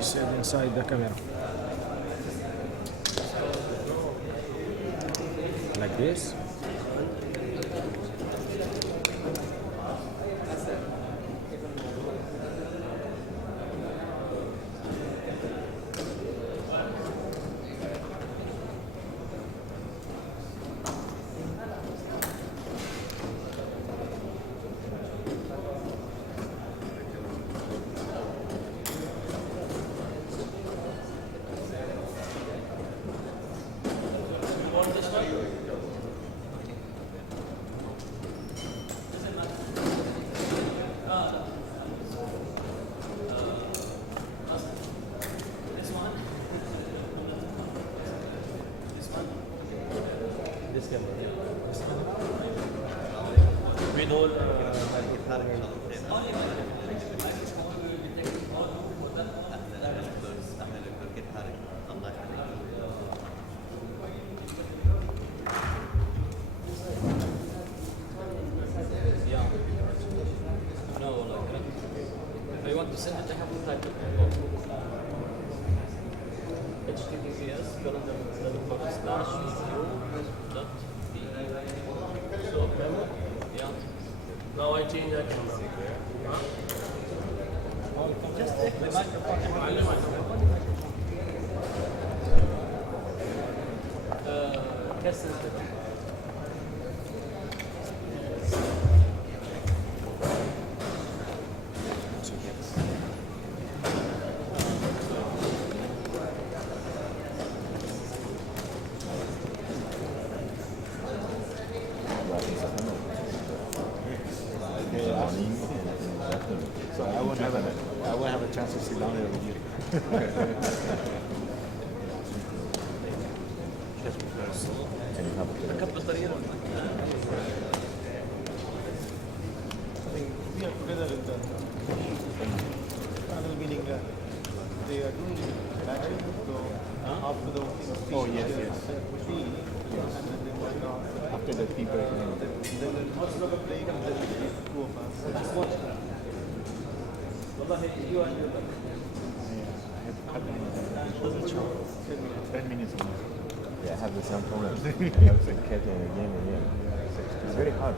is inside the camera. Like this. With all Yeah. No, like, if I want to send it, I have to type it. HTTPS yeah. now I change that camera. Just take the microphone. Test it. So I won't have a chance to sit down here with you. We are together in the panel, meaning they are doing it battery, so after the opening Oh, yes, yes. tea, and then they work on After the tea break. then the most of the break, and then two of us. I have 10 minutes. Yeah, I have the same problem. I have to catch it again and again. It's very hard.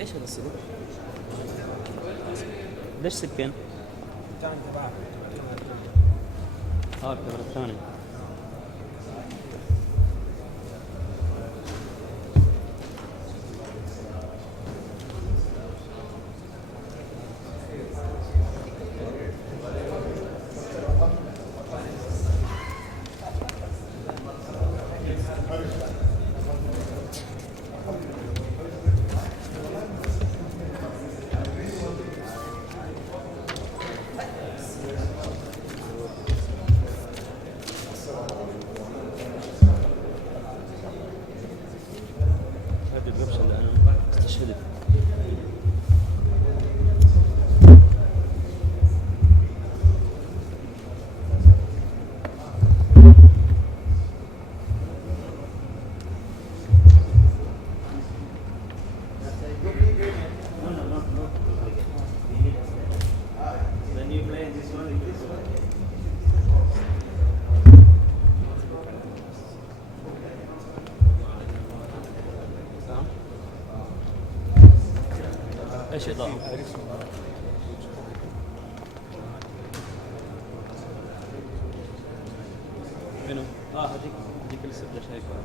ايش هذا السلوك؟ ليش سكين؟ الكاميرا الثانية. هذه القفشة اللي أنا استشهدت. ايش اضاءة؟ منو؟ هذيك اللي سبتها شايفها.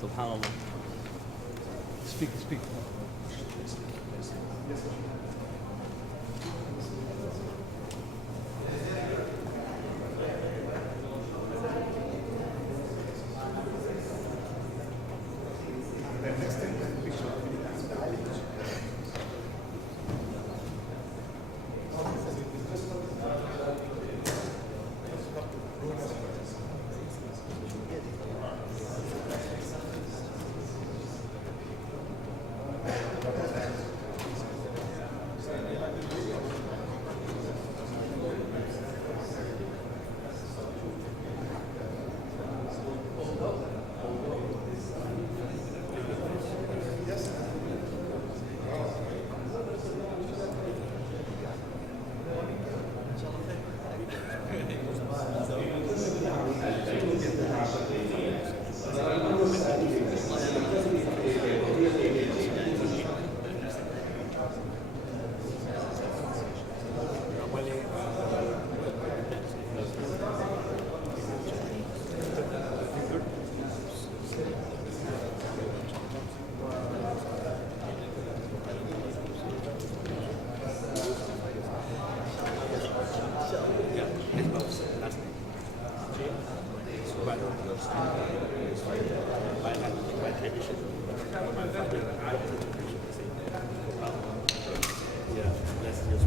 سبحان الله. Speak. But I don't understand it's like my tradition, my father, tradition. Yeah, let's just.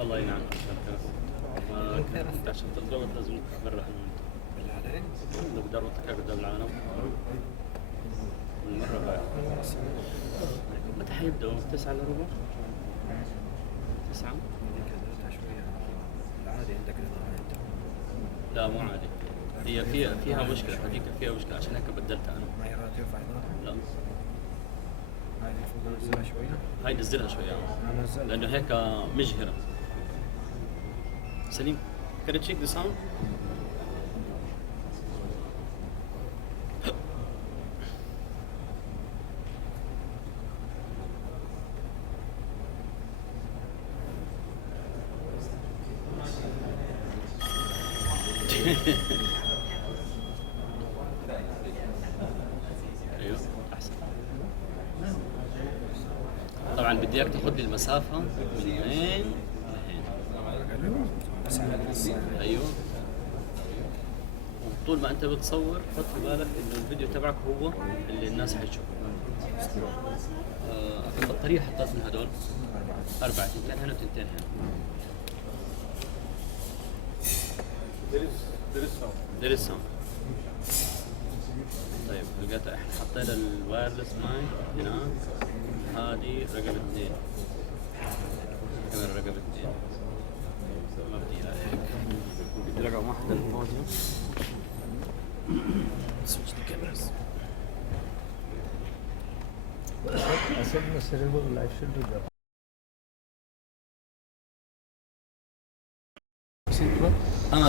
الله ينعمك. عشان تتزوج لازم تبرع لو دروتك قدام العالم المرة بعد. متى حيبدأوا؟ 9:15؟ 9؟ العادي عندك لا مو عادي. هي فيها مشكلة حقيقة، فيها مشكلة عشان هيك بدلتها أنا. ما يراد يرفع إضافة. لا هاي المفروض انزلها شوية. هاي نزلها شوية انا نزلت. لأنه هيك مجهرة. سليم can you check the sound؟ ايوه احسن. طبعا بدي اياك تاخذ لي المسافه من وين لهين. ايوه. وطول ما انت بتصور حط في بالك انه الفيديو تبعك هو اللي الناس حيشوفه. كم بطاريه حطيت من هدول؟ 4 تنتين هنا وتنتين هنا. there is some. طيب لقيتها احنا حطينا الوايرلس مايك هنا. هذه رقم 2 كاميرا رقم 2 ما بدي اياها هيك. بدي رقم 1 للفوزيو. switch the cameras. I said no cerebral life should do that.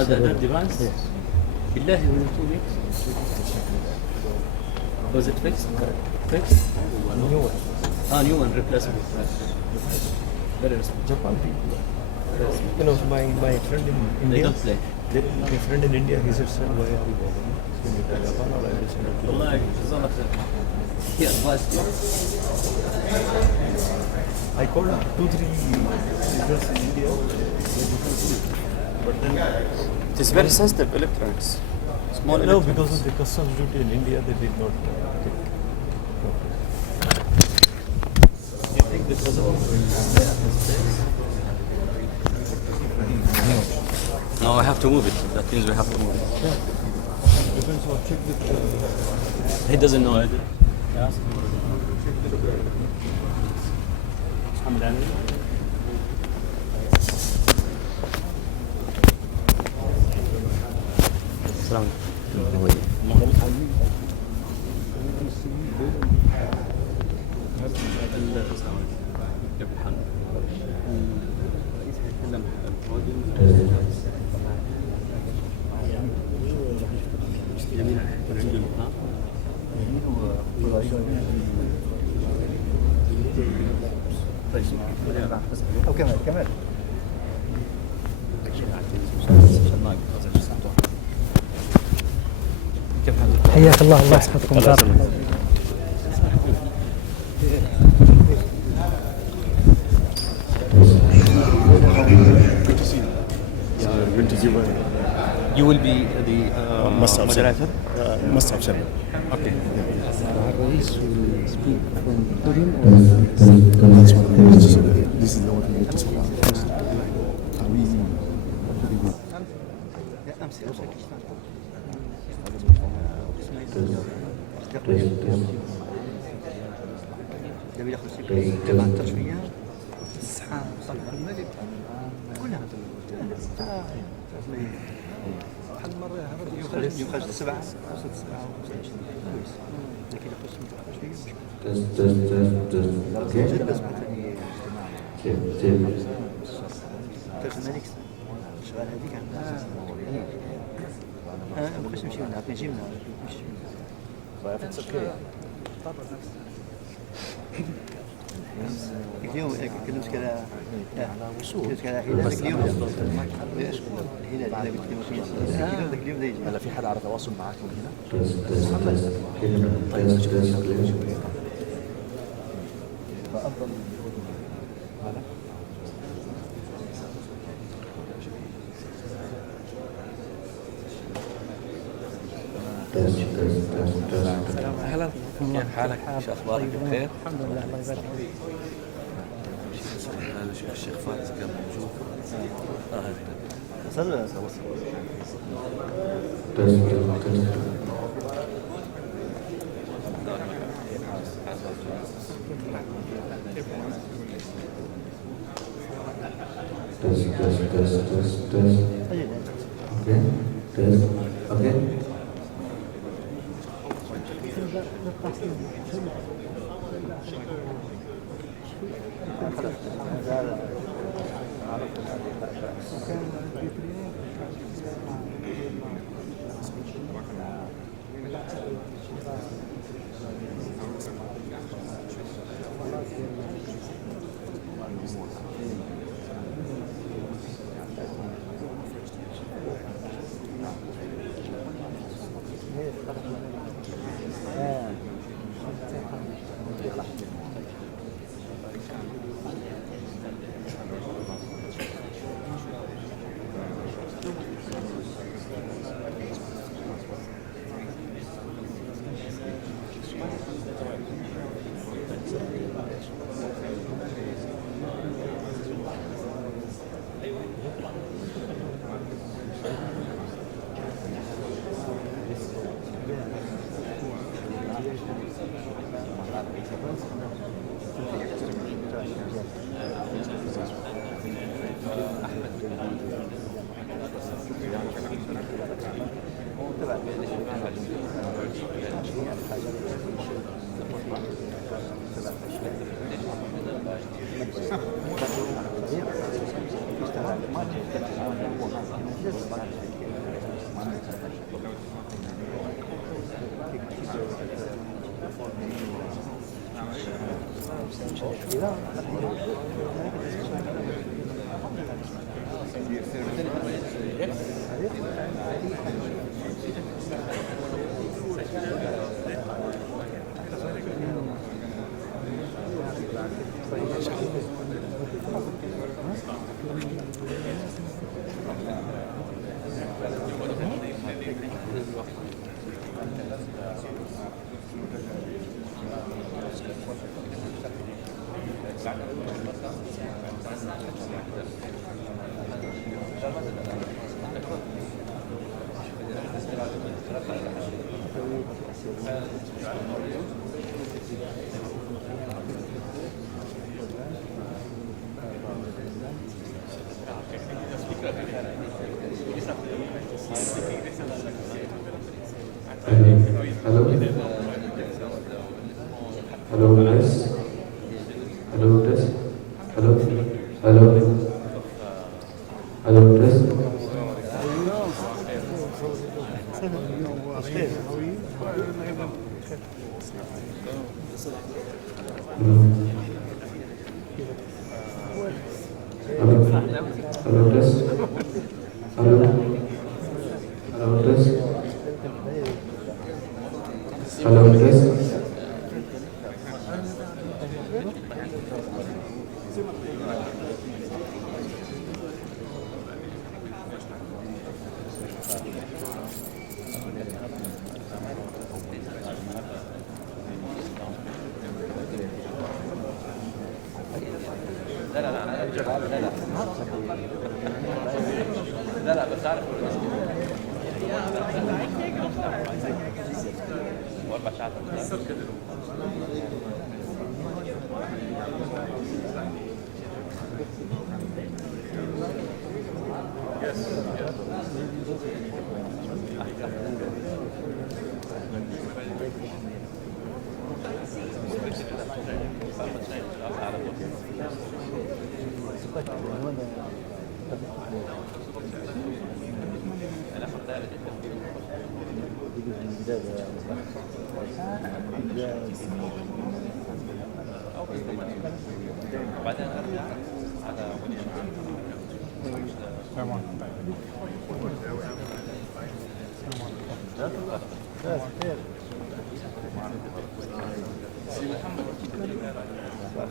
that device? Yes. بالله من 2 weeks. Was it fixed? Fixed? New one. New one replaceable. Very responsible. Japan people. You know, my friend in They India. don't play. My friend in India, he said, "Sir, why are you going? Japan or I will send you to والله جزاه خير. He advised you. I called 2-3 leaders in India. But then It is very sensitive electronics. Small no, electronics. because of the customs duty in India, they did not take. You think because of No, I have to move it. That means we have to move it. Depends on check with. He doesn't know it. السلام او كمان كمان. حياك الله، الله يحفظكم. You will be the moderator? Must have channel. Okay. الرئيس will speak from podium or This is the one we need to speak. جميل اخو السكري تبع التصفيه الصحه صالح الملك كلها واحد مره يخرج 7 وصلت 7 كويس لكن يخرج 28 لازم الملك شغال هذيك ما بغيتش نمشي لنا كنجي لنا اليوم كلمتك على كلمتك على هلال اليوم الهلال اللي بتكلم فيه ذاك اليوم ده يجي. هلا في حدا على تواصل معك من هنا؟ اهلا كيف حالك؟ شو اخبارك؟ بخير؟ الحمد لله، الله يبارك فيك. الشيخ فارس كان موجود. وصل.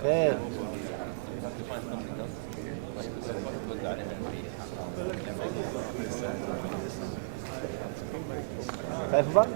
خير. خايف بقى؟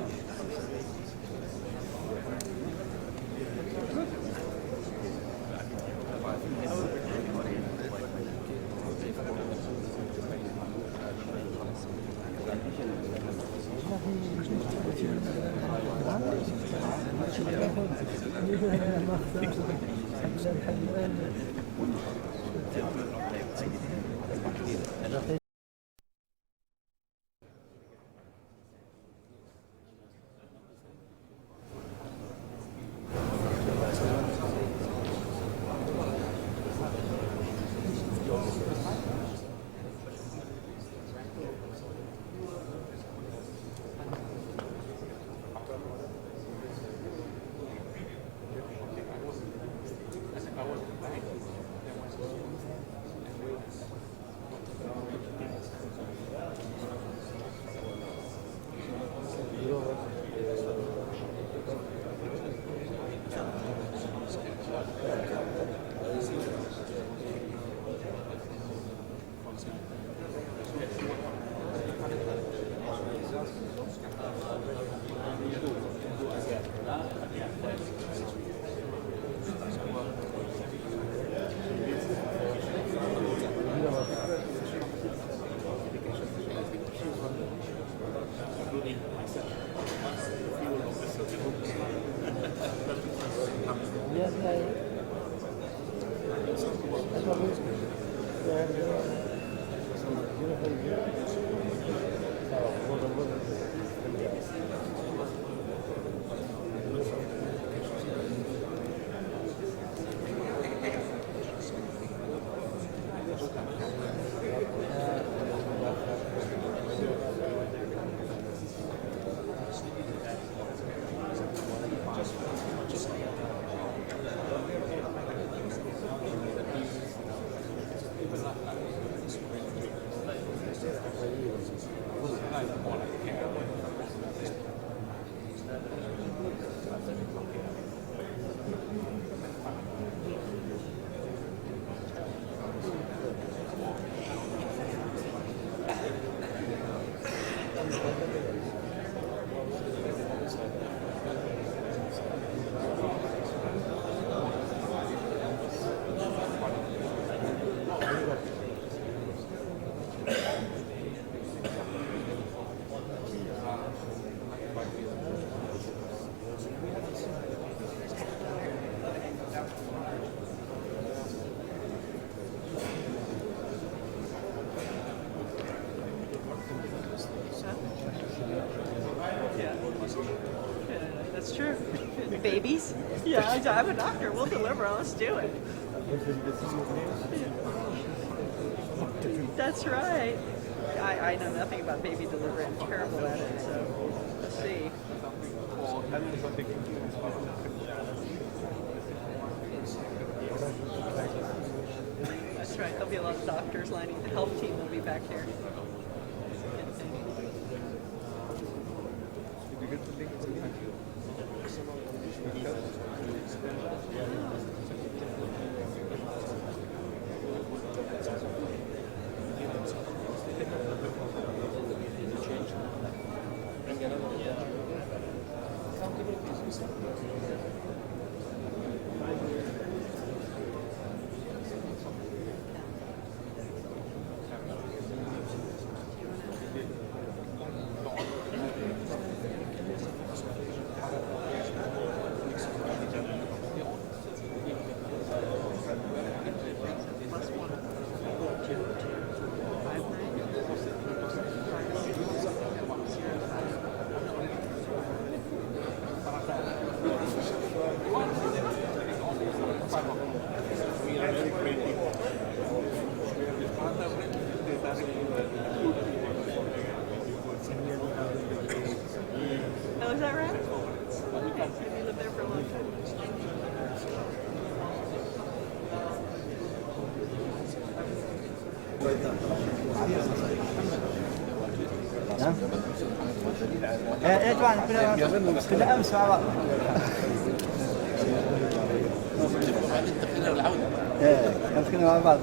That's true. Babies? Yeah, I'm a doctor. We'll deliver. Let's do it. That's right. I know nothing about baby delivery. I'm terrible at it, so let's see. That's right. There'll be a lot of doctors lining. The health team will be back here. Oh, is that right? Okay. You lived there for a long time. يا جماعة كنا أمس مع بعض. أمس كنا مع بعض.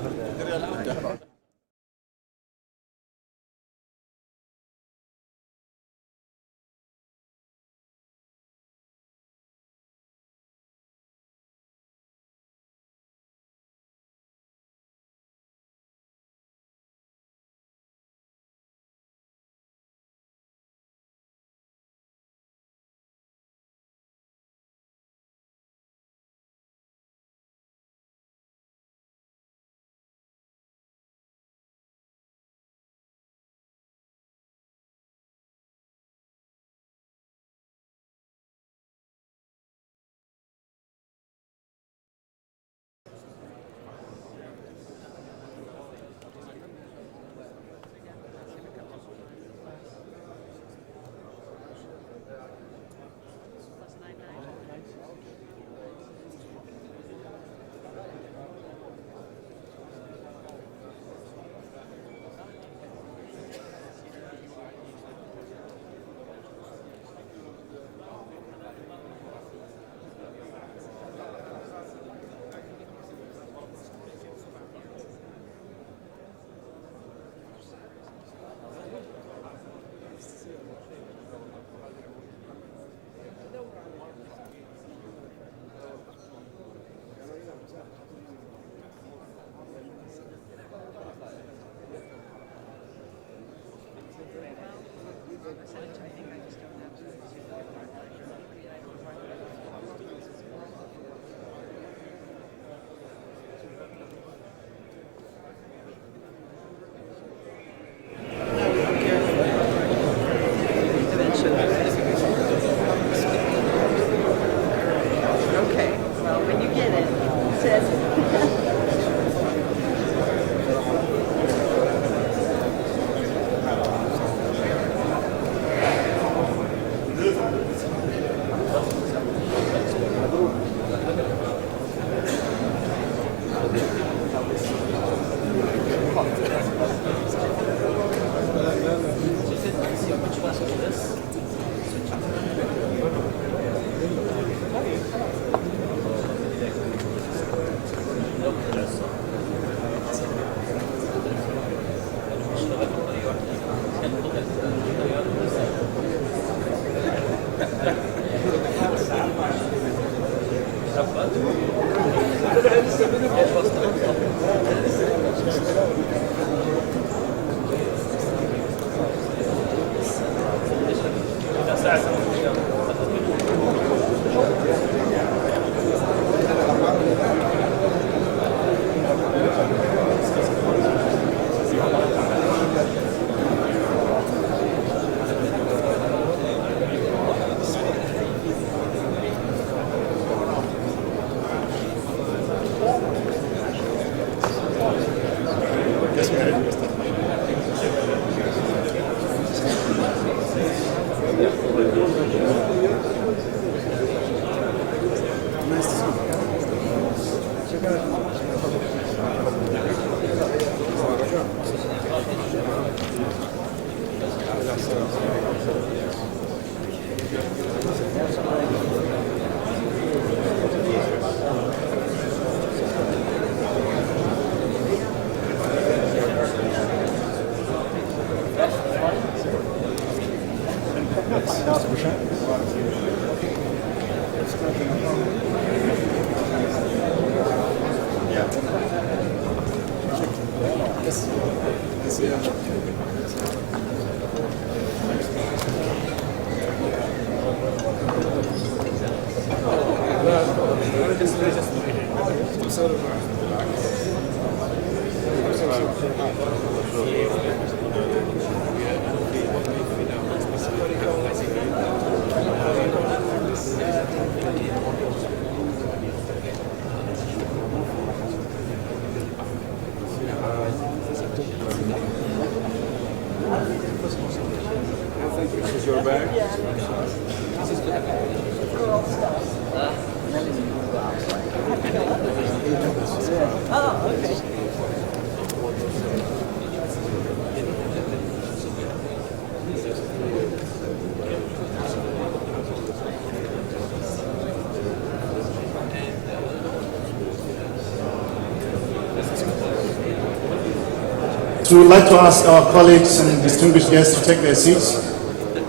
So we'd like to ask our colleagues and distinguished guests to take their seats.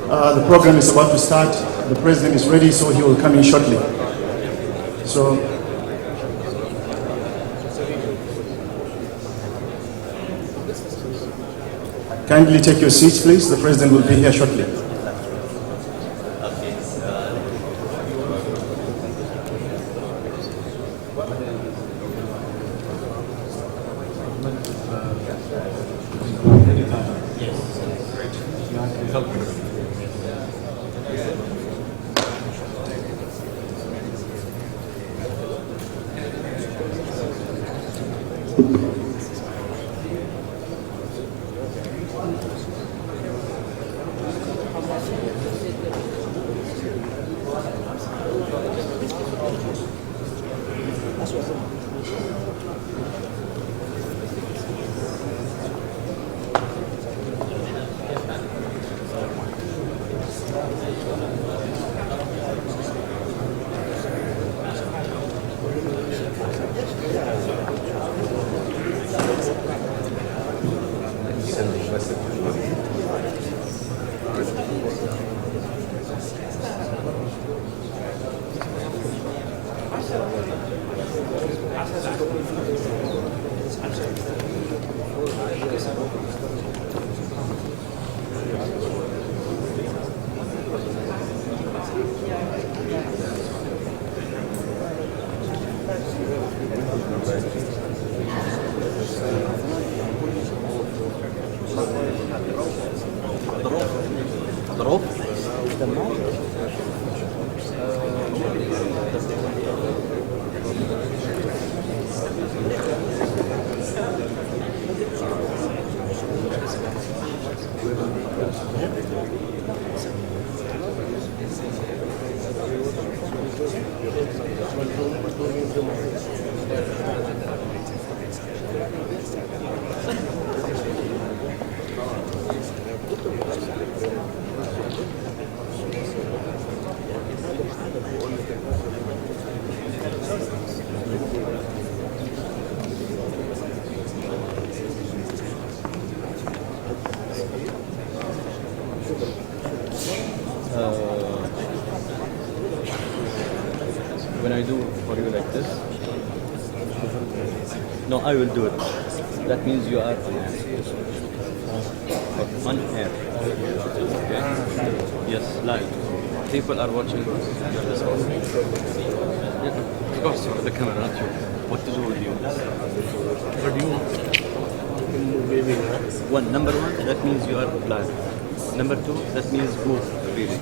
The program is about to start. The president is ready, so he will come in shortly. So, kindly take your seats, please. The president will be here shortly. When I do for you like this, no, I will do it. That means you are on air. On air. Okay? Yes, live. People are watching this also. Yeah, of course, the camera, not you. What to do with you? But you maybe Number one, that means you are live. Number two, that means go really.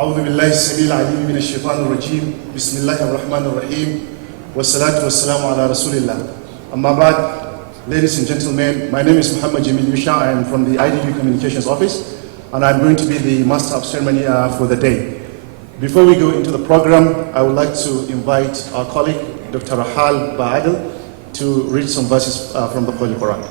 أعوذ بالله السميع العليم من الشيطان الرجيم بسم الله الرحمن الرحيم والصلاة والسلام على رسول الله. Amma ba'd, ladies and gentlemen, my name is Muhammad Jamil Yusha. I am from the IDB Communications Office and I'm going to be the Master of Ceremony for the day. Before we go into the program, I would like to invite our colleague, Dr. Rahal Ba'adil, to read some verses from the Holy Quran.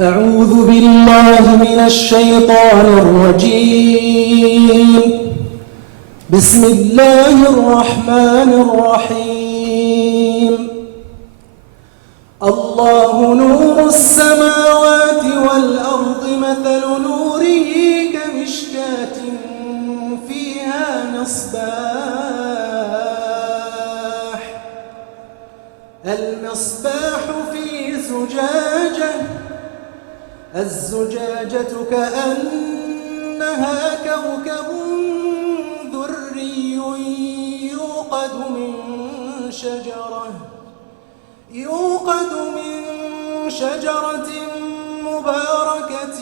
أعوذ بالله من الشيطان الرجيم بسم الله الرحمن الرحيم الله نور السماوات والأرض مثل نوره كمشكاة فيها مصباح المصباح في زجاجة الزجاجة كأنها كوكب دري يوقد من شجرة مباركة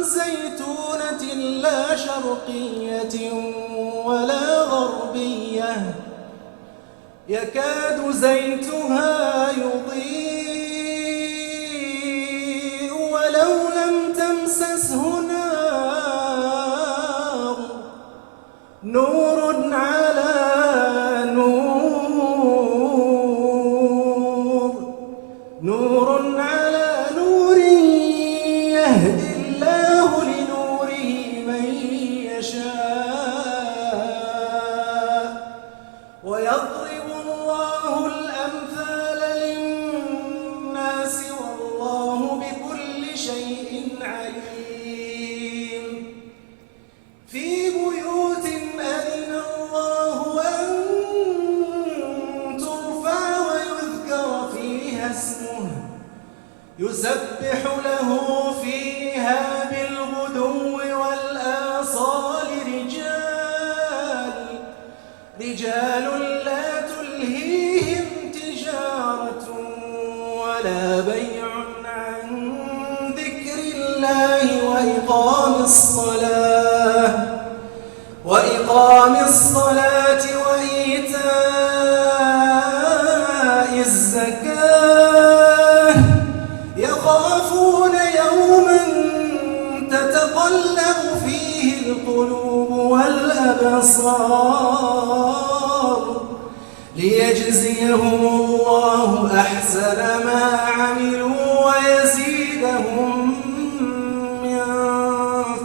زيتونة لا شرقية ولا غربية يكاد زيتها يضيء ولو لم تمسسه نار نور على نور على نور يهدي الله لنوره من يشاء ويضرب الله الأمثال للناس والله بكل شيء عليم في بيوت أذن الله أن ترفع ويذكر فيها اسمه يسبح له فيها بالغدو والآصال رجال لا تلهيهم تجارة ولا بيع عن ذكر الله وإقام الصلاة وإيتاء ليجزيهم الله أحسن ما عملوا ويزيدهم من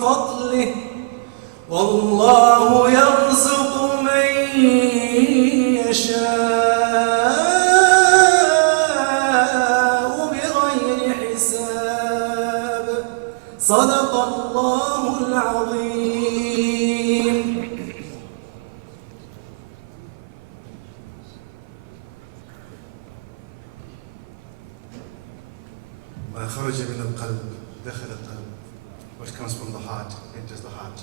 فضله والله يرزق من يشاء بغير حساب صدق الله العظيم. ما خرج من القلب دخل القلب. What comes from the heart enters the heart.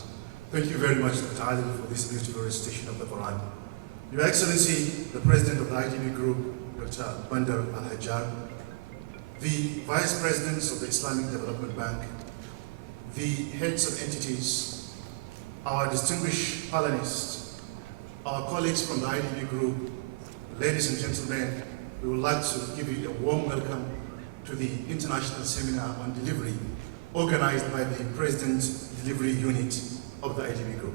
Thank you very much, Dr. Adil, for this beautiful recitation of the Quran. Your Excellency, the President of the IDB Group, Dr. Bandar Al-Hajjar, the Vice Presidents of the Islamic Development Bank, the heads of entities, our distinguished panelists, our colleagues from the IDB Group, ladies and gentlemen, we would like to give you a warm welcome to the International Seminar on Delivery, organized by the President's Delivery Unit of the IDB Group.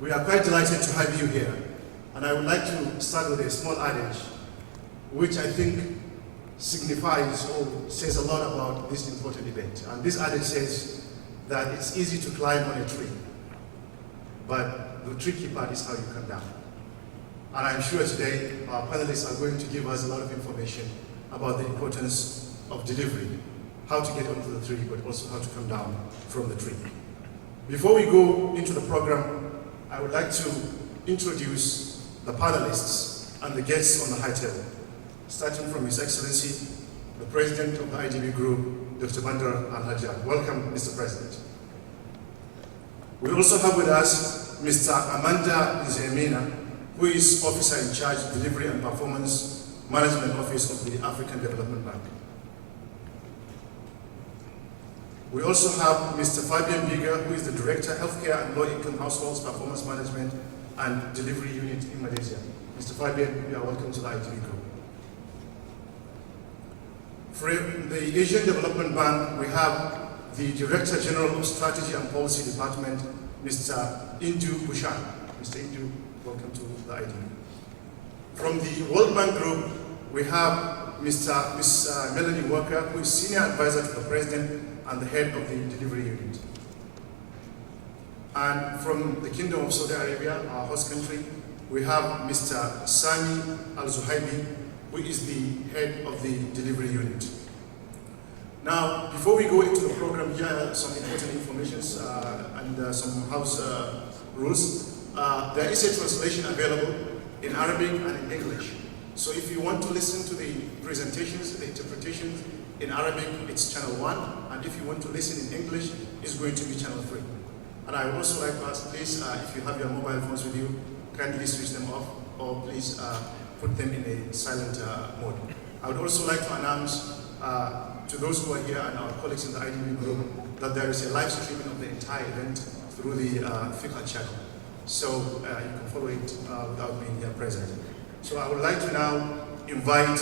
We are quite delighted to have you here, and I would like to start with a small adage, which I think signifies or says a lot about this important event. And this adage says that it's easy to climb on a tree, but the tricky part is how you come down. And I'm sure today our panelists are going to give us a lot of information about the importance of delivery, how to get onto the tree, but also how to come down from the tree. Before we go into the program, I would like to introduce the panelists and the guests on the high table, starting from His Excellency, the President of the IDB Group, Dr. Bandar Al-Hajjar. Welcome, Mr. President. We also have with us Mr. Amanda Nzemina, who is Officer in Charge of Delivery and Performance Management Office of the African Development Bank. We also have Mr. Fabian Biga, who is the Director, Healthcare and Low-Income Households Performance Management and Delivery Unit in Malaysia. Mr. Fabian, you are welcome to the IDB Group. From the Asian Development Bank, we have the Director General of Strategy and Policy Department, Mr. Indu Bhushan. Mr. Indu, welcome to the IDB. From the World Bank Group, we have Miss Melanie Walker, who is Senior Advisor to the President and the Head of the Delivery Unit. And from the Kingdom of Saudi Arabia, our host country, we have Mr. Sami Al-Zuhaibi, who is the Head of the Delivery Unit. Now, before we go into the program, here are some important information and some house rules. There is a translation available in Arabic and in English. So if you want to listen to the presentations, the interpretations in Arabic, it's channel 1, and if you want to listen in English, it's going to be channel 3. And I would also like to ask, please, if you have your mobile phones with you, kindly switch them off, or please put them in a silent mode. I would also like to announce to those who are here and our colleagues in the IDB Group that there is a live streaming of the entire event through the Fiqh channel. So you can follow it without being here present. So I would like to now invite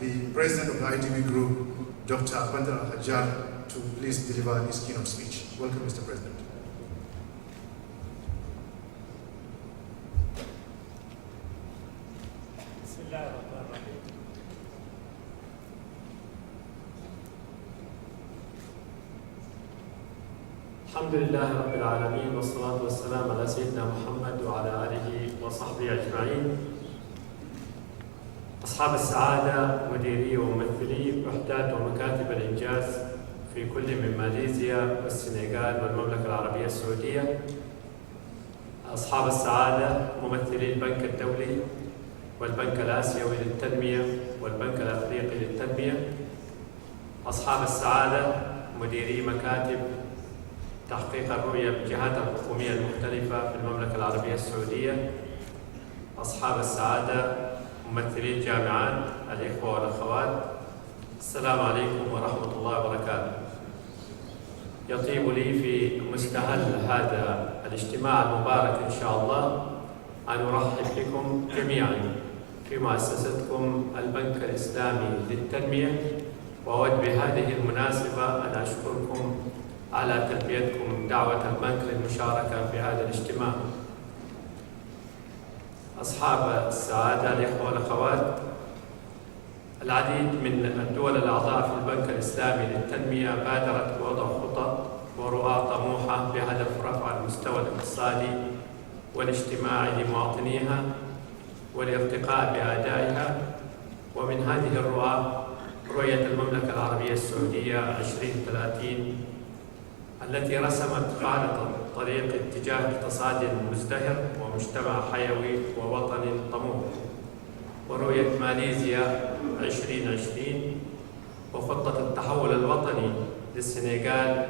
the President of the IDB Group, Dr. Bandar Al-Hajjar, to please deliver his keynote speech. Welcome, Mr. President. الحمد لله رب العالمين والصلاة والسلام على سيدنا محمد وعلى آله وصحبه أجمعين. أصحاب السعادة، مديري وممثلي وحدات ومكاتب الإنجاز في كل من ماليزيا والسنغال والمملكة العربية السعودية. أصحاب السعادة، ممثلي البنك الدولي والبنك الآسيوي للتنمية والبنك الأفريقي للتنمية. أصحاب السعادة، مديري مكاتب تحقيق الرؤية بالجهات الحكومية المختلفة في المملكة العربية السعودية. أصحاب السعادة، ممثلي الجامعات، الإخوة والأخوات، السلام عليكم ورحمة الله وبركاته. يطيب لي في مستهل هذا الاجتماع المبارك إن شاء الله أن أرحب بكم جميعا في مؤسستكم البنك الإسلامي للتنمية، وأود بهذه المناسبة أن أشكركم على تلبيتكم دعوة البنك للمشاركة في هذا الاجتماع. أصحاب السعادة الإخوة والأخوات، العديد من الدول الأعضاء في البنك الإسلامي للتنمية بادرت بوضع خطط ورؤى طموحة بهدف رفع المستوى الاقتصادي والاجتماعي لمواطنيها والارتقاء بأدائها. ومن هذه الرؤى رؤية المملكة العربية السعودية 2030 التي رسمت خارطة طريق اتجاه اقتصاد مزدهر ومجتمع حيوي ووطني طموح، ورؤية ماليزيا 2020 وخطة التحول الوطني للسنغال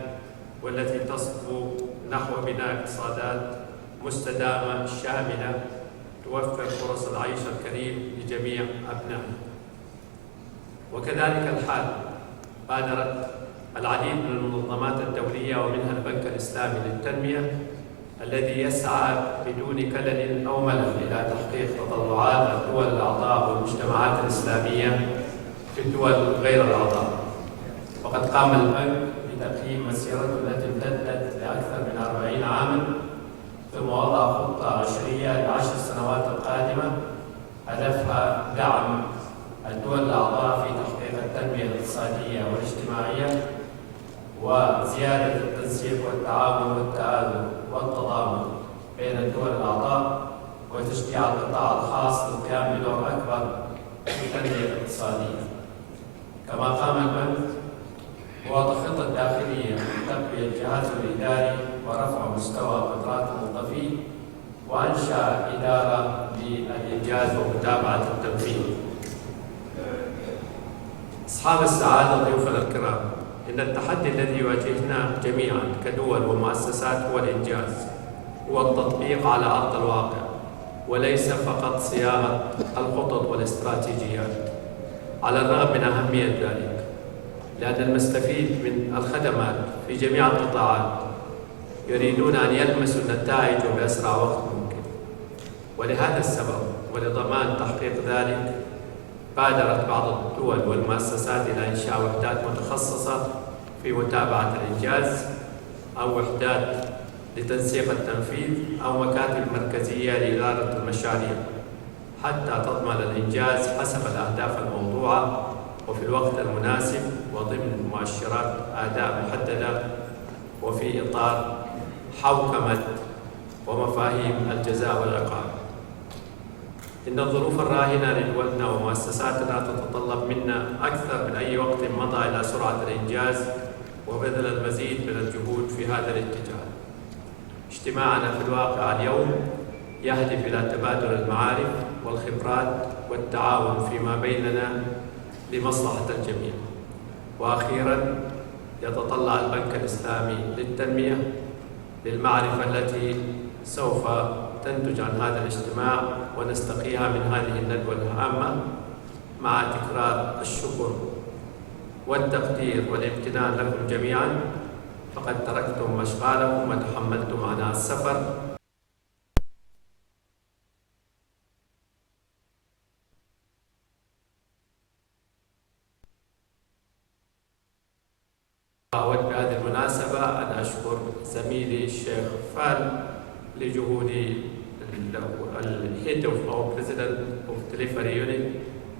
والتي تصبو نحو بناء اقتصادات مستدامة شاملة توفر فرص العيش الكريم لجميع أبنائها. وكذلك الحال بادرت العديد من المنظمات الدولية ومنها البنك الإسلامي للتنمية الذي يسعى بدون كلل أو ملل إلى تحقيق تطلعات الدول الأعضاء والمجتمعات الإسلامية في الدول غير الأعضاء. وقد قام البنك بتقييم مسيرته التي امتدت لأكثر من 40 عاماً، ثم وضع خطة عشرية ل10 سنوات القادمة هدفها دعم الدول الأعضاء في تحقيق التنمية الاقتصادية والاجتماعية وزيادة التنسيق والتعاون والتآلف والتضامن بين الدول الأعضاء وتشجيع القطاع الخاص للقيام بدور أكبر في التنمية الاقتصادية. كما قام البنك بوضع خطة داخلية لتقوية الجهاز الإداري ورفع مستوى قدرات الموظفين، وأنشأ إدارة للإنجاز ومتابعة التنفيذ. أصحاب السعادة ضيوفنا الكرام، إن التحدي الذي يواجهنا جميعا كدول ومؤسسات هو الإنجاز، هو التطبيق على أرض الواقع، وليس فقط صياغة الخطط والاستراتيجيات، على الرغم من أهمية ذلك، لأن المستفيد من الخدمات في جميع القطاعات يريدون أن يلمسوا النتائج بأسرع وقت ممكن. ولهذا السبب ولضمان تحقيق ذلك بادرت بعض الدول والمؤسسات إلى إنشاء وحدات متخصصة في متابعة الإنجاز، أو وحدات لتنسيق التنفيذ، أو مكاتب مركزية لإدارة المشاريع، حتى تضمن الإنجاز حسب الأهداف الموضوعة وفي الوقت المناسب وضمن مؤشرات أداء محددة وفي إطار حوكمة ومفاهيم الجزاء والعقاب. إن الظروف الراهنة لدولنا ومؤسساتنا تتطلب منا أكثر من أي وقت مضى إلى سرعة الإنجاز وبذل المزيد من الجهود في هذا الاتجاه. اجتماعنا في الواقع اليوم يهدف إلى تبادل المعارف والخبرات والتعاون فيما بيننا لمصلحة الجميع. وأخيراً، يتطلع البنك الإسلامي للتنمية للمعرفة التي سوف تنتج عن هذا الاجتماع ونستقيها من هذه الندوة الهامة، مع تكرار الشكر والتقدير والامتنان لكم جميعاً، فقد تركتم مشغالكم وتحملتم عناء السفر. أود بهذه المناسبة أن أشكر زميلي الشيخ فال لجهود Head of our President of Delivery Unit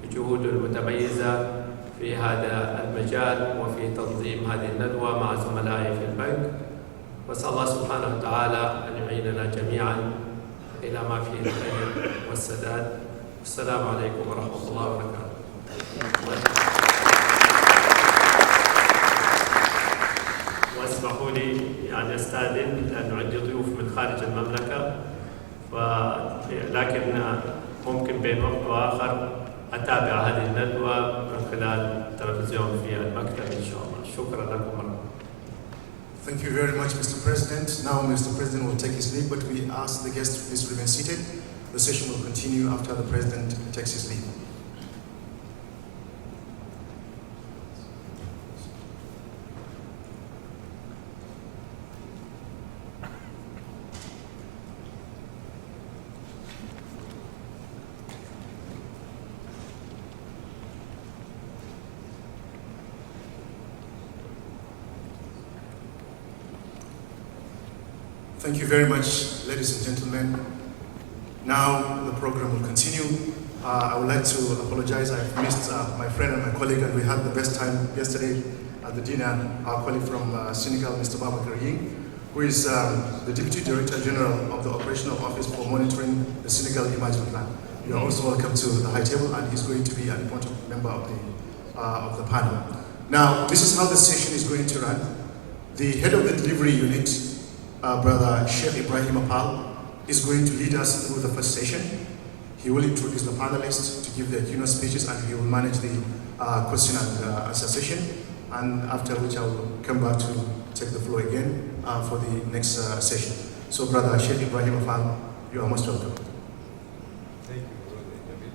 بجهوده المتميزة في هذا المجال وفي تنظيم هذه الندوة مع زملائي في البنك. وأسأل الله سبحانه وتعالى أن يعيننا جميعا إلى ما فيه الخير والسداد. والسلام عليكم ورحمة الله وبركاته. واسمحوا لي يعني استاذن لانه عندي ضيوف من خارج المملكه، لكن ممكن بين وقت واخر اتابع هذه الندوه من خلال التلفزيون في المكتب ان شاء الله. شكرا لكم مرة. Thank you very much, Mr. President. Now Mr. President will take his leave, but we ask the guests to please remain seated. The session will continue after the President takes his leave. Thank you very much, ladies and gentlemen. Now the program will continue. I would like to apologize. I missed my friend and my colleague, and we had the best time yesterday at the dinner. Our colleague from Senegal, Mr. Babakar Ying, who is the Deputy Director General of the Operational Office for Monitoring the Senegal Emerging Plan. You are also welcome to the high table, and he's going to be an important member of the panel. Now, this is how the session is going to run. The head of the delivery unit, Brother Sheikh Ibrahim Apal, is going to lead us through the first session. He will introduce the panelists to give their keynote speeches, and he will manage the question and answer session. And after which I will come back to take the floor again for the next session. So, Brother Sheikh Ibrahim Apal, you are most welcome. Thank you, Brother Jamil.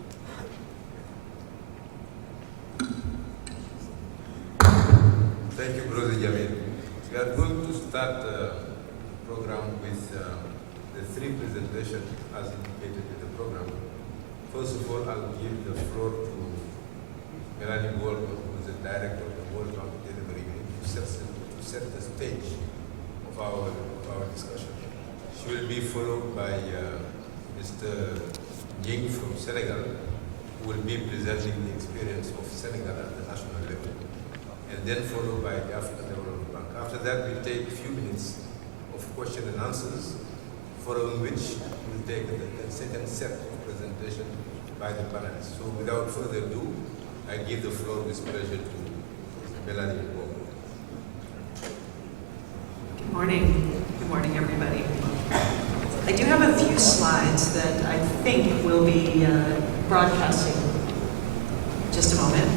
Thank you, Brother Jamil. We are going to start the program with the three presentations as indicated in the program. First of all, I'll give the floor to Melanie Walker, who is the director of the World Bank Delivery Unit, to set the stage of our discussion. She will be followed by Mr. Ying from Senegal, who will be presenting the experience of Senegal at the national level, and then followed by the African Development Bank. After that, we'll take a few minutes of question and answers, following which we'll take the second set of presentation by the panelists. So without further ado, I give the floor with pleasure to Melanie Walker. Good morning. Good morning, everybody. I do have a few slides that I think will be broadcasting in just a moment.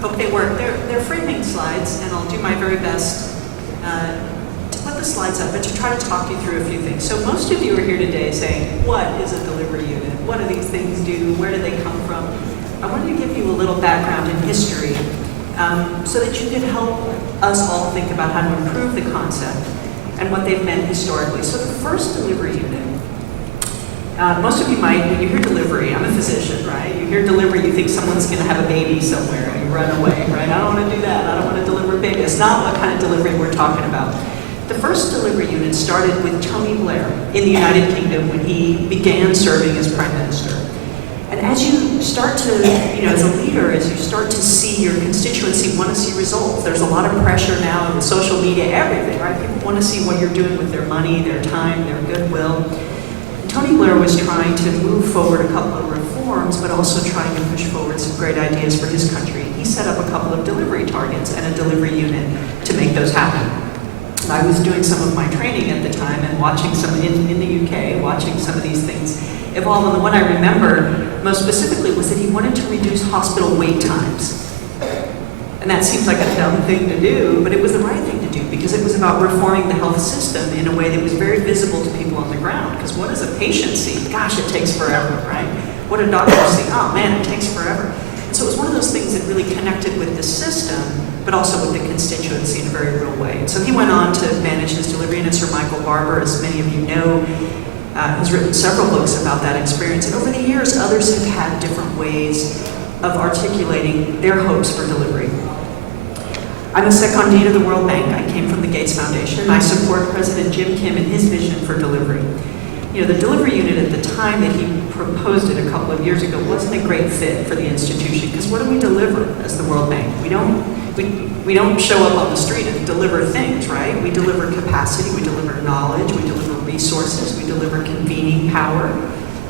Hope they work. They're framing slides, and I'll do my very best to put the slides up, but to try to talk you through a few things. So most of you are here today saying, what is a delivery unit? What do these things do? Where do they come from? I wanted to give you a little background in history so that you can help us all think about how to improve the concept and what they've meant historically. So the first delivery unit, most of you might, when you hear delivery, I'm a physician, right? You hear delivery, you think someone's going to have a baby somewhere and you run away, right? I don't want to do that. I don't want to deliver a baby. It's not what kind of delivery we're talking about. The first delivery unit started with Tony Blair in the United Kingdom when he began serving as Prime Minister. And as you start to, as a leader, as you start to see your constituency want to see results, there's a lot of pressure now in social media, everything, right? People want to see what you're doing with their money, their time, their goodwill. And Tony Blair was trying to move forward a couple of reforms, but also trying to push forward some great ideas for his country. He set up a couple of delivery targets and a delivery unit to make those happen. I was doing some of my training at the time and watching some in the UK, watching some of these things evolve. And the one I remember most specifically was that he wanted to reduce hospital wait times. And that seems like a dumb thing to do, but it was the right thing to do because it was about reforming the health system in a way that was very visible to people on the ground. Because what does a patient see? Gosh, it takes forever, right? What do doctors see? Oh man, it takes forever. And so it was one of those things that really connected with the system, but also with the constituency in a very real way. And so he went on to manage his delivery unit. Sir Michael Barber, as many of you know, has written several books about that experience. And over the years, others have had different ways of articulating their hopes for delivery. I'm a secondee to the World Bank. I came from the Gates Foundation, and I support President Jim Kim and his vision for delivery. The delivery unit at the time that he proposed it a couple of years ago wasn't a great fit for the institution, because what do we deliver as the World Bank? We don't show up on the street and deliver things, right? We deliver capacity, we deliver knowledge, we deliver resources, we deliver convening power.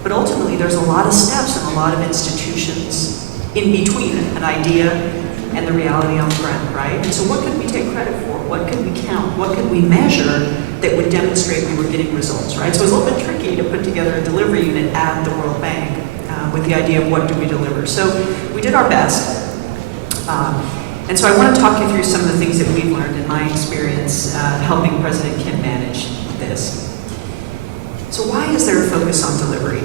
But ultimately, there's a lot of steps and a lot of institutions in between an idea and the reality on the ground, right? And so what could we take credit for? What could we count? What could we measure that would demonstrate we were getting results, right? So it was a little bit tricky to put together a delivery unit at the World Bank with the idea of what do we deliver. So we did our best. And so I want to talk you through some of the things that we've learned in my experience helping President Kim manage this. So why is there a focus on delivery?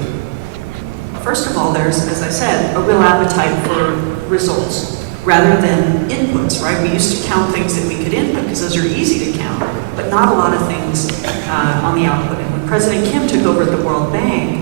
First of all, there's, as I said, a real appetite for results rather than inputs, right? We used to count things that we could input because those are easy to count, but not a lot of things on the output. And when President Kim took over at the World Bank,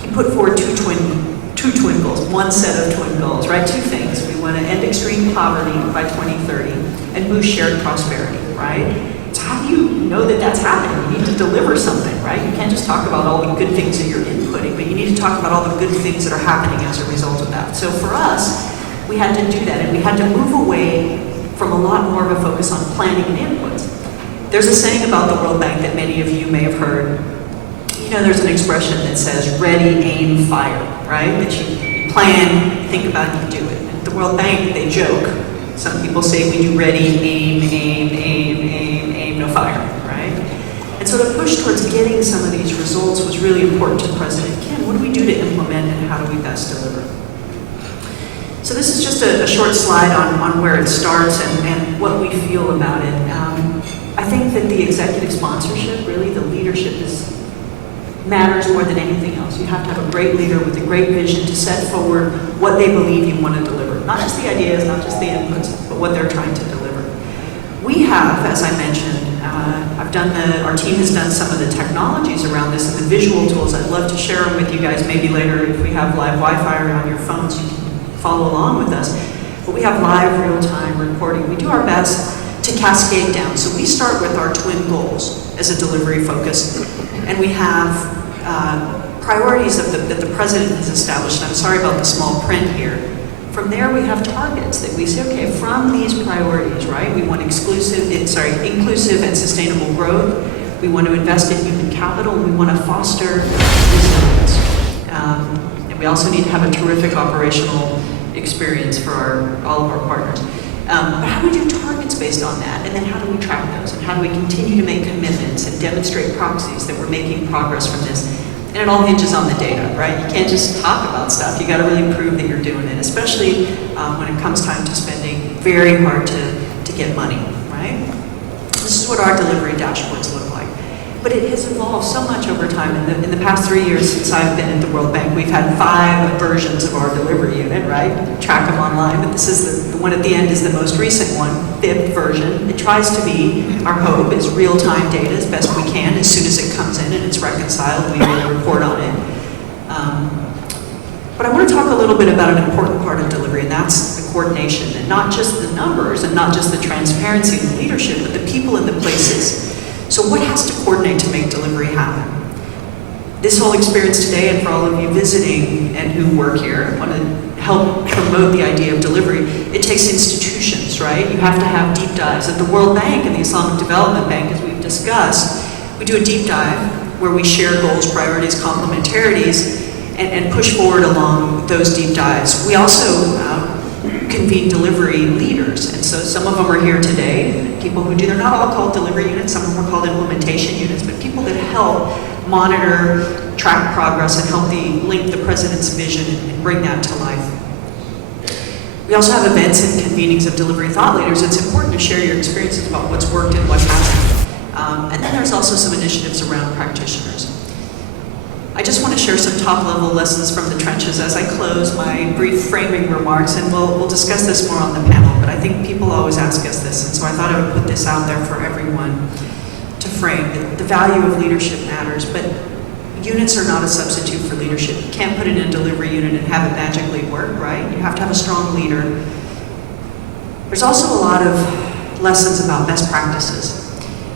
he put forward two twin goals, one set of twin goals, right? Two things. We want to end extreme poverty by 2030 and boost shared prosperity, right? So how do you know that that's happening? You need to deliver something, right? You can't just talk about all the good things that you're inputting, but you need to talk about all the good things that are happening as a result of that. So for us, we had to do that, and we had to move away from a lot more of a focus on planning and inputs. There's a saying about the World Bank that many of you may have heard. You know, there's an expression that says, ready, aim, fire, right? That you plan, you think about it, you do it. At the World Bank, they joke. Some people say we do ready, aim, no fire, right? And so the push towards getting some of these results was really important to President Kim. What do we do to implement, and how do we best deliver? So this is just a short slide on where it starts and what we feel about it. I think that the executive sponsorship, really the leadership, matters more than anything else. You have to have a great leader with a great vision to set forward what they believe you want to deliver. Not just the ideas, not just the inputs, but what they're trying to deliver. We have, as I mentioned, our team has done some of the technologies around this and the visual tools. I'd love to share them with you guys maybe later if we have live Wi-Fi on your phones. You can follow along with us. But we have live real-time reporting. We do our best to cascade down. So we start with our twin goals as a delivery focus. And we have priorities that the president has established. I'm sorry about the small print here. From there, we have targets that we say, okay, from these priorities, right? We want inclusive and sustainable growth. We want to invest in human capital. We want to foster resilience. And we also need to have a terrific operational experience for all of our partners. But how do we do targets based on that? And then how do we track those? And how do we continue to make commitments and demonstrate proxies that we're making progress from this? And it all hinges on the data, right? You can't just talk about stuff. You got to really prove that you're doing it, especially when it comes time to spending very hard to get money, right? This is what our delivery dashboards look like. But it has evolved so much over time. In the past 3 years since I've been at the World Bank, we've had 5 versions of our delivery unit, right? Track them online, but this is the one at the end is the most recent one, 5th version. It tries to be, our hope is real-time data as best we can. As soon as it comes in and it's reconciled, we will report on it. But I want to talk a little bit about an important part of delivery, and that's the coordination, and not just the numbers, and not just the transparency and the leadership, but the people and the places. So what has to coordinate to make delivery happen? This whole experience today, and for all of you visiting and who work here, want to help promote the idea of delivery, it takes institutions, right? You have to have deep dives. At the World Bank and the Islamic Development Bank, as we've discussed, we do a deep dive where we share goals, priorities, complementarities, and push forward along those deep dives. We also convene delivery leaders, and so some of them are here today, people who do, they're not all called delivery units, some of them are called implementation units, but people that help monitor, track progress, and help link the president's vision and bring that to life. We also have events and convenings of delivery thought leaders. It's important to share your experiences about what's worked and what hasn't. And then there's also some initiatives around practitioners. I just want to share some top-level lessons from the trenches as I close my brief framing remarks, and we'll discuss this more on the panel, but I think people always ask us this, and so I thought I would put this out there for everyone to frame. The value of leadership matters, but units are not a substitute for leadership. You can't put it in a delivery unit and have it magically work, right? You have to have a strong leader. There's also a lot of lessons about best practices.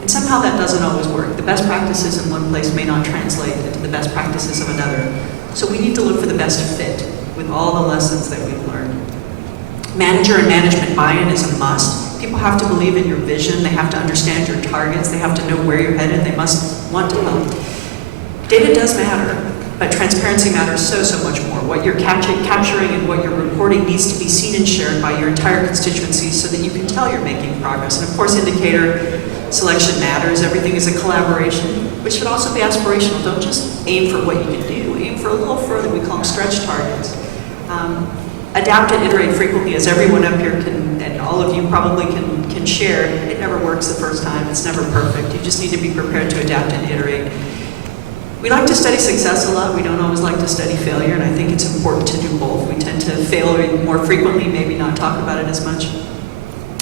And somehow that doesn't always work. The best practices in one place may not translate into the best practices of another. So we need to look for the best fit with all the lessons that we've learned. Manager and management buy-in is a must. People have to believe in your vision. They have to understand your targets. They have to know where you're headed. They must want to help. Data does matter, but transparency matters so much more. What you're capturing and what you're reporting needs to be seen and shared by your entire constituency so that you can tell you're making progress. And of course, indicator selection matters. Everything is a collaboration, but should also be aspirational. Don't just aim for what you can do. Aim for a little further. We call them stretch targets. Adapt and iterate frequently, as everyone up here can, and all of you probably can share. It never works the first time. It's never perfect. You just need to be prepared to adapt and iterate. We like to study success a lot. We don't always like to study failure, and I think it's important to do both. We tend to fail more frequently, maybe not talk about it as much.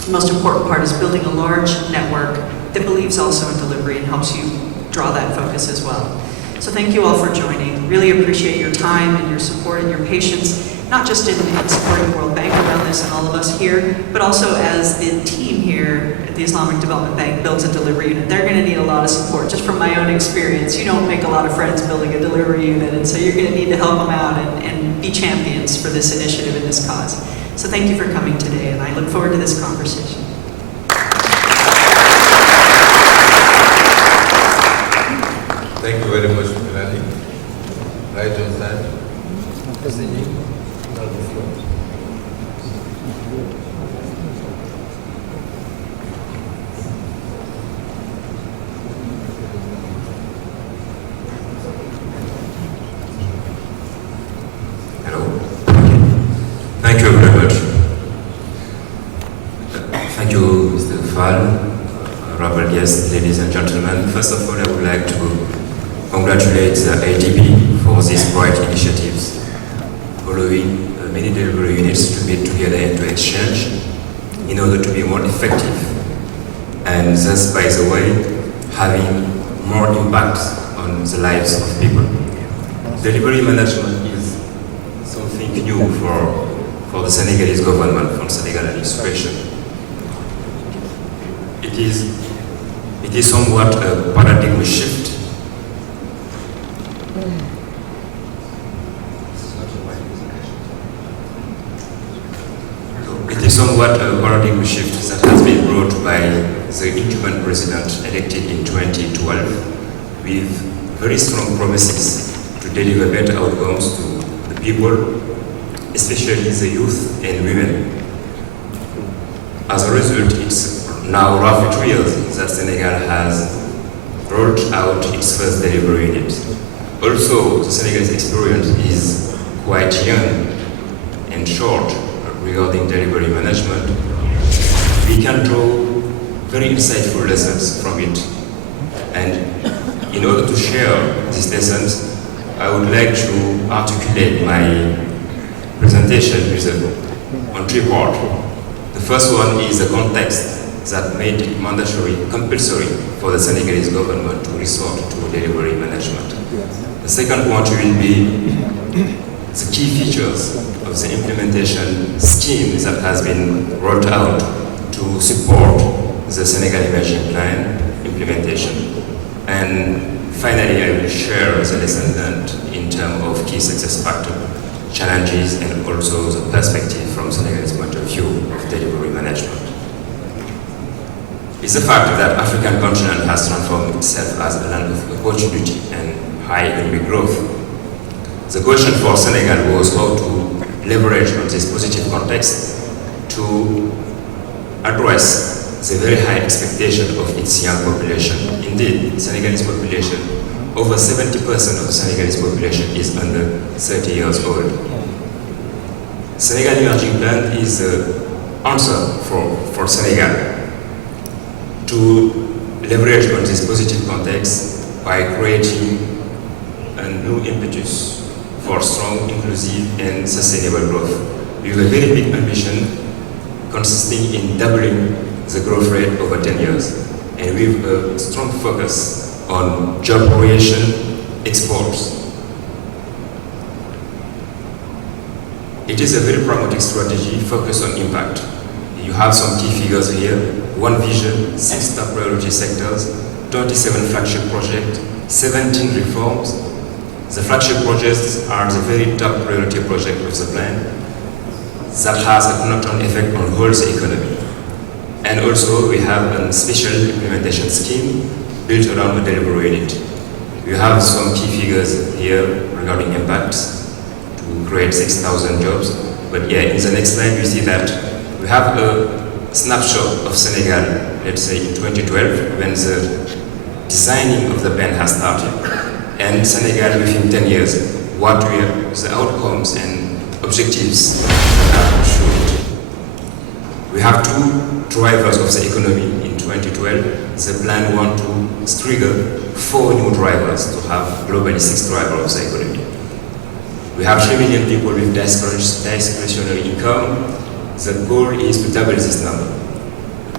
The most important part is building a large network that believes also in delivery and helps you draw that focus as well. So thank you all for joining. really appreciate your time and your support and your patience, not just in supporting the World Bank around this and all of us here, but also as the team here at the Islamic Development Bank builds a delivery unit. They're going to need a lot of support. Just from my own experience, you don't make a lot of friends building a delivery unit, and so you're going to need to help them out and be champions for this initiative and this cause. So thank you for coming today, and I look forward to this conversation. Thank you very much, Melanie. Right on time. Hello. Thank you very much. Thank you, Mr. Fall, honorable guests, ladies and gentlemen. First of all, I would like to congratulate the ADB for these bright initiatives, following many delivery units to be together and to exchange in order to be more effective, and thus, by the way, having more impact on the lives of people. Delivery management is something new for the Senegalese government, for the Senegal administration. It is somewhat a paradigm shift. It is somewhat a paradigm shift that has been brought by the incumbent president elected in 2012 with very strong promises to deliver better outcomes to the people, especially the youth and women. As a result, it's now roughly 2 years that Senegal has rolled out its first delivery unit. Also, the Senegalese experience is quite young and short regarding delivery management. We can draw very insightful lessons from it. And in order to share these lessons, I would like to articulate my presentation on 3 parts. The first one is the context that made it mandatory, compulsory for the Senegalese government to resort to delivery management. The second point will be the key features of the implementation scheme that has been rolled out to support the Senegal Emerging Plan implementation. And finally, I will share the lesson learned in terms of key success factors, challenges, and also the perspective from Senegalese point of view of delivery management. It's a fact that African continent has transformed itself as a land of opportunity and high economic growth. The question for Senegal was how to leverage on this positive context to address the very high expectation of its young population. Indeed, Senegalese population, over 70% of the Senegalese population is under 30 years old. Senegal Emerging Plan is the answer for Senegal to leverage on this positive context by creating a new impetus for strong, inclusive, and sustainable growth. We have a very big ambition consisting in doubling the growth rate over 10 years, and with a strong focus on job creation, exports. It is a very pragmatic strategy focused on impact. You have some key figures here: 1 vision, 6 top priority sectors, 27 flagship projects, 17 reforms. The flagship projects are the very top priority project of the plan that has a knock-on effect on the whole economy. And also we have a special implementation scheme built around the delivery unit. We have some key figures here regarding impacts to create 6,000 jobs. But yeah, in the next slide we see that we have a snapshot of Senegal, let's say in 2012, when the designing of the plan has started. And Senegal within 10 years, what were the outcomes and objectives that are shown. We have 2 drivers of the economy in 2012. The plan wants to trigger 4 new drivers to have globally 6 drivers of the economy. We have 3 million people with discretionary income. The goal is to double this number.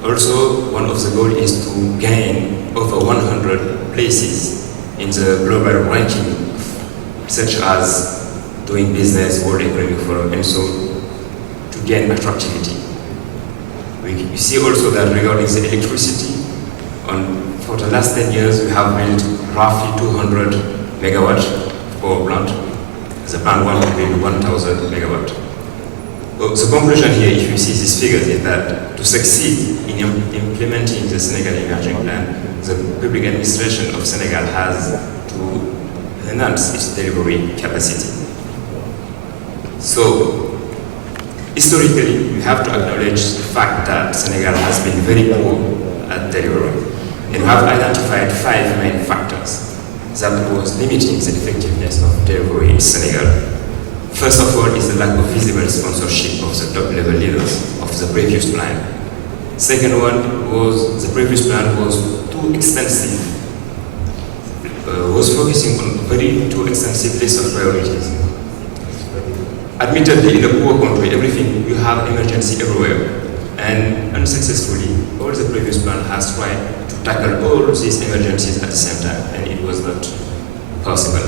Also, one of the goals is to gain over 100 places in the global ranking such as doing business, World Economic Forum, and so to gain attractivity. We see also that regarding the electricity, for the last 10 years, we have built roughly 200 megawatts power plant. The plan one will build 1,000 megawatts. The conclusion here, if you see these figures, is that to succeed in implementing the Senegal Emerging Plan, the public administration of Senegal has to enhance its delivery capacity. So, historically, we have to acknowledge the fact that Senegal has been very poor at delivery. And we have identified 5 main factors that was limiting the effectiveness of delivery in Senegal. First of all is the lack of visible sponsorship of the top-level leaders of the previous plan. Second one was the previous plan was too extensive, was focusing on too extensive list of priorities. Admittedly, in a poor country, you have emergency everywhere, and unsuccessfully, all the previous plan has tried to tackle all these emergencies at the same time, and it was not possible.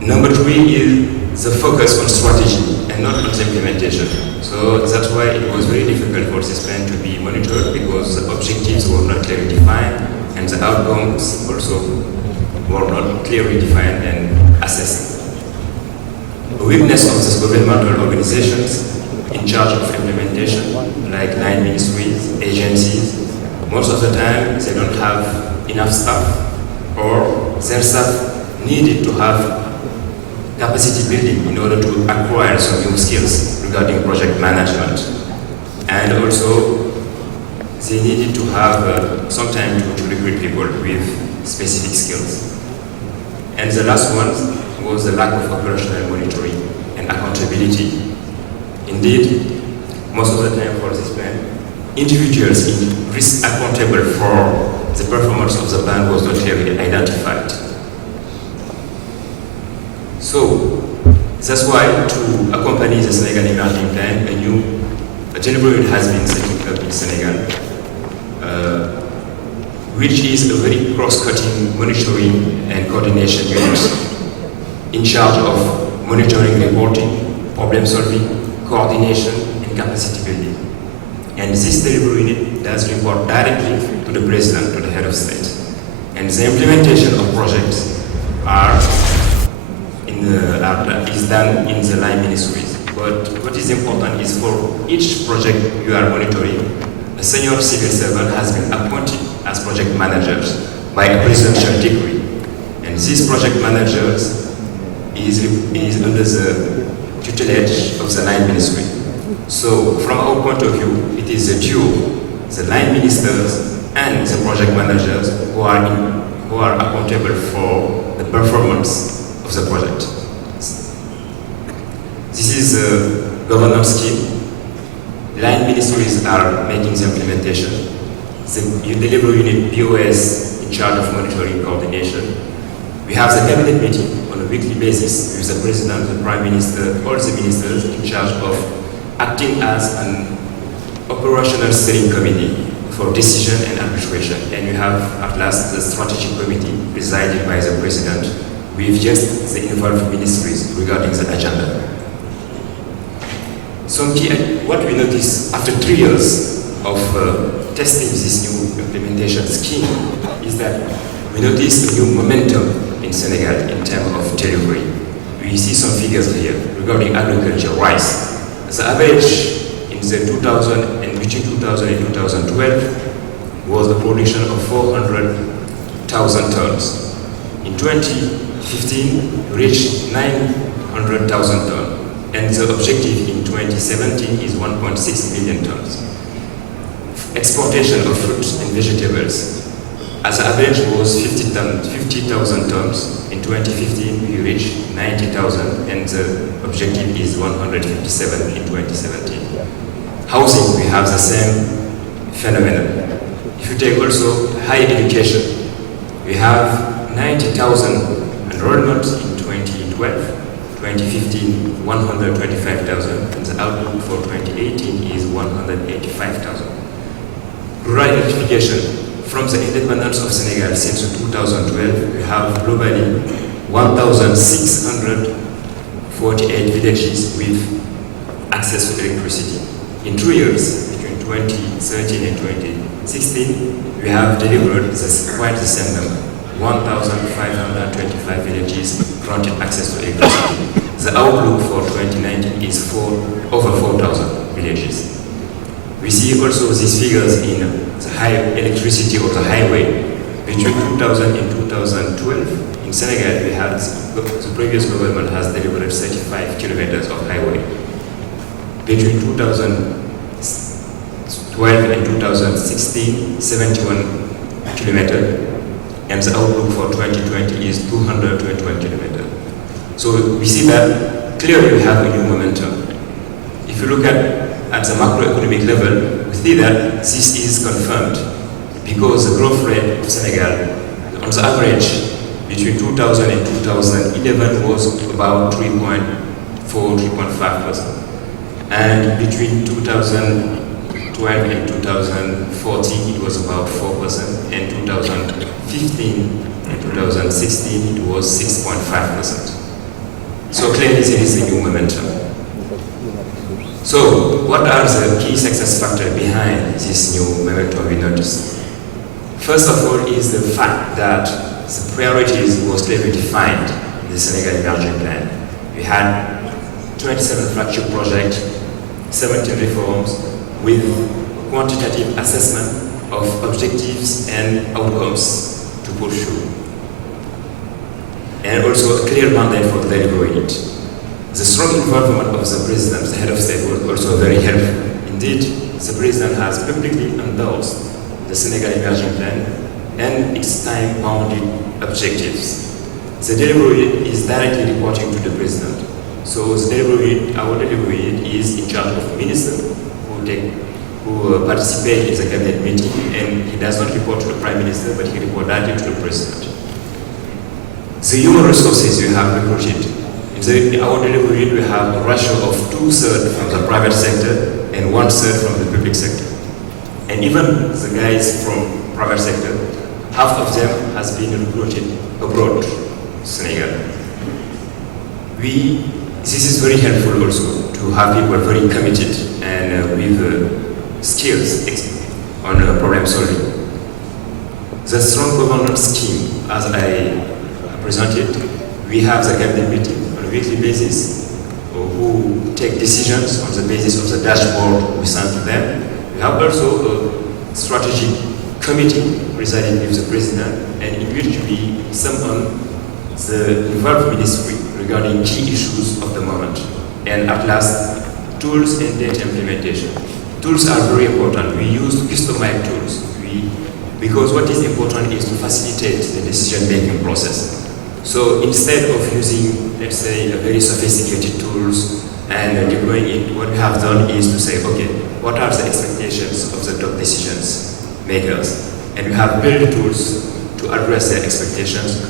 Number 3 is the focus on strategy and not on the implementation. So that's why it was very difficult for this plan to be monitored, because the objectives were not clearly defined and the outcomes also were not clearly defined and assessed. The weakness of the governmental organizations in charge of implementation, like 9 ministries, agencies, most of the time they don't have enough staff, or their staff needed to have capacity building in order to acquire some new skills regarding project management. And also, they needed to have some time to recruit people with specific skills. And the last one was the lack of operational monitoring and accountability. Indeed, most of the time for this plan, individuals in risk accountable for the performance of the plan was not clearly identified. So, that's why to accompany the Senegal Emerging Plan, a delivery has been set up in Senegal, which is a very cross-cutting monitoring and coordination unit in charge of monitoring, reporting, problem solving, coordination, and capacity building. And this delivery unit does report directly to the President, to the head of state. And the implementation of projects is done in the line ministries. But what is important is for each project you are monitoring, a senior civil servant has been appointed as project managers by a presidential decree. And these project managers is under the tutelage of the line ministry. So from our point of view, it is the duo, the line ministers and the project managers who are accountable for the performance of the project. This is a governance scheme. Line ministries are making the implementation. The delivery unit BOS in charge of monitoring coordination. We have the cabinet meeting on a weekly basis with the president, the prime minister, all the ministers in charge of acting as an operational steering committee for decision and arbitration. And we have at last the strategic committee presided by the president with just the involved ministries regarding the agenda. What we notice after 3 years of testing this new implementation scheme is that we notice a new momentum in Senegal in terms of delivery. We see some figures here regarding agriculture, rice. The average in the between 2000 and 2012 was a production of 400,000 tons. In 2015, we reached 900,000 tons. And the objective in 2017 is 1.6 million tons. Exportation of fruits and vegetables, as an average was 50,000 tons. In 2015, we reached 90,000, and the objective is 157 in 2017. Housing, we have the same phenomenon. If you take also higher education, we have 90,000 enrollments in 2012. 2015, 125,000, and the outlook for 2018 is 185,000. Rural electrification, from the independence of Senegal since 2012, we have globally 1,648 villages with access to electricity. In 2 years, between 2013 and 2016, we have delivered quite the same number, 1,525 villages granted access to electricity. The outlook for 2019 is over 4,000 villages. We see also these figures in the high electricity of the highway. Between 2000 and 2012, in Senegal, we had the previous government has delivered 35 kilometers of highway. Between 2012 and 2016, 71 kilometers, and the outlook for 2020 is 221 kilometers. So we see that clearly we have a new momentum. If you look at the macroeconomic level, we see that this is confirmed because the growth rate of Senegal, on the average, between 2000 and 2011 was about 3.4–3.5%. And between 2012 and 2014, it was about 4%, and 2015 and 2016, it was 6.5%. So clearly there is a new momentum. So what are the key success factors behind this new momentum we noticed? First of all is the fact that the priorities was clearly defined in the Senegal Emerging Plan. We had 27 flagship projects, 17 reforms with quantitative assessment of objectives and outcomes to pursue. And also a clear mandate for delivering it. The strong involvement of the President, the head of state, was also very helpful. Indeed, the President has publicly endorsed the Senegal Emerging Plan and its time-bounded objectives. The delivery is directly reporting to the President. So our delivery is in charge of ministers who participate in the cabinet meeting, and he does not report to the Prime Minister, but he reports directly to the President. The human resources we have recruited. In our delivery, we have a ratio of 2/3 from the private sector and 1/3 from the public sector. And even the guys from private sector, half of them has been recruited abroad, Senegal. This is very helpful also to have people very committed and with skills on problem solving. The strong governance scheme, as I presented, we have the cabinet meeting on a weekly basis who take decisions on the basis of the dashboard we send to them. We have also a strategic committee presided with the President, and in which we summon the involved ministry regarding key issues of the moment. And at last, tools and data implementation. Tools are very important. We use customized tools because what is important is to facilitate the decision-making process. So instead of using, let's say, a very sophisticated tools and deploying it, what we have done is to say, okay, what are the expectations of the top decisions makers? And we have built tools to address their expectations,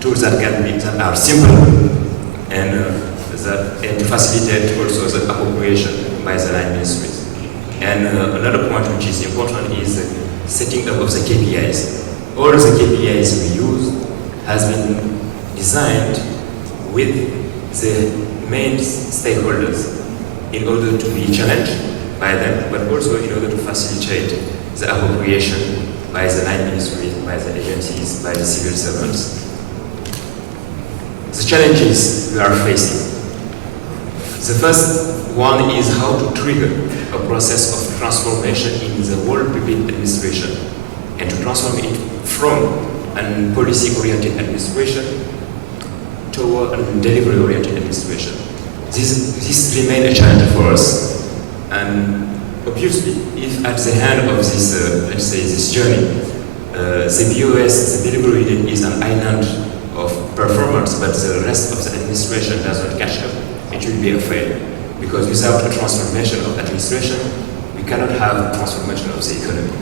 tools that are simple and to facilitate also the appropriation by the line ministries. And another point which is important is the setting up of the KPIs. All of the KPIs we use has been designed with the main stakeholders in order to be challenged by them, but also in order to facilitate the appropriation by the line ministries, by the agencies, by the civil servants. The challenges we are facing. The first one is how to trigger a process of transformation in the whole public administration and to transform it from a policy-oriented administration toward a delivery-oriented administration. This remains a challenge for us. And obviously, if at the end of this, let's say, this journey, the BOS, the delivery unit, is an island of performance, but the rest of the administration does not catch up, it will be a failure. Because without a transformation of administration, we cannot have transformation of the economy.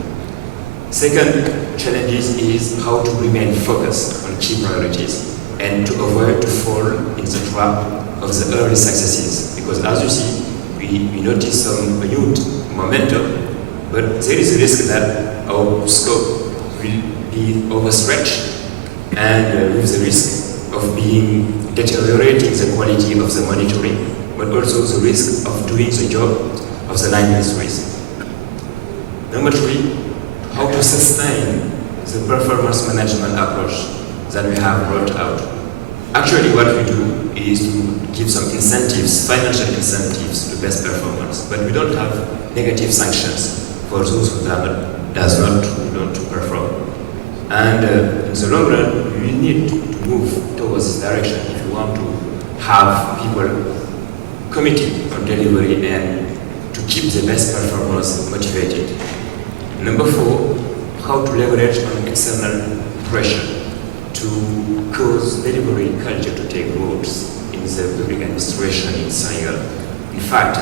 Second challenge is how to remain focused on key priorities and to avoid to fall in the trap of the early successes. Because as you see, we notice some renewed momentum, but there is a risk that our scope will be overstretched, and with the risk of being deteriorating the quality of the monitoring, but also the risk of doing the job of the line ministries. Number 3, how to sustain the performance management approach that we have brought out. Actually, what we do is to give some incentives, financial incentives to best performance, but we don't have negative sanctions for those who don't perform. And in the long run, we need to move towards this direction if we want to have people committed on delivery and to keep the best performers motivated. Number 4, how to leverage on external pressure to cause delivery culture to take roots in the public administration in Senegal. In fact,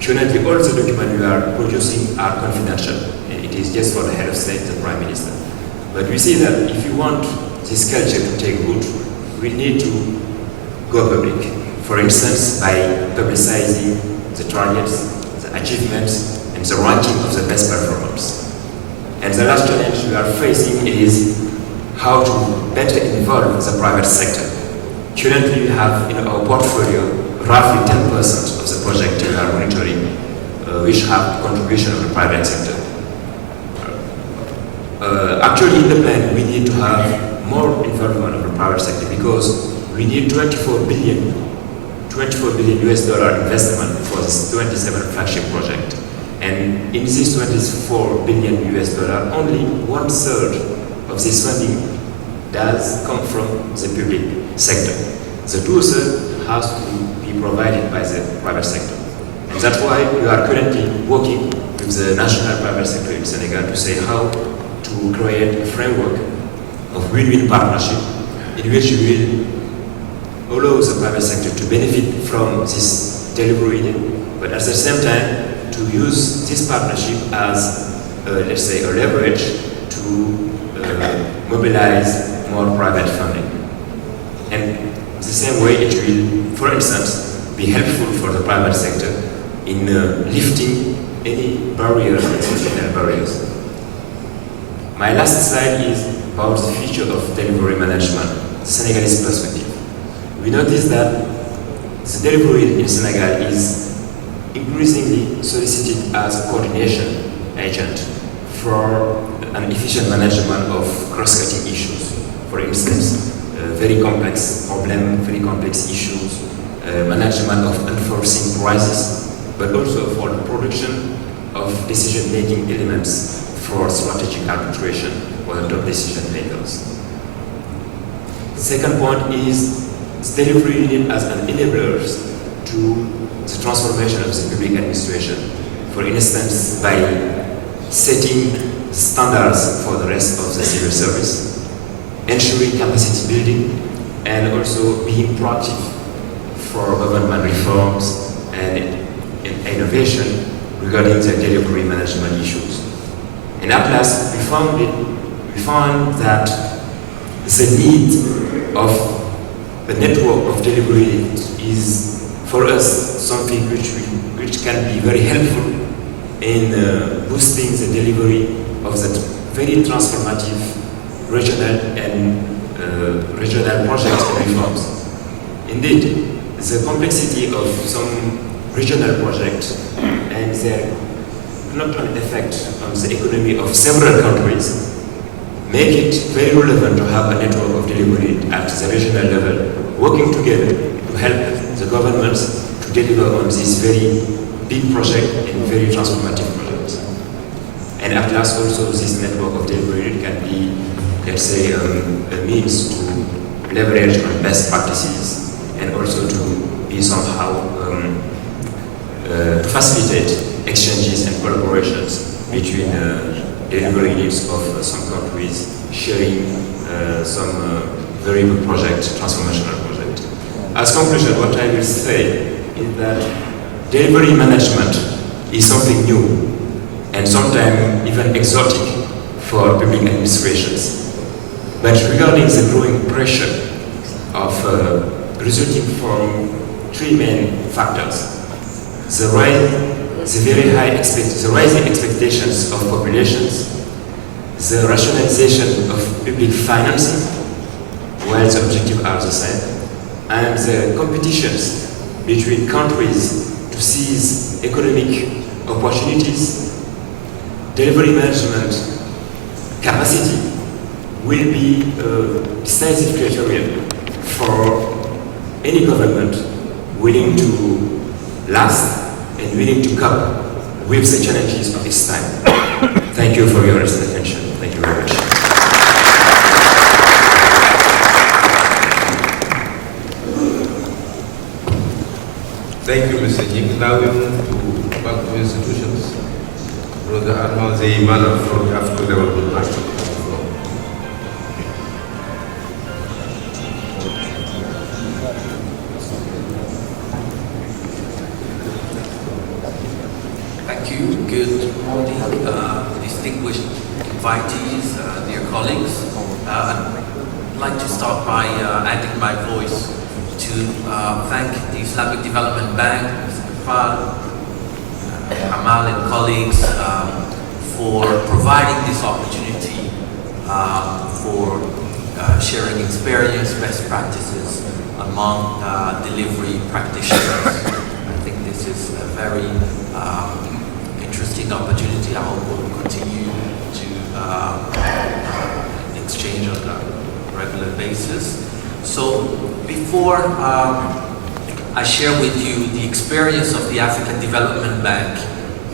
currently all the documents we are producing are confidential, and it is just for the head of state, the prime minister. But we see that if you want this culture to take root, we need to go public. For instance, by publicizing the targets, the achievements, and the ranking of the best performers. And the last challenge we are facing is how to better involve the private sector. Currently, we have in our portfolio roughly 10% of the project we are monitoring, which have contribution of the private sector. Actually, in the plan, we need to have more involvement of the private sector because we need 24 billion US dollar investment for this 27 flagship project. And in this 24 billion US dollar, only 1/3 of this funding does come from the public sector. The 2/3 has to be provided by the private sector. And that's why we are currently working with the national private sector in Senegal to say how to create a framework of win-win partnership in which we will allow the private sector to benefit from this delivery, but at the same time to use this partnership as, let's say, a leverage to mobilize more private funding. And the same way it will, for instance, be helpful for the private sector in lifting any barriers, institutional barriers. My last slide is about the future of delivery management, the Senegalese perspective. We notice that the delivery in Senegal is increasingly solicited as a coordination agent for an efficient management of cross-cutting issues. For instance, very complex problem, very complex issues, management of unforeseen crises, but also for the production of decision-making elements for strategic arbitration for the top decision makers. Second point is delivery unit as an enabler to the transformation of the public administration. For instance, by setting standards for the rest of the civil service, ensuring capacity building, and also being proactive for government reforms and innovation regarding the delivery management issues. And at last, we found that the need of the network of delivery is, for us, something which can be very helpful in boosting the delivery of the very transformative regional and regional projects and reforms. Indeed, the complexity of some regional projects and their knock-on effect on the economy of several countries make it very relevant to have a network of delivery at the regional level, working together to help the governments to deliver on this very big project and very transformative projects. And at last also this network of delivery can be, let's say, a means to leverage on best practices and also to be somehow to facilitate exchanges and collaborations between delivery units of some countries sharing some very good project, transformational project. As conclusion, what I will say is that delivery management is something new and sometimes even exotic for public administrations. But regarding the growing pressure of resulting from three main factors: the rising expectations of populations, the rationalization of public financing, while the objectives are the same, and the competitions between countries to seize economic opportunities, delivery management capacity will be a decisive criterion for any government willing to last and willing to cope with the challenges of this time. Thank you for your attention. Thank you very much. Thank you, Mr. Jing. Now we move to back to institutions. Brother Armal Zeimana from the African Development Bank. Thank you. Good morning, distinguished invitees, dear colleagues. I'd like to start by adding my voice to thank the Islamic Development Bank, Mr. Kafal, Amal and colleagues for providing this opportunity for sharing experience, best practices among delivery practitioners. I think this is a very interesting opportunity. I hope we'll continue to exchange on a regular basis. So before I share with you the experience of the African Development Bank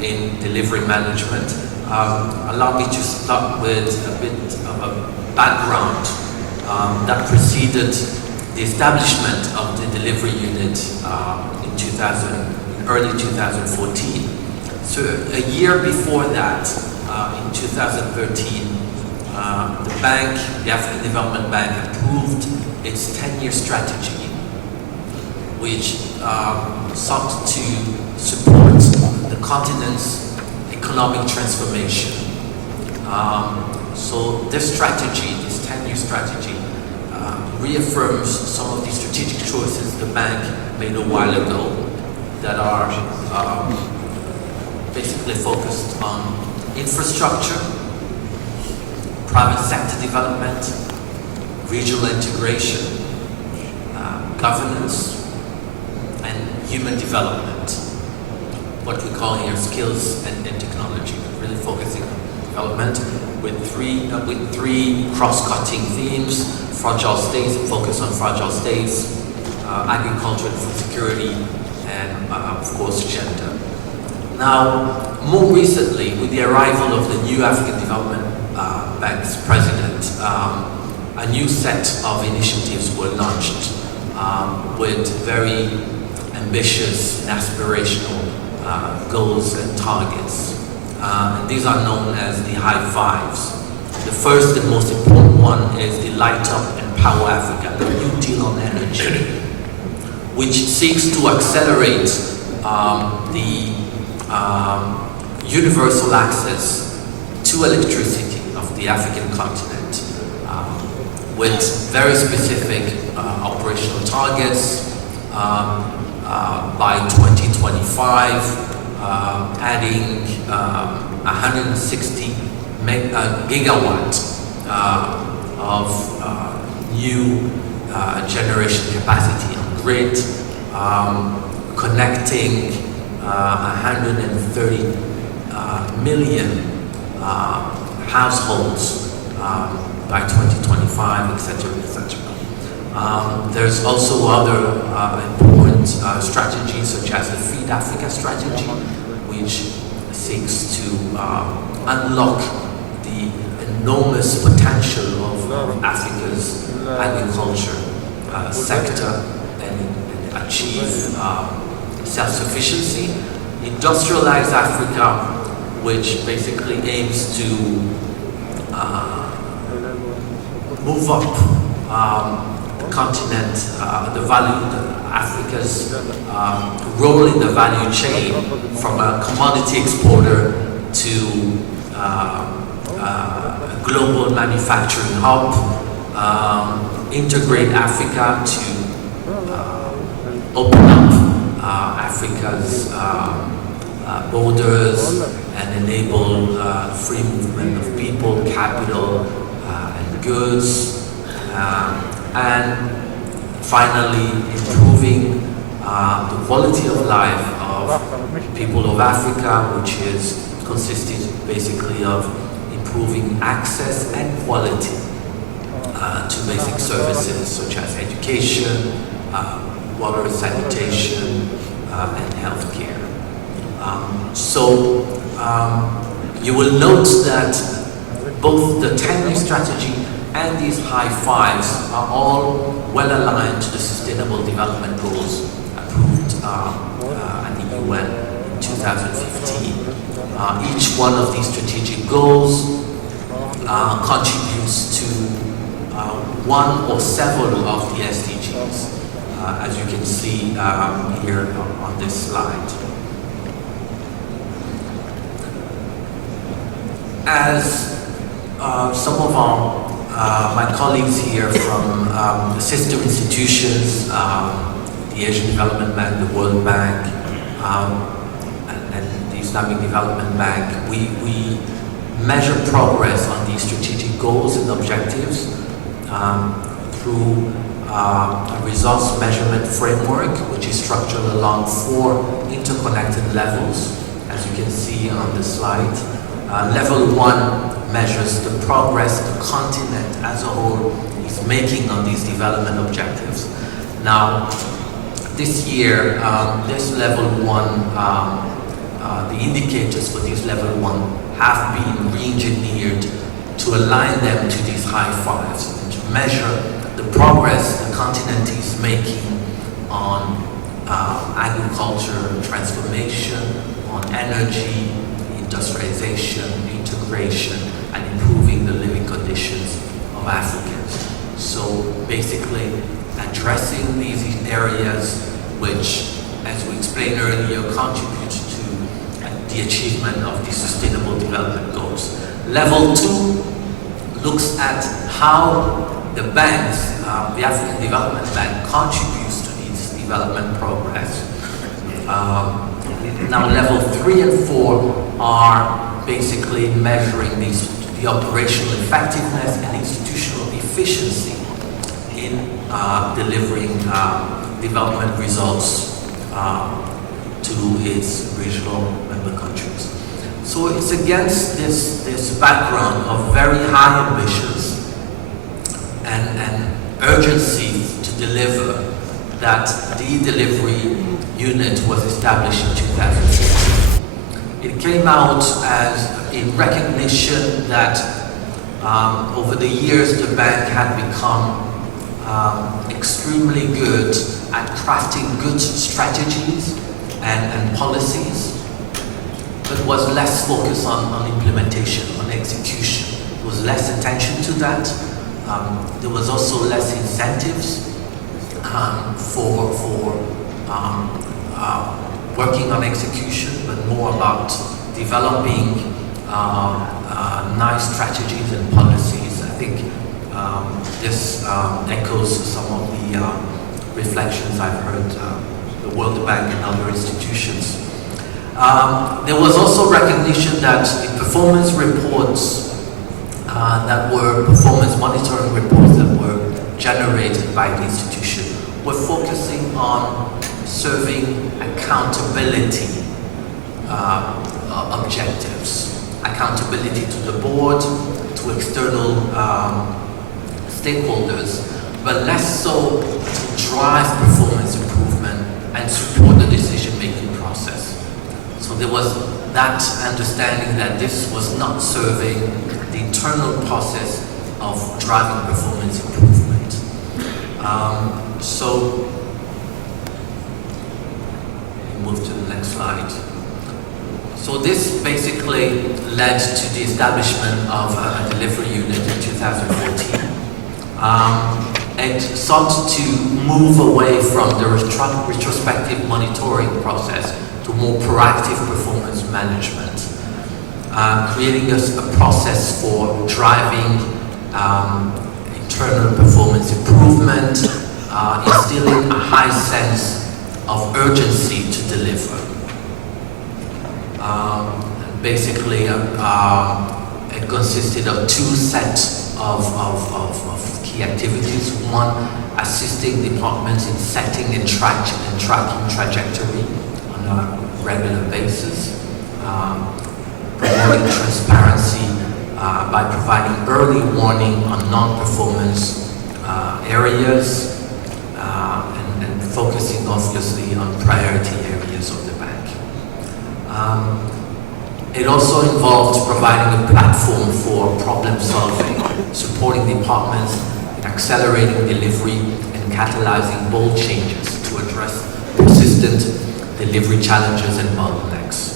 in delivery management, allow me to start with a bit of a background that preceded the establishment of the delivery unit in early 2014. So a year before that, in 2013, the bank, the African Development Bank, approved its 10-year strategy, which sought to support the continent's economic transformation. So this strategy, this 10-year strategy, reaffirms some of the strategic choices the bank made a while ago that are basically focused on infrastructure, private sector development, regional integration, governance, and human development. What we call here skills and technology, really focusing on development with three cross-cutting themes: fragile states, focus on fragile states, agriculture and food security, and of course gender. Now, more recently, with the arrival of the new African Development Bank's president, a new set of initiatives were launched with very ambitious and aspirational goals and targets. And these are known as the High Fives. The first and most important one is the Light Up and Power Africa, the New Deal on Energy, which seeks to accelerate the universal access to electricity of the African continent with very specific operational targets by 2025, adding 160 gigawatt of new generation capacity on grid, connecting 130 million households by 2025, etc., etc. There's also other important strategies, such as the Feed Africa strategy, which seeks to unlock the enormous potential of Africa's agriculture sector and achieve self-sufficiency. Industrialize Africa, which basically aims to move up the continent, Africa's role in the value chain from a commodity exporter to a global manufacturing hub, integrate Africa to open up Africa's borders and enable free movement of people, capital, and goods, and finally improving the quality of life of people of Africa, which is consisted basically of improving access and quality to basic services such as education, water, sanitation, and healthcare. You will note that both the 10-year strategy and these high fives are all well aligned to the Sustainable Development Goals approved at the UN in 2015. Each one of these strategic goals contributes to one or several of the SDGs, as you can see here on this slide. As some of my colleagues here from the sister institutions, the Asian Development Bank, the World Bank, and the Islamic Development Bank, we measure progress on these strategic goals and objectives through a results measurement framework, which is structured along 4 interconnected levels, as you can see on the slide. Level 1 measures the progress the continent as a whole is making on these development objectives. Now, this year, this level 1, the indicators for this level 1 have been re-engineered to align them to these high fives and to measure the progress the continent is making on agriculture transformation, on energy, industrialization, integration, and improving the living conditions of Africans. So basically, addressing these areas which, as we explained earlier, contribute to the achievement of the Sustainable Development Goals. Level 2 looks at how the banks, the African Development Bank, contributes to these development progress. Now, level 3 and 4 are basically measuring the operational effectiveness and institutional efficiency in delivering development results to its regional member countries. So it's against this background of very high ambitions and urgency to deliver that the delivery unit was established in 2016. It came out as in recognition that over the years the bank had become extremely good at crafting good strategies and policies, but was less focused on implementation, on execution. There was less attention to that. There was also less incentives for working on execution, but more about developing nice strategies and policies. I think this echoes some of the reflections I've heard the World Bank and other institutions. There was also recognition that the performance reports performance monitoring reports that were generated by the institution were focusing on serving accountability objectives, accountability to the board, to external stakeholders, but less so to drive performance improvement and support the decision-making process. So there was that understanding that this was not serving the internal process of driving performance improvement. So move to the next slide. So this basically led to the establishment of a delivery unit in 2014. It sought to move away from the retrospective monitoring process to more proactive performance management, creating a process for driving internal performance improvement, instilling a high sense of urgency to deliver. Basically, it consisted of 2 sets of key key activities. One, assisting departments in setting and tracking trajectory on a regular basis. Promoting transparency by providing early warning on non-performance areas and focusing obviously on priority areas of the bank. It also involved providing a platform for problem solving, supporting departments in accelerating delivery and catalyzing bold changes to address persistent delivery challenges and bottlenecks.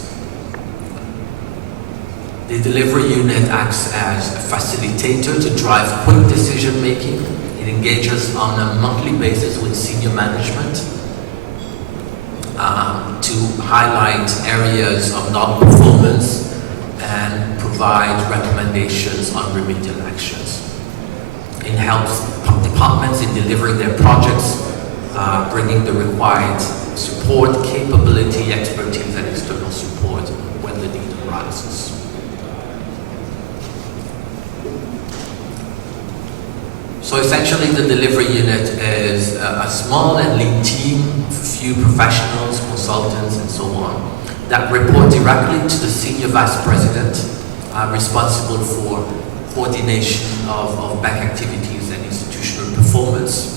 The delivery unit acts as a facilitator to drive quick decision making. It engages on a monthly basis with senior management to highlight areas of non-performance and provide recommendations on remedial actions. It helps departments in delivering their projects, bringing the required support, capability, expertise, and external support when the need arises. So essentially the delivery unit is a small and lean team, a few professionals, consultants, and so on, that report directly to the Senior Vice President, responsible for coordination of bank activities and institutional performance.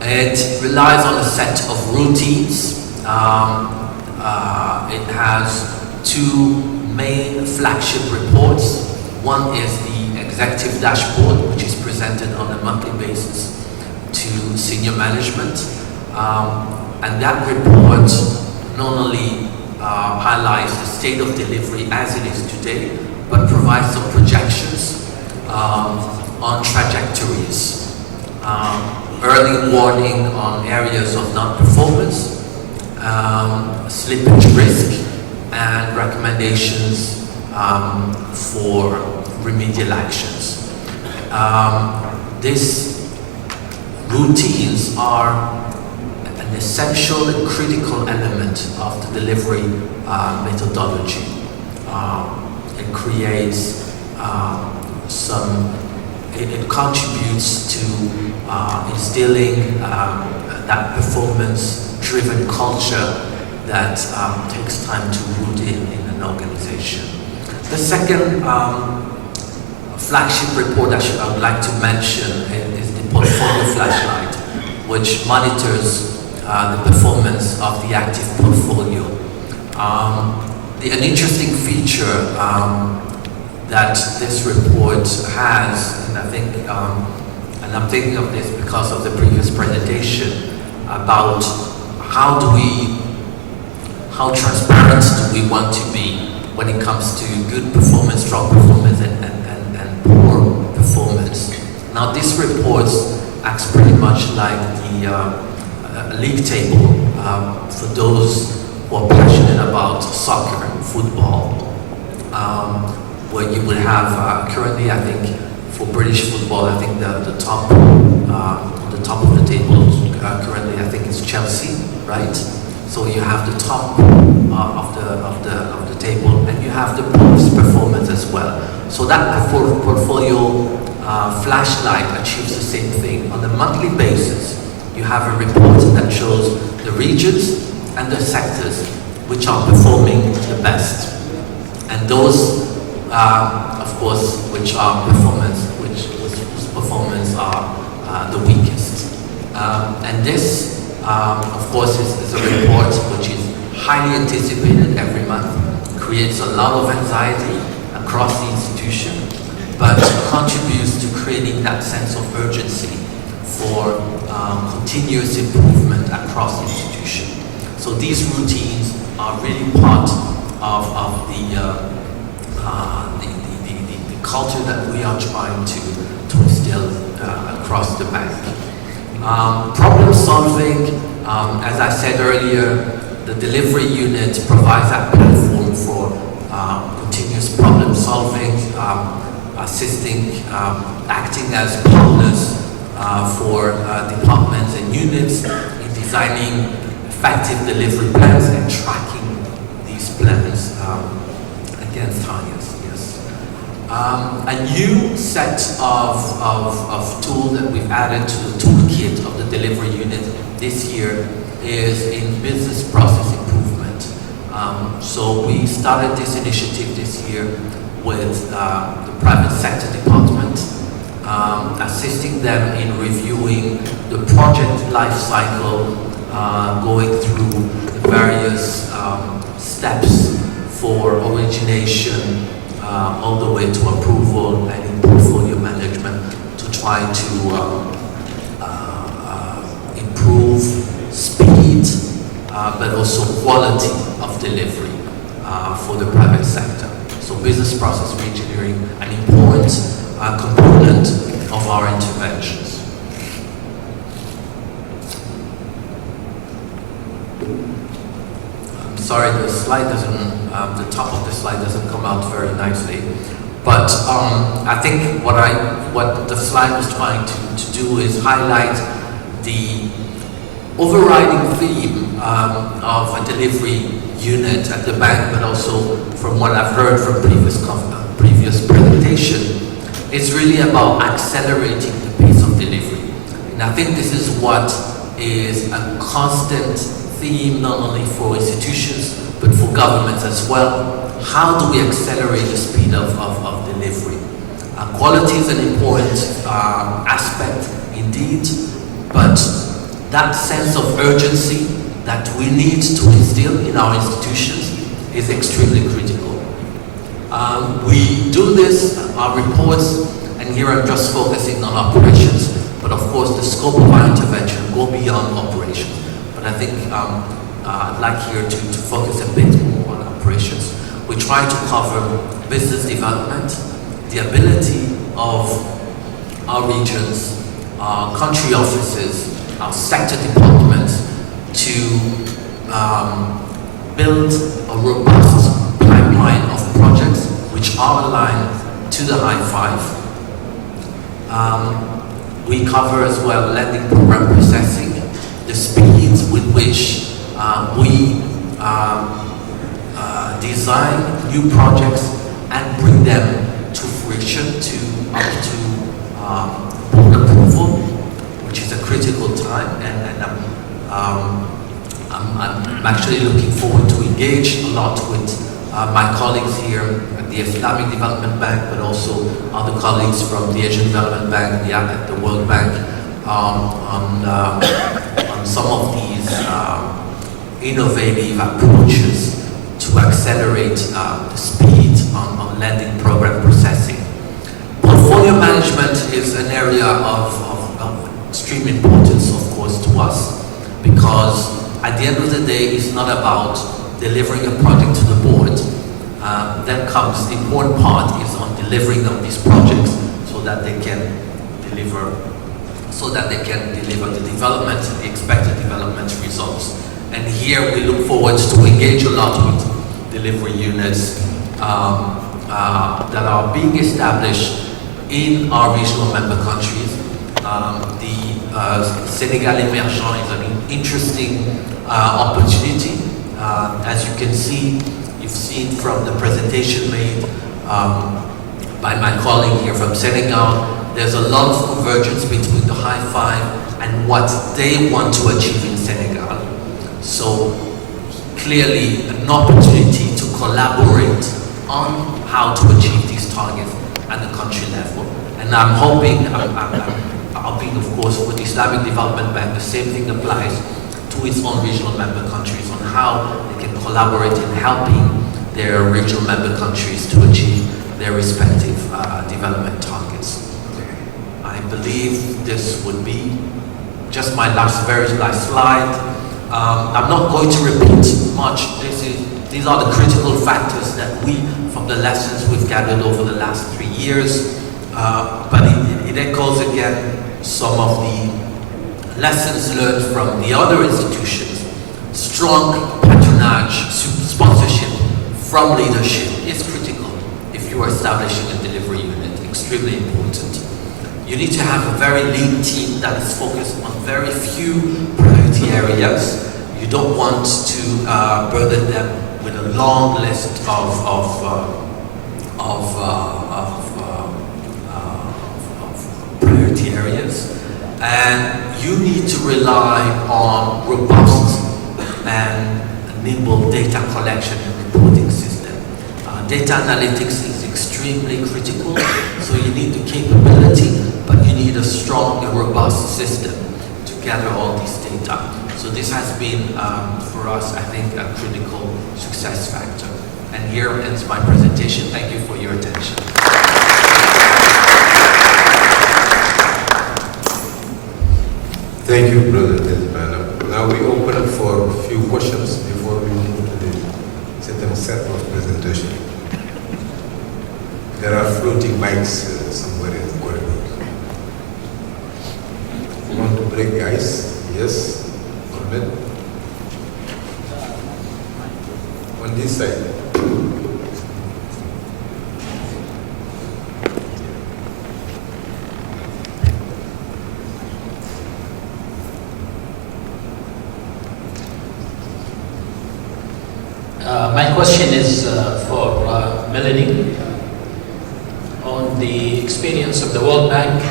It relies on a set of routines. It has two main flagship reports. One is the executive dashboard, which is presented on a monthly basis to senior management. And that report not only highlights the state of delivery as it is today, but provides some projections on trajectories, early warning on areas of non-performance, slippage risk, and recommendations for remedial actions. These routines are an essential and critical element of the delivery methodology. It creates it contributes to instilling that performance-driven culture that takes time to root in an organization. The second flagship report I would like to mention is the Portfolio Flashlight, which monitors the performance of the active portfolio. An interesting feature that this report has, and I think, and I'm thinking of this because of the previous presentation about how transparent do we want to be when it comes to good performance, strong performance, and poor performance. Now, this report acts pretty much like the league table for those who are passionate about soccer and football, where you would have currently, I think, for British football, I think the top of the table currently, I think, is Chelsea, right? So you have the top of the table, and you have the poor's performance as well. So that portfolio flashlight achieves the same thing. On a monthly basis, you have a report that shows the regions and the sectors which are performing the best, and those, of course, which performance are the weakest. And this, of course, is a report which is highly anticipated every month, creates a lot of anxiety across the institution, but contributes to creating that sense of urgency for continuous improvement across the institution. So these routines are really part of the culture that we are trying to instill across the bank. Problem solving, as I said earlier, the delivery unit provides that platform for continuous problem solving, assisting, acting as partners for departments and units in designing effective delivery plans and tracking these plans against targets. Yes. A new set of tools that we've added to the toolkit of the delivery unit this year is in business process improvement. So we started this initiative this year with the private sector department, assisting them in reviewing the project life cycle, going through the various steps for origination, all the way to approval and in portfolio management to try to improve speed, but also quality of delivery for the private sector. So business process reengineering, an important component of our interventions. I'm sorry, the slide doesn't, the top of the slide doesn't come out very nicely. But I think what the slide was trying to do is highlight the overriding theme of a delivery unit at the bank, but also from what I've heard from previous presentation, it's really about accelerating the pace of delivery. And I think this is what is a constant theme, not only for institutions, but for governments as well. How do we accelerate the speed of delivery? Quality is an important aspect indeed, but that sense of urgency that we need to instill in our institutions is extremely critical. We do this, our reports, and here I'm just focusing on operations, but of course the scope of our intervention go beyond operations. But I think I'd like here to focus a bit more on operations. We try to cover business development, the ability of our regions, our country offices, our sector departments to build a robust pipeline of projects which are aligned to the high five. We cover as well lending program processing, the speeds with which we design new projects and bring them to fruition, up to board approval, which is a critical time, and I'm actually looking forward to engage a lot with my colleagues here at the Islamic Development Bank, but also other colleagues from the Asian Development Bank, the World Bank, on some of these innovative approaches to accelerate the speed on lending program processing. Portfolio management is an area of extreme importance, of course, to us, because at the end of the day, it's not about delivering a project to the board. Then comes the important part is on delivering of these projects so that they can deliver the development, the expected development results. And here we look forward to engage a lot with delivery units that are being established in our regional member countries. The Senegal Emergent is an interesting opportunity. As you can see, you've seen from the presentation made by my colleague here from Senegal, there's a lot of convergence between the high five and what they want to achieve in Senegal. So clearly an opportunity to collaborate on how to achieve these targets at the country level. And I'm hoping, of course, with the Islamic Development Bank, the same thing applies to its own regional member countries on how they can collaborate in helping their regional member countries to achieve their respective development targets. I believe this would be just my very last slide. I'm not going to repeat much. These are the critical factors that from the lessons we've gathered over the last 3 years, but it echoes again some of the lessons learned from the other institutions. Strong patronage, sponsorship from leadership is critical if you are establishing a delivery unit, extremely important. You need to have a very lean team that is focused on very few priority areas. You don't want to burden them with a long list of of priority areas, and you need to rely on robust and nimble data collection and reporting system. Data analytics is extremely critical, so you need the capability, but you need a strong and robust system to gather all these data. So this has been, for us, I think, a critical success factor. And here ends my presentation. Thank you for your attention. Thank you, Brother Desmana. Now we open up for a few questions before we move to the second set of presentation. There are floating mics somewhere in the corridor. You want to break the ice? Yes? Ahmed? On this side. My question is for Melanie on the experience of the World Bank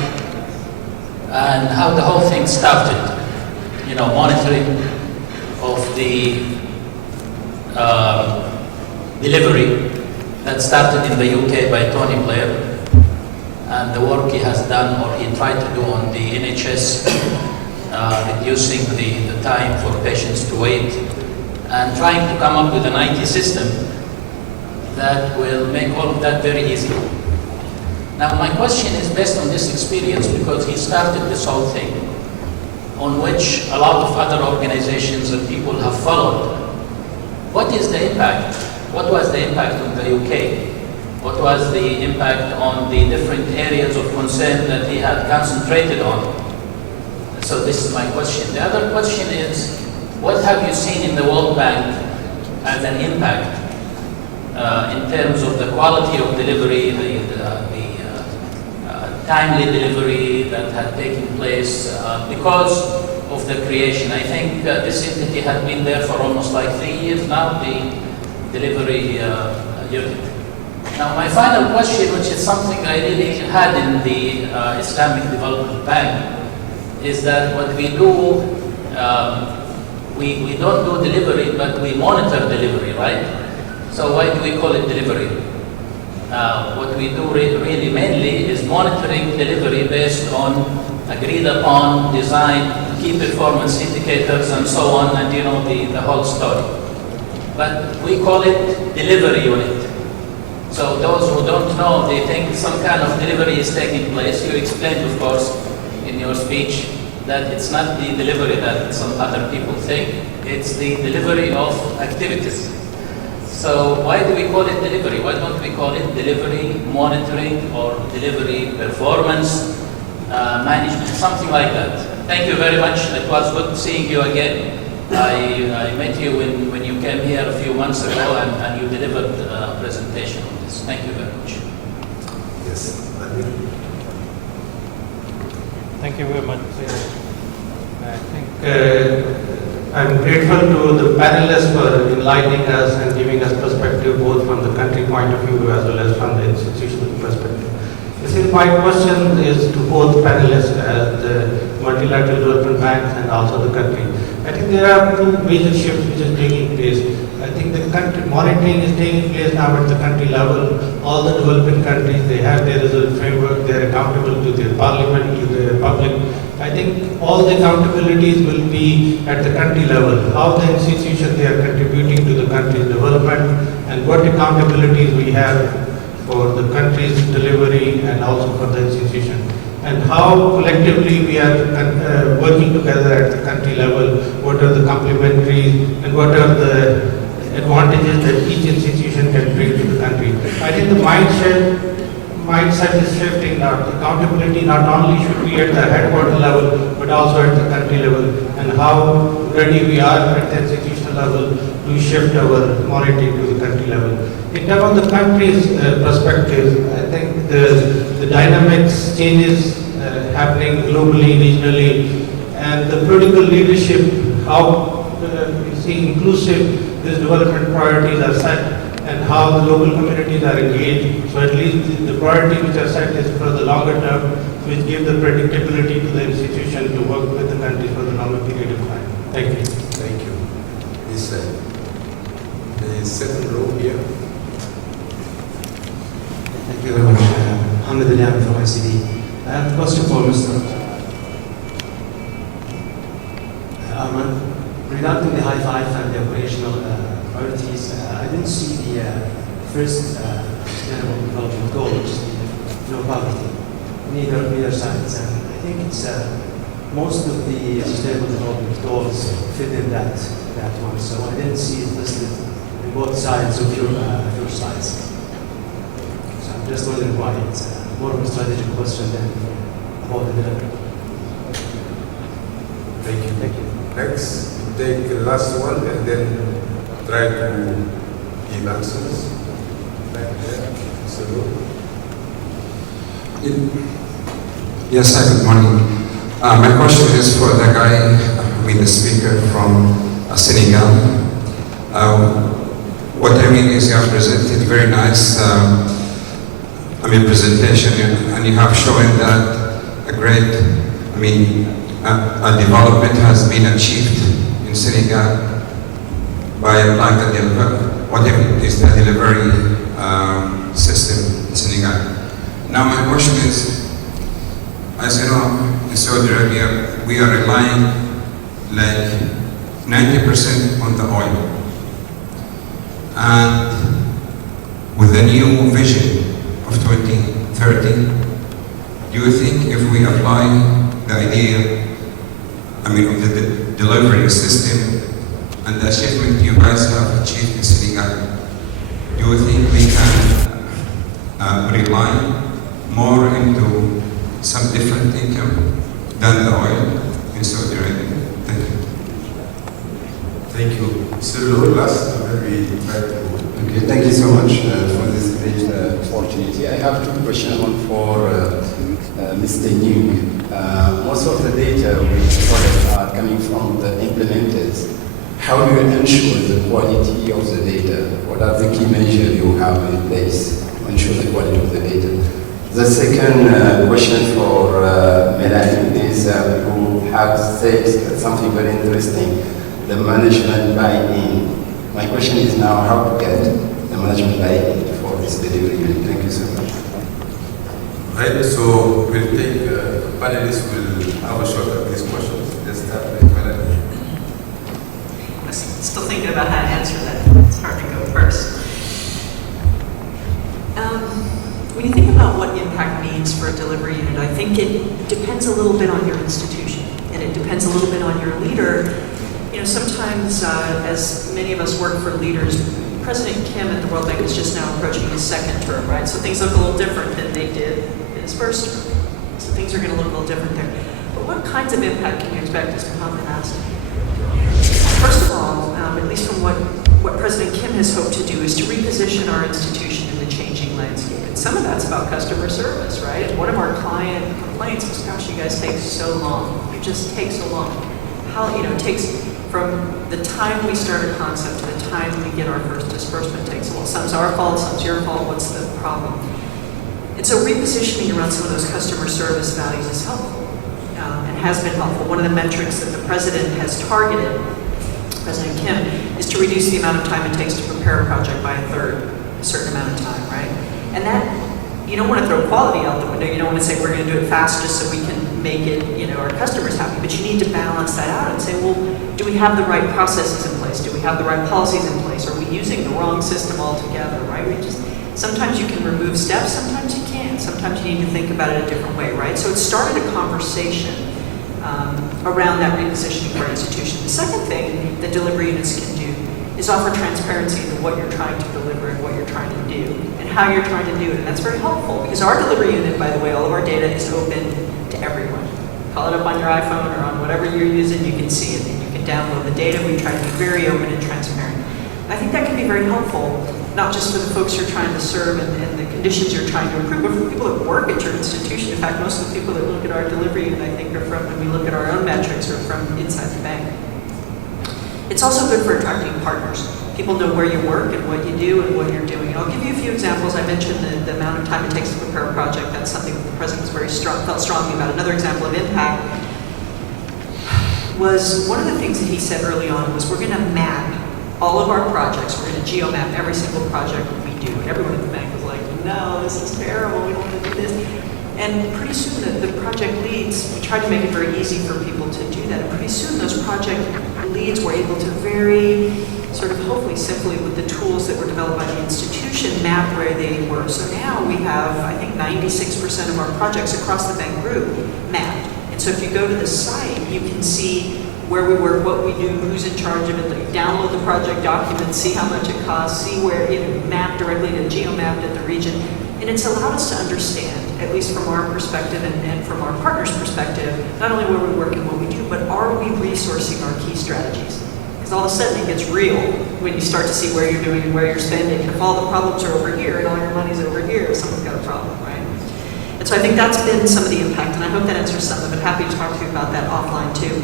and how the whole thing started. You know, monitoring of the delivery that started in the UK by Tony Blair and the work he has done or he tried to do on the NHS, reducing the time for patients to wait, and trying to come up with an IT system that will make all of that very easy. Now my question is based on this experience because he started this whole thing on which a lot of other organizations and people have followed. What is the impact? What was the impact on the UK? What was the impact on the different areas of concern that he had concentrated on? So this is my question. The other question is, what have you seen in the World Bank as an impact in terms of the quality of delivery, the timely delivery that had taken place because of the creation? I think this entity had been there for almost like 3 years now, the delivery unit. Now my final question, which is something I really had in the Islamic Development Bank, is that what we do, we don't do delivery, but we monitor delivery, right? So why do we call it delivery? What we do really mainly is monitoring delivery based on agreed upon design, key performance indicators and so on, and you know the whole story. But we call it delivery unit. So those who don't know, they think some kind of delivery is taking place. You explained, of course, in your speech that it's not the delivery that some other people think, it's the delivery of activities. So why do we call it delivery? Why don't we call it delivery monitoring or delivery performance management, something like that? Thank you very much. It was good seeing you again. I met you when you came here a few months ago and you delivered a presentation on this. Thank you very much. Yes. Thank you very much. I think I'm grateful to the panelists for enlightening us and giving us perspective both from the country point of view as well as from the institutional perspective. My question is to both panelists, the multilateral development banks and also the country. I think there are two major shifts which is taking place. I think the country monitoring is taking place now at the country level. All the developing countries, they have their result framework, they are accountable to their parliament, to their public. I think all the accountabilities will be at the country level. How the institution they are contributing to the country's development and what accountabilities we have for the country's delivery and also for the institution. And how collectively we are working together at the country level, what are the complementaries and what are the advantages that each institution can bring to the country. I think the mindset is shifting now. The accountability not only should be at the headquarter level, but also at the country level, and how ready we are at the institutional level to shift our monitoring to the country level. In terms of the country's perspective, I think the dynamics changes happening globally, regionally, and the political leadership, how you see inclusive these development priorities are set. and how the local communities are engaged. So at least the priority which are set is for the longer term, which give the predictability to the institution to work with the country for the longer period of time. Thank you. Thank you. This side. The second row here. Thank you very much. Mohammed Aliam from ICD. I have a question for Mr. Ahmed. Regarding the high five and the operational priorities, I didn't see the first sustainable development goal, which is the no poverty, neither sides. And I think it's most of the sustainable development goals fit in that one. So I didn't see it listed in both sides of your slides. So I'm just wondering why it's more of a strategic question than about the delivery. Thank you. Thank you. Next, take the last one and then try to give answers. Back there. So, yes, hi, good morning. My question is for the guy, the speaker from Senegal. What I mean is you have presented very nice presentation, and you have shown that a great, a development has been achieved in Senegal by applying whatever is the delivery system in Senegal. Now my question is, as you know, in Saudi Arabia, we are relying like 90% on the oil. And with the new vision of 2030, do you think if we apply the idea, of the delivery system and the achievement you guys have achieved in Senegal, do you think we can rely more into some different income than the oil in Saudi Arabia? Thank you. Thank you. So last, maybe try to. Okay, thank you so much for this great opportunity. I have two questions, one for Mr. Nguyen. Most of the data we collect are coming from the implementers. How do you ensure the quality of the data? What are the key measures you have in place to ensure the quality of the data? The second question for Melanie is who have said something very interesting, the management buy-in. My question is now how to get the management buy-in for this delivery. Thank you so much. Right, so we'll take, panelists will have a shot at these questions. Let's start with Melanie. I'm still thinking about how to answer that. It's hard to go first. When you think about what impact means for a delivery unit, I think it depends a little bit on your institution, and it depends a little bit on your leader. Sometimes, as many of us work for leaders, President Kim at the World Bank is just now approaching his second term, right? So things look a little different than they did in his first term. So things are going to look a little different there. But what kinds of impact can you expect, as Mohammed asked? First of all, at least from what President Kim has hoped to do, is to reposition our institution in the changing landscape. And some of that's about customer service, right? One of our client complaints is, gosh, you guys take so long. You just take so long. It takes from the time we start a concept to the time we get our first disbursement takes a while. Some's our fault, some's your fault, what's the problem? And so repositioning around some of those customer service values is helpful and has been helpful. One of the metrics that the president has targeted, President Kim, is to reduce the amount of time it takes to prepare a project by a third, a certain amount of time, right? And that, you don't want to throw quality out the window. You don't want to say we're going to do it fast just so we can make it, our customers happy. But you need to balance that out and say, well, do we have the right processes in place? Do we have the right policies in place? Are we using the wrong system altogether, right? Sometimes you can remove steps, sometimes you can't. Sometimes you need to think about it a different way, right? So it started a conversation around that repositioning for our institution. The second thing that delivery units can do is offer transparency into what you're trying to deliver and what you're trying to do and how you're trying to do it. And that's very helpful because our delivery unit, by the way, all of our data is open to everyone. Call it up on your iPhone or on whatever you're using, you can see it and you can download the data. We try to be very open and transparent. And I think that can be very helpful, not just for the folks you're trying to serve and the conditions you're trying to improve, but for people that work at your institution. In fact, most of the people that look at our delivery unit, I think, are from, when we look at our own metrics, are from inside the bank. It's also good for attracting partners. People know where you work and what you do and what you're doing. And I'll give you a few examples. I mentioned the amount of time it takes to prepare a project. That's something that the president was felt strongly about. Another example of impact was one of the things that he said early on was we're going to map all of our projects. We're going to geomap every single project we do. And everyone at the bank was like, no, this is terrible. We don't want to do this. And pretty soon the project leads, we tried to make it very easy for people to do that. And pretty soon those project leads were able to very sort of hopefully simply with the tools that were developed by the institution map where they were. So now we have, I think, 96% of our projects across the bank group mapped. And so if you go to the site, you can see where we work, what we do, who's in charge of it. You download the project documents, see how much it costs, see where it mapped directly to geomapped at the region. And it's allowed us to understand, at least from our perspective and from our partners' perspective, not only where we work and what we do, but are we resourcing our key strategies? Because all of a sudden it gets real when you start to see where you're doing and where you're spending. If all the problems are over here and all your money's over here, someone's got a problem, right? And so I think that's been some of the impact, and I hope that answers some of it. Happy to talk to you about that offline too.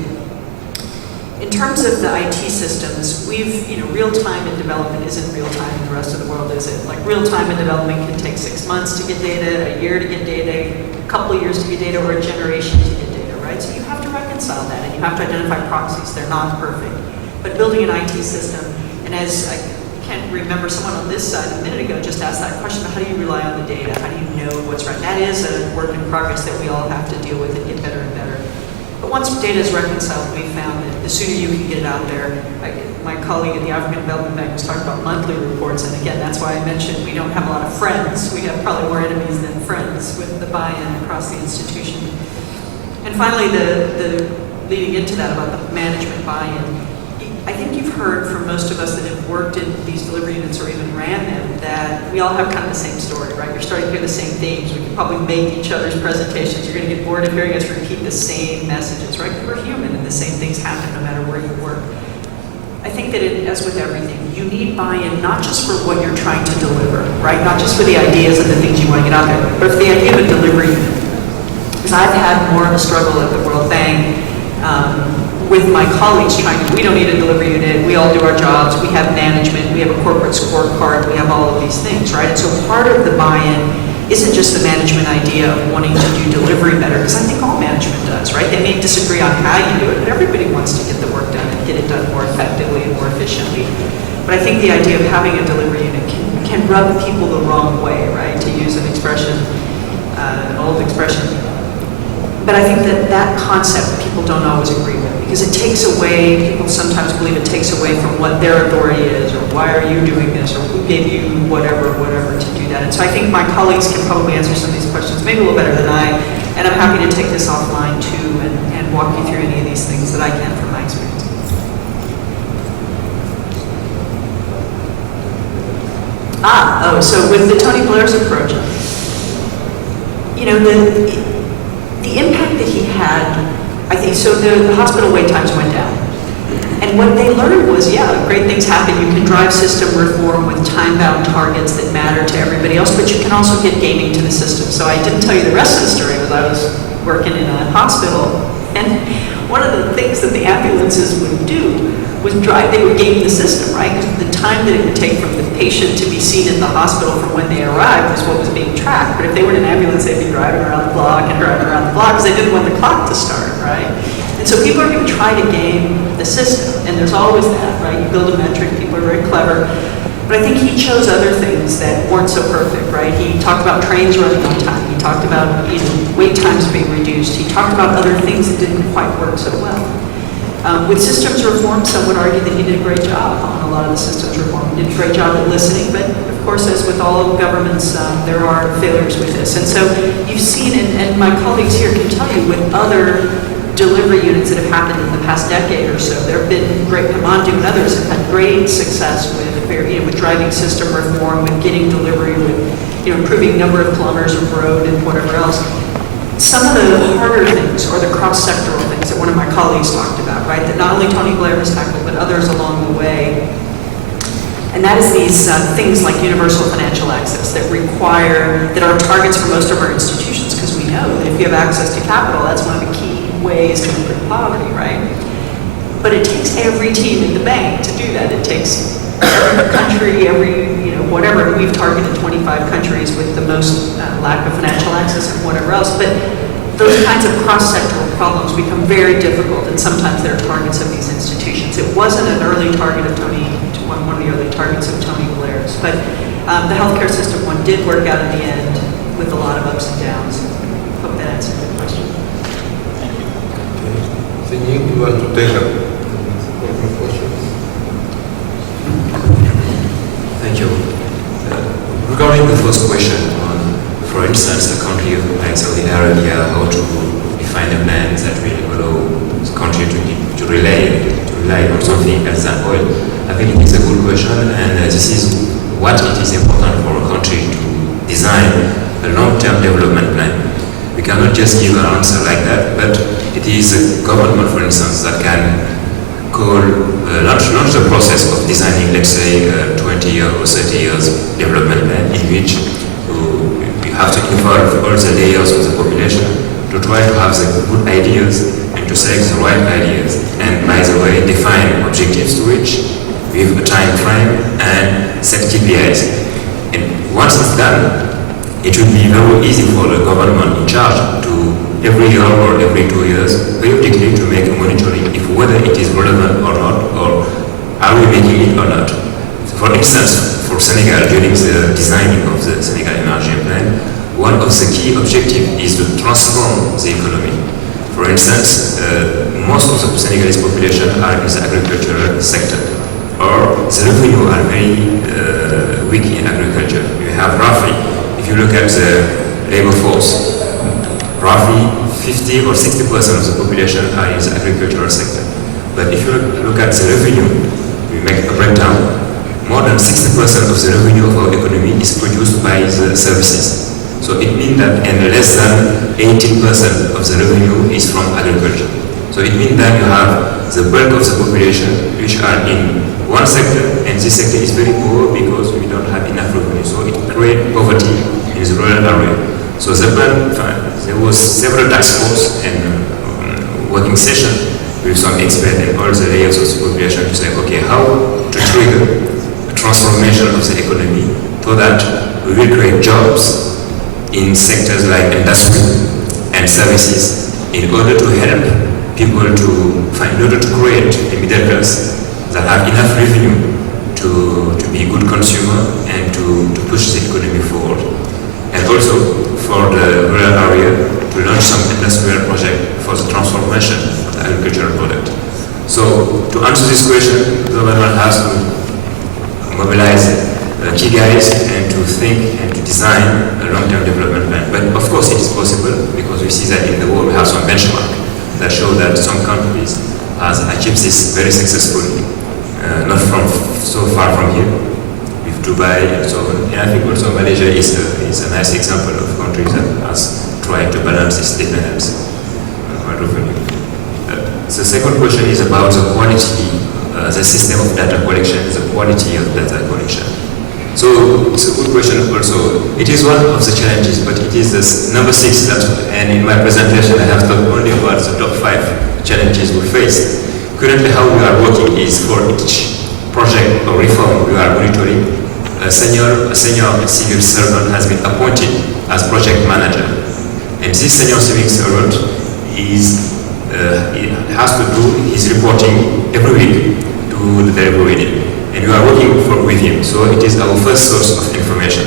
In terms of the IT systems, real time in development isn't real time in the rest of the world, is it? Like real time in development can take 6 months to get data, a year to get data, a couple of years to get data, or a generation to get data, right? So you have to reconcile that, and you have to identify proxies. They're not perfect. But building an IT system, and as I can't remember, someone on this side a minute ago just asked that question about how do you rely on the data? How do you know what's right? That is a work in progress that we all have to deal with and get better and better. But once data is reconciled, we found that the sooner you can get it out there. My colleague at the African Development Bank was talking about monthly reports, and again, that's why I mentioned we don't have a lot of friends. We have probably more enemies than friends with the buy-in across the institution. And finally, the leading into that about the management buy-in. I think you've heard from most of us that have worked in these delivery units or even ran them that we all have kind of the same story, right? You're starting to hear the same themes. We can probably make each other's presentations. You're going to get bored of hearing us repeat the same messages, right? We're human and the same things happen no matter where you work. I think that as with everything, you need buy-in not just for what you're trying to deliver, right? Not just for the ideas and the things you want to get out there, but for the idea of a delivery unit. Because I've had more of a struggle at the World Bank with my colleagues we don't need a delivery unit, we all do our jobs, we have management, we have a corporate scorecard, we have all of these things, right? And so part of the buy-in isn't just the management idea of wanting to do delivery better, because I think all management does, right? They may disagree on how you do it, but everybody wants to get the work done and get it done more effectively and more efficiently. But I think the idea of having a delivery unit can rub people the wrong way, right? To use an expression, an old expression. But I think that concept people don't always agree with, because it takes away, people sometimes believe it takes away from what their authority is, or why are you doing this, or who gave you whatever to do that. And so I think my colleagues can probably answer some of these questions maybe a little better than I, and I'm happy to take this offline too and walk you through any of these things that I can from my experience. So with the Tony Blair's approach, the impact that he had, I think, so the hospital wait times went down. And what they learned was, great things happen. You can drive system reform with time-bound targets that matter to everybody else, but you can also get gaming to the system. So I didn't tell you the rest of the story, was I was working in a hospital, and one of the things that the ambulances would do was they would game the system, right? Because the time that it would take from the patient to be seen at the hospital from when they arrived was what was being tracked. But if they were in an ambulance, they'd be driving around the block because they didn't want the clock to start, right? And so people are going to try to game the system, and there's always that, right? You build a metric, people are very clever. But I think he chose other things that weren't so perfect, right? He talked about trains running on time. He talked about wait times being reduced. He talked about other things that didn't quite work so well. With systems reform, some would argue that he did a great job on a lot of the systems reform. He did a great job at listening, but of course, as with all governments, there are failures with this. And so you've seen, and my colleagues here can tell you, with other delivery units that have happened in the past decade or so, there have been great, Kamandu and others have had great success with driving system reform, with getting delivery, with improving number of kilometers of road and whatever else. Some of the harder things, or the cross-sectoral things that one of my colleagues talked about, right, that not only Tony Blair has tackled, but others along the way, and that is these things like universal financial access that are targets for most of our institutions, because we know that if you have access to capital, that's one of the key ways to improve poverty, right? But it takes every team in the bank to do that. It takes every country, whatever. We've targeted 25 countries with the most lack of financial access and whatever else. But those kinds of cross-sectoral problems become very difficult, and sometimes they're targets of these institutions. It wasn't an early target of one of the early targets of Tony Blair's, but the healthcare system one did work out in the end with a lot of ups and downs. Hope that answered the question. Thank you. You want to take up questions? Thank you. Regarding the first question on, for instance, a country like Saudi Arabia, how to define a plan that will allow the country to rely on something else than oil, I think it's a good question, and this is what it is important for a country to design a long-term development plan. We cannot just give an answer like that, but it is a government, for instance, that can launch the process of designing, let's say, 20 or 30 years development plan in which you have to involve all the layers of the population to try to have the good ideas and to select the right ideas. And by the way, define objectives to reach with a time frame and set KPIs. And once it's done, it will be very easy for the government in charge to every year or every 2 years periodically to make a monitoring if whether it is relevant or not, or are we making it or not. So for instance, for Senegal, during the designing of the Senegal Energy Plan, one of the key objectives is to transform the economy. For instance, most of the Senegalese population are in the agricultural sector, or the revenue are very weak in agriculture. You have roughly, if you look at the labor force, roughly 50 or 60% of the population are in the agricultural sector. But if you look at the revenue, we make a breakdown, more than 60% of the revenue of our economy is produced by the services. So it means that less than 18% of the revenue is from agriculture. So it means that you have the bulk of the population which are in one sector, and this sector is very poor because we don't have enough revenue. So it creates poverty in the rural area. So the plan, there was several task force and working session with some experts and all the layers of the population to say, okay, how to trigger a transformation of the economy so that we will create jobs in sectors like industry and services in order to help people in order to create a middle class that have enough revenue to be a good consumer and to push the economy forward. And also for the rural area to launch some industrial project for the transformation of the agricultural product. So to answer this question, the government has to mobilize key guys and to think and to design a long-term development plan. But of course it is possible because we see that in the world we have some benchmark that show that some countries has achieved this very successfully, not from so far from here, with Dubai and so on. And I think also Malaysia is a nice example of countries that has tried to balance this dependence on revenue. The second question is about the quality, the system of data collection, the quality of data collection. So it's a good question also. It is one of the challenges, but it is this number 6 and in my presentation I have talked only about the top 5 challenges we face. Currently how we are working is for each project or reform we are monitoring, a senior civil servant has been appointed as project manager. And this senior civil servant has to do his reporting every week to the delivery unit. And we are working with him, so it is our first source of information.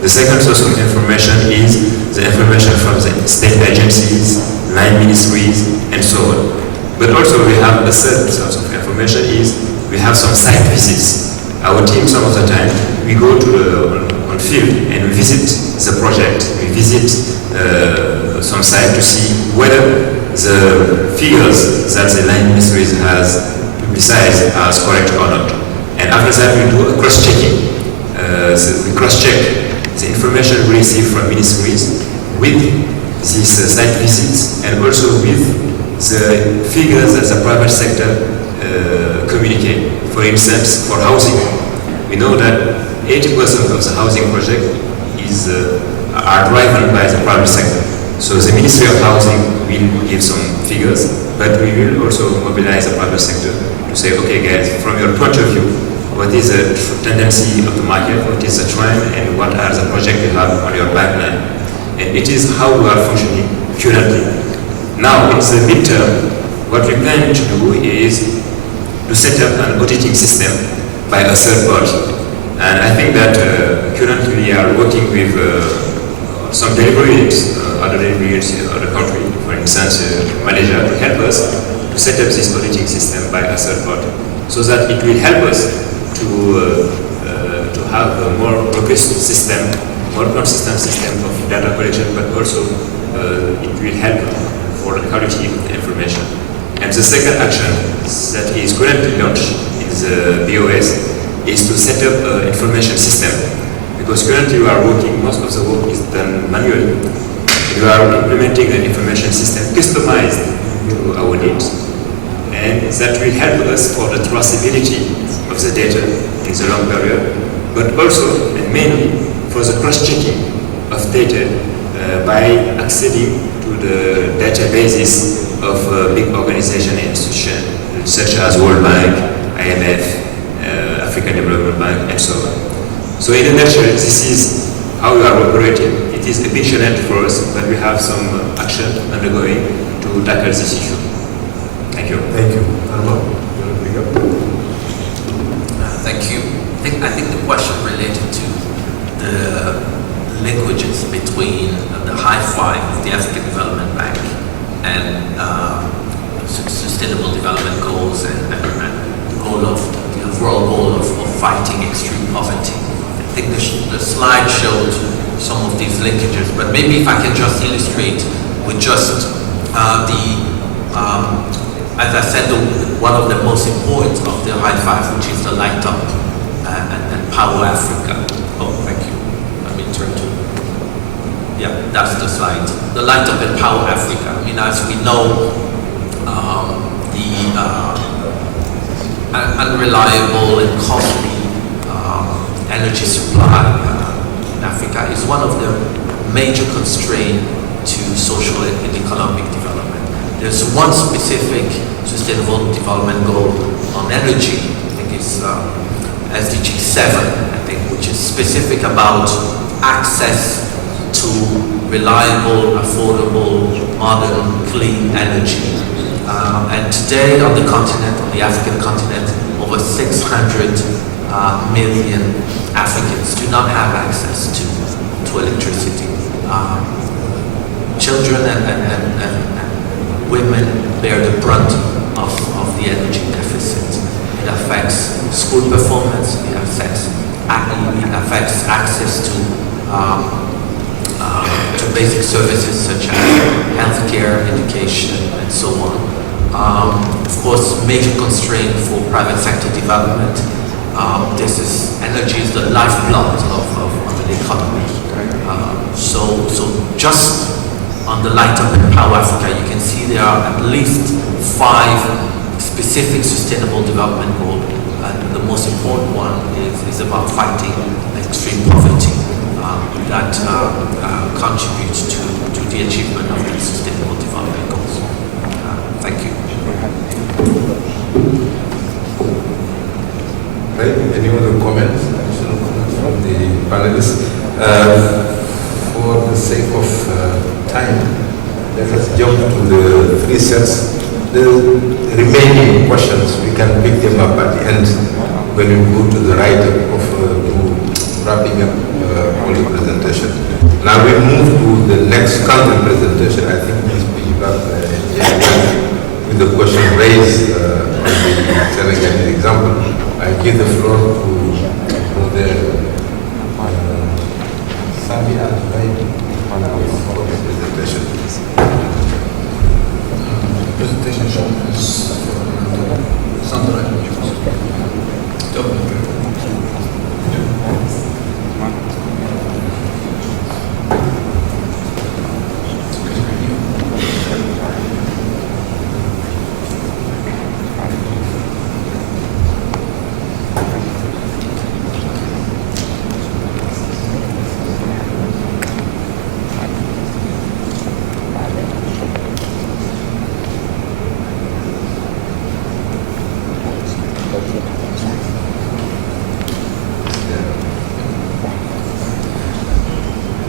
The second source of information is the information from the state agencies, line ministries, and so on. But also we have a third source of information is we have some site visits. Our team, some of the time, we go to on field and we visit the project. We visit some site to see whether the figures that the line ministries has publicized are correct or not. And after that, we do a cross-checking. So we cross-check the information we receive from ministries with these site visits and also with the figures that the private sector communicate. For instance, for housing, we know that 80% of the housing project are driven by the private sector. So the Ministry of Housing will give some figures, but we will also mobilize the private sector to say, okay guys, from your point of view, what is the tendency of the market, what is the trend, and what are the projects you have on your pipeline. And it is how we are functioning currently. Now, in the midterm, what we plan to do is to set up an auditing system by a third party. And I think that currently we are working with some deliveries, other deliveries in other countries, for instance Malaysia, to help us to set up this auditing system by a third party, so that it will help us to have a more robust system, more consistent system of data collection, but also it will help for the quality of the information. And the second action that is currently launched in the BOS is to set up an information system, because currently we are working, most of the work is done manually. We are implementing an information system customized to our needs, and that will help us for the traceability of the data in the long period, but also and mainly for the cross-checking of data by acceding to the databases of big organizations and institutions such as World Bank, IMF, African Development Bank, and so on. So in a nutshell, this is how we are operating. It is a big challenge for us, but we have some action undergoing to tackle this issue. Thank you. Thank you. Armand, you want to pick up? Thank you. I think the question related to the linkages between the high five of the African Development Bank and Sustainable Development Goals and goal of the overall goal of fighting extreme poverty. I think the slide showed some of these linkages, but maybe if I can just illustrate with just as I said, one of the most important of the high five, which is the Light Up and Power Africa. Oh, thank you. Let me turn to. Yeah, that's the slide. The Light Up and Power Africa. I mean, as we know, unreliable and costly energy supply in Africa is one of the major constraints to social and economic development. There's one specific Sustainable Development Goal on energy, I think it's SDG 7, I think, which is specific about access to reliable, affordable, modern, clean energy. And today on the continent, on the African continent, over 600 million Africans do not have access to electricity. Children and women bear the brunt of the energy deficit. It affects school performance, it affects access to basic services such as healthcare, education, and so on. Of course, major constraint for private sector development. Energy is the lifeblood of an economy. So just on the Light Up and Power Africa, you can see there are at least 5 specific sustainable development goals. And the most important one is about fighting extreme poverty that contributes to the achievement of the sustainable development goals. Thank you. Right? Any other comments, additional comments from the panelists? For the sake of time, let us jump to the 3 sets. The remaining questions, we can pick them up at the end when we go to the write-up of wrapping up all the presentation. Now we move to the next country presentation. I think we speak up with the question raised on the Senegal example. I give the floor to the Sami Al-Baidi for the presentation. Presentation shows Sandra.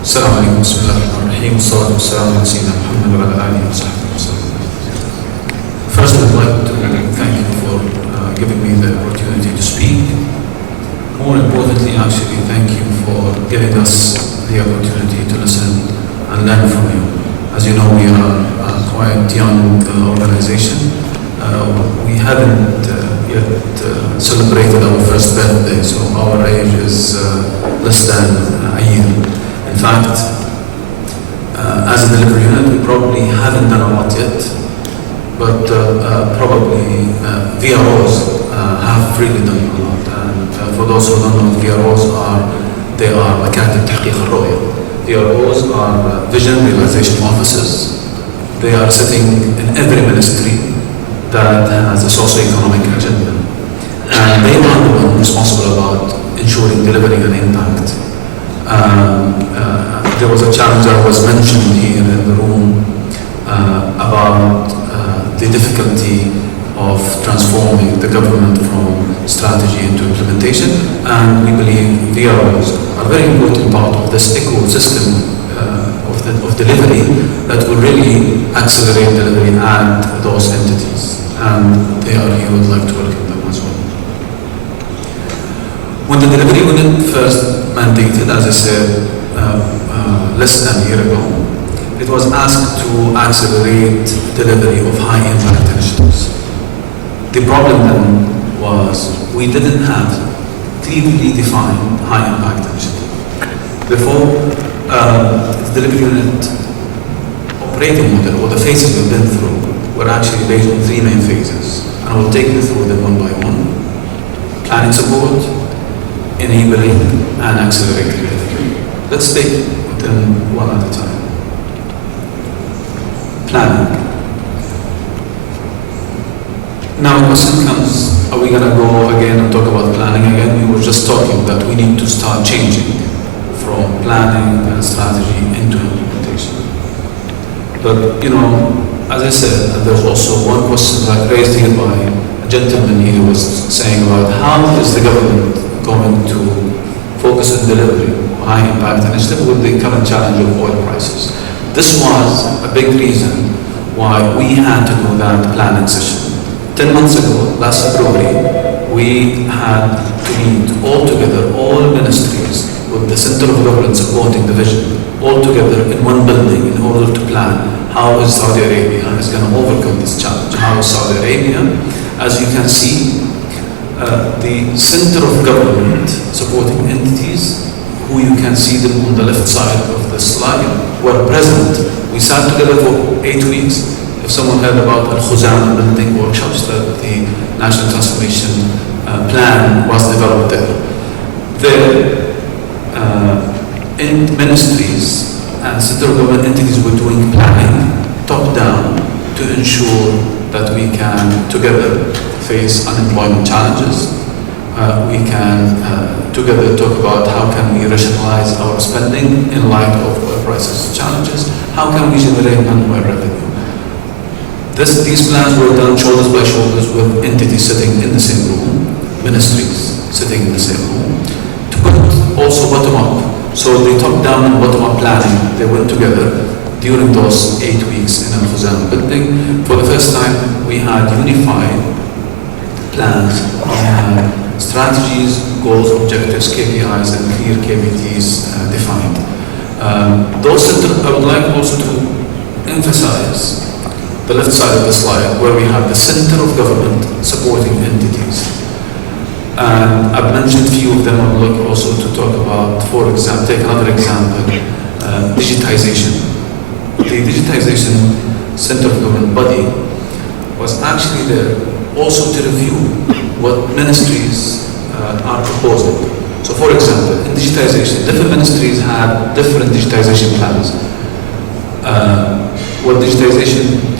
السلام عليكم بسم الله الرحمن الرحيم والصلاة والسلام على سيدنا محمد وعلى آله وصحبه وسلم. First, I'd like to thank you for giving me the opportunity to speak. More importantly, actually, thank you for giving us the opportunity to listen and learn from you. As you know, we are a quite young organization. We haven't yet celebrated our first birthday, so our age is less than a year. In fact, as a delivery unit, we probably haven't done a lot yet, but probably VROs have really done a lot. And for those who don't know, VROs they are مكاتب تحقيق الرؤية. VROs are Vision Realization Offices. They are sitting in every ministry that has a socio-economic agenda. And they are the one responsible about ensuring delivery and impact. There was a challenge that was mentioned here in the room about the difficulty of transforming the government from strategy into implementation, and we believe VROs are a very important part of this ecosystem of delivery that will really accelerate delivery at those entities, and they are here. We'd like to welcome them as well. When the delivery unit first mandated, as I said, less than a year ago, it was asked to accelerate delivery of high-impact initiatives. The problem then was we didn't have clearly defined high-impact initiative. Therefore, the delivery unit operating model, or the phases we've been through, were actually based on 3 main phases. And I will take you through them one by one. Planning support, enabling, and accelerating delivery. Let's take them one at a time. Planning. Now the question comes, are we going to go again and talk about planning again? We were just talking that we need to start changing from planning and strategy into implementation. But, you know, as I said, and there's also one question that raised here by a gentleman here was saying about how is the government going to focus on delivery high impact initiative with the current challenge of oil prices. This was a big reason why we had to do that planning session. 10 months ago, last February, we had to meet all together, all ministries, with the Center of Government supporting the vision, all together in one building in order to plan how is Saudi Arabia is going to overcome this challenge. How is Saudi Arabia? As you can see, the Center of Government supporting entities, who you can see them on the left side of the slide, were present. We sat together for 8 weeks. If someone heard about Al-Khuzam building workshops, that the National Transformation Plan was developed there. The ministries and Center of Government entities were doing planning top-down to ensure that we can together face unemployment challenges. We can together talk about how can we rationalize our spending in light of oil prices challenges. How can we generate non-oil revenue? These plans were done shoulders by shoulders with entities sitting in the same room, ministries sitting in the same room, to put also bottom up. So the top-down and bottom-up planning, they went together during those 8 weeks in Al-Khuzam building. For the first time, we had unified plans, we had strategies, goals, objectives, KPIs, and clear KPTs defined. I would like also to emphasize the left side of the slide, where we have the Center of Government supporting entities. And I've mentioned a few of them. I would like also to talk about, for example, take another example, digitization. The Digitization Center of Government body was actually there also to review what ministries are proposing. So for example, in digitization, different ministries have different digitization plans. What digitization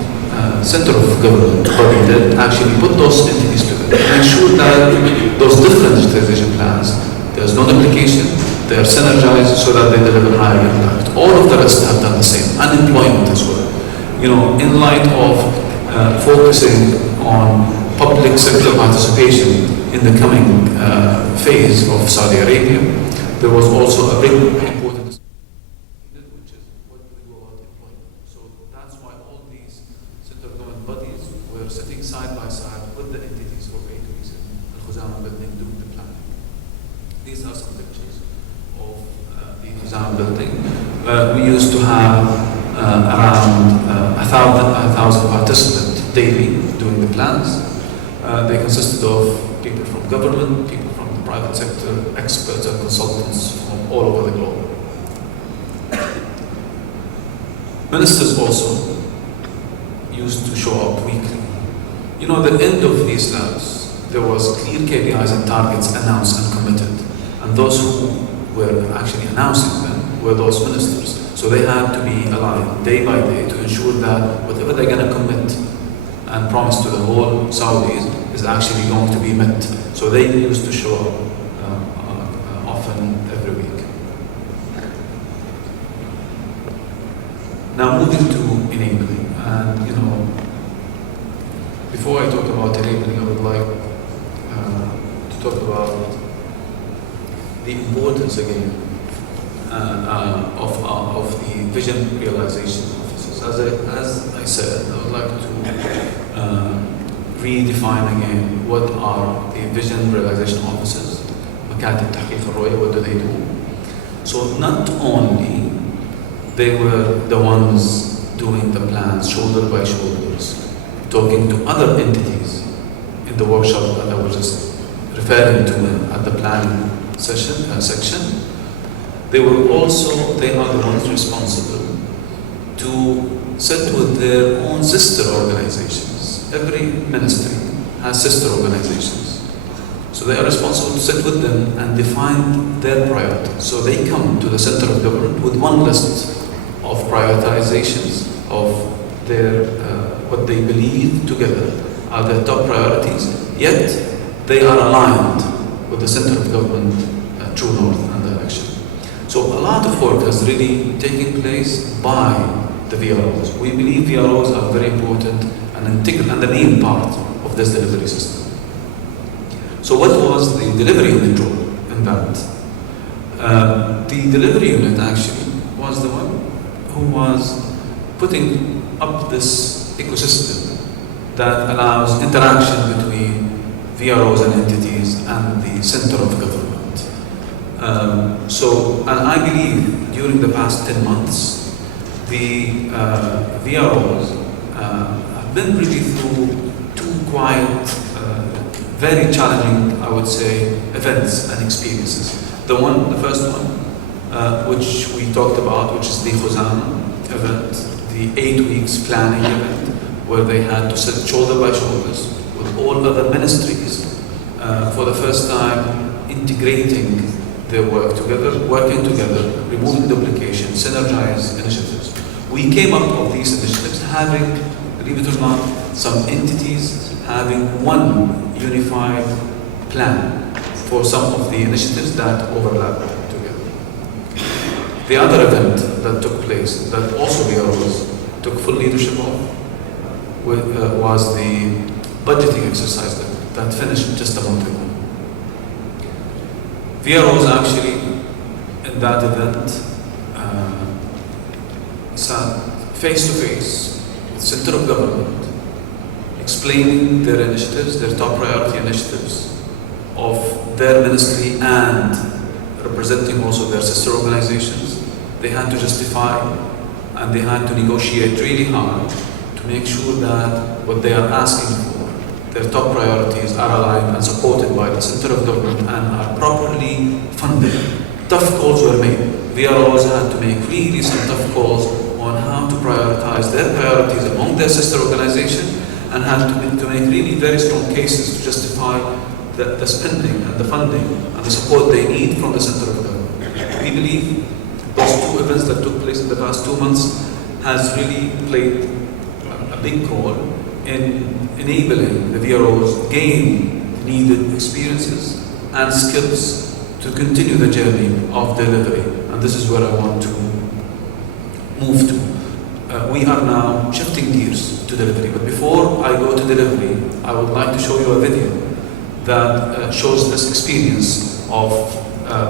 Center of Government body did actually put those entities together and ensure that those different digitization plans, there's no duplication, they are synergized so that they deliver higher impact. All of the rest have done the same. Unemployment as well. You know, in light of focusing on public sector participation in the coming phase of Saudi Arabia, there was also a big important these are some pictures of the Nizam building. We used to have around 1,000 participants daily doing the plans. They consisted of people from government, people from the private sector, experts and consultants from all over the globe. Ministers also used to show up weekly. You know, at the end of these labs, there was clear KPIs and targets announced and committed. And those who were actually announcing them were those ministers. So they had to be aligned day by day to ensure that whatever they're going to commit and promise to the whole Saudis is actually going to be met. So they used to show up often every week. Now moving to enabling, and you know, before I talk about enabling, I would like to talk about the importance again of the vision realization offices. As I said, I would like to redefine again what are the vision realization offices, Makatib Tahqiq al-Ru'ya, what do they do? So not only they were the ones doing the plans shoulder by shoulders, talking to other entities in the workshop that I was just referring to at the planning section. They are the ones responsible to sit with their own sister organizations. Every ministry has sister organizations. So they are responsible to sit with them and define their priorities. So they come to the center of government with one list of prioritizations of their what they believe together are their top priorities, yet they are aligned with the center of government, true north and direction. So a lot of work has really taken place by the VROs. We believe VROs are very important and integral and the main part of this delivery system. So what was the delivery unit role in that? The delivery unit actually was the one who was putting up this ecosystem that allows interaction between VROs and entities and the center of government. And I believe during the past 10 months, the VROs have been really through two quite very challenging, I would say, events and experiences. The first one, which we talked about, which is the Khuzam event, the 8 weeks planning event, where they had to sit shoulder by shoulders with all other ministries for the first time, integrating their work together, working together, removing duplication, synergize initiatives. We came up with these initiatives having, believe it or not, some entities having one unified plan for some of the initiatives that overlap together. The other event that took place, that also VROs took full leadership of, was the budgeting exercise that finished just a month ago. VROs actually, in that event, sat face to face with center of government, explaining their initiatives, their top priority initiatives of their ministry and representing also their sister organizations. They had to justify and they had to negotiate really hard to make sure that what they are asking for, their top priorities, are aligned and supported by the center of government and are properly funded. Tough calls were made. VROs had to make really some tough calls on how to prioritize their priorities among their sister organizations and had to make really very strong cases to justify the spending and the funding and the support they need from the center of government. We believe those two events that took place in the past 2 months has really played a big role in enabling the VROs gain needed experiences and skills to continue the journey of delivery. And this is where I want to move to. We are now shifting gears to delivery. But before I go to delivery, I would like to show you a video that shows this experience of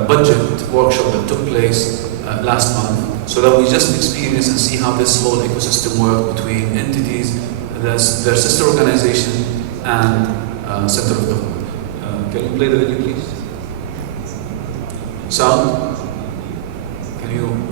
budget workshop that took place last month, so that we just experience and see how this whole ecosystem works between entities, their sister organization, and center of government. Can you play the video, please? Sound? Can you?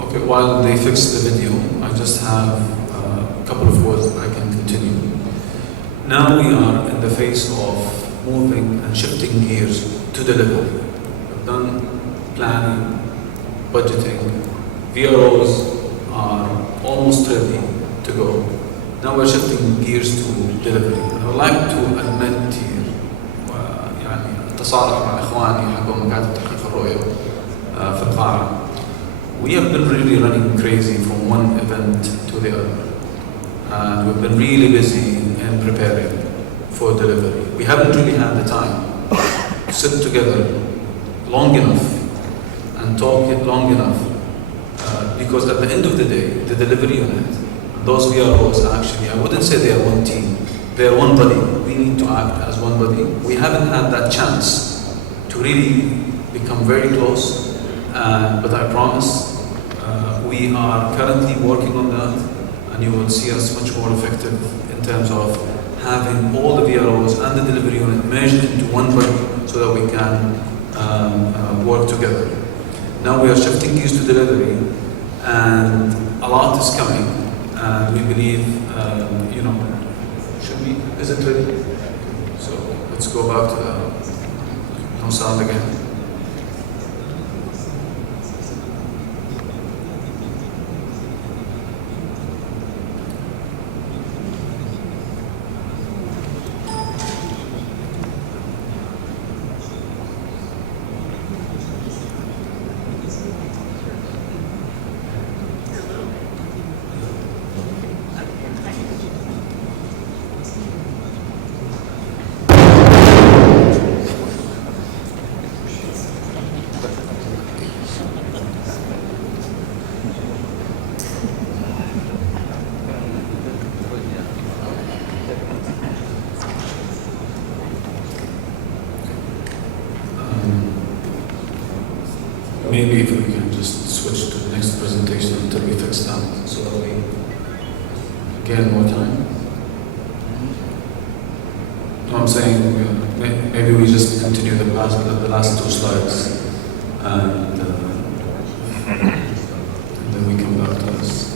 Okay, while they fix the video, I just have a couple of words I can continue. Now we are in the phase of moving and shifting gears to deliver. We've done planning, budgeting, VROs are almost ready to go. Now we're shifting gears to delivery. I would like to admit here يعني التصالح مع إخواني حقهم مكاتب تحقيق الرؤية في القاعة. We have been really running crazy from one event to the other. And we've been really busy in preparing for delivery. We haven't really had the time to sit together long enough and talk it long enough because at the end of the day, the delivery unit, those VROs actually, I wouldn't say they are one team, they are one body. We need to act as one body. We haven't had that chance to really become very close, but I promise we are currently working on that, and you will see us much more effective in terms of having all the VROs and the delivery unit merged into one body so that we can work together. Now we are shifting gears to delivery, and a lot is coming, and we believe, is it ready? So let's go back to the no sound again. Maybe if we can just switch to the next presentation until we fix that, so that we gain more time. No, I'm saying maybe we just continue the last two slides, and then we come back to this.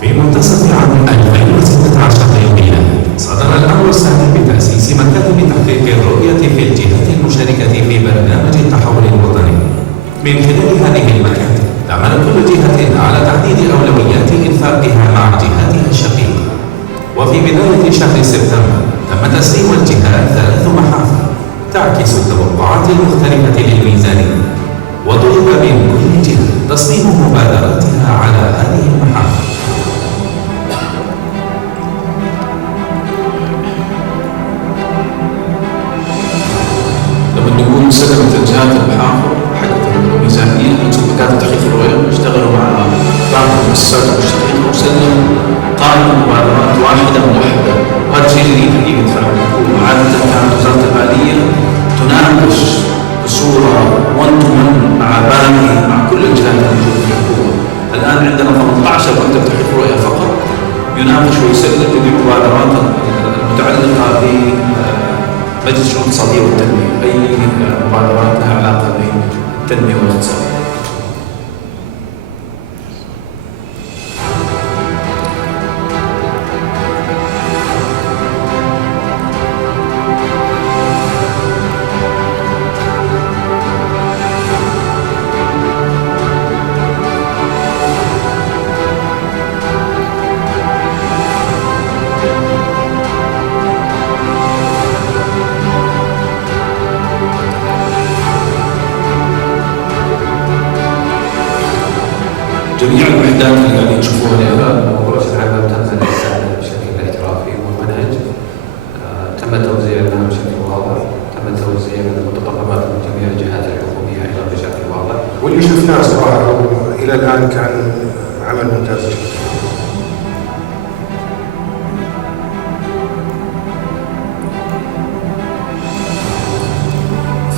في منتصف عام 2016 يوميا صدر الأمر السامي بتأسيس مكاتب تحقيق الرؤية في الجهات المشاركة في برنامج التحول الوطني. من خلال هذه المكاتب تعمل كل جهة على تحديد أولويات إنفاقها مع جهاتها الشقيقة. وفي بداية شهر سبتمبر تم تسليم الجهات 3 محافل تعكس التوقعات المختلفة للميزانية، وطلب من كل جهة تصميم مبادراتها على هذه المحافل. نقول سلمت الجهات المحافظ حقت الميزانية نشوف مكاتب تحقيق الرؤية اشتغلوا مع بعض المؤسسات المشتركة وسلموا قائمة مبادرات واحدة موحدة، وهذا شيء جديد حقيقة في الحكومة. عادة كانت وزارة المالية تناقش بصورة 1-to-1 مع كل الجهات الموجودة في الحكومة. الآن عندنا 18 مكتب تحقيق رؤية فقط يناقش ويسلم بمبادرات المتعلقة ب مجلس الشؤون الاقتصادية والتنمية، أي مبادرات لها علاقة التنمية والاقتصاد. جميع الوحدات اللي قاعدين تشوفوها الان ورش العمل تم الرسالة بشكل احترافي ومنهج. تم توزيعها بشكل واضح، تم توزيع المتطلبات من جميع الجهات الحكوميه ايضا بشكل واضح. واللي شفناه صراحه الى الان كان عمل ممتاز جدا.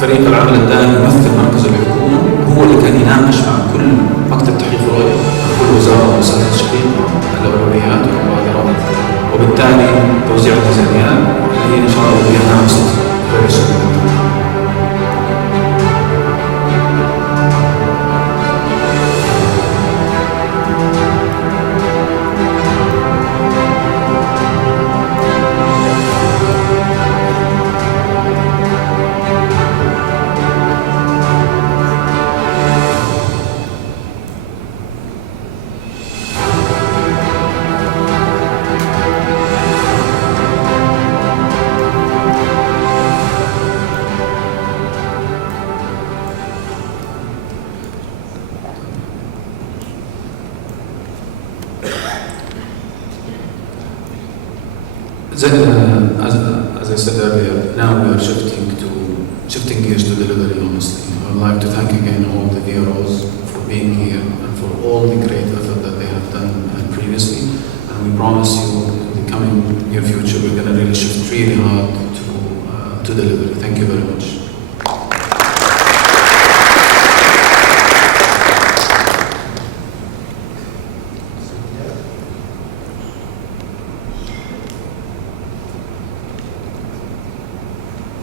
فريق العمل الدائم يمثل مركز الحكومه، هو اللي كان يناقش مع كل مكتب تحقيق رؤيه، كل وزاره ووزاره التشغيل الاولويات والمبادرات، وبالتالي توزيع الميزانيات اللي هي ان شاء الله بها نفس As I said earlier, now we are shifting gears to delivery, honestly. I would like to thank again all the VROs for being here and for all the great effort that they have done previously. And we promise you in the coming near future, we're going to really shift really hard to delivery. Thank you very much.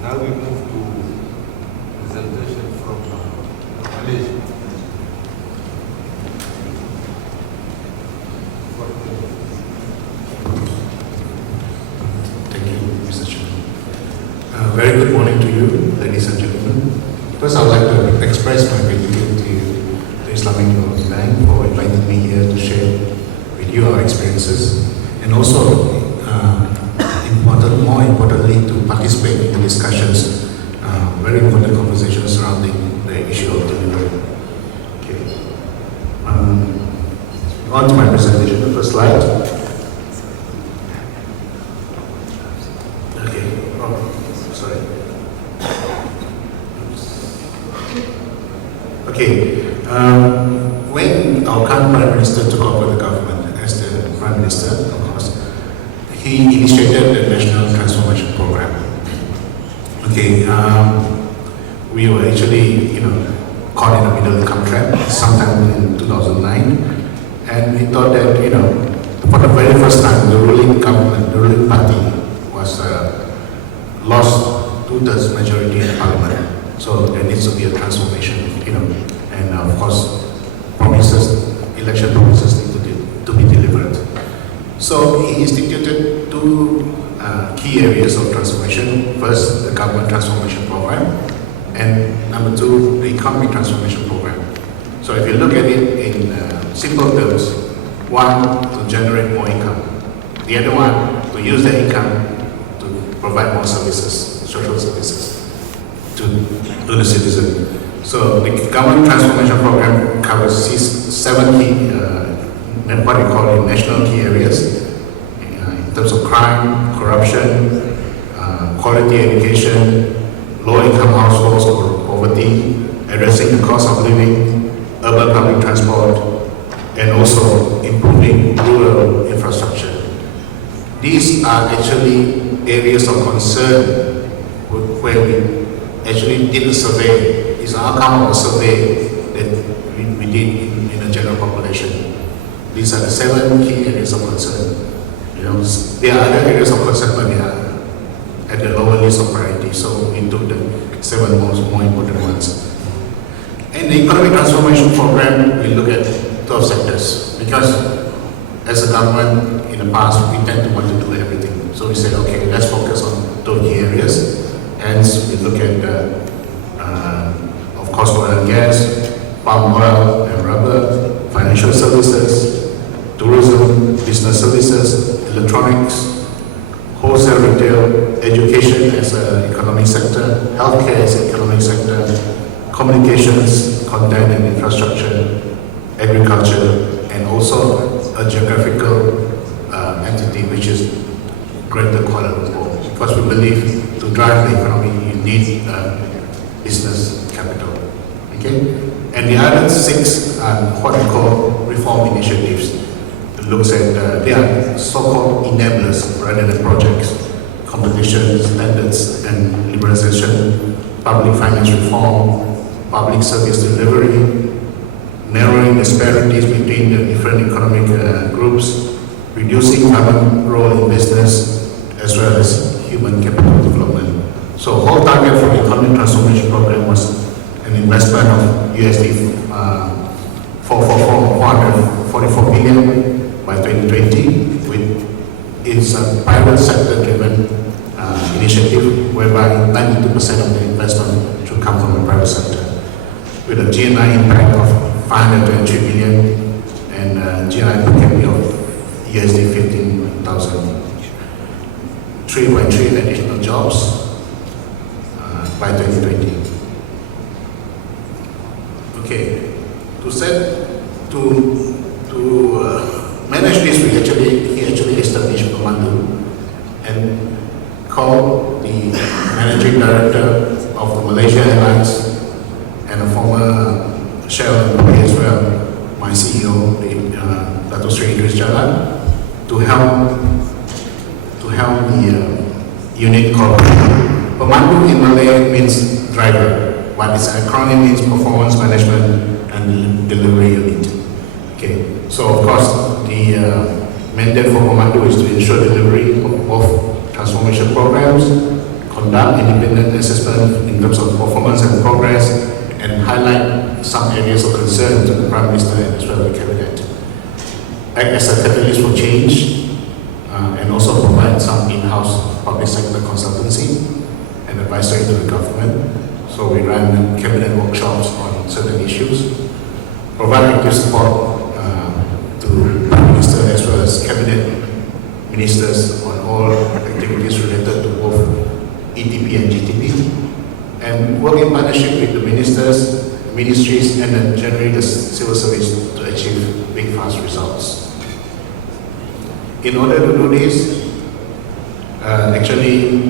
Now we move to presentation from Malaysia. Thank you, Mr. Chairman. Very good morning to you, ladies and gentlemen. First, I would like to express my gratitude to the Islamic Development Bank for inviting me here to share with you our experiences, and also more importantly, to participate in the discussions, very important conversations surrounding the issue of delivery. Okay. On to my presentation, the first slide. Okay. Oh, sorry. Okay. When our current Prime Minister took over the government as the Prime Minister, of course, he initiated the National Transformation Program. Okay, we were actually, caught in a middle income trap sometime in 2009, and we thought that, for the very first time, the ruling government, the ruling party, was lost 2/3 majority in Parliament. So there needs to be a transformation, and of course, election promises need to be delivered. So he instituted two key areas of transformation. First, the government transformation program, and number two, the economic transformation program. So if you look at it in simple terms, one, to generate more income. The other one, to use the income to provide more services, social services, to the citizen. So the government transformation program covers 7 key what we call it national key areas in terms of crime, corruption, quality education, low-income households or poverty, addressing the cost of living, urban public transport, and also improving rural infrastructure. These are actually areas of concern where we actually did a survey. It's an outcome of a survey that we did in the general population. These are the 7 key areas of concern. There are other areas of concern, but they are at the lower list of priority. So we took the 7 more important ones. And in the economic transformation program, we look at 12 sectors because as a government in the past, we tend to want to do everything. So we said, okay, let's focus on 12 key areas. Hence, we look at, of course, oil and gas, palm oil and rubber, financial services, tourism, business services, electronics, wholesale retail, education as an economic sector, healthcare as an economic sector, communications, content and infrastructure, agriculture, and also a geographical entity which is Greater Kuala Lumpur. Because we believe to drive the economy you need business capital. Okay? And the other 6 are what we call reform initiatives. It looks at, they are so-called enablers rather than projects. Competition, standards and liberalization, public finance reform, public service delivery, narrowing disparities between the different economic groups, reducing government role in business, as well as human capital development. So whole target for the economic transformation program was an investment of USD 444 billion by 2020, with its private sector driven initiative whereby 92% of the investment should come from the private sector, with a GNI impact of 523 billion and GNI per capita of USD 15,000. 3.3 additional jobs by 2020. Okay, to manage this, he actually established Pemandu and called the managing director of the Malaysia Airlines and a former Shell employee as well, my CEO, Dato' Sri Idris Jalan, to help the unit called Pemandu in Malay means driver, but its acronym means Performance Management and Delivery Unit. Okay, so of course the mandate for Pemandu is to ensure delivery of transformation programs, conduct independent assessment in terms of performance and progress, and highlight some areas of concern to the Prime Minister and as well as the Cabinet. Act as a catalyst for change, and also provide some in-house public sector consultancy and advisory to the government. So we run cabinet workshops on certain issues, provide active support to the Prime Minister as well as cabinet ministers on all activities related to both ETP and GTP, and work in partnership with the ministries, and then generally the civil service to achieve big, fast results. In order to do this, actually,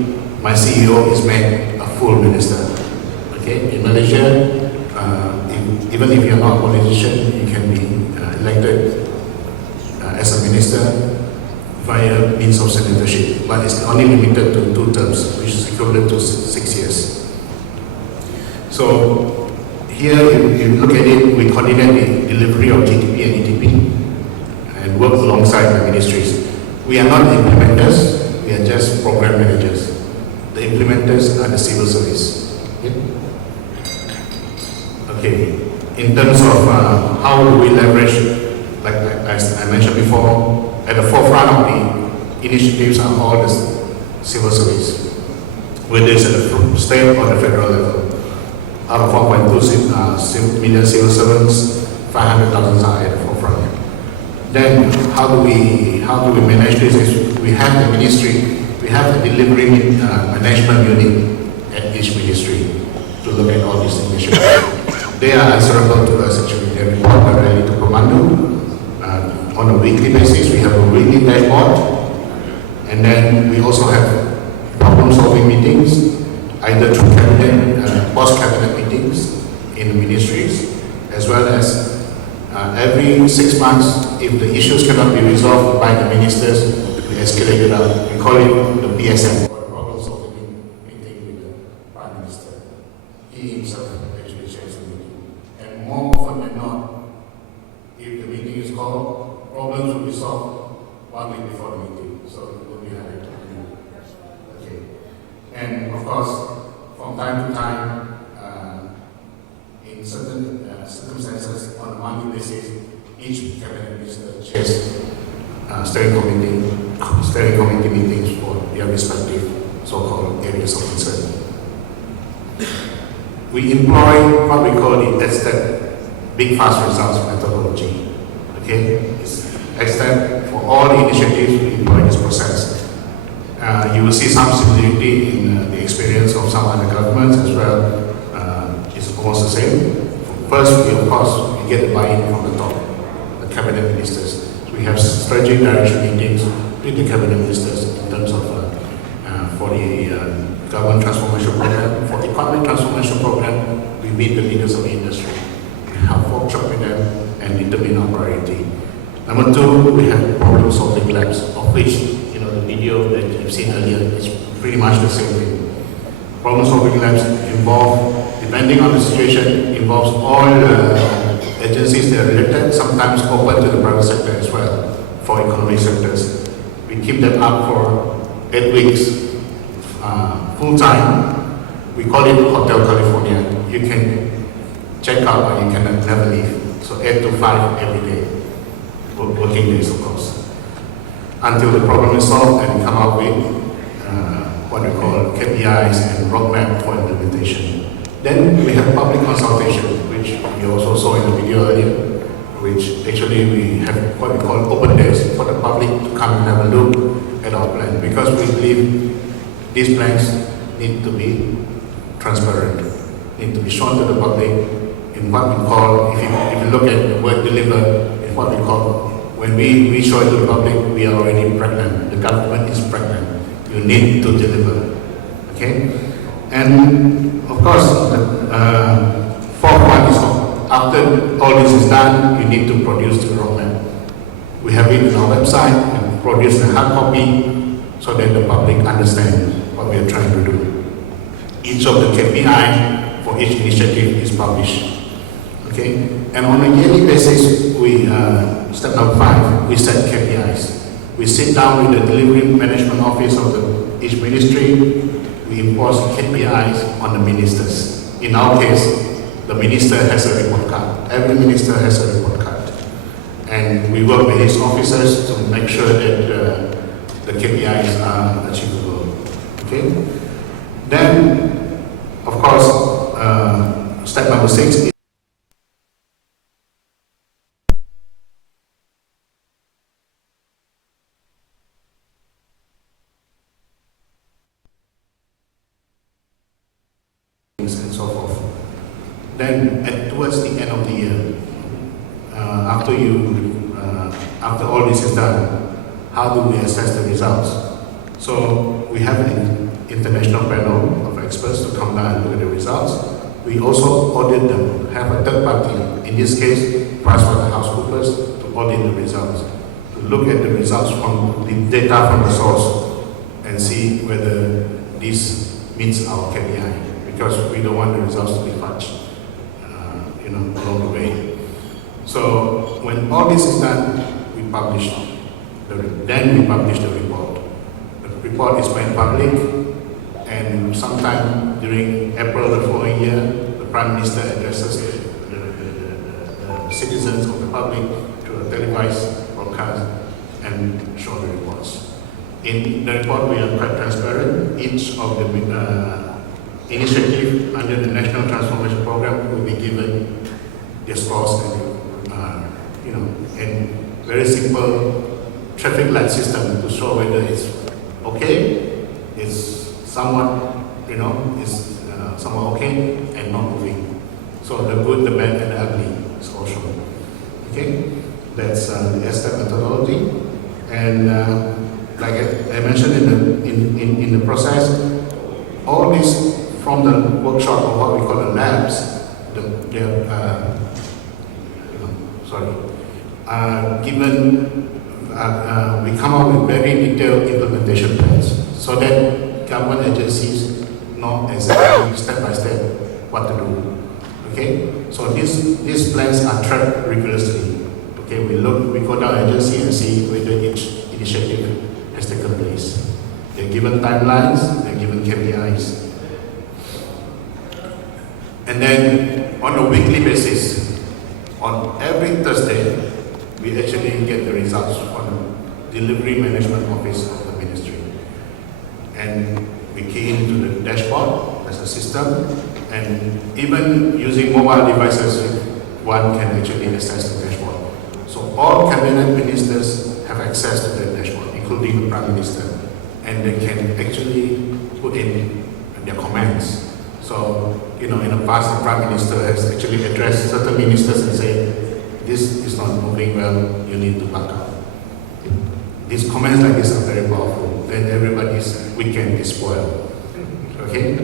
my CEO is made a full minister. Okay, in Malaysia, even if you're not a politician, you can be elected as a minister via means of senatorship, but it's only limited to 2 terms, which is equivalent to 6 years. So here, if you look at it, we coordinate the delivery of GTP and ETP and work alongside the ministries. We are not the implementers, we are just program managers. The implementers are the civil service. Okay. In terms of how do we leverage, like I mentioned before, at the forefront of the initiatives are all the civil service, whether it's at the state or the federal level. Out of 1.2 million civil servants, 500,000 are at the forefront. Then how do we manage this? We have the ministry, we have the delivery management unit at each ministry to look at all these initiatives. They are answerable to us actually. They report directly to Pemandu. On a weekly basis, we have a weekly dashboard, and then we also have problem-solving meetings, either through cabinet, post-cabinet meetings in the ministries, as well as every 6 months, if the issues cannot be resolved by the ministers, we escalate it up. We call it the PSM, or problem-solving meeting with the Prime Minister. He himself actually chairs the meeting. And more often than not, if the meeting is called, problems will be solved 1 week before the meeting, so it will be highlighted. Okay. And of course, from time to time, in in certain circumstances, on a monthly basis, each cabinet minister chairs steering committee meetings for their respective so-called areas of concern. We employ what we call the ESTEP, Big Fast Results methodology. Okay, it's ESTEP for all the initiatives we employ this process. You will see some similarity in the experience of some other governments as well. It's almost the same. First, of course, we get the buy-in from the top, the cabinet ministers. So we have strategic direction meetings with the cabinet ministers in terms of for the government transformation program. For the economic transformation program, we meet the leaders of the industry. We have workshop with them and determine our priority. Number two, we have problem-solving labs, of which the video that you've seen earlier is pretty much the same thing. Problem-solving labs involve, depending on the situation, involves all agencies that are related, sometimes open to the private sector as well, for economic sectors. We keep them up for 8 weeks, full-time. We call it Hotel California. You can check out or you can never leave. So 8 to 5 every day, working days of course. Until the problem is solved and we come up with what we call KPIs and roadmap for implementation. Then we have public consultation, which you also saw in the video earlier, which actually we have what we call open days for the public to come and have a look at our plan, because we believe these plans need to be transparent, need to be shown to the public in what we call, if you look at the word deliver, in what we call, when we show it to the public, we are already pregnant. The government is pregnant. You need to deliver. Okay? And of course, the fourth one is after all this is done, you need to produce the roadmap. We have it on our website and produce the hard copy so that the public understands what we are trying to do. Each of the KPI for each initiative is published. Okay? And on a yearly basis, we step number 5, we set KPIs. We sit down with the delivery management office of each ministry. We impose KPIs on the ministers. In our case, the minister has a report card. Every minister has a report card. And we work with his officers to make sure that the KPIs are achievable. Okay? Then, of course, step number 6 is and so forth. Then, towards the end of the year, after all this is done, how do we assess the results? So we have an international panel of experts to come down and look at the results. We also audit them, have a third party, in this case, PricewaterhouseCoopers, to audit the results, to look at the results from the data from the source and see whether this meets our KPI. Because we don't want the results to be fudged, along the way. So when all this is done, we publish the report. The report is made public, and sometime during April the following year, the Prime Minister addresses the citizens of the public to a televised broadcast and show the reports. In the report, we are quite transparent. Each of the initiative under the National Transformation Program will be given their scores and very simple traffic light system to show whether it's okay, it's somewhat, somewhat okay and not moving. So the good, the bad, and the ugly is all shown. Okay, that's the ESTEP methodology, and like I mentioned in the process, all these from the workshop of what we call the labs, we come up with very detailed implementation plans so that government agencies know exactly step by step what to do. Okay, so these plans are tracked rigorously. Okay, we go down agency and see whether each initiative has taken place. They're given timelines, they're given KPIs. And then on a weekly basis, on every Thursday, we actually get the results from the delivery management office of the ministry. And we key into the dashboard as a system, and even using mobile devices, one can actually access the dashboard. So all cabinet ministers have access to the dashboard, including the Prime Minister, and they can actually put in their comments. So, in the past, the Prime Minister has actually addressed certain ministers and said, this is not moving well, you need to back up. These comments like this are very powerful. Then everybody's weekend is spoiled. Okay?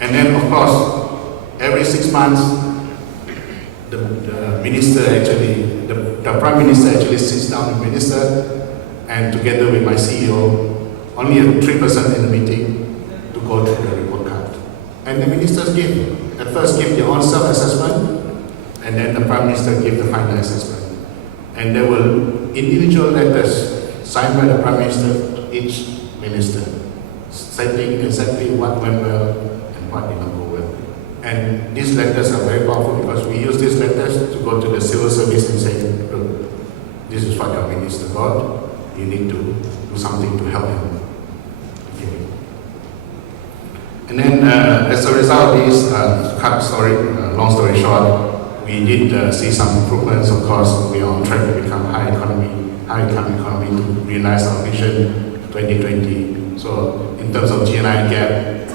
And then, of course, every 6 months, the Prime Minister actually sits down with the Minister, and together with my CEO, only 3% in the meeting, go through the report card. And the ministers at first give their own self-assessment, and then the Prime Minister give the final assessment. And there were individual letters signed by the Prime Minister to each minister, stating exactly what went well and what did not go well. And these letters are very powerful because we use these letters to go to the civil service and say, look, this is what your minister got, you need to do something to help him. And then, as a result of this, long story short, we did see some improvements. Of course, we are on track to become high income economy to realize our vision 2020. So, in terms of GNI gap,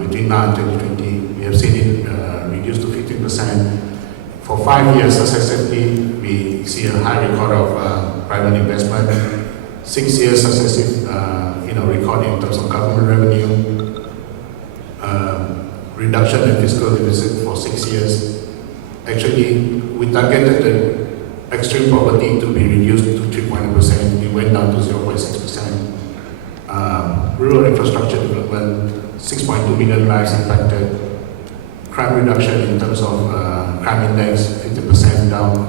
between now and 2020, we have seen it reduced to 15%. For 5 years successively, we see a high record of private investment. 6 years successive, record in terms of government revenue. Reduction in fiscal deficit for 6 years. Actually, we targeted the extreme poverty to be reduced to 3.1%. It went down to 0.6%. Rural infrastructure development, 6.2 million lives impacted. Crime reduction in terms of crime index, 50% down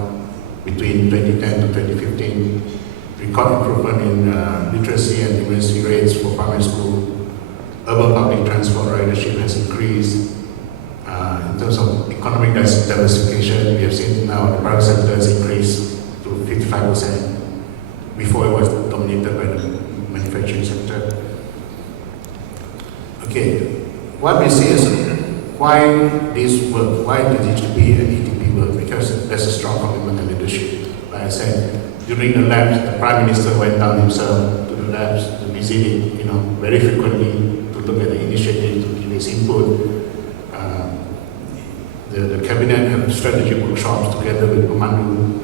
between 2010 to 2015. Record improvement in literacy and numeracy rates for primary school. Urban public transport ridership has increased. In terms of economic diversification, we have seen now the private sector has increased to 55%. Before it was dominated by the manufacturing sector. Okay, what we see is why this work, why the GGP and EDP work, because there's a strong commitment and leadership. Like I said, during the labs, the Prime Minister went down himself to the labs to visit it, very frequently, look at the initiative, to give his input. The cabinet have strategy workshops together with Pemandu,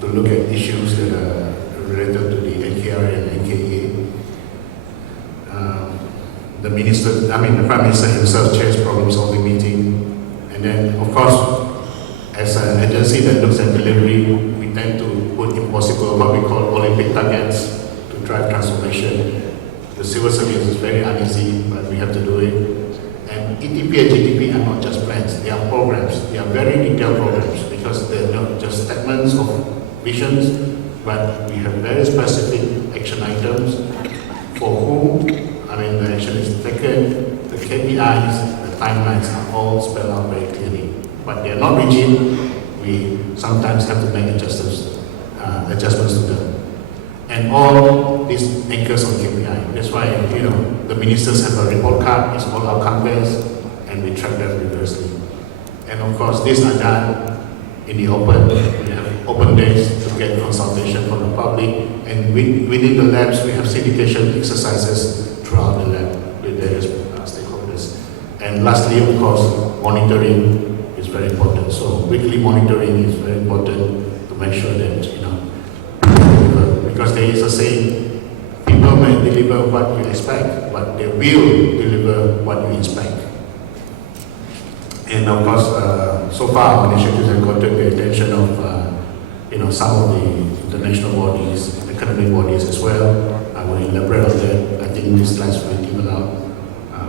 to look at issues that are related to the NKRI and NKEA. The Prime Minister himself chairs problem-solving meeting. And then, of course, as an agency that looks at delivery, we tend to put impossible, what we call Olympic targets to drive transformation. The civil service is very uneasy, but we have to do it. And ETP and GTP are not just plans, they are programs. They are very detailed programs because they're not just statements of visions, but we have very specific action items for whom, the action is taken, the KPIs, the timelines are all spelled out very clearly. But they are not rigid, we sometimes have to make adjustments to them. And all these anchors on KPI. That's why, the ministers have a report card, it's all outcome-based, and we track that rigorously. And of course, these are done in the open. We have open days to get consultation from the public, and within the labs, we have syndication exercises throughout the lab with various stakeholders. And lastly, of course, monitoring is very important. So weekly monitoring is very important to make sure that, because there is a saying, people may deliver what you expect, but they will deliver what you expect. And of course, so far our initiatives have gotten the attention of, some of the international bodies, academic bodies as well. I will elaborate on that. I think these slides will be given out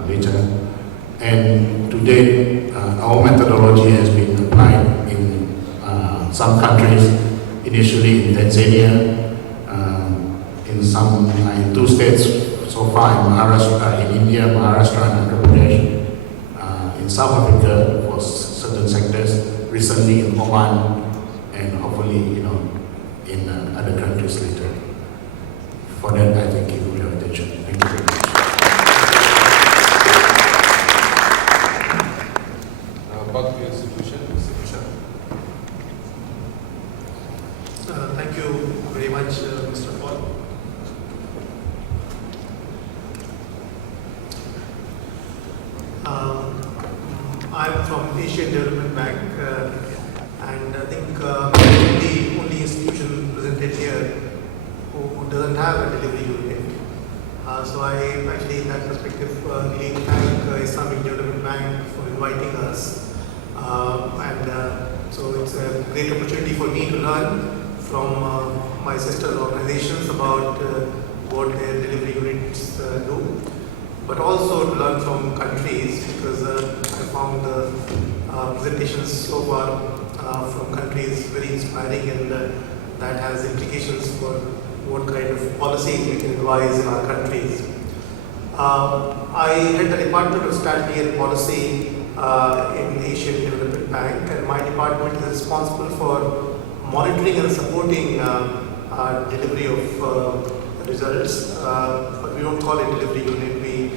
later. And today, our methodology has been applied in some countries, initially in Tanzania, in 2 states so far, in India, Maharashtra and Andhra Pradesh. in South Africa for certain sectors, recently in Oman, and hopefully, in other countries later. For that, I thank you for your attention. Thank you very much. Back to your institution, Mr. Bhushan. Thank you very much, Mr. Paul. I'm from Asian Development Bank, and I think the only institution presented here who doesn't have a delivery unit. So I actually, in that perspective, really thank Islamic Development Bank for inviting us. So it's a great opportunity for me to learn from my sister organizations about what their delivery units do, but also to learn from countries, because I found the presentations so far from countries very inspiring, and that has implications for what kind of policies we can devise in our countries. I head the Department of Strategy and Policy in Asian Development Bank, and my department is responsible for monitoring and supporting delivery of results, but we don't call it delivery unit. We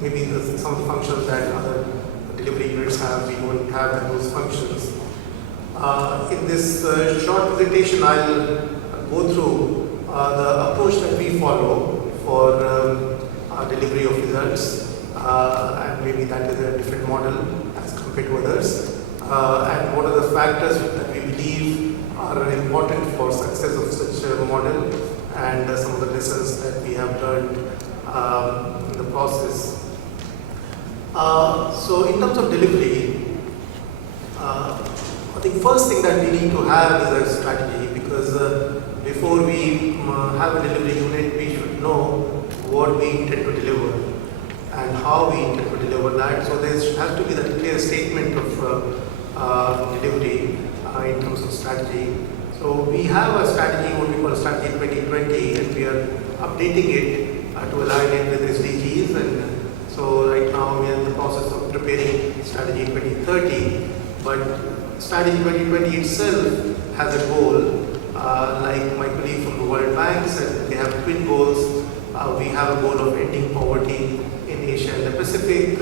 maybe some of the functions that other delivery units have, we don't have those functions. In this short presentation, I'll go through the approach that we follow for delivery of results, and maybe that is a different model as compared to others, and what are the factors that we believe are important for success of such a model, and some of the lessons that we have learned in the process. So in terms of delivery, I think first thing that we need to have is a strategy, because before we have a delivery unit, we should know what we intend to deliver and how we intend to deliver that. So there has to be that clear statement of delivery in terms of strategy. So we have a strategy, what we call Strategy 2020, and we are updating it to align it with SDGs. And so right now we are in the process of preparing Strategy 2030. But Strategy 2020 itself has a goal, like my colleague from the World Bank said, they have twin goals. We have a goal of ending poverty in Asia and the Pacific,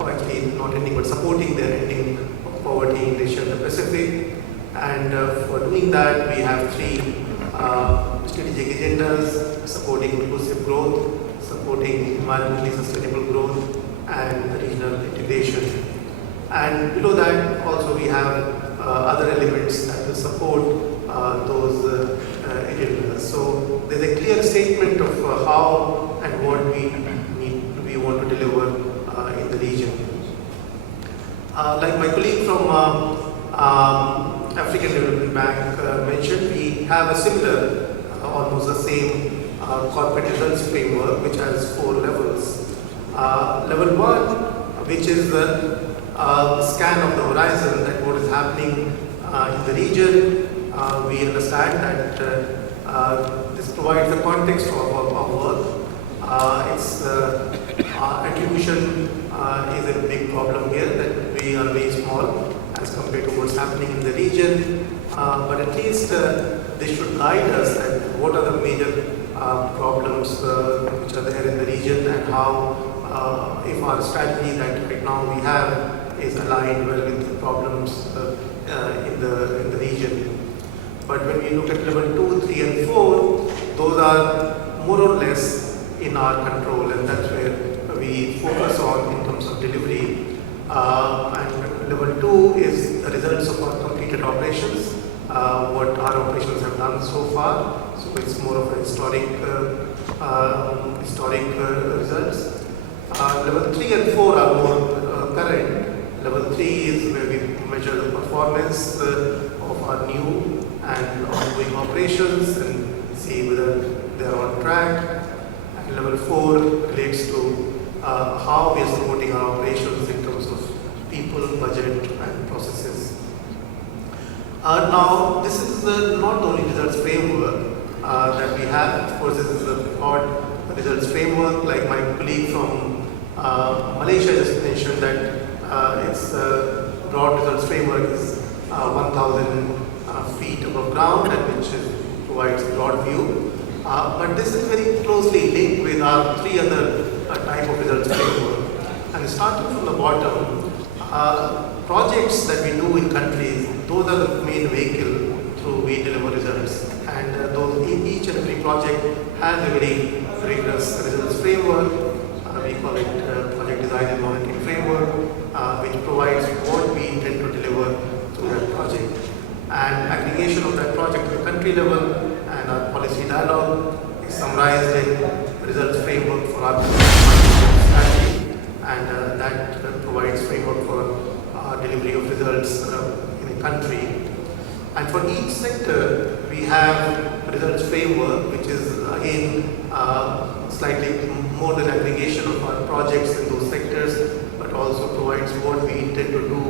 or actually not ending, but supporting the ending of poverty in Asia and the Pacific. And for doing that, we have three strategic agendas: supporting inclusive growth, supporting environmentally sustainable growth, and regional integration. And below that, also we have other elements that will support those agendas. So there's a clear statement of how and what we want to deliver in the region. Like my colleague from African Development Bank mentioned, we have a similar, almost the same corporate results framework, which has 4 levels. Level 1, which is the scan of the horizon, that what is happening in the region. We understand that this provides the context of our work. Its attribution is a big problem here, that we are very small as compared to what's happening in the region. But at least this should guide us that what are the major problems which are there in the region, and how, if our strategy that right now we have is aligned well with the problems in the region. But when we look at level 2, 3, and 4, those are more or less in our control, and that's where we focus on in terms of delivery. And level 2 is the results of our completed operations, what our operations have done so far. So it's more of a historic results. Level 3 and 4 are more current. Level 3 is where we measure the performance of our new and ongoing operations and see whether they are on track. And level 4 relates to how we are supporting our operations in terms of people, budget, and processes. Now, this is not the only results framework that we have. Of course, this is a broad results framework. Like my colleague from Malaysia just mentioned that its broad results framework is 1,000 feet above ground, and which provides broad view. But this is very closely linked with our three other type of results framework. And starting from the bottom, projects that we do in countries, those are the main vehicle through we deliver results. And each and every project has a very rigorous results framework. We call it project design and monitoring framework, which provides what we intend to deliver through that project. And aggregation of that project at the country level and our policy dialogue is summarized in results framework for our strategy, and that provides framework for delivery of results in a country. And for each sector, we have a results framework, which is again slightly more than aggregation of our projects in those sectors, but also provides what we intend to do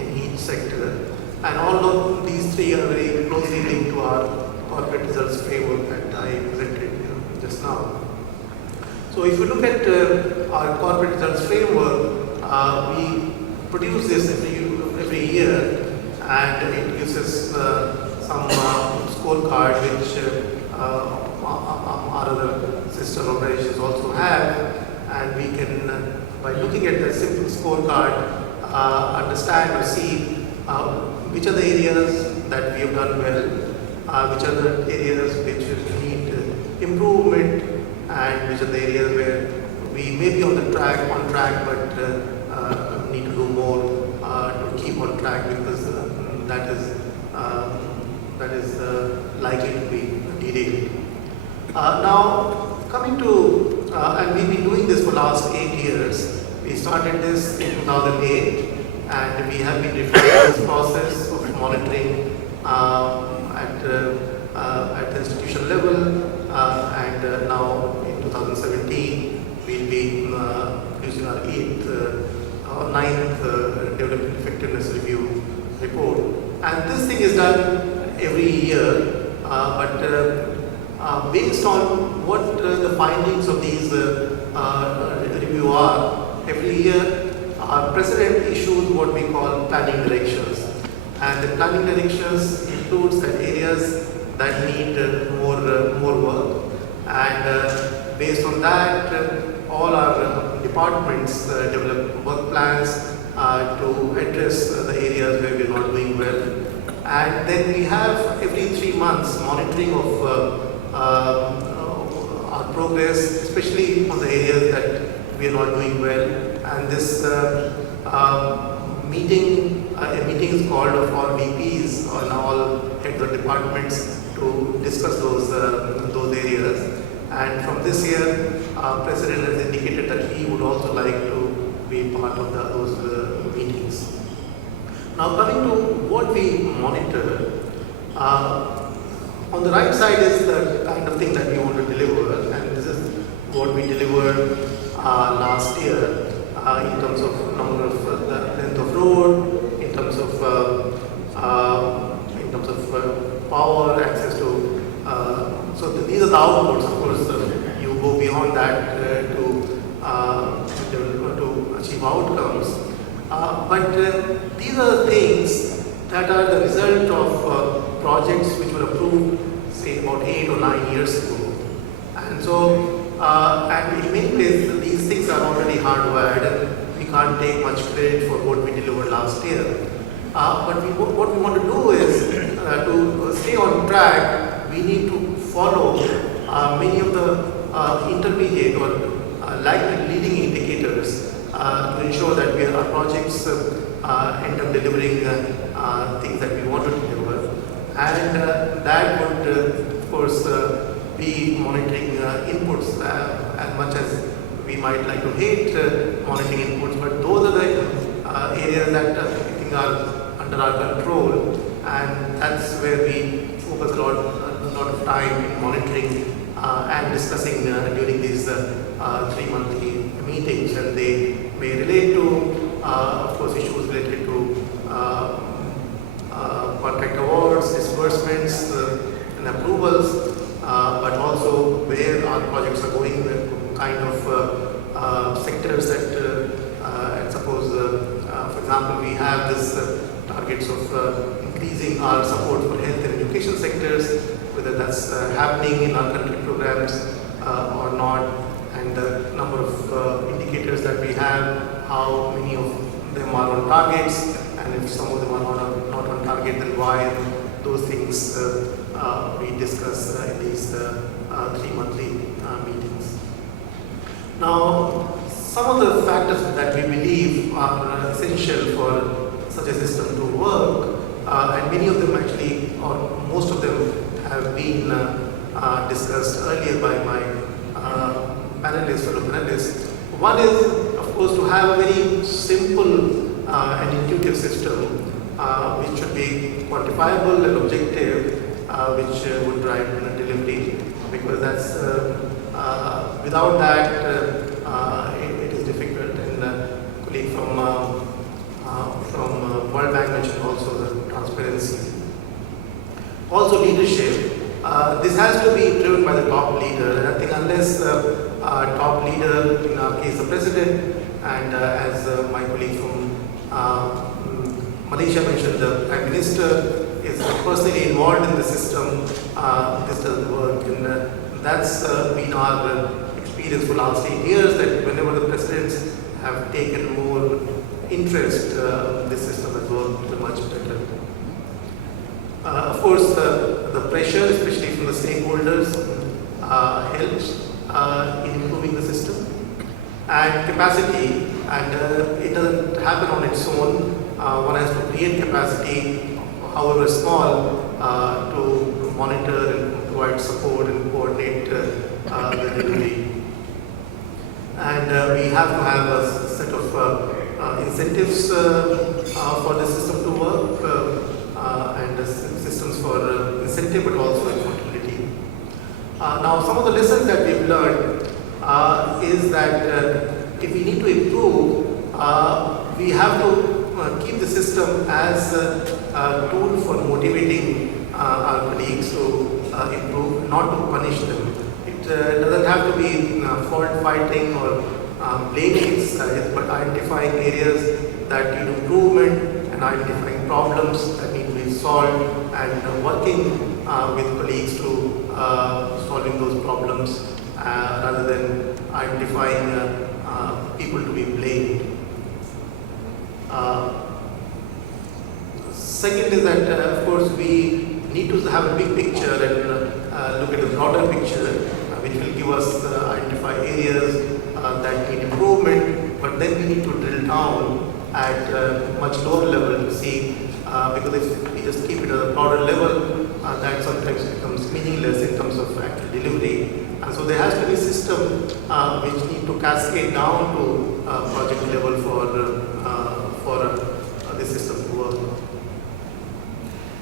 in each sector. And all of these three are very closely linked to our corporate results framework that I presented just now. So if you look at our corporate results framework, we produce this every year, and it gives us some scorecard which our other sister organizations also have, and we can, by looking at the simple scorecard, understand or see which are the areas that we have done well, which are the areas which need improvement, and which are the areas where we may be on track, but need to do more to keep on track, because that is likely to be derailed. Now, coming to, and we've been doing this for the last 8 years. We started this in 2008, and we have been refining this process of monitoring at the institution level, and now in 2017 we'll be producing our 9th Development Effectiveness Review report. And this thing is done every year, but based on what the findings of these review are, every year our president issues what we call planning directions. And the planning directions includes the areas that need more work. And based on that, all our departments develop work plans to address the areas where we are not doing well. And then we have every 3 months monitoring of our progress, especially on the areas that we are not doing well. And this meeting is called of all VPs and all heads of departments to discuss those areas. And from this year, our president has indicated that he would also like to be part of those meetings. Now, coming to what we monitor, on the right side is the kind of thing that we want to deliver, and this is what we delivered last year in terms of number of the length of road, in terms of power, access to. So these are the outputs. Of course, you go beyond that to achieve outcomes. But these are things that are the result of projects which were approved, say, about 8 or 9 years ago. And so, and in many ways, these things are already hardwired, and we can't take much credit for what we delivered last year. But what we want to do is to stay on track. We need to follow many of the intermediate or leading indicators to ensure that our projects end up delivering things that we want to deliver. And that would, of course, be monitoring inputs as much as we might like to hate monitoring inputs, but those are the areas that I think are under our control, and that's where we focus a lot of time in monitoring and discussing during these 3 monthly meetings, and they may relate to, of course, issues related to contract awards, disbursements, and approvals, but also where our projects are going, the kind of sectors that we have this targets of increasing our support for health and education sectors, whether that's happening in our country programs or not, and the number of indicators that we have, how many of them are on targets, and if some of them are not on target, then why. Those things we discuss in these 3 monthly meetings. Now, some of the factors that we believe are essential for such a system to work, and many of them actually, or most of them have been discussed earlier by my fellow panelists. One is, of course, to have a very simple and intuitive system which should be quantifiable and objective, which would drive delivery, because that's without that it is difficult. And a colleague from World Bank mentioned also the transparency. Also leadership. This has to be driven by the top leader, and I think unless our top leader, in our case the president, and as my colleague from Malaysia mentioned, the Prime Minister is personally involved in the system, this doesn't work. And that's been our experience for the last 8 years, that whenever the presidents have taken more interest, this system has worked much better. Of course, the pressure, especially from the stakeholders, helps in improving the system. And capacity, and it doesn't happen on its own. One has to create capacity, however small, to monitor and provide support and coordinate the delivery. And we have to have a set of incentives for the system to work, and systems for incentive, but also accountability. Now, some of the lessons that we've learned is that if we need to improve, we have to keep the system as a tool for motivating our colleagues to improve, not to punish them. It doesn't have to be fault fighting or blaming exercise, but identifying areas that need improvement and identifying problems that need to be solved, and working with colleagues to solving those problems rather than identifying people to be blamed. Second is that, of course, we need to have a big picture and look at the broader picture, which will give us identify areas that need improvement, but then we need to drill down at a much lower level to see, because if we just keep it at a broader level, that sometimes becomes meaningless in terms of actual delivery. And so there has to be a system which need to cascade down to project level for the system to work.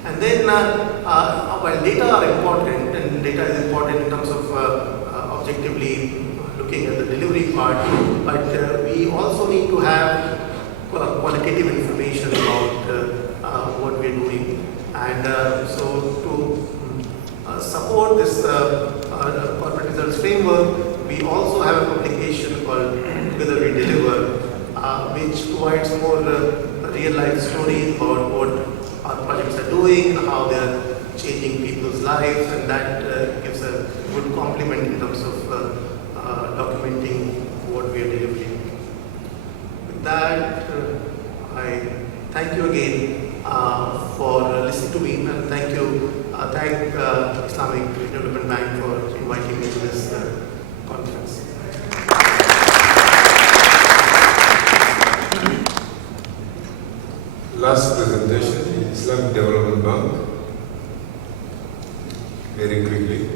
And then while data are important, and data is important in terms of objectively looking at the delivery part, but we also need to have qualitative information about what we're doing. And so to support this corporate results framework, we also have a publication called Together We Deliver, which provides more real life stories about what our projects are doing, how they're changing people's lives, and that gives a good complement in terms of documenting what we are delivering. With that, I thank you again for listening to me, and thank Islamic Development Bank for inviting me to this conference. Last presentation, Islamic Development Bank. Very quickly.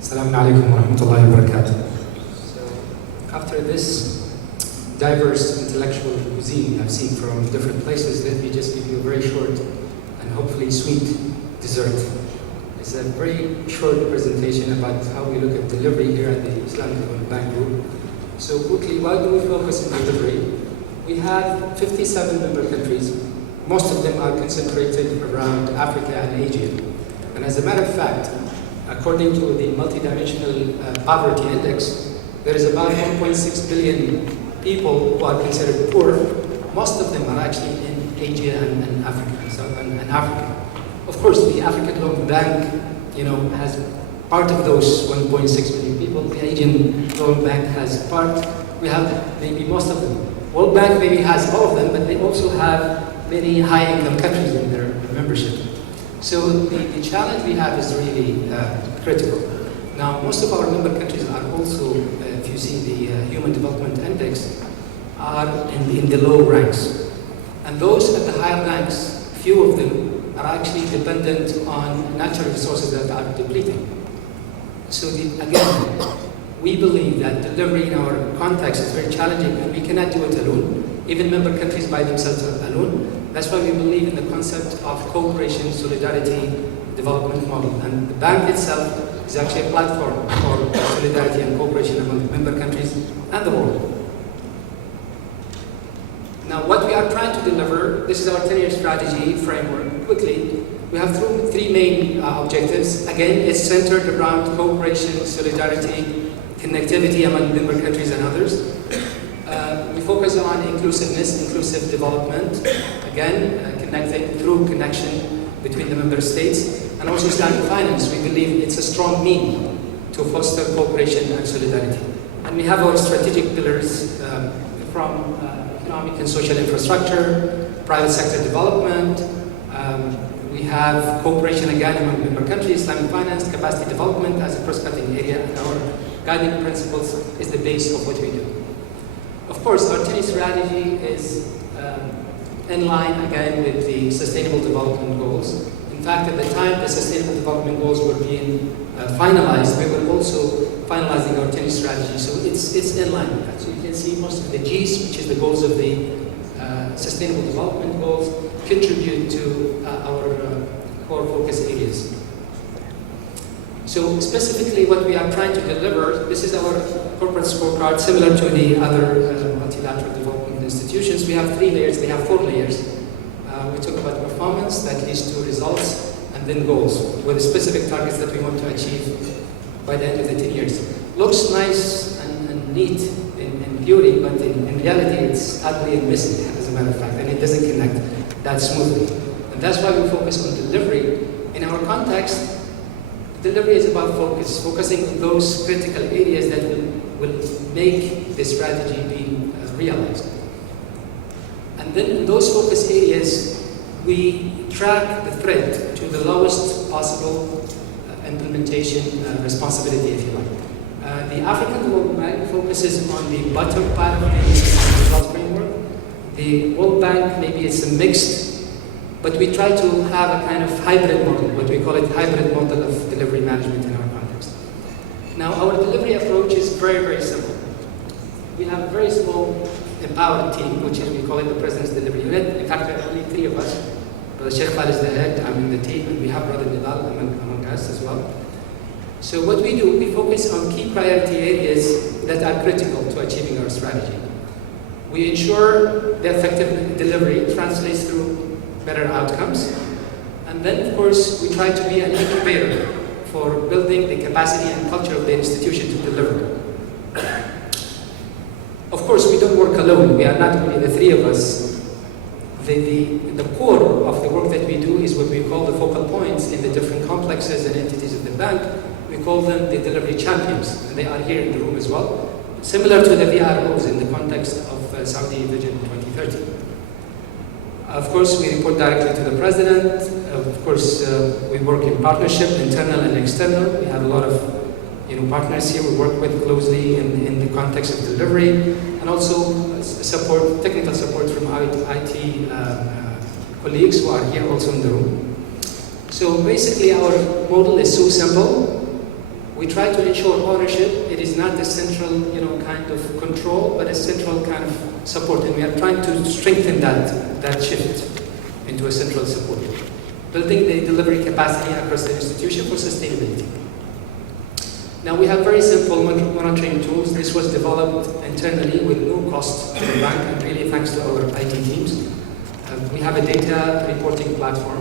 Assalamu alaikum wa rahmatullahi wa barakatuh. After this diverse intellectual cuisine I've seen from different places, let me just give you a very short and hopefully sweet dessert. It's a very short presentation about how we look at delivery here at the Islamic Development Bank Group. So quickly, why do we focus on delivery? We have 57 member countries. Most of them are concentrated around Africa and Asia. And as a matter of fact, according to the Multidimensional Poverty Index, there is about 1.6 billion people who are considered poor, most of them are actually in Asia and Africa, and Africa. Of course, the African Development Bank, has part of those 1.6 million people. The Asian Development Bank has part. We have maybe most of them. World Bank maybe has all of them, but they also have many high-income countries in their membership. So the challenge we have is really critical. Now, most of our member countries are also, if you see the Human Development Index, are in the low ranks. And those at the higher ranks, few of them are actually dependent on natural resources that are depleting. So again, we believe that delivery in our context is very challenging and we cannot do it alone. Even member countries by themselves are alone. That's why we believe in the concept of cooperation, solidarity, development model. And the bank itself is actually a platform for solidarity and cooperation among the member countries and the world. Now, what we are trying to deliver, this is our 10-year strategy framework. Quickly, we have three main objectives. Again, it's centered around cooperation, solidarity, connectivity among member countries and others. We focus on inclusiveness, inclusive development. Again, connecting through connection between the member states. And also Islamic finance. We believe it's a strong means to foster cooperation and solidarity. And we have our strategic pillars from economic and social infrastructure, private sector development. We have cooperation again among member countries, Islamic finance, capacity development as a cross-cutting area, and our guiding principles is the base of what we do. Of course, our 10-year strategy is in line again with the Sustainable Development Goals. In fact, at the time the Sustainable Development Goals were being finalized, we were also finalizing our 10-year strategy, so it's in line with that. So you can see most of the Gs, which is the goals of the Sustainable Development Goals, contribute to our core focus areas. So specifically what we are trying to deliver, this is our corporate scorecard, similar to the other multilateral development institutions. We have 3 layers, they have 4 layers. We talk about performance, that leads to results, and then goals, with specific targets that we want to achieve by the end of the 10 years. Looks nice and neat in theory, but in reality it's ugly and messy, as a matter of fact, and it doesn't connect that smoothly. And that's why we focus on delivery. In our context, delivery is about focusing on those critical areas that will make the strategy be realized. And then in those focus areas, we track the thread to the lowest possible implementation responsibility, if you like. The African Development Bank focuses on the bottom part of the results framework. The World Bank, maybe it's a mixed, but we try to have a kind of hybrid model, what we call it hybrid model of delivery management in our context. Now, our delivery approach is very, very simple. We have a very small empowered team, which is, we call it the President's Delivery Unit. In fact, there are only 3 of us. Brother Sheikh Khalid is the head, I'm in the team, and we have Brother Nidal among us as well. So what we do, we focus on key priority areas that are critical to achieving our strategy. We ensure the effective delivery translates through better outcomes. And then, of course, we try to be an incubator for building the capacity and culture of the institution to deliver. Of course, we don't work alone. We are not only the 3 of us. The core of the work that we do is what we call the focal points in the different complexes and entities of the bank. We call them the delivery champions, and they are here in the room as well. Similar to the VROs in the context of Saudi Vision 2030. Of course, we report directly to the President. Of course, we work in partnership, internal and external. We have a lot of partners here we work with closely in the context of delivery, and also technical support from IT colleagues who are here also in the room. So basically our model is so simple. We try to ensure ownership. It is not a central kind of control, but a central kind of support, and we are trying to strengthen that shift into a central support. Building the delivery capacity across the institution for sustainability. Now we have very simple monitoring tools. This was developed internally with no cost to the bank, and really thanks to our IT teams. We have a data reporting platform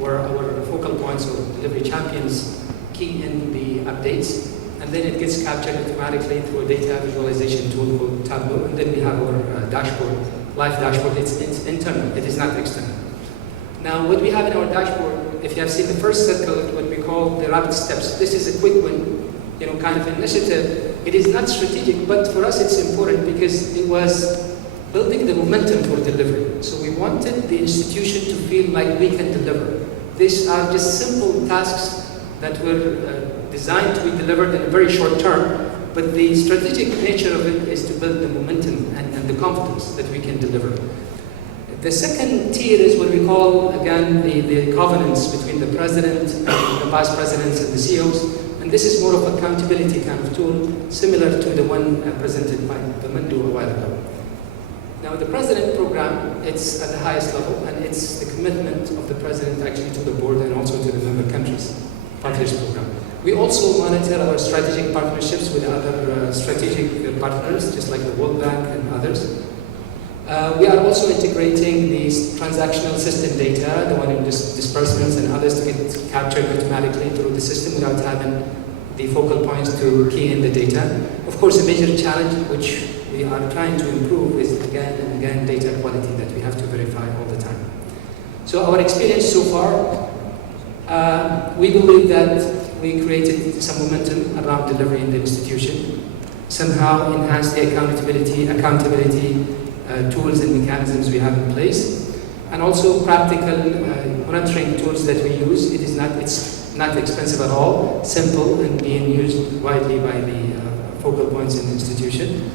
where our focal points or delivery champions key in the updates. And and then it gets captured automatically through a data visualization tool called Tableau, and then we have our dashboard, live dashboard. It's internal, it is not external. Now, what we have in our dashboard, if you have seen the first circle, what we call the rapid steps. This is a quick win, kind of initiative. It is not strategic, but for us it's important because it was building the momentum for delivery. So we wanted the institution to feel like we can deliver. These are just simple tasks that were designed to be delivered in a very short term, but the strategic nature of it is to build the momentum and the confidence that we can deliver. The second tier is what we call, again, the governance between the president and the vice presidents and the CEOs. And this is more of an accountability kind of tool, similar to the one presented by Mandu a while ago. Now, the president program, it's at the highest level, and it's the commitment of the president actually to the board and also to the member countries, partners program. We also monitor our strategic partnerships with other strategic partners, just like the World Bank and others. We are also integrating these transactional system data, the one in disbursements and others, to get captured automatically through the system without having the focal points to key in the data. Of course, a major challenge which we are trying to improve is again and again data quality that we have to verify all the time. So our experience so far, we believe that we created some momentum around delivery in the institution, somehow enhanced the accountability tools and mechanisms we have in place, and also practical monitoring tools that we use. It's not expensive at all, simple, and being used widely by the focal points in the institution.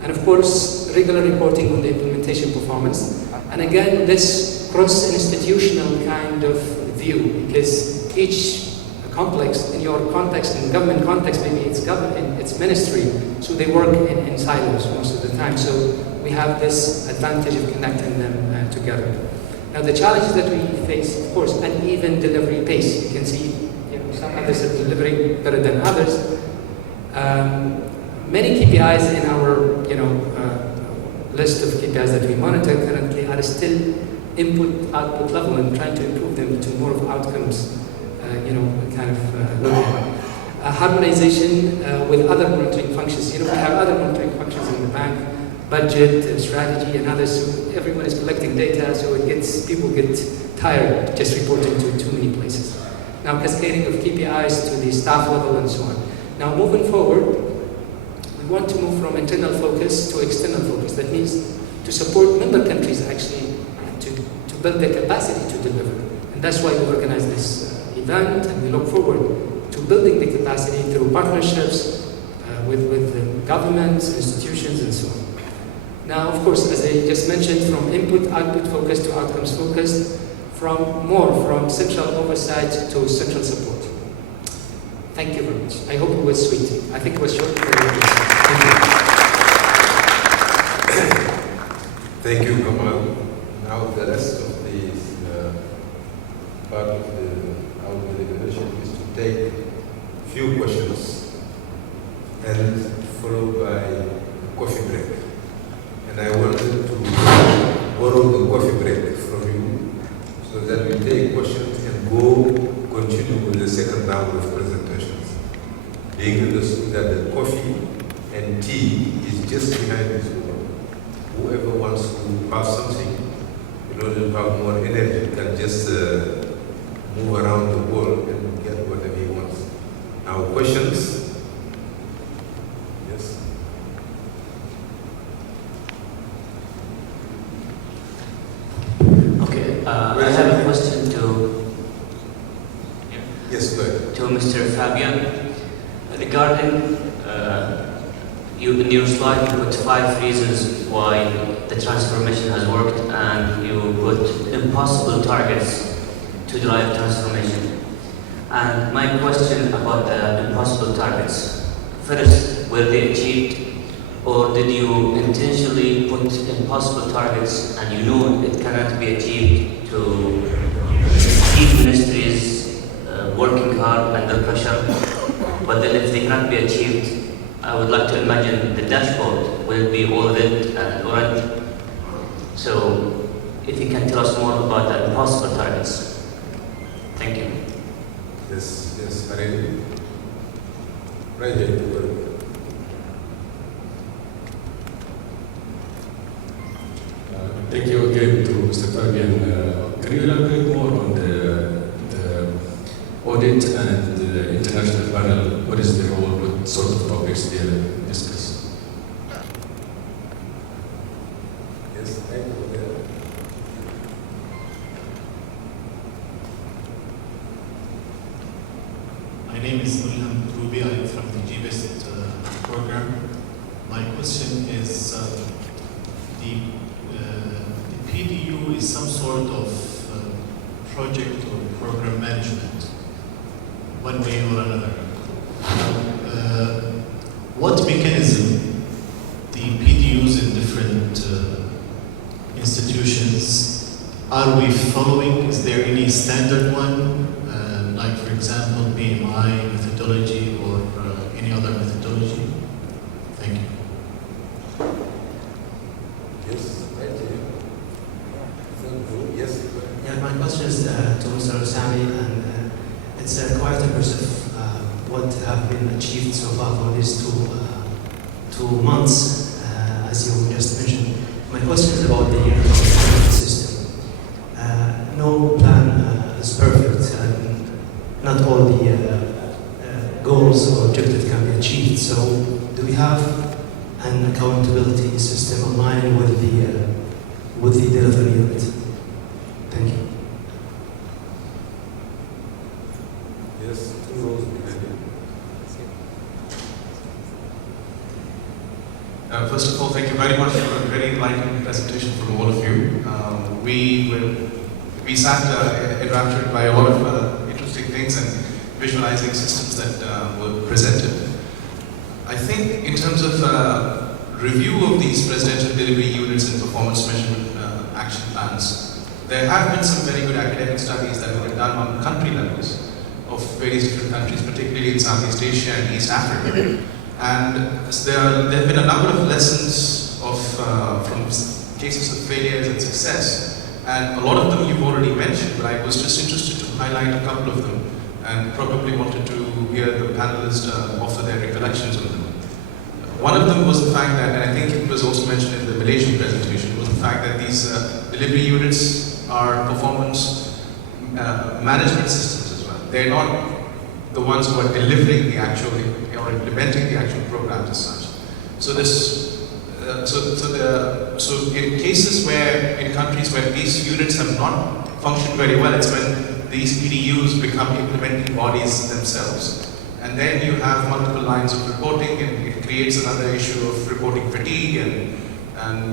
And of course, regular reporting on the implementation performance. And again, this cross-institutional kind of view, because each complex, in your context, in government context, maybe it's ministry, so they work in silos most of the time. So we have this advantage of connecting them together. Now, the challenges that we face, of course, uneven delivery pace. You can see, some others are delivering better than others. Many KPIs in our, list of KPIs that we monitor currently are still input-output level and trying to improve them to more of outcomes, looking. Harmonization with other monitoring functions. We have other monitoring functions in the bank, budget, strategy, and others. So everyone is collecting data, so people get tired just reporting to too many places. Now, cascading of KPIs to the staff level and so on. Now, moving forward, we want to move from internal focus to external focus. That means to support member countries actually to build their capacity to deliver. And that's why we organize this event, and we look forward to building the capacity through partnerships with the governments, institutions, and so on. Now, of course, as I just mentioned, from input-output focus to outcomes focused, from central oversight to central support. Thank you very much. I hope it was sweet. I think it was short. Thank you. Thank you, Kamal. Now the rest of the part of our deliberation is to take few questions and followed by a coffee break. And I wanted to borrow the coffee break from you so that we take questions and continue with the second round of presentations. Being understood that the coffee and tea is just behind this wall. Whoever wants to have something in order to have more energy can just move around the wall and get whatever he wants. Now, questions? Yes? Okay, I have a question to Yes, go ahead. To Mr. Fabian regarding in your slide you put 5 reasons why the transformation has worked, and you put impossible targets to drive transformation. And my question about the impossible targets: first, were they achieved, or did you intentionally put impossible targets and you know it cannot be achieved to keep ministries working hard under pressure? But then if they cannot be achieved, I would like to imagine the dashboard will be all red and orange. So if you can tell us more about the impossible targets. Thank you. Yes, Harry. Right here. Thank you again to Mr. Fabian. Can you elaborate more on the audit and the international panel? What is the role? What sort of topics they discuss? Yes, thank you. My name is Mulham Rubi. I am from the GBEST program. My question is, the PDU is some sort of project or program management, one way or another. What mechanism the PDUs in different institutions are we following? Is there any standard one? Like, for example, BMI methodology or any other methodology? Thank you. Yes, thank you. Yes. Yeah, my question is to Mr. Sami, and it's quite impressive what have been achieved so far for these 2 months, as you just mentioned. My question is about the unified system. No plan is perfect, and not all the goals or objectives can be achieved. So, do we have an accountability system aligned with the delivery unit? Thank you. Yes, 2 rows behind you. First of all, thank you very much for a very enlightening presentation from all of you. We sat enraptured by a lot of interesting things and visualizing systems that were presented. I think in terms of review of these presidential delivery units and performance measurement action plans, there have been some very good academic studies that have been done on country levels of various different countries, particularly in Southeast Asia and East Africa. And there have been a number of lessons from cases of failures and success. And a lot of them you've already mentioned, but I was just interested to highlight a couple of them and probably wanted to hear the panelists offer their recollections on them. One of them was the fact that, and I think it was also mentioned in the Malaysian presentation, was the fact that these delivery units are performance management systems as well. They're not the ones who are delivering the actual or implementing the actual programs as such. So in cases where, in countries where these units have not functioned very well, it's when these PDUs become implementing bodies themselves. And then you have multiple lines of reporting, and it creates another issue of reporting fatigue and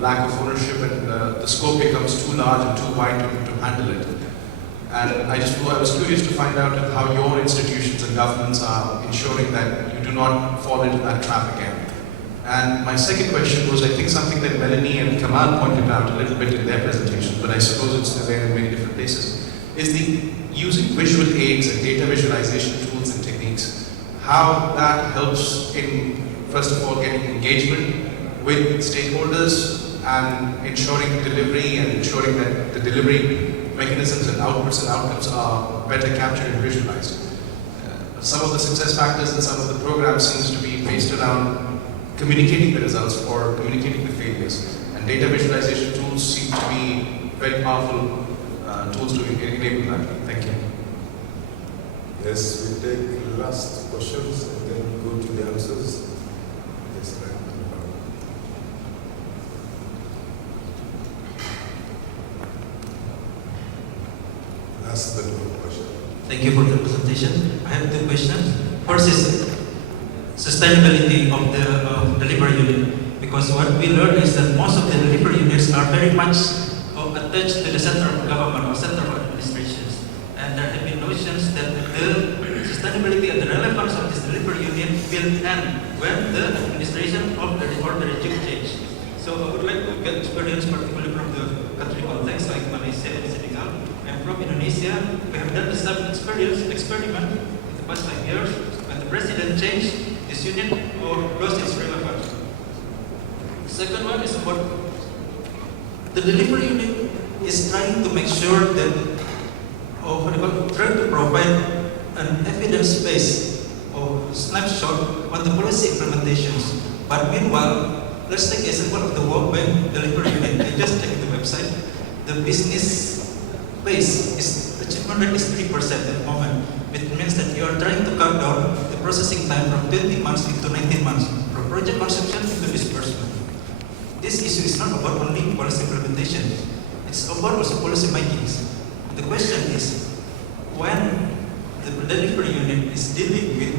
lack of ownership, and the scope becomes too large and too wide to handle it. And I was curious to find out how your institutions and governments are ensuring that you do not fall into that trap again. And my second question was, I think something that Melanie and Kamal pointed out a little bit in their presentation, but I suppose it's there in many different places, is the using visual aids and data visualization tools and techniques. How that helps in, first of all, getting engagement with stakeholders and ensuring delivery and ensuring that the delivery mechanisms and outputs and outcomes are better captured and visualized. Some of the success factors in some of the programs seems to be based around communicating the results or communicating the failures. And data visualization tools seem to be very powerful tools to enable that. Thank you. Yes, we take last questions and then go to the answers. Yes, ma'am. Last but one question. Thank you for the presentation. I have 2 questions. First is sustainability of the delivery unit, because what we learned is that most of the delivery units are very much attached to the center of government or center of administrations, and there have been notions that the sustainability and the relevance of this delivery unit will end when the administration of the regime change. So I would like to get experience, particularly from the country context like Malaysia and Senegal. And from Indonesia, we have done some experiment in the past 5 years. When the president changed, this unit or lost its relevance. The second one is about the delivery unit is trying to make sure that, trying to provide an evidence base or snapshot on the policy implementations. But meanwhile, let's take example of the World Bank delivery unit. I just checked the website. The business base is achievement rate is 3% at the moment. It means that you are trying to cut down the processing time from 20 months into 19 months, from project conception to disbursement. This issue is not about only policy implementation. It's about also policy makings. The question is, when the delivery unit is dealing with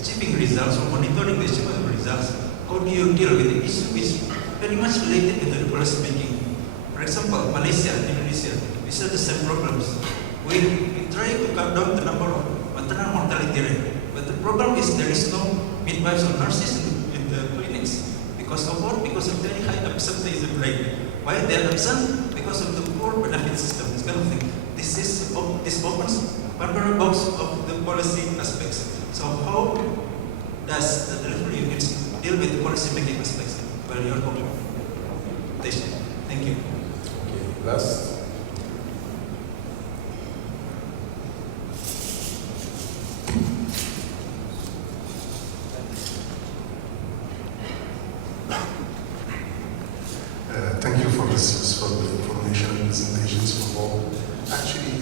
achieving results or monitoring the achievement of results, how do you deal with the issue which is very much related to the policy making? For example, Malaysia and Indonesia, we see the same problems. We try to cut down the number of maternal mortality rate, but the problem is there is no midwives or nurses in the clinics. Because of what? Because of very high absenteeism rate. Why they are absent? Because of the poor benefit system, this kind of thing. This opens Pandora box of the policy aspects. So how does the delivery units deal with the policy making aspects? Well, your presentation. Thank you. Okay, last. Thank you for this useful information and presentations from all. Actually,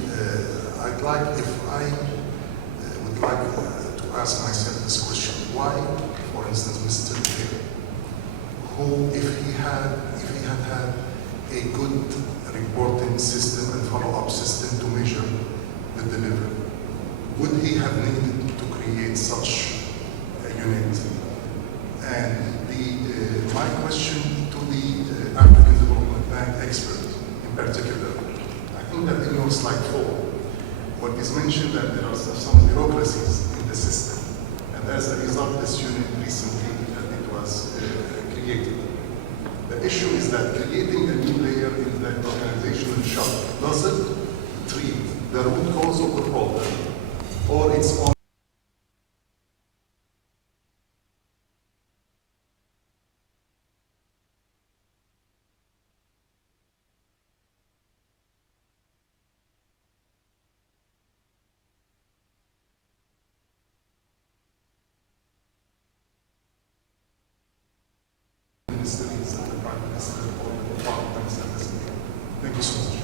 I'd like, if I would like to ask myself this question: why, for instance, Mr. Pierre, who, if he had had a good reporting system and follow-up system to measure the delivery, would he have needed to create such a unit? And my question to the African Development Bank expert in particular, I think that in your slide 4, what is mentioned that there are some bureaucracies in the system, and as a result, this unit recently it was created. The issue is that creating a new layer in the organizational shop doesn't treat the root cause of the problem or its own. Ministries and the Prime Minister or the departments and this. Thank you so much.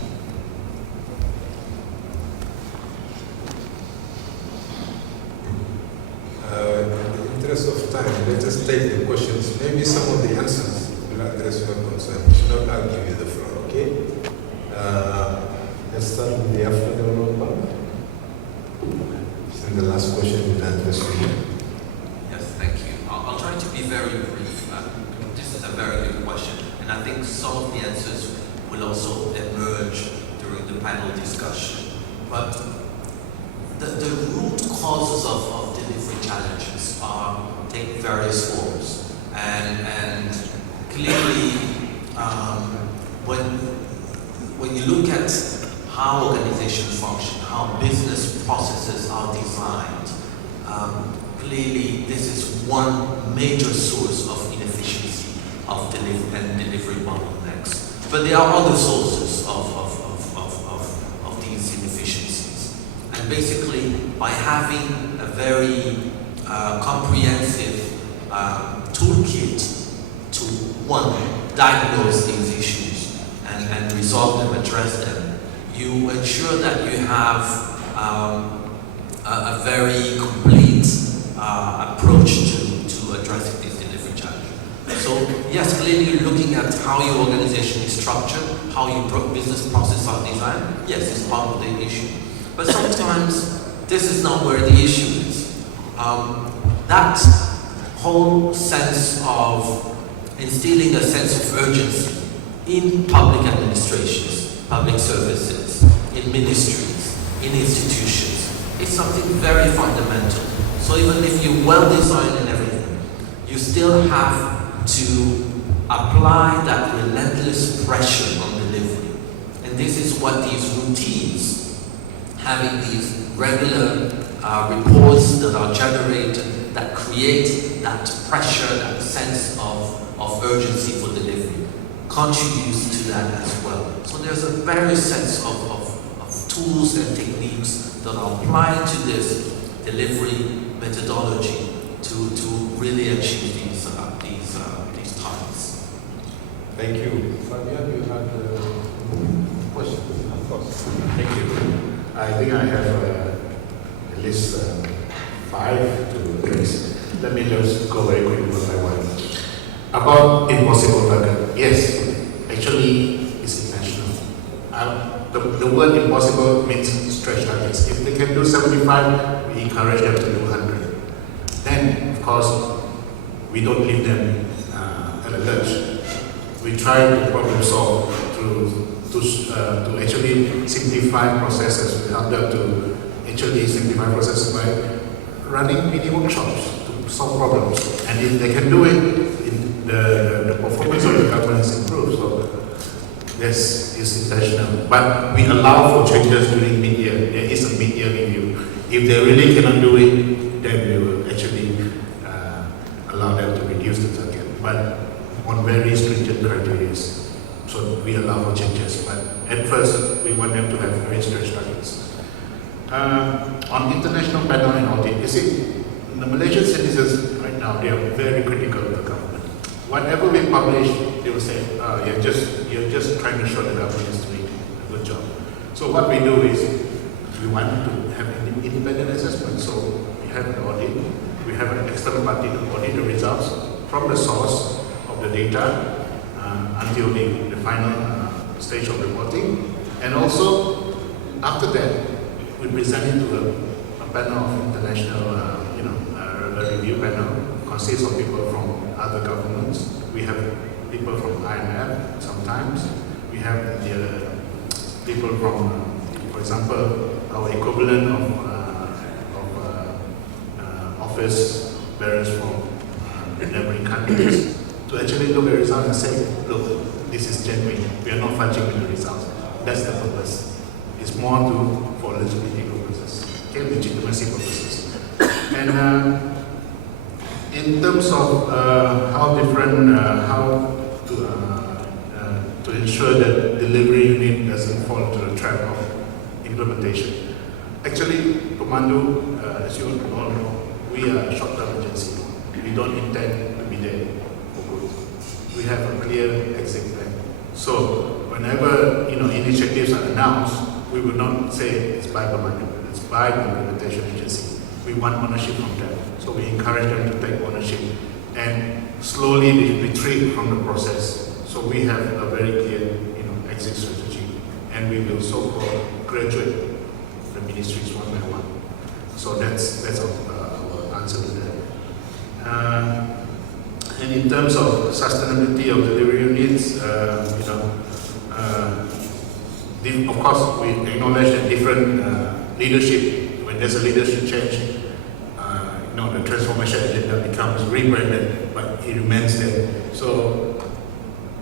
In the interest of time, let us take the questions. Maybe some of the answers will address your concerns. If not, I'll give you the floor, okay? Let's start with the African Development Bank. And the last question will address you. Yes, thank you. I'll try to be very brief. This is a very good question, and I think some of the answers will also emerge during the panel discussion. But the root causes of delivery challenges take various forms, and clearly, when you look at how organizations function, how business processes are designed, clearly this is one major source of inefficiency of delivery bottlenecks. But there are other sources of these inefficiencies. And basically, by having a very comprehensive toolkit to, one, diagnose these issues and resolve them, address them, you ensure that you have a very complete approach to addressing these delivery challenges. So yes, clearly you're looking at how your organization is structured, how your business processes are designed. Yes, it's part of the issue. But sometimes this is not where the issue is. That whole sense of instilling a sense of urgency in public administrations, public services, in ministries, in institutions, is something very fundamental. So even if you well design and everything, you still have to apply that relentless pressure on delivery. And this is what these routines, having these regular reports that are generated, that create that pressure, that sense of urgency for delivery, contributes to that as well. So there's a various sense of tools and techniques that are applied to this delivery methodology to really achieve these targets. Thank you. Fabian, you had a question, of course. Thank you. I think I have at least 5 to 6. Let me just go very quickly one by one. About impossible target. Yes, actually it's intentional. The word impossible means stretch targets. If they can do 75, we encourage them to do 100. Then, of course, we don't leave them at a lurch. We try to problem solve to actually simplify processes. We help them to actually simplify processes by running mini workshops to solve problems. And if they can do it, the performance of the government is improved. So yes, it's intentional. But we allow for changes during mid-year. There is a mid-year review. If they really cannot do it, then we will actually allow them to reduce the target. But on very stringent criteria. So we allow for changes. But at first, we want them to have very stretched targets. On international panel and audit, you see, the Malaysian citizens right now, they are very critical of the government. Whatever we publish, they will say, you're just trying to show the government is doing a good job. So what we do is, we want to have an independent assessment. So we have an audit, we have an external party to audit the results from the source of the data until the final stage of reporting. And also, after that, we present it to a panel of international, a review panel, consists of people from other governments. We have people from IMF sometimes. We have the people from, for example, our equivalent of office bearers from neighboring countries to actually look at the results and say, look, this is genuine. We are not fudging with the results. That's the purpose. It's more for legitimacy purposes, legitimacy purposes. And in terms of how to ensure that delivery unit doesn't fall into the trap of implementation. Actually, Commando, as you all know, we are a short-term agency. We don't intend to be there for good. We have a clear exit plan. So whenever initiatives are announced, we will not say it's by Commando, it's by the implementation agency. We want ownership from them. So we encourage them to take ownership and slowly they retreat from the process. So we have a very clear exit strategy, and we will so-called graduate the ministries one by one. So that's our answer to that. And in terms of sustainability of delivery units, of course we acknowledge that different leadership, when there's a leadership change, the transformation agenda becomes rebranded, but it remains there. So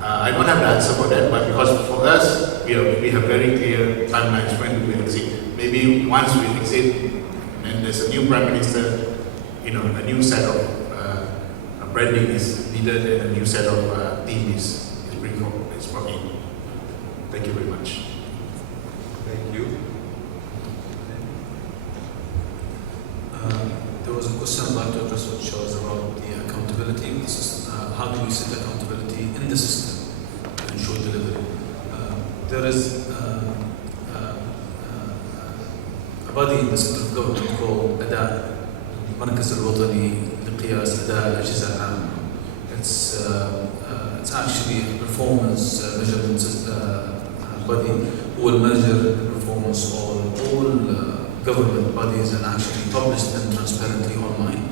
I don't have the answer for that, but because for us, we have very clear timelines when we exit. Maybe once we exit, and there's a new prime minister, a new set of branding is needed, and a new set of team is brought in. Thank you very much. Thank you. There was a question I'd like to address which was about the accountability of the system. How do we set accountability in the system to ensure delivery? There is a body in the center of government called أداء المركز الوطني لقياس أداء الأجهزة العامة. It's actually a performance measurement body who will measure performance of all government bodies and actually publish them transparently online.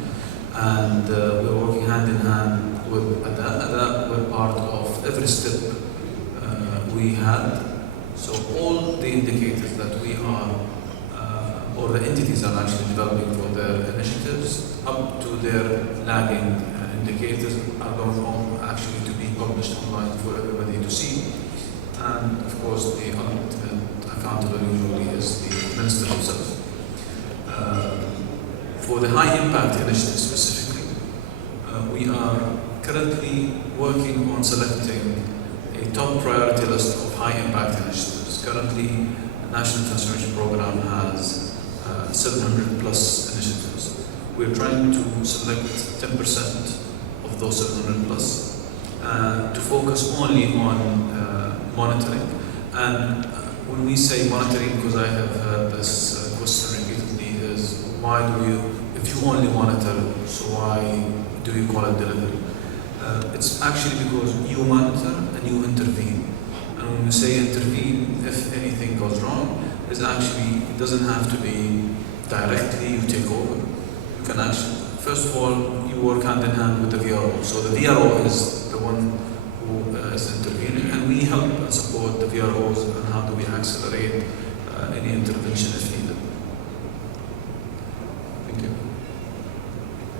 And we're working hand in hand with ADA. We're part of every step we had. So all the indicators that we are, or the entities are actually developing for their initiatives, up to their lagging indicators are going on actually to be published online for everybody to see. And of course the ultimate accountable usually is the minister himself. For the high impact initiative specifically, we are currently working on selecting a top priority list of high impact initiatives. Currently, the National Transformation Program has 700 plus initiatives. we're trying to select 10% of those 700 plus to focus only on monitoring. And when we say monitoring, because I have heard this question repeatedly, is why do you, if you only monitor, so why do you call it delivery? It's actually because you monitor and you intervene. And when we say intervene, if anything goes wrong, is actually, it doesn't have to be directly you take over. You can actually, first of all, you work hand in hand with the VRO. So the VRO is the one who is intervening, and we help and support the VROs and how do we accelerate any intervention if needed. Thank you.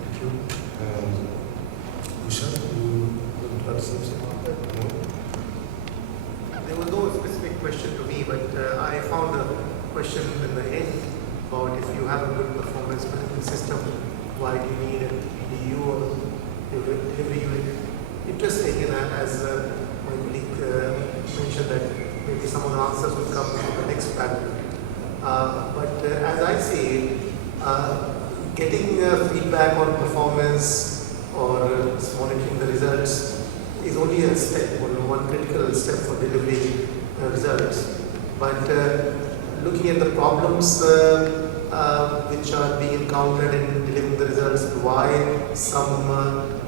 Thank you. Michelle, you want to add something? No? There was no specific question to me, but I found a question in the end about if you have a good performance management system, why do you need a PDU or delivery unit? Interesting, as my colleague mentioned that maybe some of the answers will come from the next panel. But as I see it, getting feedback on performance or monitoring the results is only a step, one critical step for delivering results. But looking at the problems which are being encountered in delivering the results, why some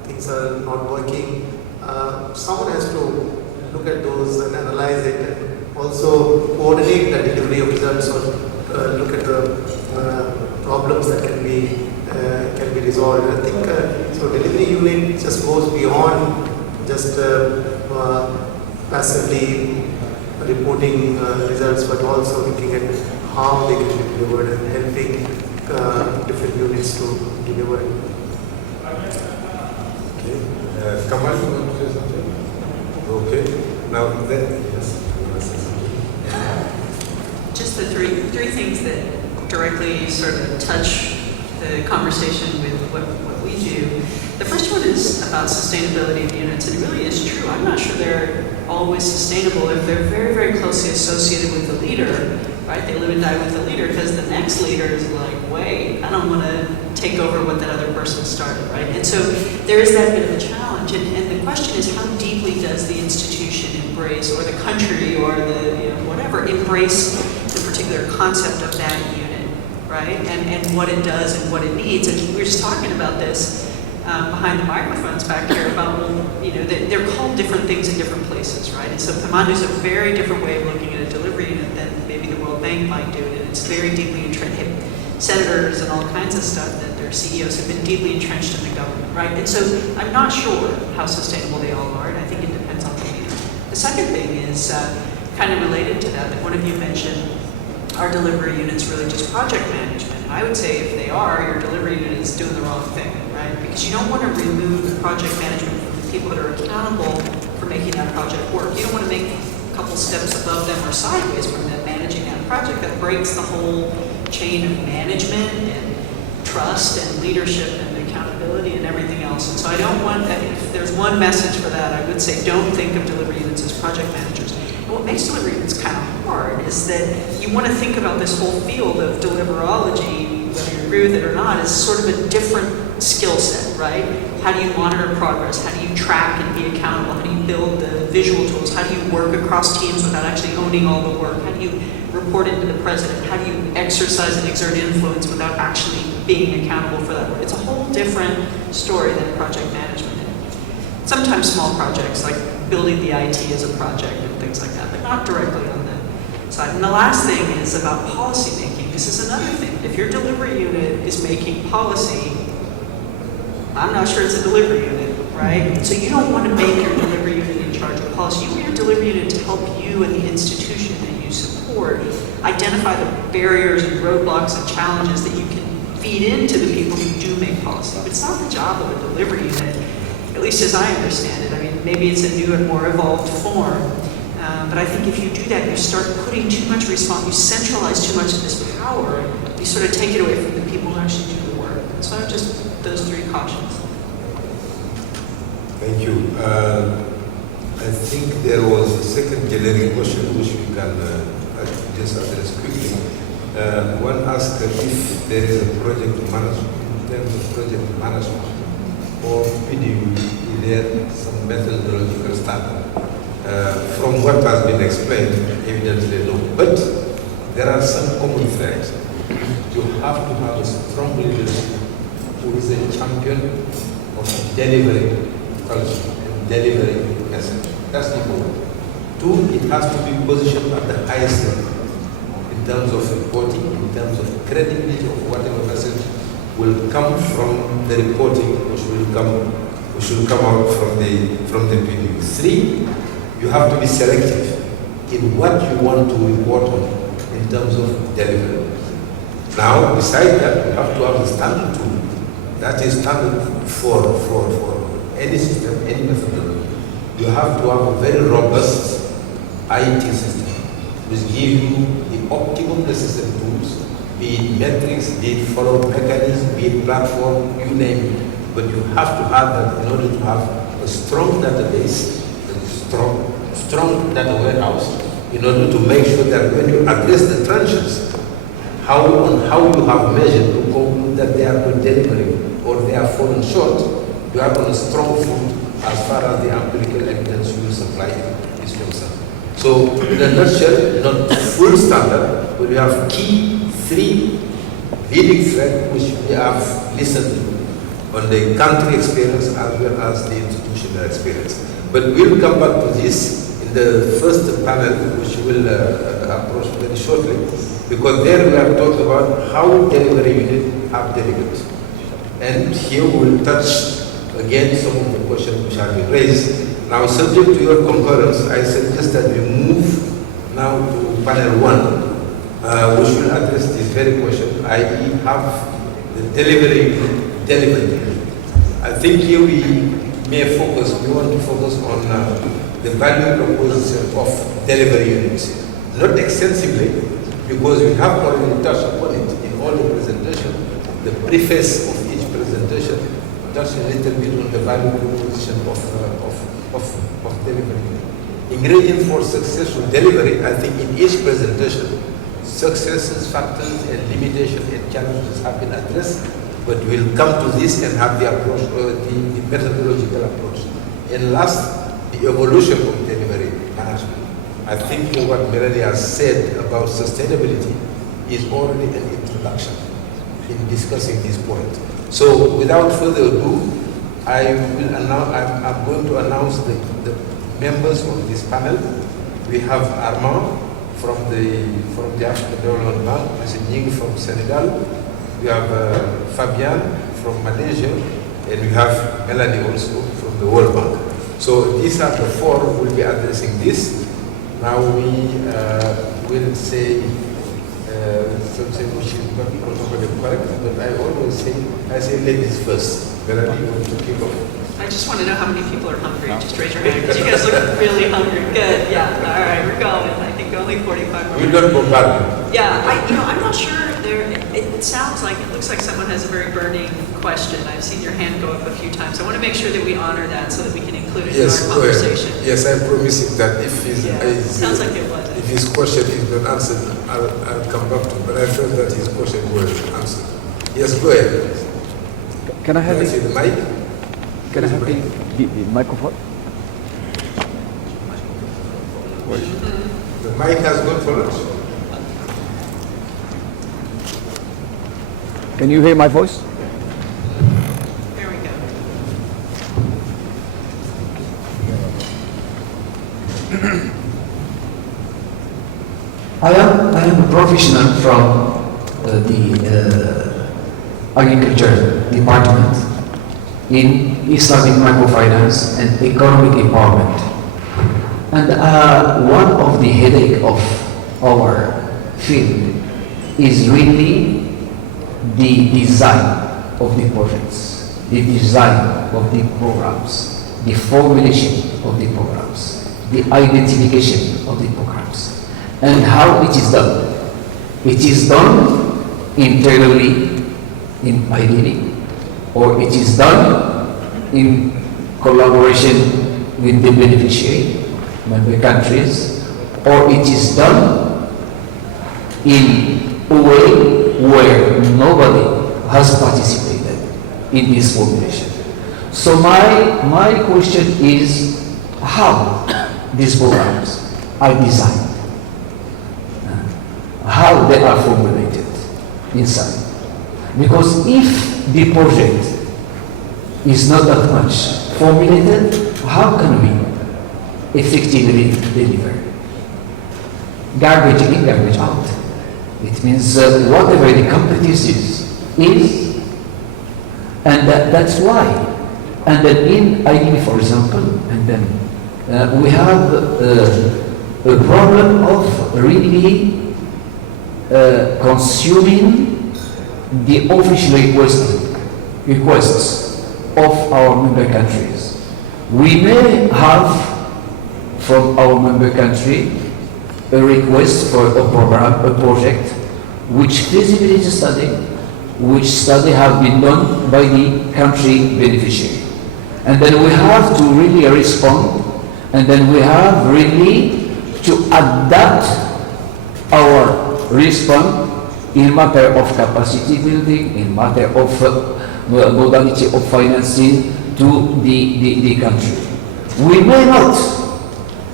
things are not working, someone has to look at those and analyze it, and also coordinate the delivery of results, or look at the problems that can be resolved. I think so. Delivery unit just goes beyond just passively reporting results, but also looking at how they can be delivered and helping different units to deliver it. Okay. Kamal, you want to say something? Okay. Now then, yes, you want to say something? Just the three things that directly sort of touch the conversation with what we do. The first one is about sustainability of units, and it really is true. I'm not sure they're always sustainable if they're very, very closely associated with the leader, right? They live and die with the leader, because the next leader is like, wait, I don't want to take over what that other person started, right? And so there is that bit of a challenge, and the question is, how deeply does the institution embrace, or the country, or the whatever, embrace the particular concept of that unit, right? And what it does and what it needs. And we were just talking about this behind the microphones back here about, they're called different things in different places, right? And so Pemandu is a very different way of looking at a delivery unit than maybe the World Bank might do it, and it's very deeply entrenched. Senators and all kinds of stuff that their CEOs have been deeply entrenched in the government, right? And so I'm not sure how sustainable they all are, and I think it depends on the leader. The second thing is kind of related to that one of you mentioned, are delivery units really just project management? And I would say if they are, your delivery unit is doing the wrong thing, right? Because you don't want to remove the project management from the people that are accountable for making that project work. You don't want to make a couple steps above them or sideways from them managing that project. That breaks the whole chain of management and trust and leadership and accountability and everything else. And so I don't want that. If there's one message for that, I would say don't think of delivery units as project managers. And what makes delivery units kind of hard is that you want to think about this whole field of deliverology, whether you agree with it or not, as sort of a different skill set, right? How do you monitor progress? How do you track and be accountable? How do you build the visual tools? How do you work across teams without actually owning all the work? How do you report into the president? How do you exercise and exert influence without actually being accountable for that work? It's a whole different story than project management. Sometimes small projects, like building the IT as a project and things like that, but not directly on the side. And the last thing is about policy making. This is another thing. If your delivery unit is making policy, I'm not sure it's a delivery unit, right? So you don't want to make your delivery unit in charge of policy. You want your delivery unit to help you and the institution that you support identify the barriers and roadblocks and challenges that you can feed into the people who do make policy. But it's not the job of a delivery unit, at least as I understand it. I mean, maybe it's a new and more evolved form, but I think if you do that, you start putting too much you centralize too much of this power, you sort of take it away from the people who actually do the work. So just those three cautions. Thank you. I think there was a second generic question which we can just address quickly. One asked if there is a project management terms of project management or PDU, is there some methodological standard? From what has been explained, evidently no. But there are some common threads. You have to have a strong leadership who is a champion of delivering culture and delivering message. That's number one. Two, it has to be positioned at the highest level in terms of reporting, in terms of credibility of whatever message will come from the reporting, which will come out from the PDU. Three, you have to be selective in what you want to report on in terms of delivery. Now, besides that, you have to have a standard tool that is standard for any system, any methodology. You have to have a very robust IT system which gives you the optimum necessary tools, be it metrics, be it follow-up mechanism, be it platform, you name it. But you have to have that in order to have a strong database, a strong data warehouse, in order to make sure that when you address the trenches, how you have measured to conclude that they are not delivering or they are falling short, you are on a strong foot as far as the empirical evidence you will supply is concerned. So, in a nutshell, not full standard, but we have key three leading threads which we have listened to on the country experience as well as the institutional experience. But we'll come back to this in the first panel, which we'll approach very shortly, because there we are talking about how delivery units have delivered. And here we'll touch again some of the questions which have been raised. Now, subject to your concurrence, I suggest that we move now to panel one, which will address this very question, i.e. have the delivery. I think here we want to focus on the value proposition of delivery units. Not extensively, because we have already touched upon it in all the presentation. The preface of each presentation touched a little bit on the value proposition of delivery. Ingredient for successful delivery, I think in each presentation, successes, factors, and limitations and challenges have been addressed, but we'll come to this and have the approach, the methodological approach. And last, the evolution of delivery management. I think what Melanie has said about sustainability is already an introduction in discussing this point. So without further ado, I'm going to announce the members of this panel. We have Armand from the African Development Bank, Mr. Ning from Senegal, we have Fabian from Malaysia, and we have Melanie also from the World Bank. So these are the four who will be addressing this. Now we will say something which is not properly correct, but I say ladies first. Melanie, you want to kick off? I just want to know how many people are hungry. Just raise your hand, because you guys look really hungry. Good, yeah. All right, we're going. I think only 45 more. We're not bombarded. Yeah, I'm not sure. It sounds like, it looks like someone has a very burning question. I've seen your hand go up a few times. I want to make sure that we honor that so that we can include it in our conversation. Yes, I promise him that if sounds like it was. If his question is not answered, I'll come back to him. But I felt that his question was answered. Yes, go ahead. Can I have the mic? Can I have the microphone? The mic has gone for us. Can you hear my voice? There we go. I am a professional from the Agriculture Department in Islamic microfinance and economic empowerment. And one of the headache of our field is really the design of the projects, the design of the programs, the formulation of the programs, the identification of the programs, and how it is done. It is done internally in IDB, or it is done in collaboration with the beneficiary, member countries, or it is done in a way where nobody has participated. in this formulation. So my question is how these programs are designed, how they are formulated inside. Because if the project is not that much formulated, how can we effectively deliver? Garbage in, garbage out. It means whatever the competencies is, and that's why. And then in IDB, for example, and then we have a problem of really consuming the official requests of our member countries. We may have from our member country a request for a program, a project, which feasibility study, which study have been done by the country beneficiary. And then we have to really respond, and then we have really to adapt our response in matter of capacity building, in matter of modality of financing to the country. We may not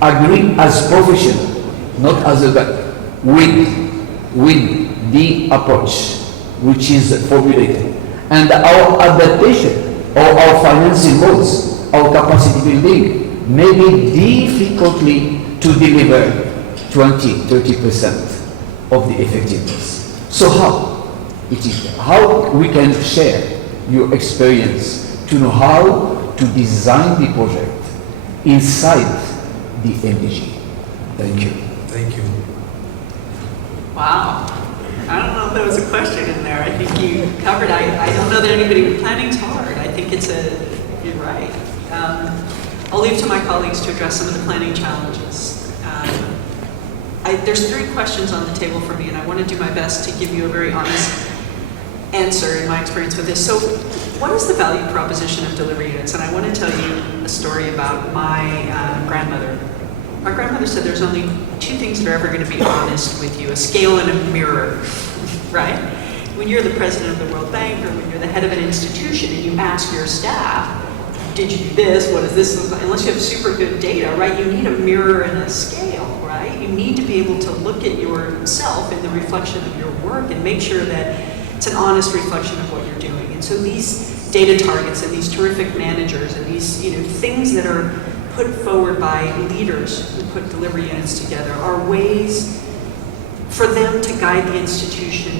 agree as professional, not as a with the approach which is formulated, and our adaptation or our financing modes, our capacity building may be difficultly to deliver 20-30% of the effectiveness. So how we can share your experience to know how to design the project inside the MDG. Thank you. Thank you. Wow. I don't know if there was a question in there. I think you covered. I don't know that anybody planning's hard. I think you're right. I'll leave to my colleagues to address some of the planning challenges. There's 3 questions on the table for me, and I want to do my best to give you a very honest answer in my experience with this. So what is the value proposition of delivery units? And I want to tell you a story about my grandmother. My grandmother said there's only 2 things that are ever going to be honest with you, a scale and a mirror, right? When you're the president of the World Bank or when you're the head of an institution and you ask your staff, did you do this, what does this look like? Unless you have super good data, right? You need a mirror and a scale, right? You need to be able to look at yourself in the reflection of your work and make sure that it's an honest reflection of what you're doing. And so these data targets and these terrific managers and these things that are put forward by leaders who put delivery units together are ways for them to guide the institution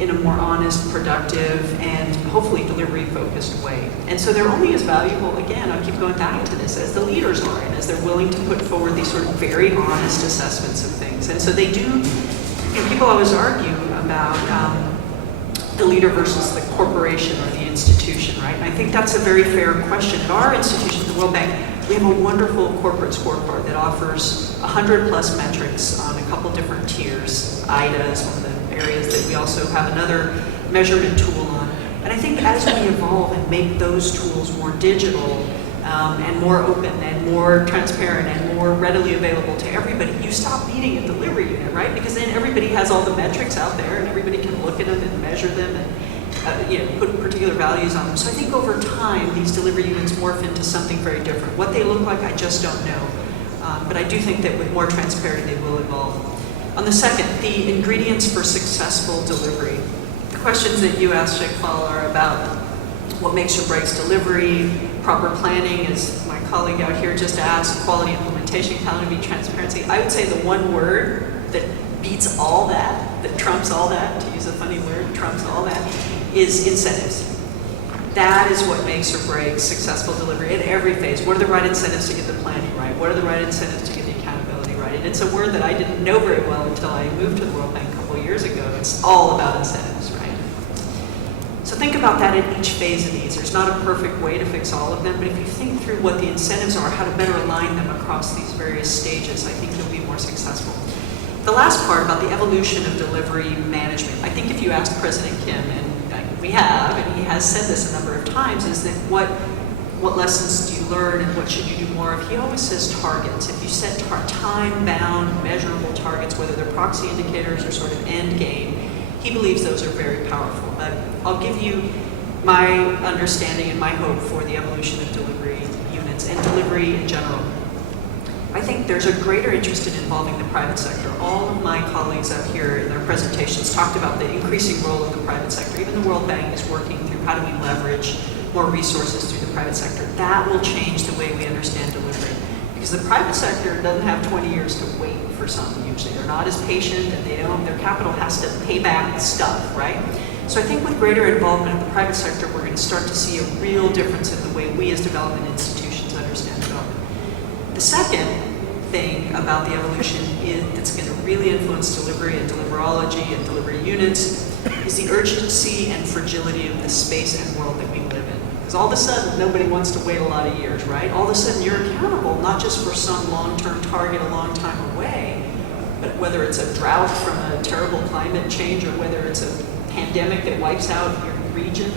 in a more honest, productive, and hopefully delivery-focused way. And so they're only as valuable, again, I keep going back to this, as the leaders are, and as they're willing to put forward these sort of very honest assessments of things. And so they do, people always argue about the leader versus the corporation or the institution, right? And I think that's a very fair question. At our institution, the World Bank, we have a wonderful corporate scorecard that offers 100+ metrics on a couple different tiers. IDA is one of the areas that we also have another measurement tool on. And I think as we evolve and make those tools more digital and more open and more transparent and more readily available to everybody, you stop needing a delivery unit, right? Because then everybody has all the metrics out there and everybody can look at them and measure them and put particular values on them. So I think over time, these delivery units morph into something very different. What they look like, I just don't know. But I do think that with more transparency, they will evolve. On the second, the ingredients for successful delivery. The questions that you asked, Shekhal, are about what makes or breaks delivery, proper planning, as my colleague out here just asked, quality implementation, accountability, transparency. I would say the one word that beats all that trumps all that, to use a funny word, trumps all that, is incentives. That is what makes or breaks successful delivery at every phase. What are the right incentives to get the planning right? What are the right incentives to get the accountability right? And it's a word that I didn't know very well until I moved to the World Bank a couple of years ago. It's all about incentives, right? So think about that at each phase of these. There's not a perfect way to fix all of them, but if you think through what the incentives are, how to better align them across these various stages, I think you'll be more successful. The last part about the evolution of delivery management, I think if you ask President Kim, and we have, and he has said this a number of times, is that what lessons do you learn and what should you do more of? He always says targets. If you set time-bound, measurable targets, whether they're proxy indicators or sort of end game, he believes those are very powerful. But I'll give you my understanding and my hope for the evolution of delivery units and delivery in general. I think there's a greater interest in involving the private sector. All of my colleagues up here in their presentations talked about the increasing role of the private sector. Even the World Bank is working through how do we leverage more resources through the private sector. That will change the way we understand delivery. Because the private sector doesn't have 20 years to wait for something usually. They're not as patient and their capital has to pay back stuff, right? So I think with greater involvement of the private sector, we're going to start to see a real difference in the way we as development institutions understand development. The second thing about the evolution that's going to really influence delivery and deliverology and delivery units is the urgency and fragility of the space and world that we live in. Because all of a sudden, nobody wants to wait a lot of years, right? All of a sudden, you're accountable not just for some long-term target a long time away, but whether it's a drought from a terrible climate change or whether it's a pandemic that wipes out your region,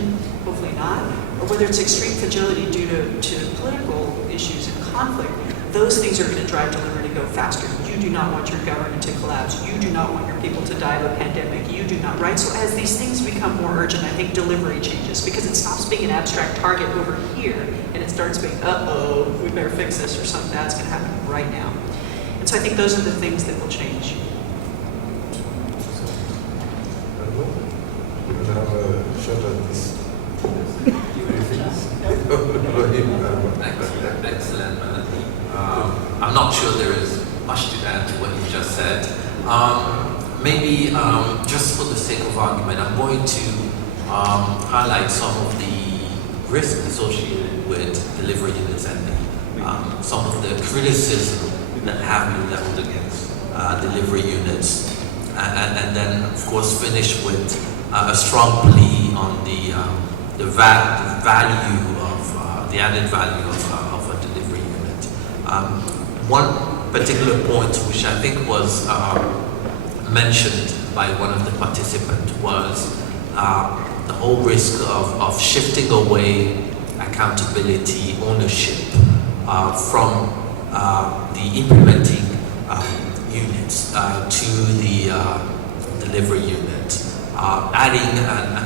hopefully not, or whether it's extreme fragility due to political issues and conflict, those things are going to drive delivery to go faster. You do not want your government to collapse. You do not want your people to die of a pandemic. You do not, right? So as these things become more urgent, I think delivery changes because it stops being an abstract target over here and it starts being, uh-oh, we better fix this or something that's going to happen right now. And so I think those are the things that will change. We're going to have a shot at this. Excellent, Melanie. I'm not sure there is much to add to what you just said. Maybe just for the sake of argument, I'm going to highlight some of the risks associated with delivery units and some of the criticism that have been leveled against delivery units, and then of course finish with a strong plea on the value of the added value of a delivery unit. One particular point which I think was mentioned by one of the participants was the whole risk of shifting away accountability, ownership from the implementing units to the delivery unit, adding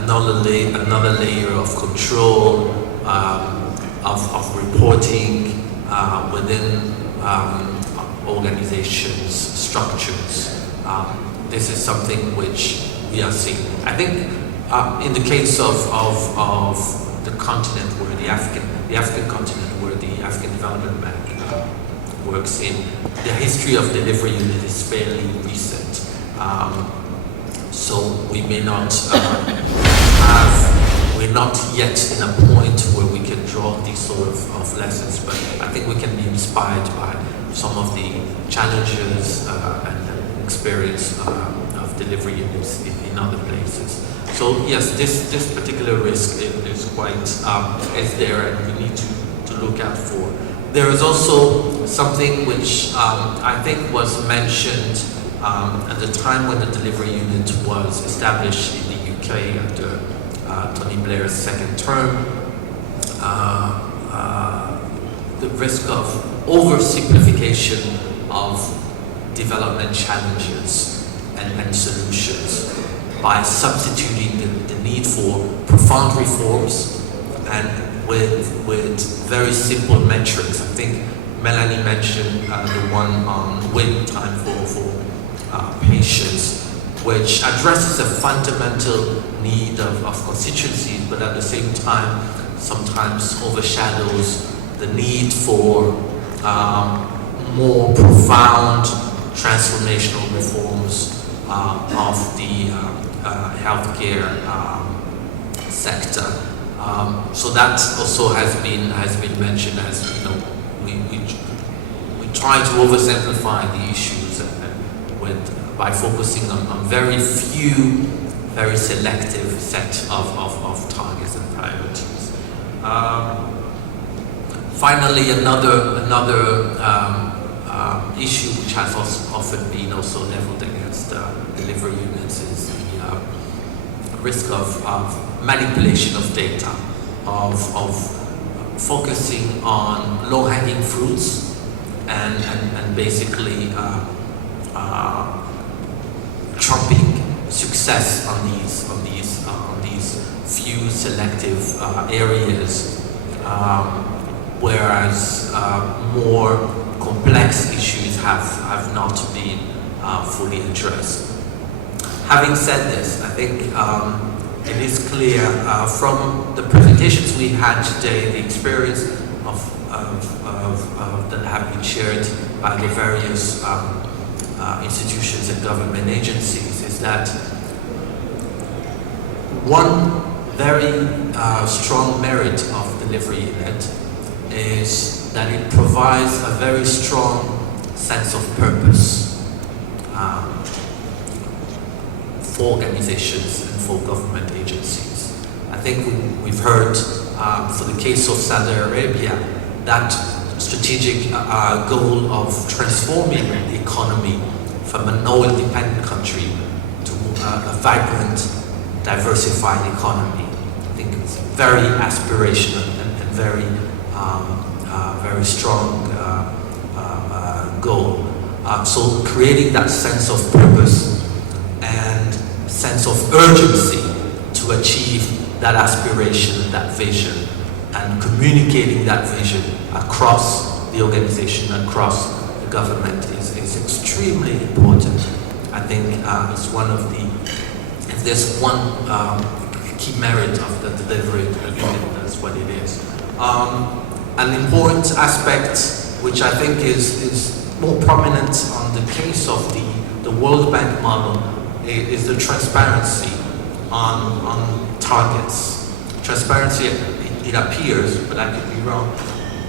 another layer of control, of reporting within organizations, structures. This is something which we are seeing. I think in the case of the continent where the African continent where the African Development Bank works in, the history of delivery unit is fairly recent. So we may not we're not yet in a point where we can draw these sort of lessons, but I think we can be inspired by some of the challenges and experience of delivery units in other places. So yes, this particular risk is quite is there, and we need to look out for. There is also something which I think was mentioned at the time when the delivery unit was established in the UK under Tony Blair's second term, the risk of oversimplification of development challenges and solutions by substituting the need for profound reforms and with very simple metrics. I think Melanie mentioned the one on wait time for patients, which addresses a fundamental need of constituencies, but at the same time sometimes overshadows the need for more profound transformational reforms of the healthcare sector. So that also has been mentioned as, you know, we try to oversimplify the issues by focusing on very few, very selective set of targets and priorities. Finally, another issue which has also often been also leveled against delivery units is the risk of manipulation of data, of focusing on low-hanging fruits and basically trumping success on these few selective areas, whereas more complex issues have not been fully addressed. Having said this, I think it is clear from the presentations we had today, the experience that have been shared by the various institutions and government agencies, is that one very strong merit of Delivery Unit is that it provides a very strong sense of purpose for organizations and for government agencies. I think we've heard for the case of Saudi Arabia, that strategic goal of transforming the economy from an oil-dependent country to a vibrant, diversified economy. I think it's very aspirational and very, very strong goal. So creating that sense of purpose and sense of urgency to achieve that aspiration, that vision, and communicating that vision across the organization, across the government is extremely important. I think it's one of the, if there's one key merit of the Delivery Unit, that's what it is. An important aspect, which I think is more prominent on the case of the World Bank model, is the transparency on targets. Transparency, it appears, but I could be wrong,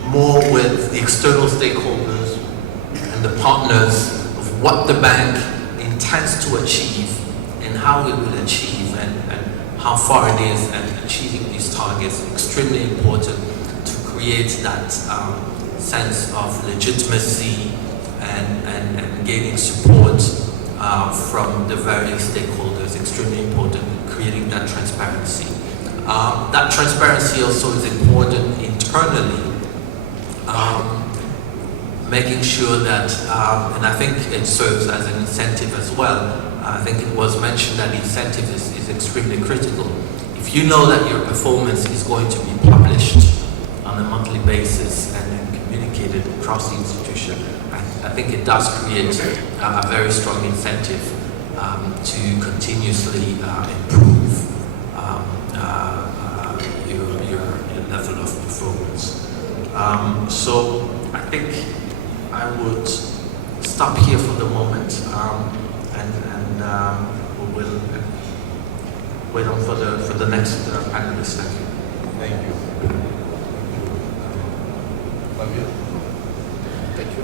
more with the external stakeholders and the partners of what the bank intends to achieve and how it will achieve and how far it is at achieving these targets. Extremely important to create that sense of legitimacy and gaining support from the various stakeholders. Extremely important, creating that transparency. That transparency also is important internally, making sure that, and I think it serves as an incentive as well. I think it was mentioned that incentive is extremely critical. If you know that your performance is going to be published on a monthly basis and then communicated across the institution, I think it does create a very strong incentive to continuously improve your level of performance. So I think I would stop here for the moment and we will wait on for the next panelist. Thank you. Thank you. Thank you.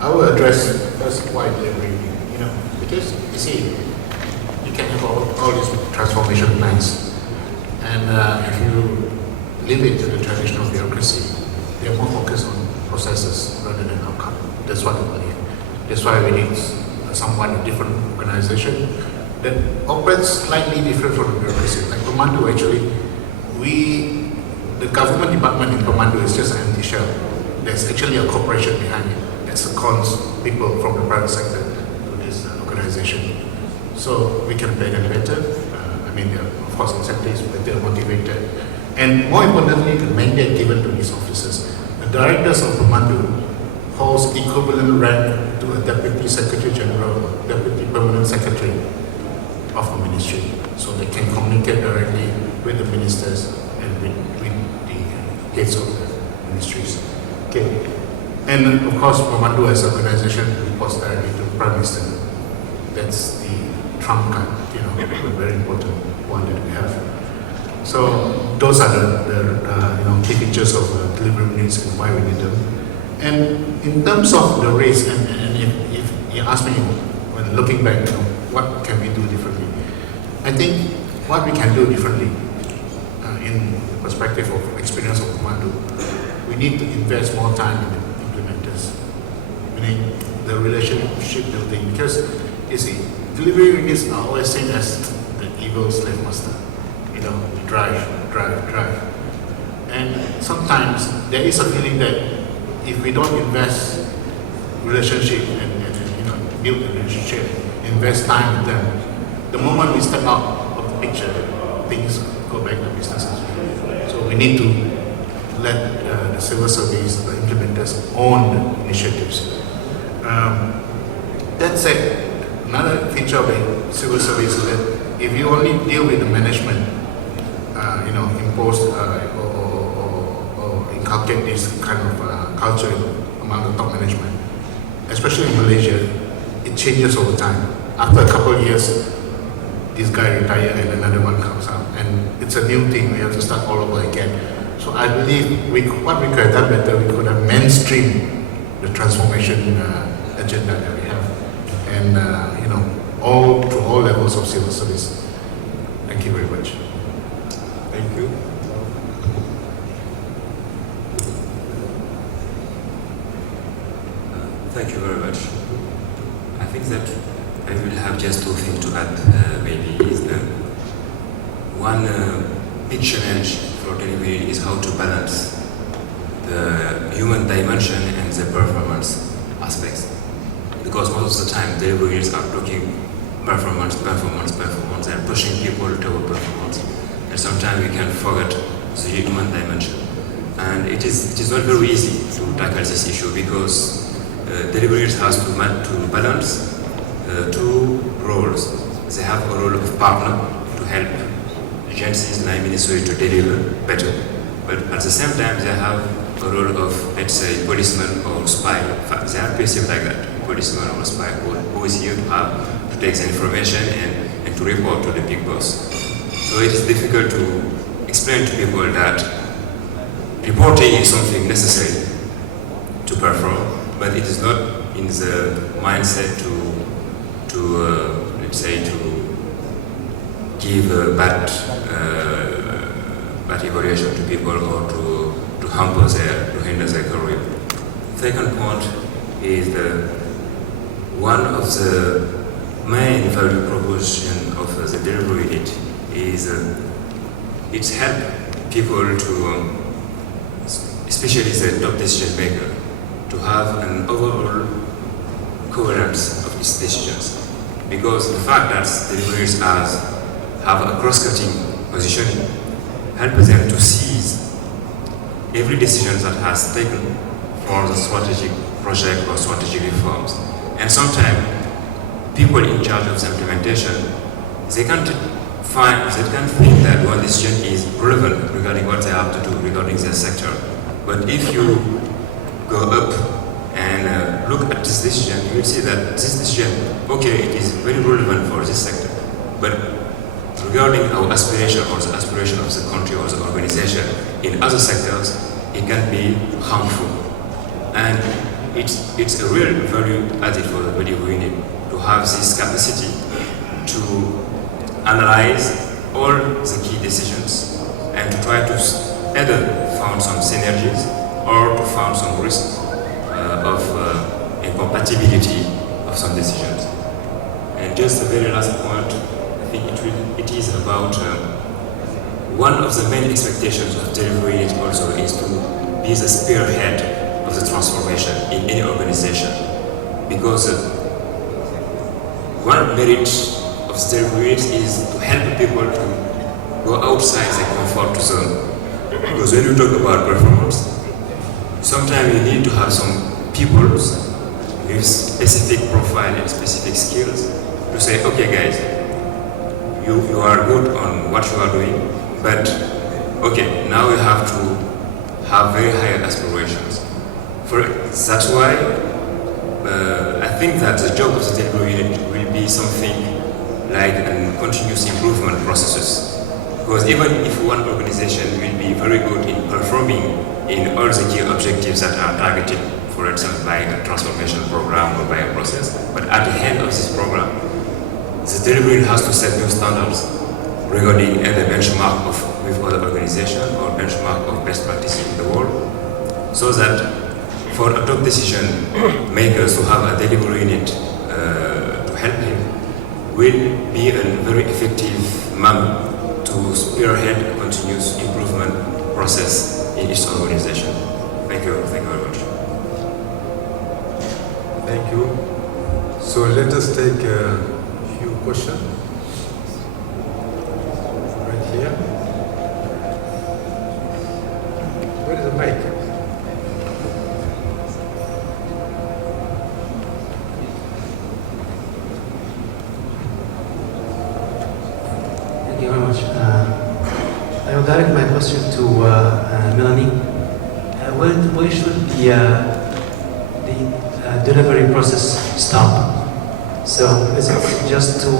I will address first why delivery, because you see, you can have all these transformation plans, and if you leave it to the traditional bureaucracy, they are more focused on processes rather than outcome. That's what I believe. That's why we need somewhat different organization that operates slightly different from the bureaucracy. Like Pemandu, actually, the government department in Pemandu is just an empty shell. There's actually a corporation behind it that secons people from the private sector to this organization. So we can pay them better. Of course, incentives, better motivated. And more importantly, the mandate given to these officers. The directors of Pemandu holds equivalent rank to a Deputy Secretary General, Deputy Permanent Secretary of the ministry. So they can communicate directly with the ministers and with the heads of the ministries. Okay. And of course, Pemandu as an organization reports directly to the Prime Minister. That's the trump card, a very important one that we have. So those are the key features of delivery units and why we need them. And in terms of the race, and if you ask me when looking back, what can we do differently? I think what we can do differently, in the perspective of experience of Pemandu, we need to invest more time in the implementers, meaning the relationship building. Because you see, delivery units are always seen as the evil slave master. Drive. And sometimes there is a feeling that if we don't invest relationship and build a relationship, invest time with them, the moment we step out of the picture, things go back to business as usual. So we need to let the civil service, the implementers, own the initiatives. That said, another feature of the civil service is that if you only deal with the management, impose or inculcate this kind of culture among the top management, especially in Malaysia, it changes over time. After a couple of years, this guy retires and another one comes up, and it's a new thing. We have to start all over again. So I believe what we could have done better, we could have mainstream the transformation agenda that we have, and all through all levels of civil service. Thank you very much. Thank you. Thank you very much. I think that I will have just two things to add. Maybe is one big challenge for delivery is how to balance the human dimension and the performance aspects. Because most of the time, deliveries are talking performance, and pushing people toward performance. And sometimes we can forget the human dimension. And it is not very easy to tackle this issue because deliveries has to balance two roles. They have a role of partner to help agencies like ministry to deliver better. But at the same time, they have a role of, let's say, policeman or spy. In fact, they are perceived like that, policeman or spy, who is here to take the information and to report to the big boss. So it is difficult to explain to people that reporting is something necessary to perform, but it is not in the mindset to let's say, to give bad evaluation to people or to hinder their career. Second point is one of the main value proposition of the delivery unit is it's help people to, especially the top decision maker, to have an overall coherence of its decisions. Because the fact that deliveries have a cross-cutting positioning helps them to seize every decision that has taken for the strategic project or strategic reforms. And sometimes people in charge of the implementation, they can't think that one decision is relevant regarding what they have to do regarding their sector. But if you go up and look at this decision, you will see that this decision, okay, it is very relevant for this sector, but regarding our aspiration or the aspiration of the country or the organization in other sectors, it can be harmful. And it's a real value added for the delivery unit to have this capacity to analyze all the key decisions and to try to either find some synergies or to find some risks of incompatibility of some decisions. And just the very last point, I think it is about one of the main expectations of delivery unit also is to be the spearhead of the transformation in any organization. Because one merit of the delivery unit is to help people to go outside their comfort zone. Because when you talk about performance, sometimes you need to have some people with specific profile and specific skills to say, okay guys, you are good on what you are doing, but okay, now you have to have very high aspirations. That's why I think that the job of the delivery unit will be something like a continuous improvement processes. Because even if one organization will be very good in performing in all the key objectives that are targeted, for instance, by a transformation program or by a process, but at the end of this program, the delivery has to set new standards regarding the benchmark with other organizations or benchmark of best practices in the world, so that for a top decision makers to have a delivery unit to help him will be a very effective manner to spearhead a continuous improvement process in each organization. Thank you very much. Thank you. So let us take a few questions right here. much. I will direct my question to Melanie. Where should the delivery process stop? So is it just to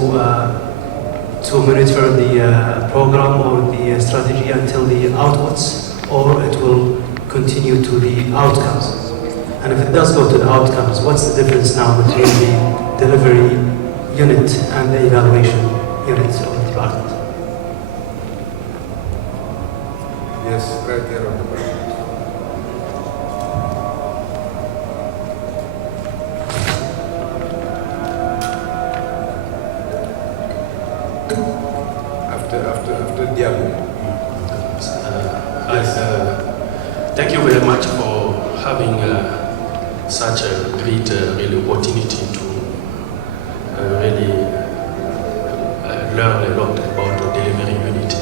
monitor the program or the strategy until the outputs, or it will continue to the outcomes? And if it does go to the outcomes, what's the difference now between the delivery unit and the evaluation unit of the department? Yes, right there on the back. After Diablo. Thank you very much for having such a great really opportunity to really learn a lot about the delivery unit.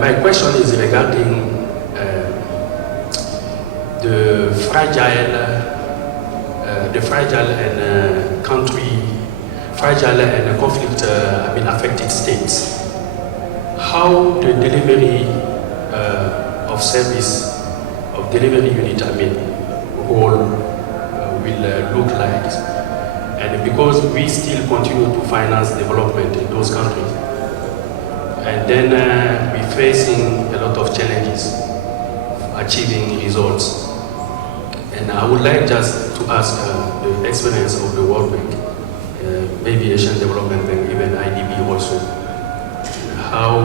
My question is regarding the fragile and fragile and conflict affected states. How the delivery of service of delivery unit role will look like, and because we still continue to finance development in those countries, and then we're facing a lot of challenges achieving results. And I would like just to ask the experience of the World Bank, maybe Asian Development Bank, even IDB also, how,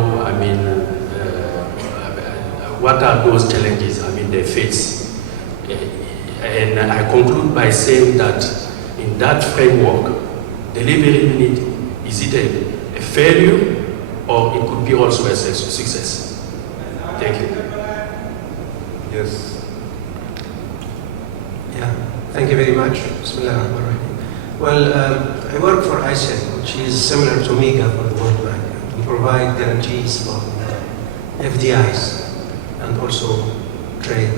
what are those challenges they face? And I conclude by saying that in that framework, delivery unit, is it a failure or it could be also a success? Thank you. Yes. Yeah, thank you very much. Well, I work for ICEN, which is similar to MEGA for the World Bank. We provide guarantees for FDIs and also trade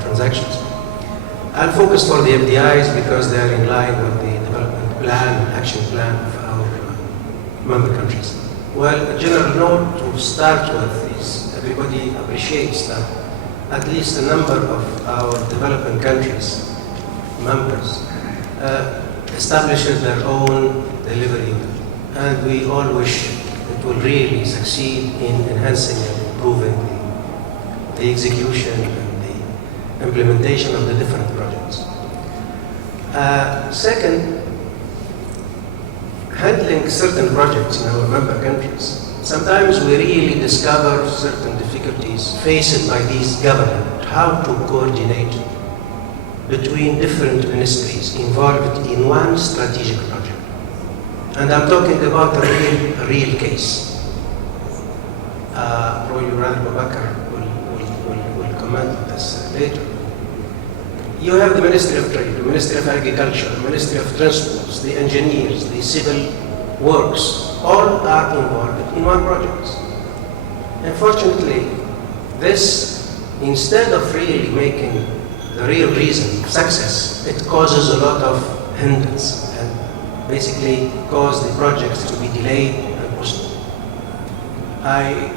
transactions. I'll focus for the FDIs because they are in line with the development plan, action plan of our member countries. Well, a general note to start with is everybody appreciates that at least a number of our developing countries, members, establishes their own delivery unit. And we all wish it will really succeed in enhancing and improving the execution and the implementation of the different projects. Second, handling certain projects in our member countries, sometimes we really discover certain difficulties faced by these governments, how to coordinate between different ministries involved in one strategic project. And I'm talking about a real case. Probably Rand Babakar will comment on this later. You have the Ministry of Trade, the Ministry of Agriculture, the Ministry of Transports, the engineers, the civil works, all are involved in one project. Unfortunately, this, instead of really making the real reason of success, it causes a lot of hindrance and basically cause the projects to be delayed and postponed. I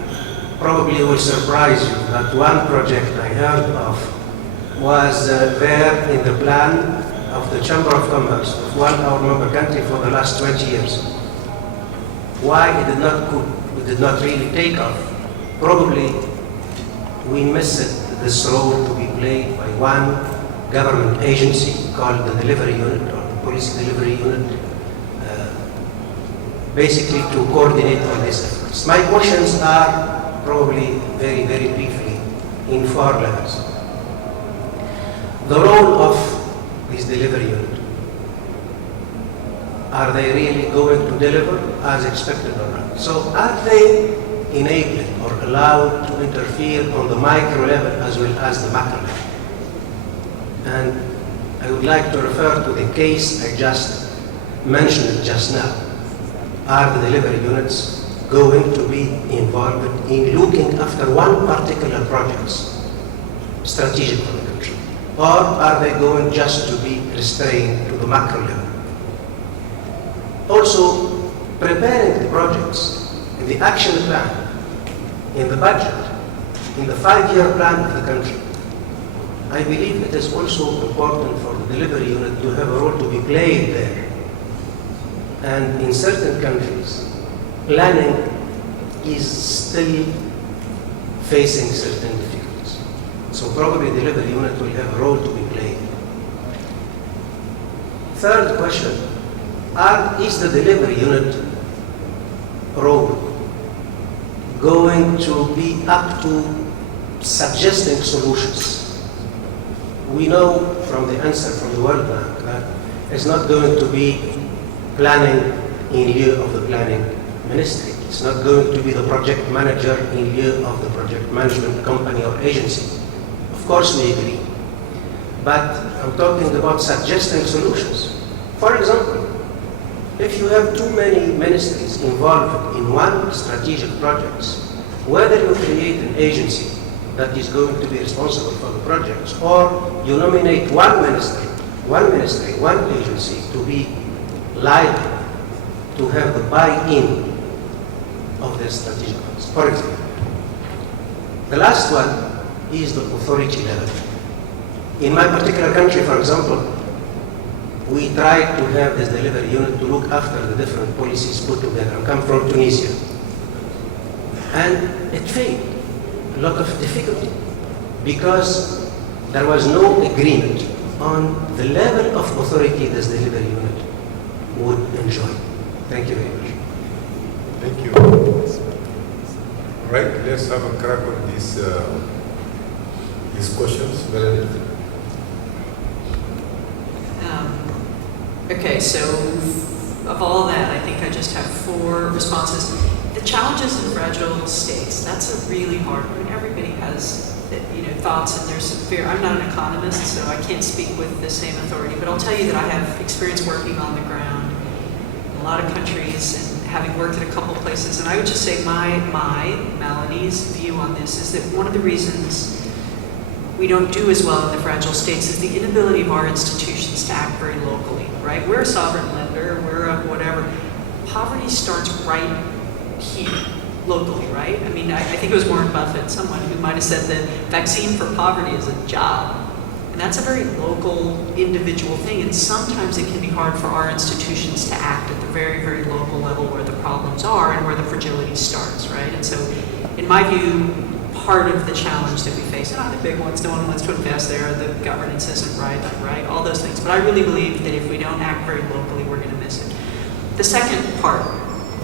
probably will surprise you that one project I heard of was there in the plan of the Chamber of Commerce of our member country for the last 20 years. Why it did not really take off? Probably we missed this role to be played by one government agency called the delivery unit or the policy delivery unit, basically to coordinate all these efforts. My questions are probably very, very briefly in 4 levels. The role of this delivery unit. Are they really going to deliver as expected or not? So are they enabled or allowed to interfere on the micro level as well as the macro level? And I would like to refer to the case I just mentioned just now. Are the delivery units going to be involved in looking after one particular project, strategic for the country? Or are they going just to be restrained to the macro level? Also, preparing the projects in the action plan, in the budget, in the 5-year plan of the country. I believe it is also important for the delivery unit to have a role to be played there. And in certain countries, planning is still facing certain difficulties. So probably the delivery unit will have a role to be played. Third question, is the delivery unit role going to be up to suggesting solutions? We know from the answer from the World Bank that it's not going to be planning in lieu of the planning ministry. It's not going to be the project manager in lieu of the project management company or agency. Of course we agree. But I'm talking about suggesting solutions. For example, if you have too many ministries involved in one strategic project, whether you create an agency that is going to be responsible for the projects, or you nominate one ministry, one agency to be liable to have the buy-in of the strategic ones. For example, the last one is the authority level. In my particular country, for example, we tried to have this delivery unit to look after the different policies put together. I come from Tunisia. And it failed. A lot of difficulty because there was no agreement on the level of authority this delivery unit would enjoy. Thank you very much. Thank you. All right, let's have a crack on these questions. Okay, so of all that, I think I just have 4 responses. The challenges in fragile states, that's a really hard one. Everybody has thoughts, and there's some fear. I'm not an economist, so I can't speak with the same authority, but I'll tell you that I have experience working on the ground in a lot of countries and having worked at a couple places. And I would just say Melanie's view on this is that one of the reasons we don't do as well in the fragile states is the inability of our institutions to act very locally, right? We're a sovereign lender, we're a whatever. Poverty starts right here, locally, right? I mean, I think it was Warren Buffett, someone who might have said the vaccine for poverty is a job. And that's a very local, individual thing. And sometimes it can be hard for our institutions to act at the very, very local level where the problems are and where the fragility starts, right? And so, in my view, part of the challenge that we face, and not the big ones, no one wants to invest there, the governance isn't right, all those things. But I really believe that if we don't act very locally, we're going to miss it. The second part,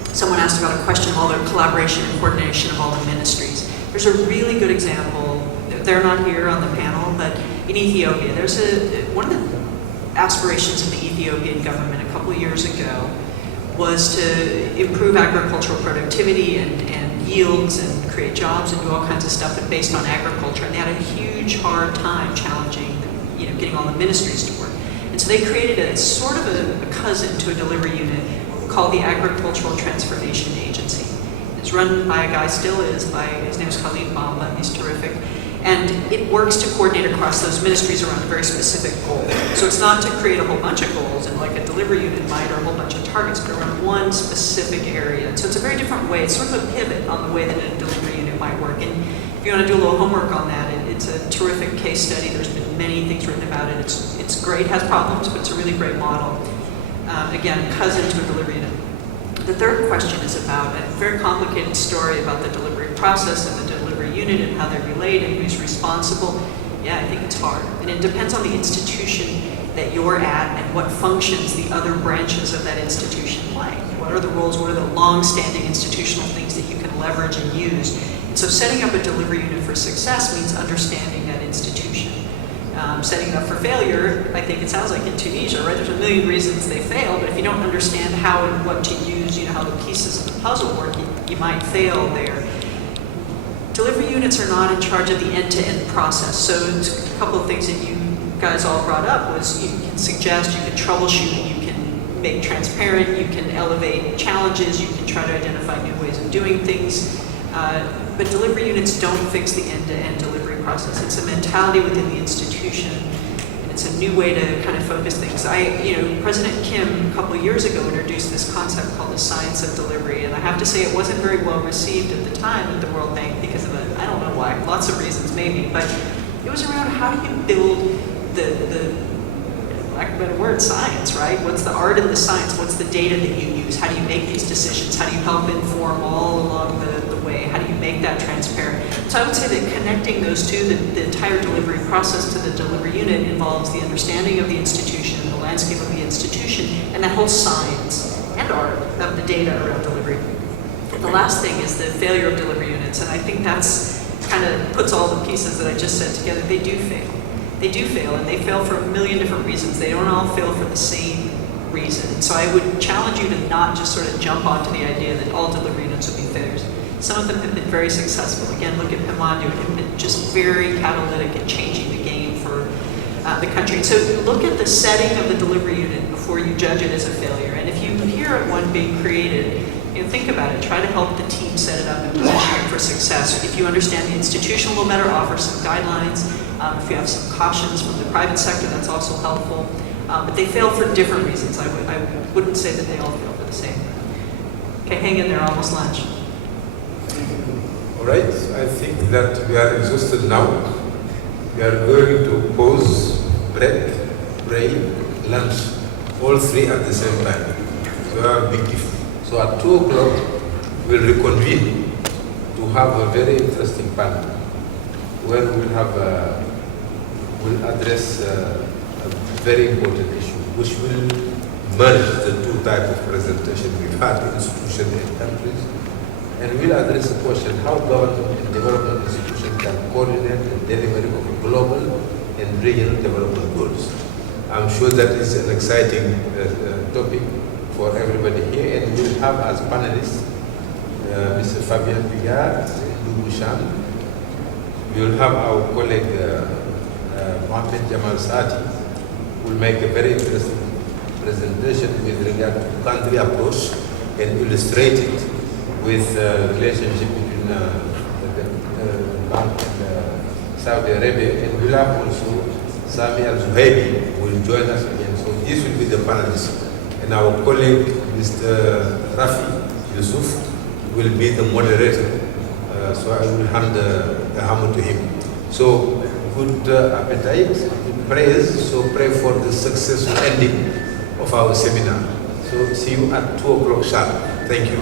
someone asked about a question of all the collaboration and coordination of all the ministries. There's a really good example, they're not here on the panel, but in Ethiopia, there's one of the aspirations of the Ethiopian government a couple of years ago was to improve agricultural productivity and yields and create jobs and do all kinds of stuff based on agriculture. And they had a huge, hard time challenging, getting all the ministries to work. And so they created a sort of a cousin to a delivery unit called the Agricultural Transformation Agency. It's run by a guy, still is, his name is Khalid Bamba, he's terrific. And it works to coordinate across those ministries around a very specific goal. So it's not to create a whole bunch of goals and like a delivery unit might, or a whole bunch of targets, but around one specific area. So it's a very different way. It's sort of a pivot on the way that a delivery unit might work. And if you want to do a little homework on that, it's a terrific case study. There's been many things written about it. It's great, has problems, but it's a really great model. Again, cousin to a delivery unit. The third question is about a very complicated story about the delivery process and the delivery unit and how they relate and who's responsible. Yeah, I think it's hard. And it depends on the institution that you're at and what functions the other branches of that institution play. What are the roles, what are the long-standing institutional things that you can leverage and use? And so setting up a delivery unit for success means understanding that institution. Setting it up for failure, I think it sounds like in Tunisia, right? There's a million reasons they fail, but if you don't understand how and what to use, how the pieces of the puzzle work, you might fail there. Delivery units are not in charge of the end-to-end process. So a couple of things that you guys all brought up was you can suggest, you can troubleshoot, you can make transparent, you can elevate challenges, you can try to identify new ways of doing things. But delivery units don't fix the end-to-end delivery process. It's a mentality within the institution, and It's a new way to kind of focus things. President Kim a couple of years ago introduced this concept called the science of delivery, and I have to say it wasn't very well received at the time at the World Bank because of I don't know why, lots of reasons maybe, but it was around how do you build the lack of a better word, science, right? What's the art of the science? What's the data that you use? How do you make these decisions? How do you help inform all along the way? How do you make that transparent? So I would say that connecting those two, the entire delivery process to the delivery unit involves the understanding of the institution, the landscape of the institution, and that whole science and art of the data around delivery. And the last thing is the failure of delivery units, and I think that's kind of puts all the pieces that I just said together. They do fail. They do fail, and they fail for a million different reasons. They don't all fail for the same reason. So I would challenge you to not just sort of jump onto the idea that all delivery units would be failures. Some of them have been very successful. Again, look at Pemandu, have been just very catalytic in changing the game for the country. And so look at the setting of the delivery unit before you judge it as a failure. And if you hear of one being created, think about it. Try to help the team set it up and position it for success. If you understand the institution a little better, offer some guidelines. If you have some cautions from the private sector, that's also helpful. But they fail for different reasons. I wouldn't say that they all fail for the same. Okay, hang in there, almost lunch. All right, I think that we are exhausted now. We are going to pause, break, pray, lunch, all three at the same time. So a big gift. So at 2 o'clock, we'll reconvene to have a very interesting panel where we'll address a very important issue, which will merge the two types of presentation we've had, institutions and countries. And we'll address the question how government and development institutions can coordinate the delivery of global and regional development goals. I'm sure that is an exciting topic for everybody here, and we'll have as panelists Mr. Fabien Pigard, Lou Bouchan. We'll have our colleague Mohamed Jamal Sati, who will make a very interesting presentation with regard to country approach and illustrate it with relationship between the bank and Saudi Arabia. And we'll have also Sami Al-Zuhaili who will join us again. So this will be the panelists. And our colleague, Mr. Rafi Yusuf, will be the moderator. So I will hand the hammer to him. So good appetite, good prayers. So pray for the successful ending of our seminar. So see you at 2 o'clock sharp. Thank you.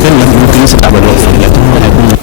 تتكلم ممكن يسرع بالوقت لكن هو هيكون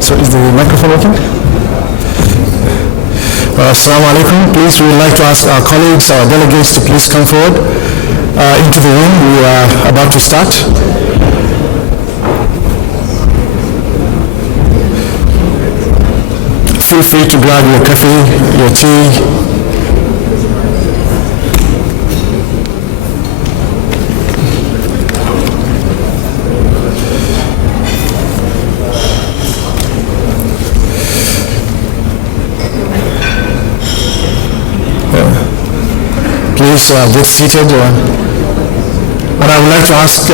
So is the microphone working? Assalamu alaikum. Please, we would like to ask our colleagues, our delegates to please come forward into the room. We are about to start. Feel free to grab your coffee, your tea. please get seated. And I would like to ask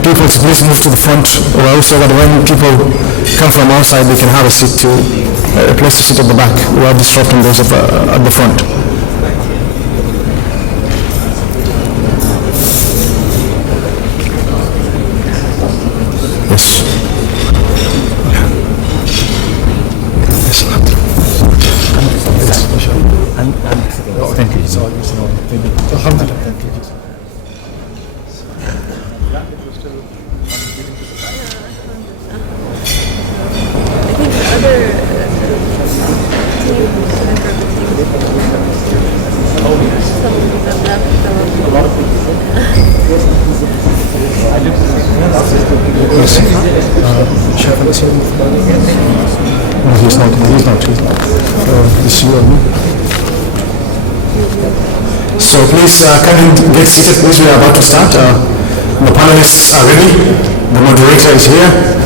people to please move to the front row so that when people come from outside, they can have a seat a place to sit at the back without disrupting those at the front. Yes. Thank you. Alhamdulillah. So please come and get seated, please. We are about to start. The panelists are ready. The moderator is here.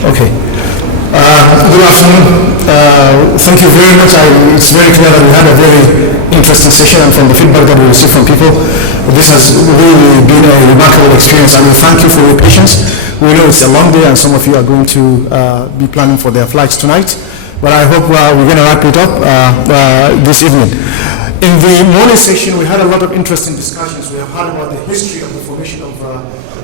Okay. Good afternoon. Thank you very much. It's very clear that we had a very interesting session, and from the feedback that we received from people, this has really been a remarkable experience, and we thank you for your patience. We know it's a long day and some of you are going to be planning for their flights tonight, but I hope we're going to wrap it up this evening. In the morning session, we had a lot of interesting discussions. We have heard about the history of the formation of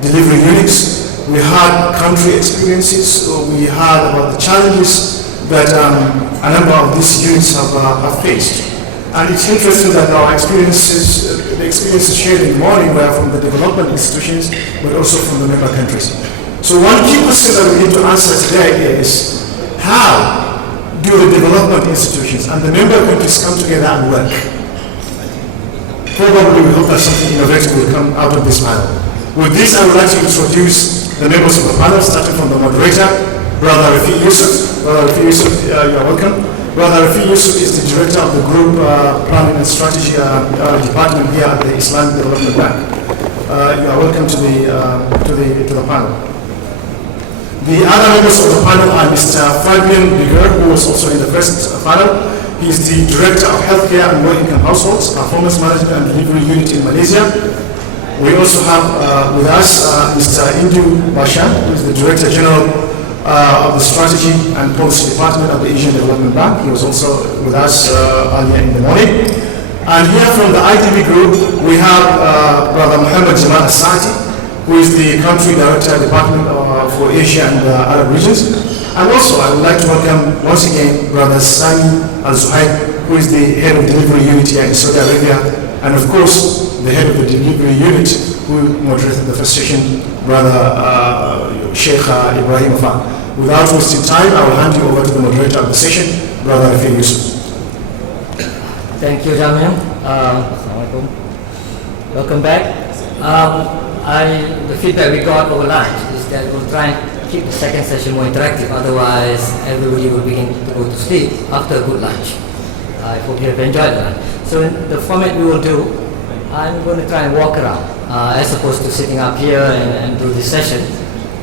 delivery units. We had country experiences. We heard about the challenges that a number of these units have faced. And it's interesting that our experiences, the experiences shared in the morning were from the development institutions, but also from the member countries. So one key question that we need to answer today is, how do the development institutions and the member countries come together and work? Probably we hope that something innovative will come out of this panel. With this, I would like to introduce the members of the panel, starting from the moderator, Brother Rafi Yusuf. Brother Rafi Yusuf, you are welcome. Brother Rafi Yusuf is the director of the Group Planning and Strategy Department here at the Islamic Development Bank. You are welcome to the panel. The other members of the panel are Mr. Fabian Biger, who was also in the first panel. He is the Director of Healthcare and Low-Income Households, Performance Management and Delivery Unit in Malaysia. We also have with us Mr. Indu Bashan, who is the Director General of the Strategy and Policy Department of the Asian Development Bank. He was also with us earlier in the morning. And here from the IDB Group, we have Brother Muhammad Jamal Asati, who is the Country Director, Department for Asia and Arab regions. And also, I would like to welcome once again Brother Sami Al-Zuhaib, who is the Head of Delivery Unit here in Saudi Arabia, and of course, the Head of the Delivery Unit, who moderated the first session, Brother Sheikh Ibrahim Afan. Without wasting time, I will hand you over to the moderator of the session, Brother Rafi Yusuf. Thank you, Jamil. Welcome back. The feedback we got over lunch is that we'll try and keep the second session more interactive, otherwise everybody will begin to go to sleep after a good lunch. I hope you have enjoyed that. So in the format we will do, I'm going to try and walk around as opposed to sitting up here and do this session.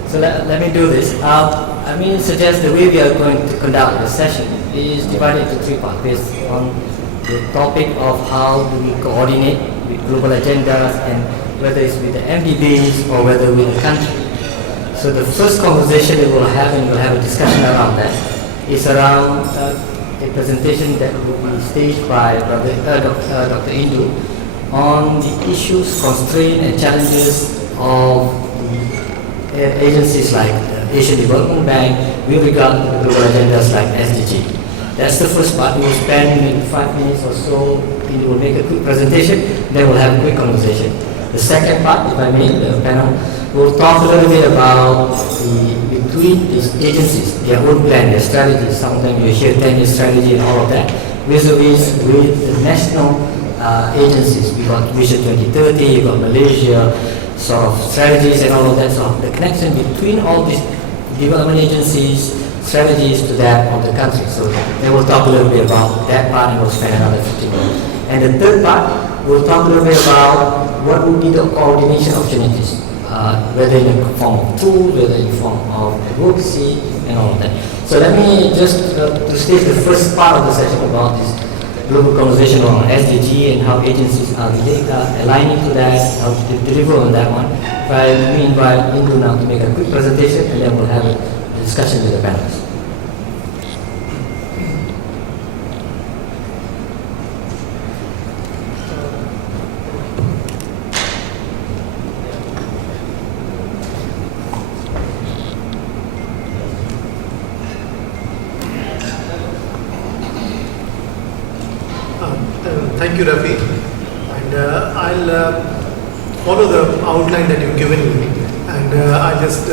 So let me do this. I mean, suggest the way we are going to conduct the session is divided into three parts based on the topic of how do we coordinate with global agendas, and whether it's with the MDBs or whether with the country. So the first conversation that we'll have, and we'll have a discussion around that, is around a presentation that will be staged by Dr. Indu on the issues, constraints and challenges of the agencies like the Asian Development Bank with regard to global agendas like SDG. That's the first part. We will spend maybe 5 minutes or so. Indu will make a quick presentation, then we'll have a quick conversation. The second part, if I may, the panel, we'll talk a little bit about between these agencies, their own plan, their strategies. Sometimes you hear 10-year strategy and all of that, vis-a-vis with the national agencies. We got Vision 2030, you got Malaysia, sort of strategies and all of that. So the connection between all these development agencies, strategies to that of the country. So they will talk a little bit about that part and we'll spend another 15 minutes. And the third part, we'll talk a little bit about what would be the coordination opportunities, whether in the form of tools, whether in the form of advocacy, and all of that. So let me just to state the first part of the session about this global conversation on SDG and how agencies are aligning to that, how to deliver on that one. We invite Indu now to make a quick presentation and then we'll have a discussion with the panelists. Thank you, Rafi. And I'll follow the outline that you've given me. And I'll just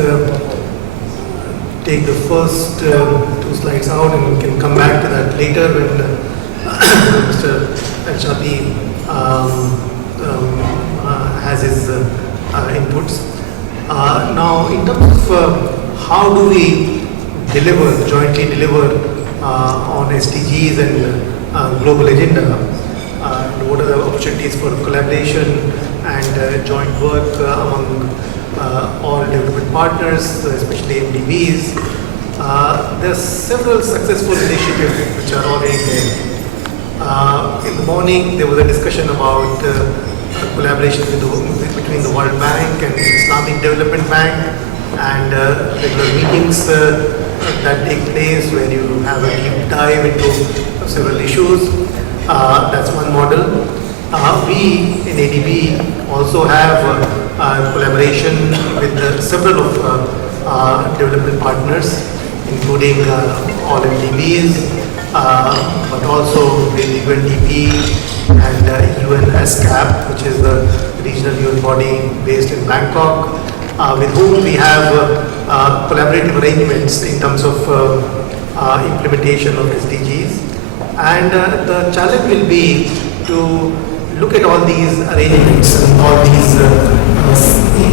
take the first 2 slides out and we can come back to that later when Mr. Al-Shati has his inputs. Now, in terms of how do we jointly deliver on SDGs and global agenda, what are the opportunities for collaboration and joint work among all development partners, especially MDBs. There are several successful initiatives which are already there. In the morning, there was a discussion about collaboration between the World Bank and the Islamic Development Bank, and regular meetings that take place where you have a deep dive into several issues. That's one model. We in ADB also have collaboration with several of development partners, including all MDBs, but also with UNDP and UNSCAP, which is the regional UN body based in Bangkok, with whom we have collaborative arrangements in terms of implementation of SDGs. And the challenge will be to look at all these arrangements and all these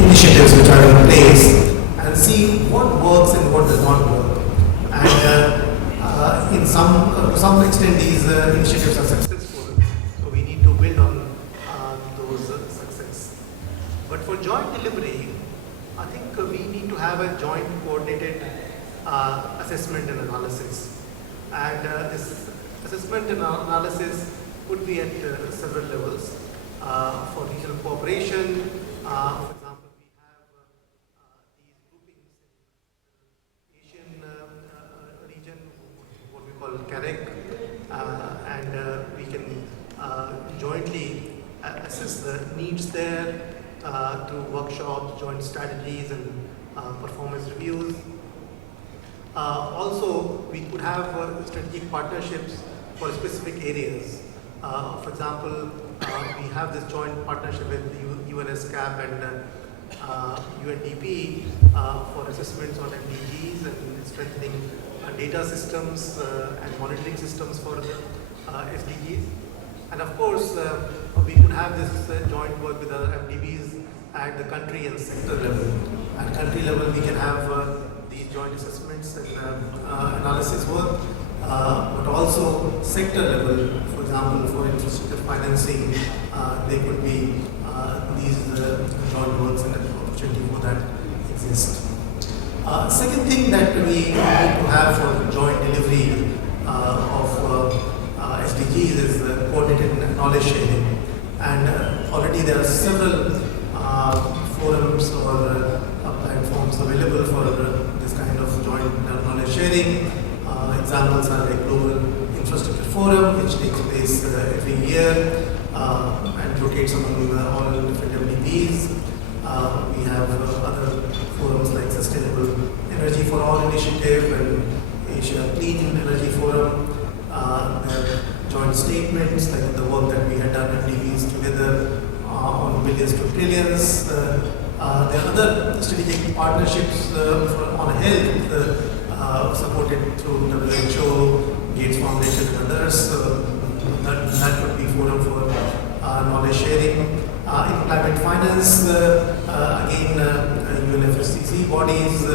initiatives which are in place and see what works and what does not work. And in to some extent these initiatives are successful, so we need to build on those success. But for joint delivery, I think we need to have a joint coordinated assessment and analysis. And this assessment and analysis could be at several levels. For regional cooperation, for example, we have these groupings in Asian region, what we call CAREC, and we can jointly assess the needs there through workshops, joint strategies, and performance reviews. Also, we could have strategic partnerships for specific areas. For example, we have this joint partnership with UNSCAP and UNDP for assessments on MDGs and strengthening data systems and monitoring systems for the SDGs. And of course, we could have this joint work with other MDBs at the country and sector level. At country level, we can have these joint assessments and analysis work, but also sector level. For example, for infrastructure financing, there could be these joint works and opportunity for that exist. Second thing that we need to have for joint delivery of SDGs is coordinated knowledge sharing. And already there are several forums or platforms available for this kind of joint knowledge sharing. Examples are like Global Infrastructure Forum, which takes place every year and rotates among all different MDBs. We have other forums like Sustainable Energy for All Initiative and Asia Clean Energy Forum. There are joint statements like the work that we had done at MDBs together on billions to trillions. There are other strategic partnerships on health supported through WHO, Gates Foundation and others. That would be forum for knowledge sharing. In climate finance, again, UNFCCC bodies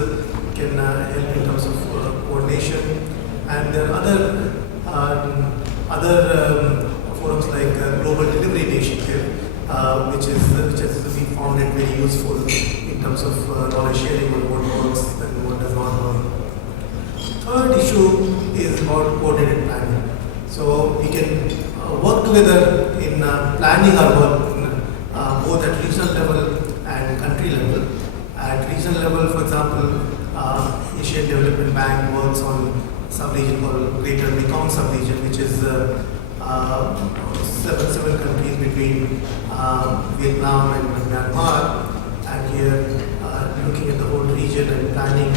can help in terms of coordination. And there are other forums like Global Delivery Initiative, which has been found it very useful in terms of knowledge sharing on what works and what does not work. Third issue is about coordinated planning. So we can work together in planning our work both at regional level and country level. At regional level, for example, Asian Development Bank works on sub-region called Greater Mekong sub-region, which is seven countries between Vietnam and Myanmar. And here, looking at the whole region and planning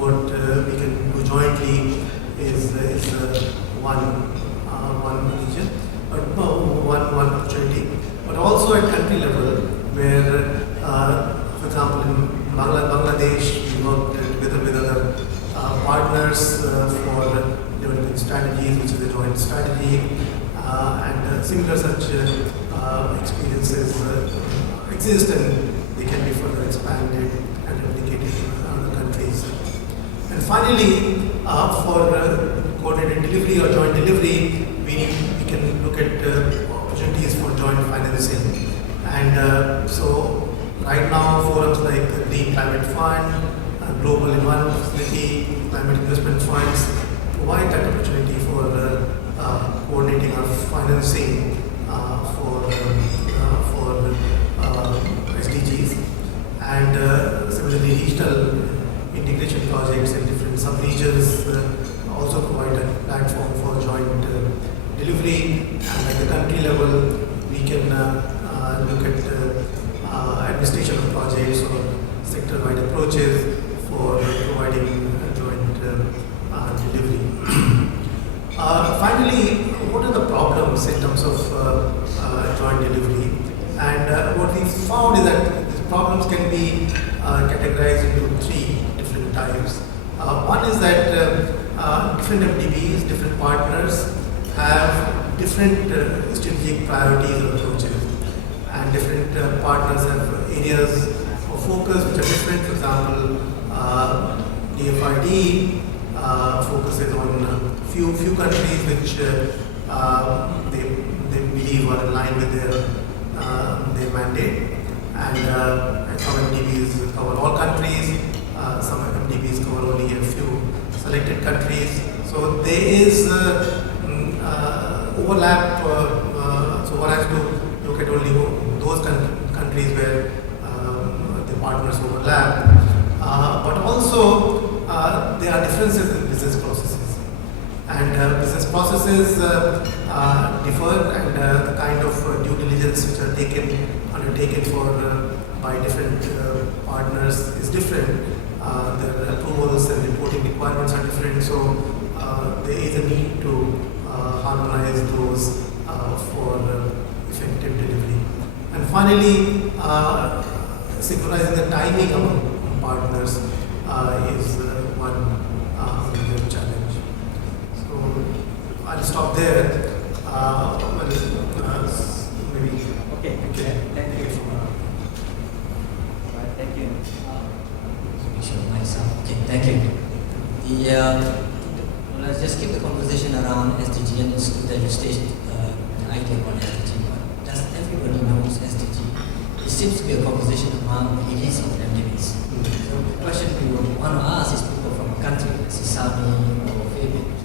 what we can do jointly is one region, but one opportunity. But also at country level, where, for example, in Bangladesh, we work together with other partners for developing strategies, which is a joint strategy, and similar such experiences exist, and they can be further expanded and replicated in other countries. And finally, for coordinated delivery or joint delivery, we can look at opportunities for joint financing. And so right now, forums like the Green Climate Fund, Global Environment Facility, Climate Investment Funds provide that opportunity for coordinating our financing for SDGs. And similarly, regional integration projects in different sub-regions also provide a platform for joint delivery. And at the country level, we can look at administration of projects or sector-wide approaches for providing joint delivery. Finally, what are the problems in terms of joint delivery? And what we found is that these problems can be categorized into three different types. One is that different MDBs, different partners have different strategic priorities or approaches, and different partners have areas of focus which are different. For example, DFID focuses on few countries which they believe are in line with their mandate, and some MDBs cover all countries, some MDBs cover only a few selected countries. So there is overlap, so one has to look at only those countries where the partners overlap. But also there are differences in business processes, and business processes differ, and the kind of due diligence which are undertaken by different partners is different. Their approvals and reporting requirements are different, so there is a need to harmonize those for effective delivery. And finally, synchronizing the timing among partners is one major challenge. So I'll stop there. Maybe okay. Thank you. Thank you. Okay, thank you. Let's just keep the conversation around SDG, and it's good that you stated the idea about SDG. But does everybody knows SDG? It seems to be a conversation among EDs and MDBs. So the question we want to ask is people from a country, Saudi or Philippines,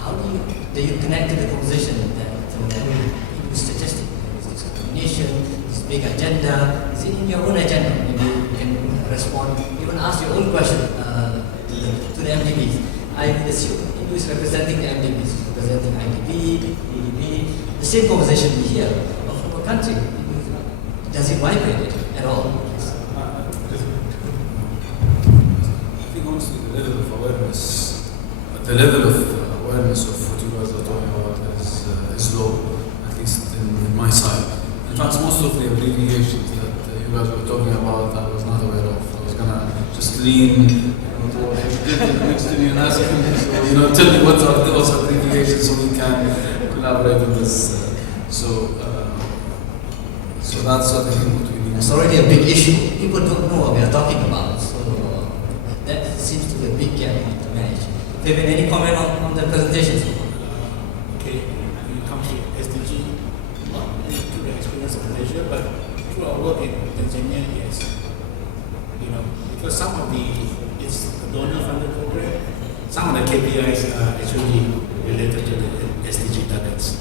how do you connect to the conversation that you suggested? Is this coordination, this big agenda? Is it in your own agenda? Maybe you can respond, even ask your own question to the MDBs. I assume Hindu is representing the MDBs, representing IDB, EDB, the same conversation we hear. But from a country, does it vibrate at all? I think honestly the level of awareness of what you guys are talking about is low, at least in my side. In fact, most of the abbreviations that you guys were talking about, I was not aware of. I was gonna just lean next to me and ask him, tell me what are those abbreviations so we can collaborate on this. So that's what I think what we need. It's already a big issue. People don't know what we are talking about. So SDG to manage. Do you have any comment on the presentation? Okay, when it comes to SDG, not through the experience of Malaysia, but through our work in Tanzania, yes. You know, because some of it's a donor-funded program, some of the KPIs are actually related to the SDG targets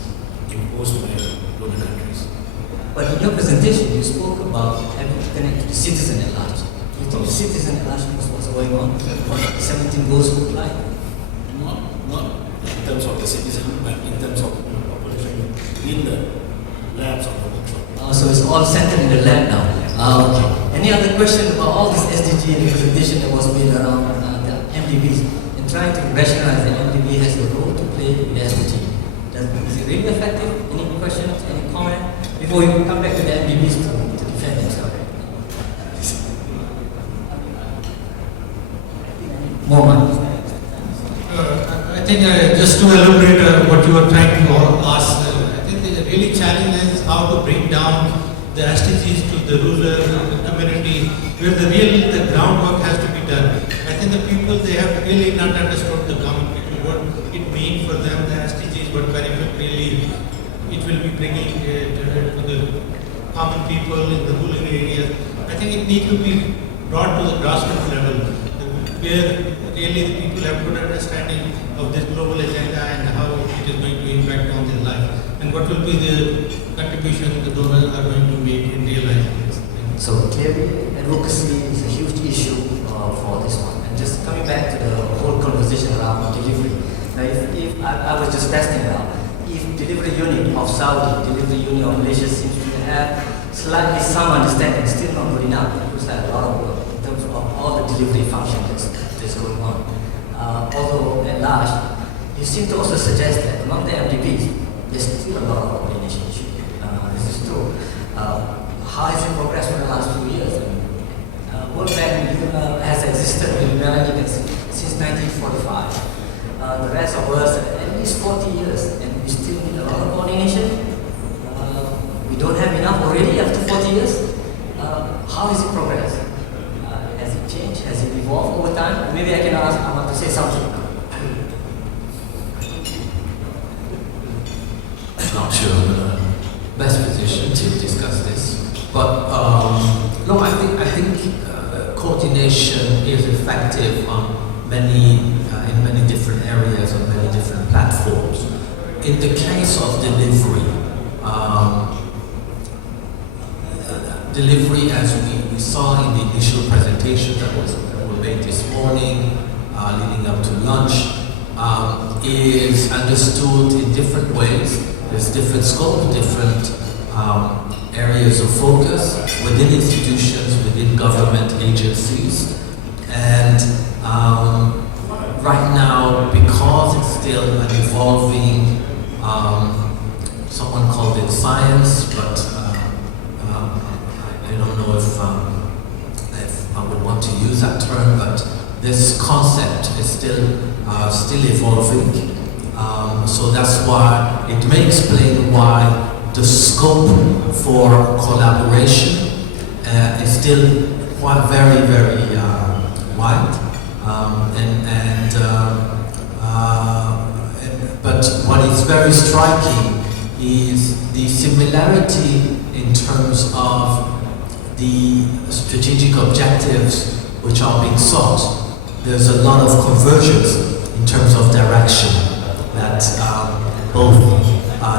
imposed by donor countries. But in your presentation, you spoke about having to connect to the citizen at large. You think the citizen at large knows what's going on? What 17 goals look like? Not in terms of the citizen, but in terms of the population in the labs of the workshop. So it's all centered in the lab now. Okay. Any other question about all this SDG and the presentation that was made around the MDBs and trying to rationalize that MDB has a role to play with SDG? Is it really effective? Any questions? Any comment? Before we come back to the MDBs to defend themselves. Moment. I think just to elaborate what you are trying to ask, I think the really challenge is how to bring down the SDGs to the rural community where the groundwork has to be done. I think the people, they have really not understood the common people, what it means for them, the SDGs, what benefit really it will be bringing to the common people in the rural areas. I think it needs to be brought to the grassroots level, where really the people have good understanding of this global agenda and how it is going to impact on their life, and what will be the contribution the donors are going to make in realizing this. So clearly, advocacy is a huge issue for this one. And just coming back to the whole conversation around delivery. Now, if I was just testing now, if delivery unit of Saudi, delivery unit of Malaysia seems to have slightly some understanding, still not good enough. It looks like a lot of work in terms of all the delivery functions that's going on. Although at large, you seem to also suggest that among the MDBs, there's still a lot of coordination issue. This is true. How has it progressed for the last few years? World Bank has existed in humanity since 1945. The rest of us, at least 40 years, and we still need a lot of coordination. We don't have enough already after 40 years. How has it progressed? Has it changed? Has it evolved over time? Maybe I want to say something. Not sure the best position to discuss this, but no, I think coordination is effective on in many different areas, on many different platforms. In the case of delivery, delivery, as we saw in the initial presentation that were made this morning, leading up to lunch, is understood in different ways. There's different scope, different areas of focus within institutions, within government agencies. And right now, because it's still an evolving, someone called it science, but I don't know if I would want to use that term, but this concept is still evolving. So that's why it may explain why the scope for collaboration is still quite very, very wide. But what is very striking is the similarity in terms of the strategic objectives which are being sought. There's a lot of convergence in terms of direction that both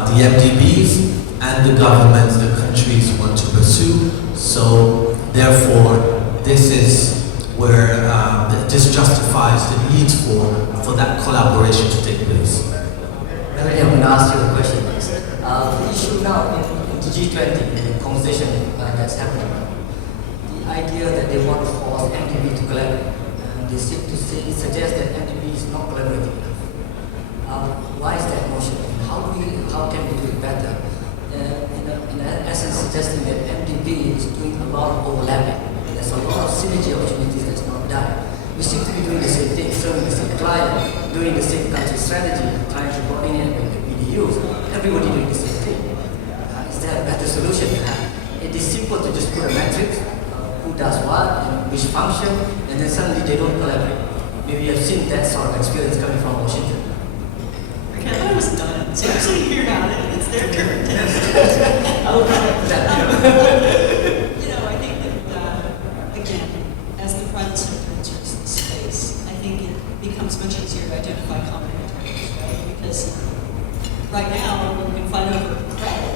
the MDBs and the governments, the countries want to pursue. So therefore, this is where this justifies the need for that collaboration to take place. Melody, I'm going to ask you a question. The issue now in the G20, the conversation that's happening, the idea that they want to force MDB to collaborate, they seem to suggest that MDB is not collaborating enough. Why is that notion? How can we do it better? In essence, suggesting that MDB is doing a lot of overlapping. There's a lot of synergy opportunities that's not done. We seem to be doing the same thing, serving the same client, doing the same country strategy, trying to coordinate with the BDUs. Everybody doing the same thing. Is there a better solution? It is simple to just put a matrix, who does what, and which function, and then suddenly they don't collaborate. maybe you've seen that sort of experience coming from Washington. Okay, I thought I was done. So you're sitting here now, and it's their turn. I will come back to that. You know, I think that, again, as the private sector enters the space, I think it becomes much easier to identify complementarities, right? Because right now, you can fight over credit,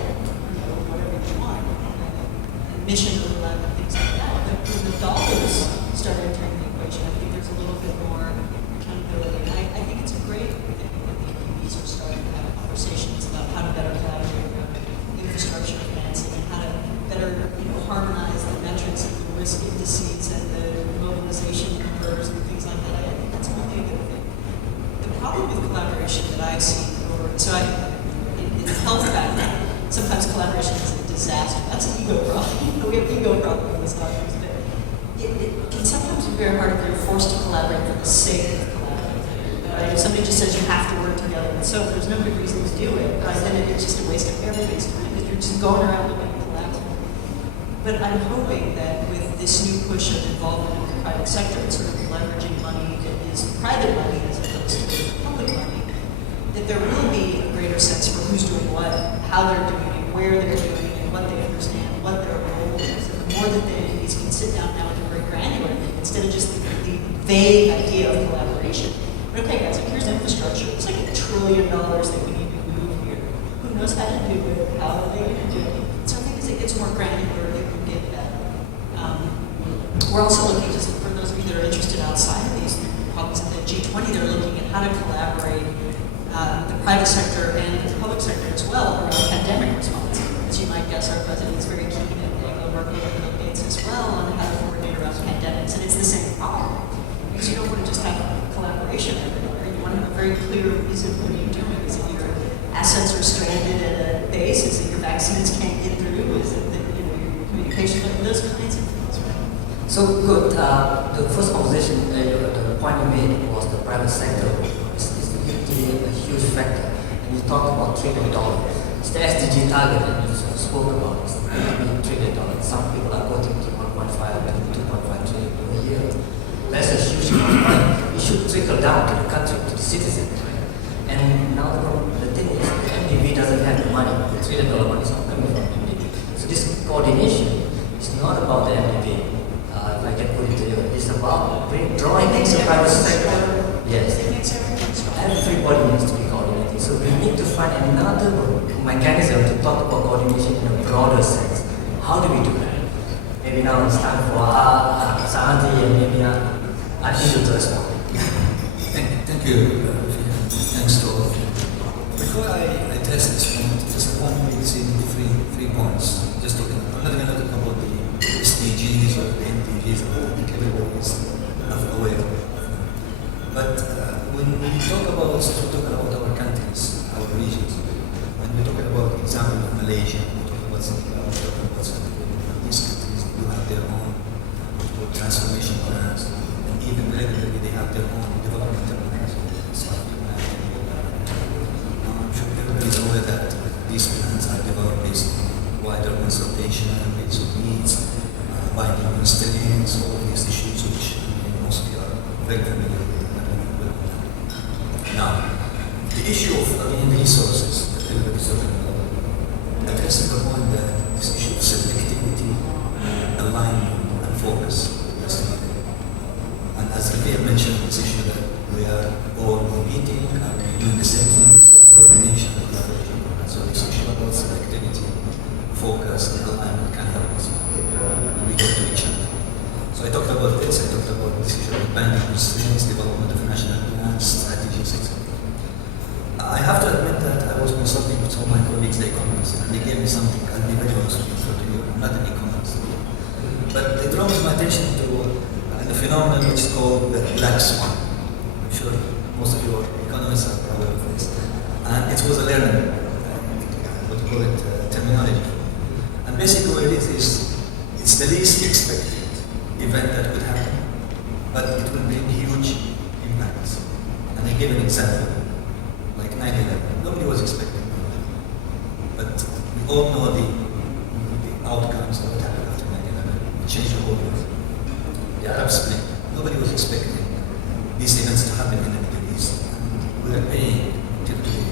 you know, whatever you want, mission overlap and things like that. But when the dollars start entering the equation, I think there's a little bit more accountability. And I think it's a great thing that the EPs are starting to have conversations about how to better collaborate around infrastructure financing and how to better, you know, harmonize the metrics and the risk indices and the mobilization numbers and things like that. I think that's only a good thing. The problem with collaboration that I've seen in the health background, sometimes collaboration is a disaster. That's an ego problem. We have ego problems in this conference, but it can sometimes be very hard if you're forced to collaborate for the sake of collaborating. Right? If somebody just says you have to work together, and so there's no good reason to do it, right? Then it's just a waste of everybody's time because you're just going around looking at collaborating. But I'm hoping that with this new push of involvement in the private sector, it's sort of leveraging money that is private money as opposed to public money, that there will be a greater sense for who's doing what, how they're doing it, where they're doing it, what they understand, what their role is. And the more that the entities can sit down now and do very granular thing, instead of just the vague idea of collaboration. But okay, guys, here's infrastructure. It's like $1 trillion that we need to move here. Who knows how to do it? How are they going to do it? So I think as it gets more granular, it will get better. We're also looking, just for those of you that are interested outside of these problems in the G20, they're looking at how to collaborate the private sector and the public sector as well around pandemic response. As you might guess, our president is very keen and they work with Bill Gates as well on how to coordinate around pandemics, and it's the same problem. Because you don't want to just have collaboration everywhere. You want to have a very clear reason what you're doing. Is it your assets are stranded at a base? Is it your vaccines can't get through? Is it that, you know, your communication, those kinds of things, right? So good. The first proposition, the point you made was the private sector is a huge factor. And you talked about $1 trillion. It's the SDG target that you spoke about. It's $1 trillion. Some people are quoting to 1.5 to 2.5 trillion per year. That's a huge amount of money. It should trickle down to the country, to the citizen. And now the thing is, the MDB doesn't have the money. The $1 trillion money is not coming from MDB. So this coordination is not about the MDB. If I can put it to you, it's about drawing in the private sector. Yes. Everybody needs to be coordinated. So we need to find another mechanism to talk about coordination in a broader sense. How do we do that? Maybe now it's time for Sandy and maybe I need to respond. Thank you. Thanks to all of you. Before I address this point, just one maybe say three points. Just talking. I'm not going to talk about the SDGs or the MDGs. I think everybody is aware of it. But when we talk about, since we're talking about our countries, our regions, when we're talking about example of Malaysia, we're talking about Singapore, we're talking about Singapore, these countries do have their own transformation plans, and even regularly they have their own developmental plans. I'm sure everybody is aware that these plans are developed based on wider consultation, based on needs, binding constraints, all these issues which most of you are very familiar with. Now, the issue of resources that everybody is talking about addresses the point that this issue of selectivity, alignment, and focus. And as Rafi mentioned, this issue that we are all competing and doing the same thing, coordination and collaboration. And so this issue about selectivity, focus, and alignment can help us. And we get to each other. So I talked about this, I talked about this issue of binding constraints, development of national plans, strategies, etc. I have to admit that I was consulting with some of my colleagues, the economists, and they gave me something. I'll be very honest with you, I'm not an economist. But they drew my attention to the phenomenon which is called the black swan. I'm sure most of you economists are aware of this. And it was a learning, what you call it, terminology. And basically what it is it's the least expected event that could happen, but it will bring huge impacts. And I gave an example. Like 9/11, nobody was expecting that. But we all know the outcomes of what happened after 9/11. It changed the whole world. The Arab Spring, nobody was expecting these are paying till today.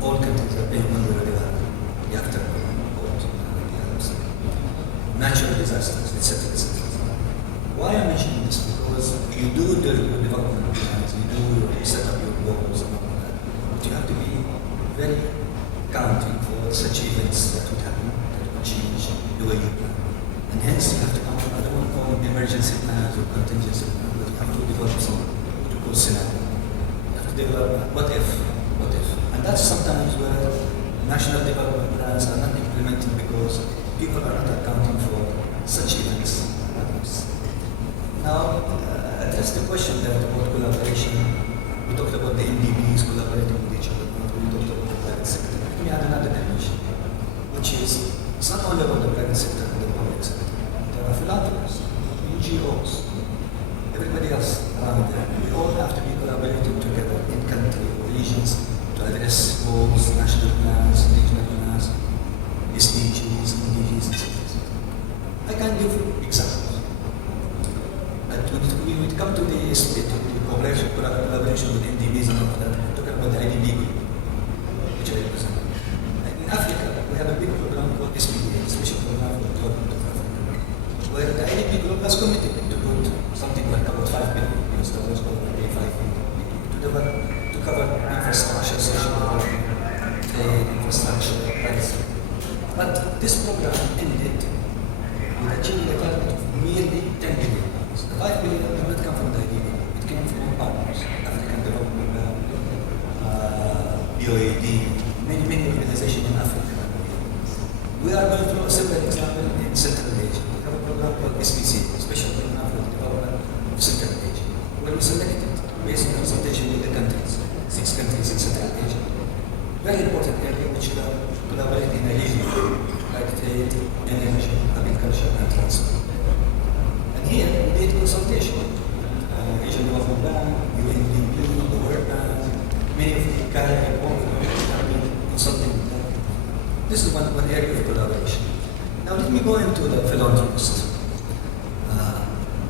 All countries are paying one way or the other. The aftermath or the others. Natural disasters, etc., etc. Why I'm mentioning this? Because you do the development plans, you set up your goals and all that, but you have to be very counting for such events that would happen, that would change the way you plan. And hence you have to come, I don't want to call them emergency plans or contingency plans, but you have to develop some critical scenario. You have to develop what if. And that's sometimes where national development plans are not implemented because people are not accounting for such events. Now, address the question there about collaboration. We talked about the MDBs collaborating with each other. We talked about the private sector. We had another dimension, which is it's not only about the private sector and the public sector. There are philanthropists, NGOs, everybody else around there. We all have to be collaborating together in country or regions to address goals, national plans, regional plans, SDGs, MDGs, etc. I can give examples. When we come to the collaboration with NDBs and all of that, we're talking about the IDB group, which I represent. In Africa, we have a big program called SPDA, Special Program for Development of Africa, where the IDB group has committed to put something like about $5 billion over 5 billion to cover infrastructure, social development, trade, infrastructure, health. But this program ended with achieving a target of merely $10 billion. The $5 billion did not come from the IDB. It came from partners, African Development Bank, BOAD, many organizations in Africa. We are going through a similar example in Central Asia. We have a program called SPC, Special Program for the Development of Central Asia, where we selected, based on consultation with the countries, 6 countries in Central Asia. Very important area which we are collaborating in Asia, like trade, energy, agriculture, and transport. Here, we did consultation. Asian Development Bank, UNDP, the World Bank, many of the Caribbean have been consulting with them. This is one area of collaboration. Now let me go into the philanthropist.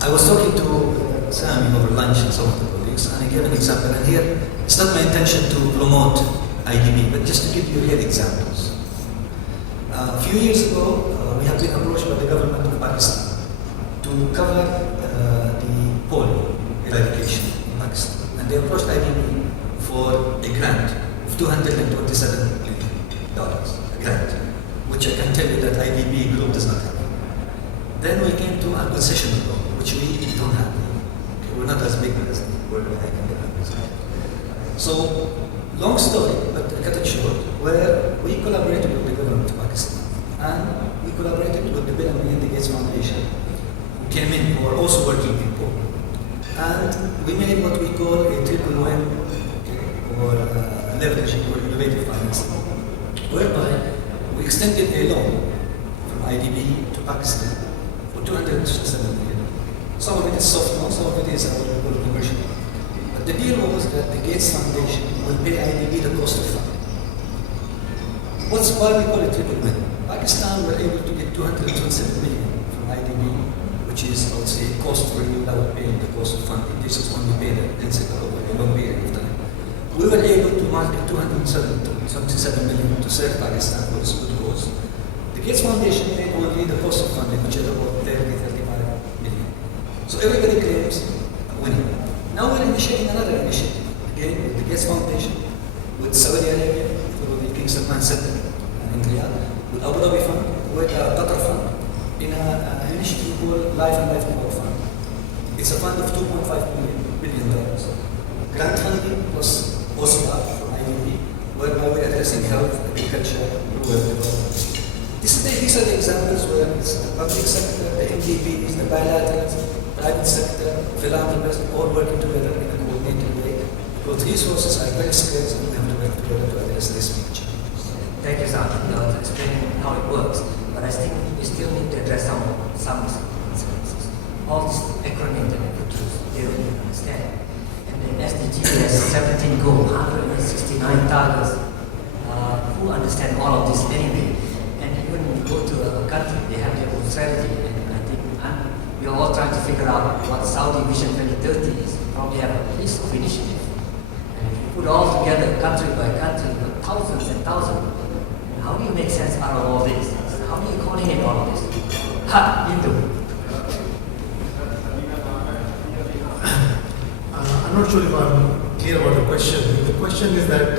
I was talking to Sami over lunch and some of the colleagues, and I gave an example. And here, it's not my intention to promote IDB, but just to give you real examples. A few years ago, we have been approached by the government of Pakistan to cover the polio eradication in Pakistan. And they approached IDB for a grant of $227 million, a grant, which I can tell you that IDB group does not have. Then we came to a concessional law, which we don't have. Okay, we're not as big as the World Bank and the others. So, long story, but I cut it short, where we collaborated with the government of Pakistan. And we collaborated with the Bill and Melinda Gates Foundation, came in who are also working in Poland. And we made what we call a triple win, or leveraging or innovative financing, whereby we extended a loan from IDB to Pakistan for $207 million. Some of it is soft loan, some of it is what we call commercial. But the deal was that the Gates Foundation will pay IDB the cost of funding. Why we call it triple win? Pakistan were able to get $227 million from IDB, which is, I would say, cost for you without paying the cost of funding. This is when we pay the principal over a long period of time. We were able to market $277 million to serve Pakistan for this good cause. The Gates Foundation paid only the cost of funding, which is about 35 million. So everybody claims winning. Now we're initiating another initiative, again with the Gates Foundation, with Saudi Arabia, through the King Salman Center in Riyadh, with Abu Dhabi Fund, with Qatar Fund, in an initiative called Life and Livelihood Fund. It's a fund of $2.5 billion. Grant funding plus OSPA from IDB, whereby we're addressing health, agriculture, rural development. These are the examples where it's the public sector, the MDBs, the bilaterals, private sector, philanthropists, all working together in a coordinated way. Because resources are very scarce and we have to work together to address this big challenge. Thank you, Sam. You know, explaining how it works. But I think we still need to address some consequences. All these acronyms that we put through, they don't even understand. And then SDG has 17 goals, 169 targets. Who understand all of this anyway? And even when you go to a country, they have their own strategy. And I think we are all trying to figure out what Saudi Vision 2030 is. We probably have a list of initiatives. And if you put put all together country by country with thousands and thousands. How do you make sense out of all this? How do you coordinate all of this? Ha, you do. I'm not sure if I'm clear about the question. The question is that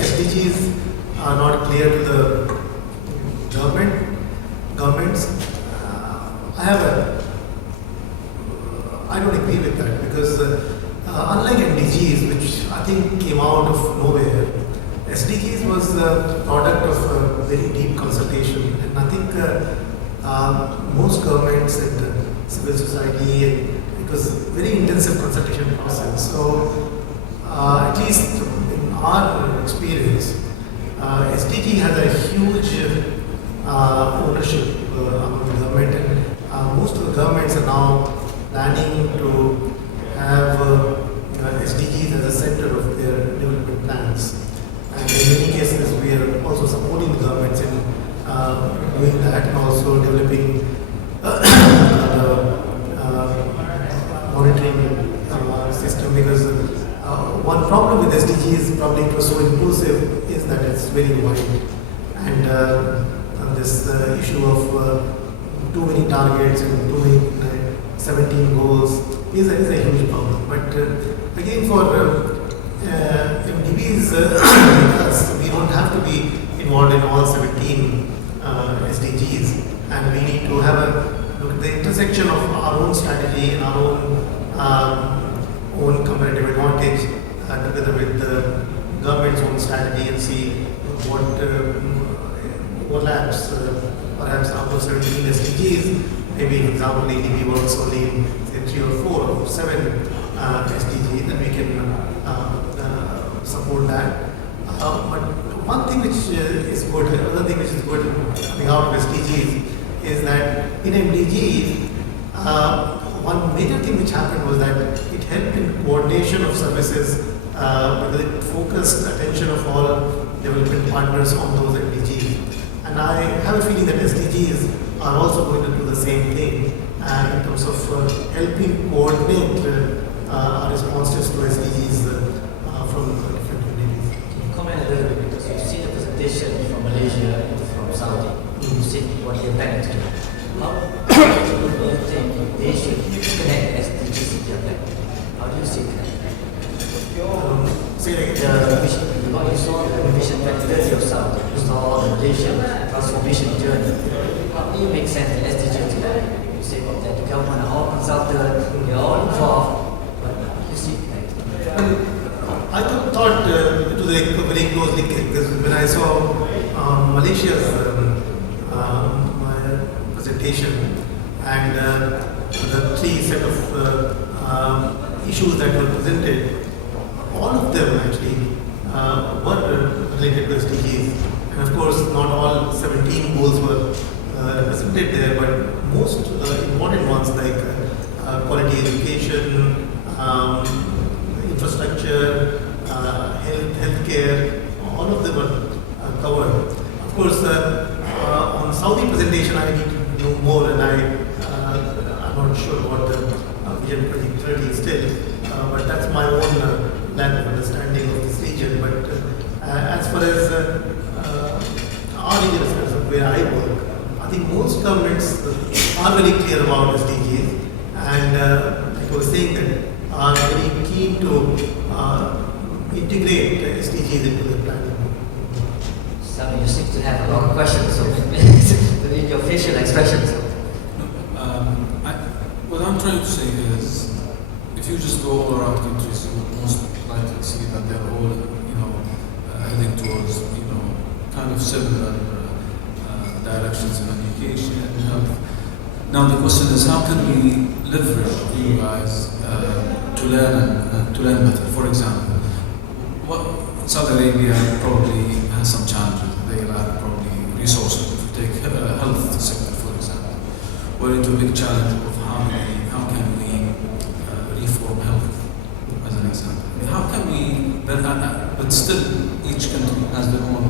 SDGs are not clear to the governments. I don't agree with that because unlike MDGs, which I think came out of nowhere, SDGs was the product of a very deep consultation, and I think most governments and civil society, it was a very intensive consultation process. So at least in our experience, SDG has a huge ownership among the government, and most of the governments are now planning to have SDGs as a center of their development plans. And in many cases, we are also supporting the governments in doing that and also developing monitoring system, because one problem with SDGs, probably it was so inclusive, is that it's very wide. And this issue of too many targets and too many 17 goals is a huge problem. But again, for MDBs, we don't have to be involved in all 17 SDGs, and we need to have a look at the intersection of our own strategy and our own competitive advantage together with the government's own strategy, and see what overlaps. Perhaps out of 17 SDGs, maybe for example ADB works only in say 3 or 4 or 7 SDGs, then we can support that. But one thing which is good, another thing which is good coming out of SDGs is that in MDGs, one major thing which happened was that it helped in coordination of services because it focused attention of all development partners on those MDGs. And I have a feeling that SDGs are also going to do the same thing in terms of helping coordinate our responses to SDGs from different communities. Can you comment a little bit, because you've seen the presentation from Malaysia and from Saudi, you've seen what they're planning to do. How do you think they should connect SDGs to their plan? How do you see that? You saw the Vision 2030 of Saudi, you saw the Malaysian transformation journey. How do you make sense of SDGs to that? You say that the government are all consulted, they're all involved, but how do you see that? I thought it was very closely because when I saw Malaysia's presentation and the 3 set of issues that were presented, all of them actually were related to SDGs. And of course, not all 17 goals were represented there, but most important ones like quality education, infrastructure, healthcare, all of them are covered. Of course, on Saudi presentation, I need to know more, and I'm not sure what the Vision 2030 is still, but that's my own lack of understanding of this region. But as far as our region is concerned, where I work, I think most governments are very clear about SDGs, and like I was saying, that are very keen to integrate SDGs into the planning. Sami, you seem to have a lot of questions, so in your facial expressions. What I'm trying to say is, if you just go all around countries, you would most likely see that they're all, heading towards, kind of similar directions in education and health. Now the question is, how can we leverage you guys to learn better? For example, Saudi Arabia probably has some challenges. They lack probably resources. If you take health sector, for example, we're into a big challenge of how can we reform health, as an example. How can we, but still each country has their own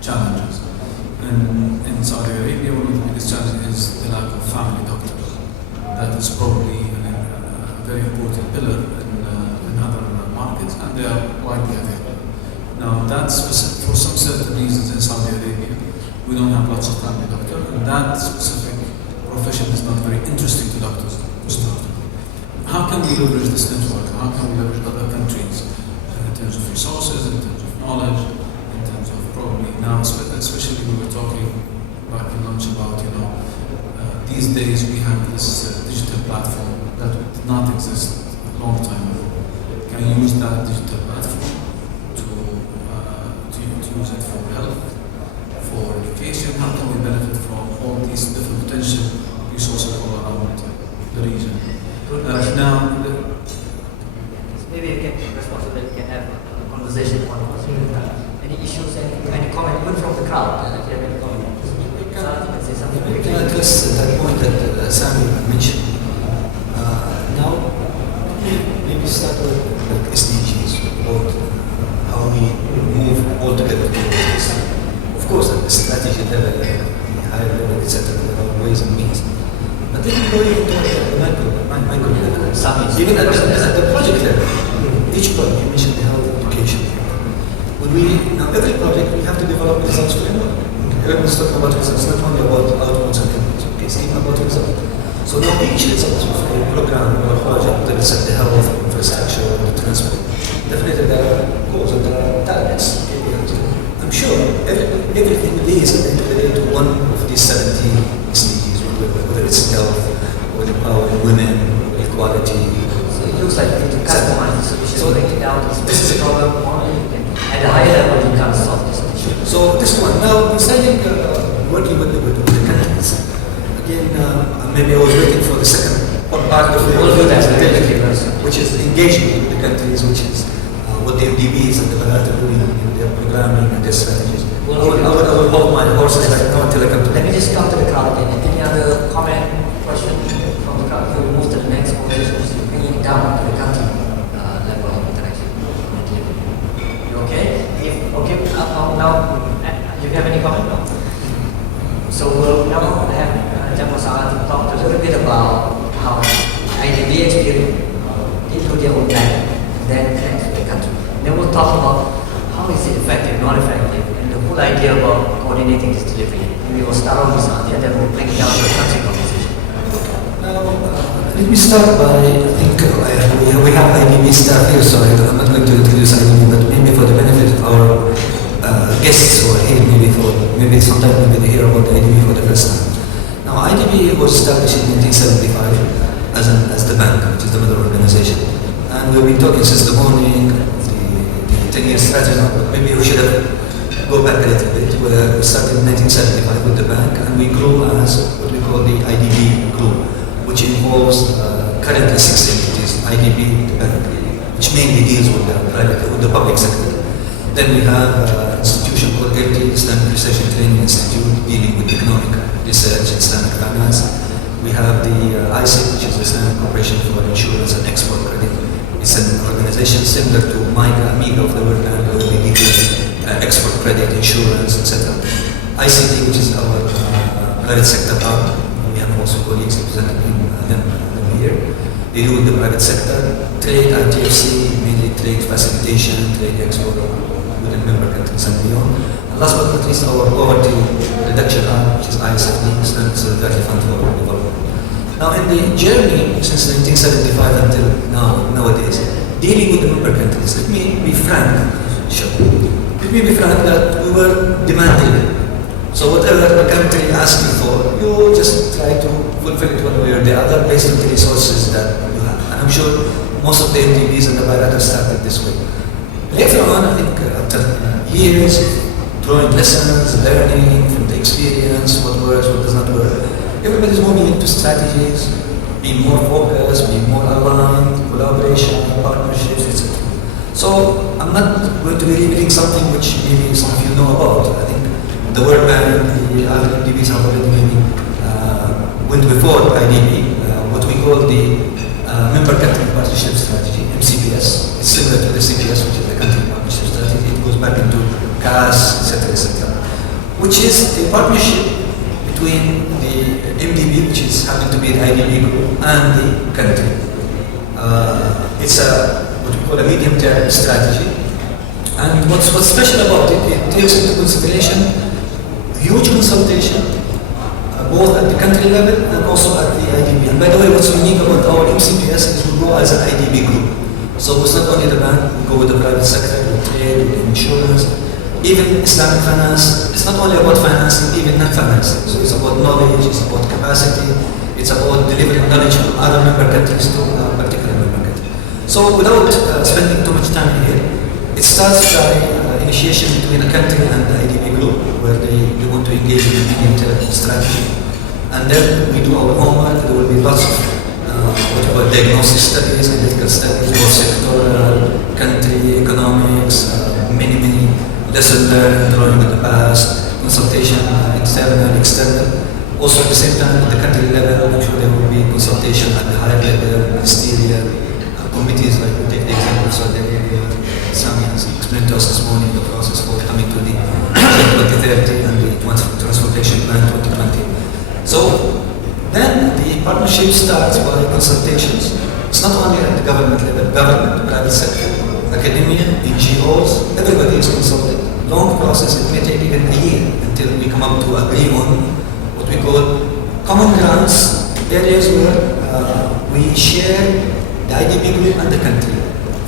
challenges. And in Saudi Arabia, one of the biggest challenges is the lack of family doctors. That is probably a very important pillar in other markets. And and they are like that. Now, that's specific for some certain reasons in Saudi Arabia. We don't have lots of family doctors, and that specific profession is not very interesting to doctors to start. How can we leverage this network? How can we leverage other countries in terms of resources, in terms of knowledge, in terms of probably now, especially we were talking back in lunch about, these days we have this digital platform that did not exist a long time ago. Can you use that digital platform to use it for health, for education? How can we benefit from all these different potential resources all around the region? Now, maybe you can respond so that you can have a conversation on any issues, any comment, even from the crowd. If you have any comment, say something. Can I address that point that Sami mentioned? Now, maybe start with SDGs, about how we move all together towards this. Of course, at the strategy level, higher level, etc., there are ways and means. But then we go even to the micro level. Even at the project level, each project, you mentioned the health education. Now every project, we have to develop results framework. Everyone's talking about results, not only about outputs and inputs, okay, it's even about results. So now each result of a program or a project, whether it's at the health, infrastructure, or the transport, definitely there are goals and there are targets. I'm sure everything leads at the end of the day to one of these 17 SDGs, whether it's health, or empowering women, or equality. So it looks like you need to customize the solution, so bring it down to a specific problem only, at a higher level you can solve this issue. So this one, now concerning working with the countries, again, maybe I was waiting for the second part of the which is engaging with the countries, which is what the MDBs and the bilateral doing in their programming and their strategies. I will hold my horses right now until I come to Let me just come to the crowd again. Any other comment, question from the crowd? Before we move to the next conversation, which is bringing it down to the country level of interaction. You okay? Okay, now, do you have any comment? No? So we'll now have Jamal Saad talk a little bit about how IDB experience into their own plan, and then connect to the country. Then we'll talk about how is it effective, not effective, and the whole idea about coordinating this delivery. And we will start off with Saad, and then we'll bring it down to the country conversation. Let me start by, I think we have IDB staff here, so I'm not going to introduce IDB, but maybe for the benefit of our guests who are here, maybe sometime they hear about the IDB for the first time. Now, IDB was established in 1975 as the bank, which is the mother organization. And we've been talking since the morning, the 10-year strategy, but maybe we should have go back a little bit. We started in 1975 with the bank, and we grew as what we call the IDB group, which involves currently 6 entities, IDB, the bank, which mainly deals with the public sector. Then we have an institution called IRTI, Islamic Research and Training Institute, dealing with economic research, Islamic finance. We have the ISIC, which is the Islamic Corporation for Insurance and Export Credit. It's an organization similar to Amiga of the World Bank, where we deal with export credit, insurance, etc. ICT, which is our private sector arm. We have also colleagues representing them here. They do with the private sector. Trade, ITFC, mainly trade facilitation, trade export within member countries and beyond. And last but not least, our poverty reduction arm, which is ISFD, Islamic Solidarity Fund for Development. Now, in the journey since 1975 until nowadays, dealing with the member countries, let me be frank that we were demanding. So whatever the country asks you for, you just try to fulfill it one way or the other based on the resources that you have. And I'm sure most of the MDBs and the bilaterals started this way. Later on, I think after years, drawing lessons, learning from the experience, what works, what does not work, everybody's moving into strategies, being more focused, being more aligned, collaboration, partnerships, etc. So I'm not going to be revealing something which maybe some of you know about. I think the World Bank, the other MDBs have already maybe went before IDB, what we call the Member Country Partnership Strategy, MCPS. It's similar to the CPS, which is the Country Partnership Strategy. It goes back into CAS, etc., which is a partnership between the MDB, which is happened to be the IDB group, and the country. It's what what we call a medium-term strategy. And what's special about it, it takes into consideration huge consultation, both at the country level and also at the IDB. And by the way, what's unique about our MCPS is we go as an IDB group. So it's not only the bank, we go with the private sector, with trade, with insurance, even Islamic finance. It's not only about financing, even non-financing. So it's about knowledge, it's about capacity, it's about delivering knowledge from other member countries to a particular member country. So without spending too much time here, it starts by initiation between a country and the IDB group, where they want to engage in a medium-term strategy. And then we do our homework. There will be lots of what about diagnosis studies, analytical studies, both sectoral, country, economics, many lessons learned, drawing of the past, consultation, internal, external. Also at the same time, at the country level, I'm sure there will be consultation at the higher level, ministerial, committees, like we take the example of Saudi Arabia. Sami has explained to us this morning the process for coming to the 2030 and the Transformation Plan 2020. So then the partnership starts by consultations. It's not only at the government level, government, private sector, academia, NGOs, everybody is consulted. Long process, it may take even a year until we come up to agree on what we call common grounds, areas where we share the IDB group and the country.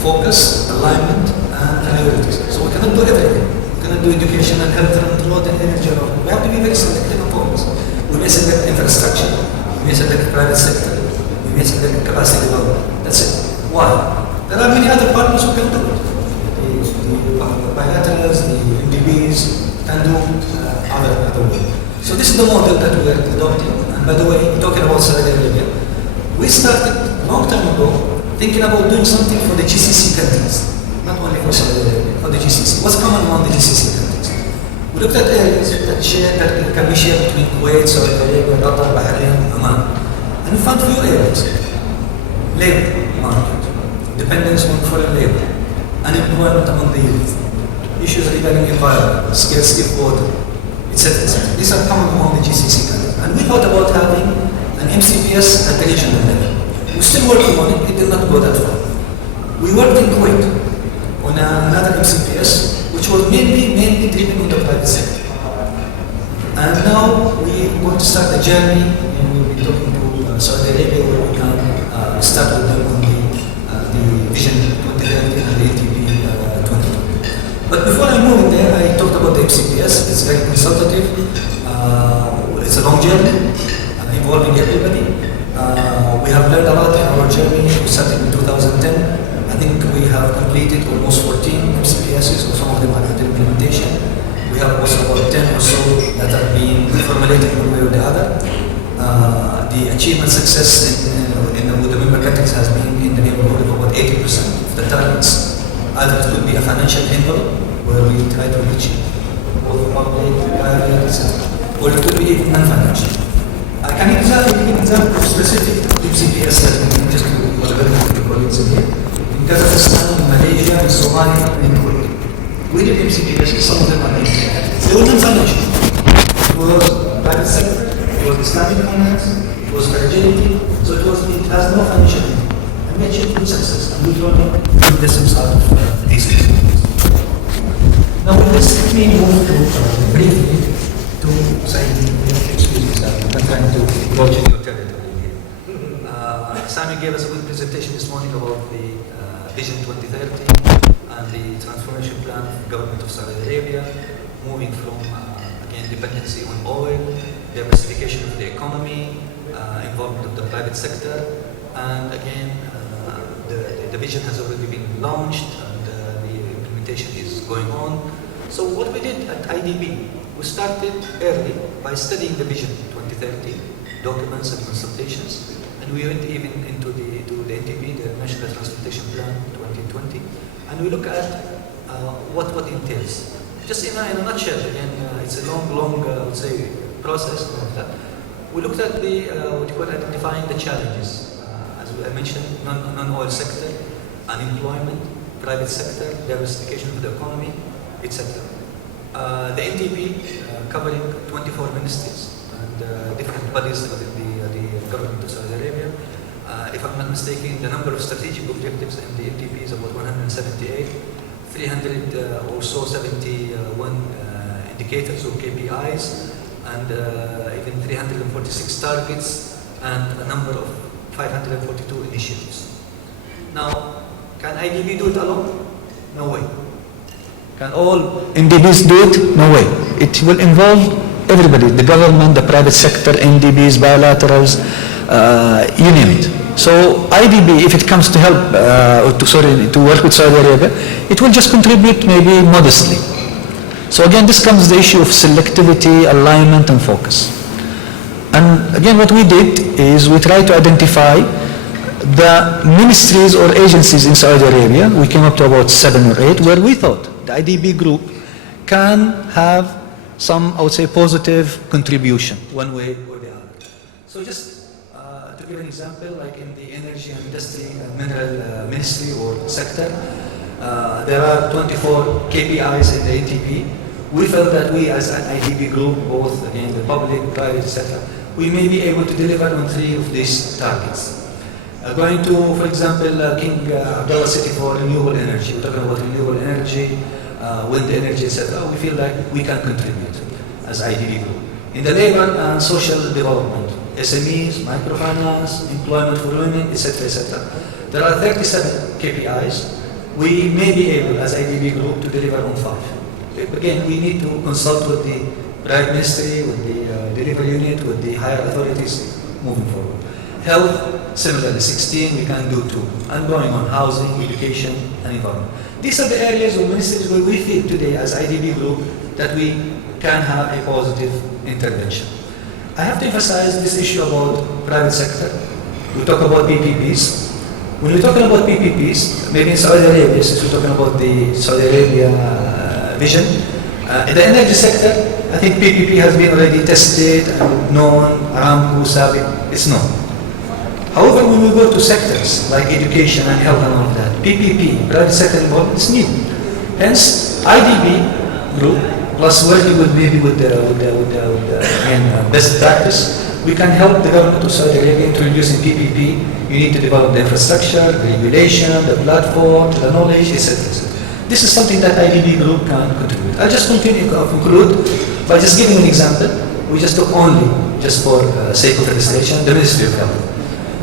Focus, alignment, and priorities. So we cannot do everything. We cannot do education and health and road and energy. We have to be very selective and focused. We may select infrastructure, we may select private sector, we may select capacity development. That's it. Why? There are many other partners who can do it. The bilaterals, the MDBs can do other work. So this is the model that we are adopting. And by the way, talking about Saudi Arabia, we started a long time ago thinking about doing something for the GCC countries, not only for Saudi Arabia, for the GCC. What's common among the GCC countries? We looked at areas that can be shared between Kuwait, Saudi Arabia, Qatar, Bahrain, Oman, and we found few areas. Labor market, dependence on foreign labor, unemployment among the youth, issues regarding environment, scarcity of water, etc. These are common among the GCC countries. And we thought about having an MCPS at the regional level. We're still working on it, it did not go that far. We worked in Kuwait on another MCPS, which was mainly driven on the private sector. And now we're going to start a journey, and we'll be talking to Saudi Arabia, where we can start with them on the Vision 2030 and the ATP 2020. But before I move in there, I talked about the MCPS. It's very consultative. It's a long journey, involving everybody. We have learned a lot in our journey. We started in 2010. I think we have completed almost 14 MCPSs, or some of them are under implementation. We have also about 10 or so that are being formulated one way or the other. The achievement success with the member countries has been in the neighborhood of about 80% of the targets. Either it could be a financial envelope, where we try to reach both public, private, etc., or it could be even non-financial. I can give an example of specific MCPS that we can just do for the benefit of the colleagues in here. In Kazakhstan, Malaysia, and Somalia, and Kuwait. We did MCPS, some of them are named. They were non-financial. It was private sector, it was Islamic finance, it was fragility, so it has no financial impact. And we achieved good success, and we learned good lessons out of these experiences. Now, with this, let me move to briefly to I'm trying to approach your territory here. Sami gave us a good presentation this morning about the Vision 2030 and the transformation plan of the government of Saudi Arabia, moving from, again, dependency on oil, diversification of the economy, involvement of the private sector, and again, the vision has already been launched and the implementation is going on. So what we did at IDB, we started early by studying the Vision 2030 documents and consultations, and we went even into the NTP, the National Transportation Plan 2020, and we look at what entails. Just in a nutshell, again, it's a long, I would say, process of that. We looked at the what you call identifying the challenges, as I mentioned, non-oil sector, unemployment, private sector, diversification of the economy, etc. The NTP covering 24 ministries and different bodies within the government of Saudi Arabia. If I'm not mistaken, the number of strategic objectives in the NDP is about 178, 300 or so 71 indicators or KPIs, and even 346 targets, and a number of 542 initiatives. Now, can IDB do it alone? No way. Can all NDBs do it? No way. It will involve everybody, the government, the private sector, NDBs, bilaterals, you name it. So IDB, if it comes to help, to work with Saudi Arabia, it will just contribute maybe modestly. So again, this comes the issue of selectivity, alignment, and focus. And again, what we did is we tried to identify the ministries or agencies in Saudi Arabia. We came up to about 7 or 8, where we thought the IDB group can have some, I would say, positive contribution, one way or the other. So just to give an example, like in the energy and industry and mineral ministry or sector, there are 24 KPIs in the NTP. We felt that we as an IDB group, both in the public, private sector, we may be able to deliver on 3 of these targets. Going to, for example, King Abdullah City for renewable energy. We're talking about renewable energy, wind energy, etc. We feel like we can contribute as IDB group. In the labor and social development, SMEs, microfinance, employment for women, etc., etc. There are 37 KPIs. We may be able, as IDB group, to deliver on 5. Again, we need to consult with the private ministry, with the delivery unit, with the higher authorities moving forward. Health, similarly, 16, we can do 2. And going on housing, education, and environment. These are the areas or ministries where we feel today as IDB group that we can have a positive intervention. I have to emphasize this issue about private sector. We talk about PPPs. When we're talking about PPPs, maybe in Saudi Arabia, since we're talking about the Saudi Arabia vision, in the energy sector, I think PPP has been already tested and known, Aramco, Sabiq, it's known. However, when we go to sectors like education and health and all of that, PPP, private sector involvement, is new. Hence, IDB group, plus working with maybe with the best practice, we can help the government of Saudi Arabia introducing PPP. You need to develop the infrastructure, the regulation, the platform, the knowledge, etc. This is something that IDB group can contribute. I'll just conclude by just giving an example. We just took only, just for sake of illustration, the Ministry of Health.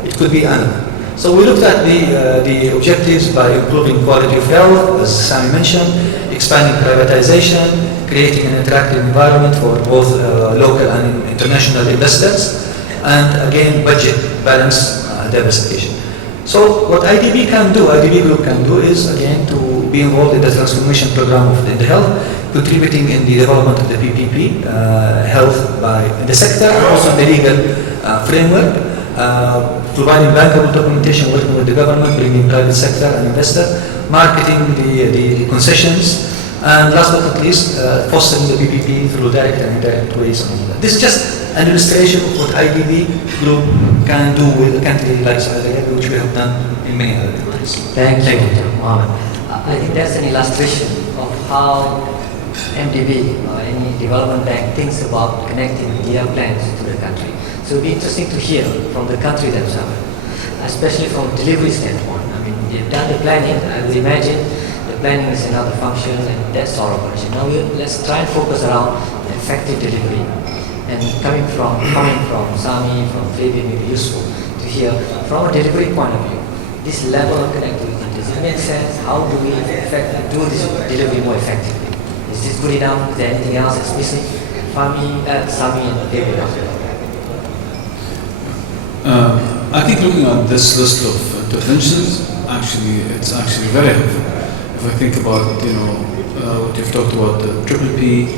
It could be another. So we looked at the objectives by improving quality of health, as Sami mentioned, expanding privatization, creating an attractive environment for both local and international investors, and again, budget balance, diversification. So what IDB can do, IDB group can do, is again to be involved in the transformation program of the health, contributing in the development of the PPP, health in the sector, and also in the legal framework, providing bankable documentation, working with the government, bringing private sector and investor, marketing the concessions, and last but not least, fostering the PPP through direct and indirect ways. This is just an illustration of what IDB group can do with a country like Saudi Arabia, which we have done in many other countries. Thank you, Mohammed. I think that's an illustration of how MDB or any development bank thinks about connecting their plans to the country. So it would be interesting to hear from the country themselves, especially from a delivery standpoint. I mean, they've done the planning. I would imagine the planning is another function, and that's our operation. Now let's try and focus around the effective delivery. And coming from Sami, from Fabian, may be useful to hear from a delivery point of view, this level of connectivity. Does it make sense? How do we do this delivery more effectively? Is this good enough? Is there anything else that's missing? Sami and Fabian. I think looking at this list of interventions, it's actually very helpful. If I think about, what you've talked about, the Triple P,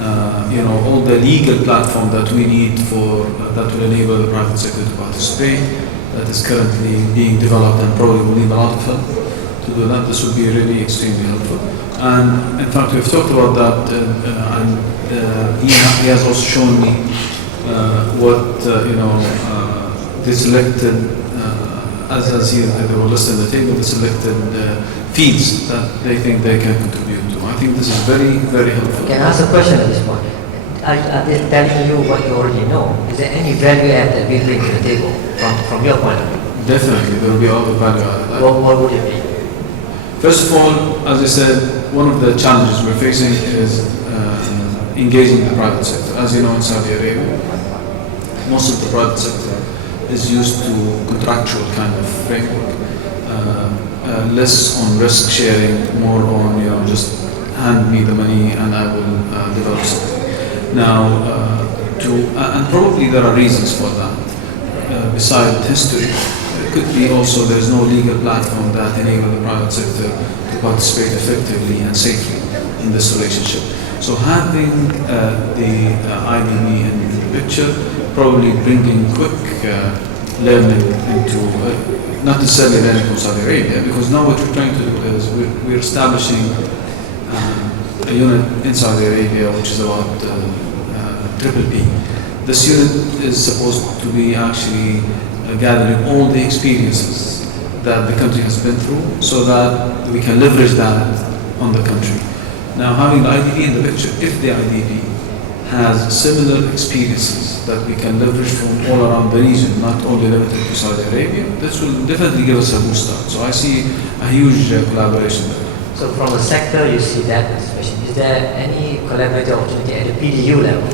all the legal platform that we need that will enable the private sector to participate, that is currently being developed and probably will need a lot of help to do that. This will be really extremely helpful. And in fact, we've talked about that, and he has also shown me what the selected, as here they were listed on the table, the selected fields that they think they can contribute to. I think this is very, very helpful. Can I ask a question at this point? Are they telling you what you already know? Is there any value add that we bring to the table from your point of view? Definitely, there will be other value added. What would it be? First of all, as I said, one of the challenges we're facing is engaging the private sector. As you know, in Saudi Arabia, most of the private sector is used to contractual kind of framework, less on risk sharing, more on just hand me the money and I will develop something. Now, and probably there are reasons for that. Besides history, it could be also there is no legal platform that enable the private sector to participate effectively and safely in this relationship. So having the IDB in the picture, probably bringing quick learning into, not necessarily learning from Saudi Arabia, because now what we're trying to do is we're establishing a unit in Saudi Arabia which is about Triple P. This unit is supposed to be actually gathering all the experiences that the country has been through so that we can leverage that on the country. Now, having the IDB in the picture, if the IDB has similar experiences that we can leverage from all around the region, not only limited to Saudi Arabia, this will definitely give us a boost out. So I see a huge collaboration there. So from the sector, you see that especially. Is there any collaborative opportunity at the PDU level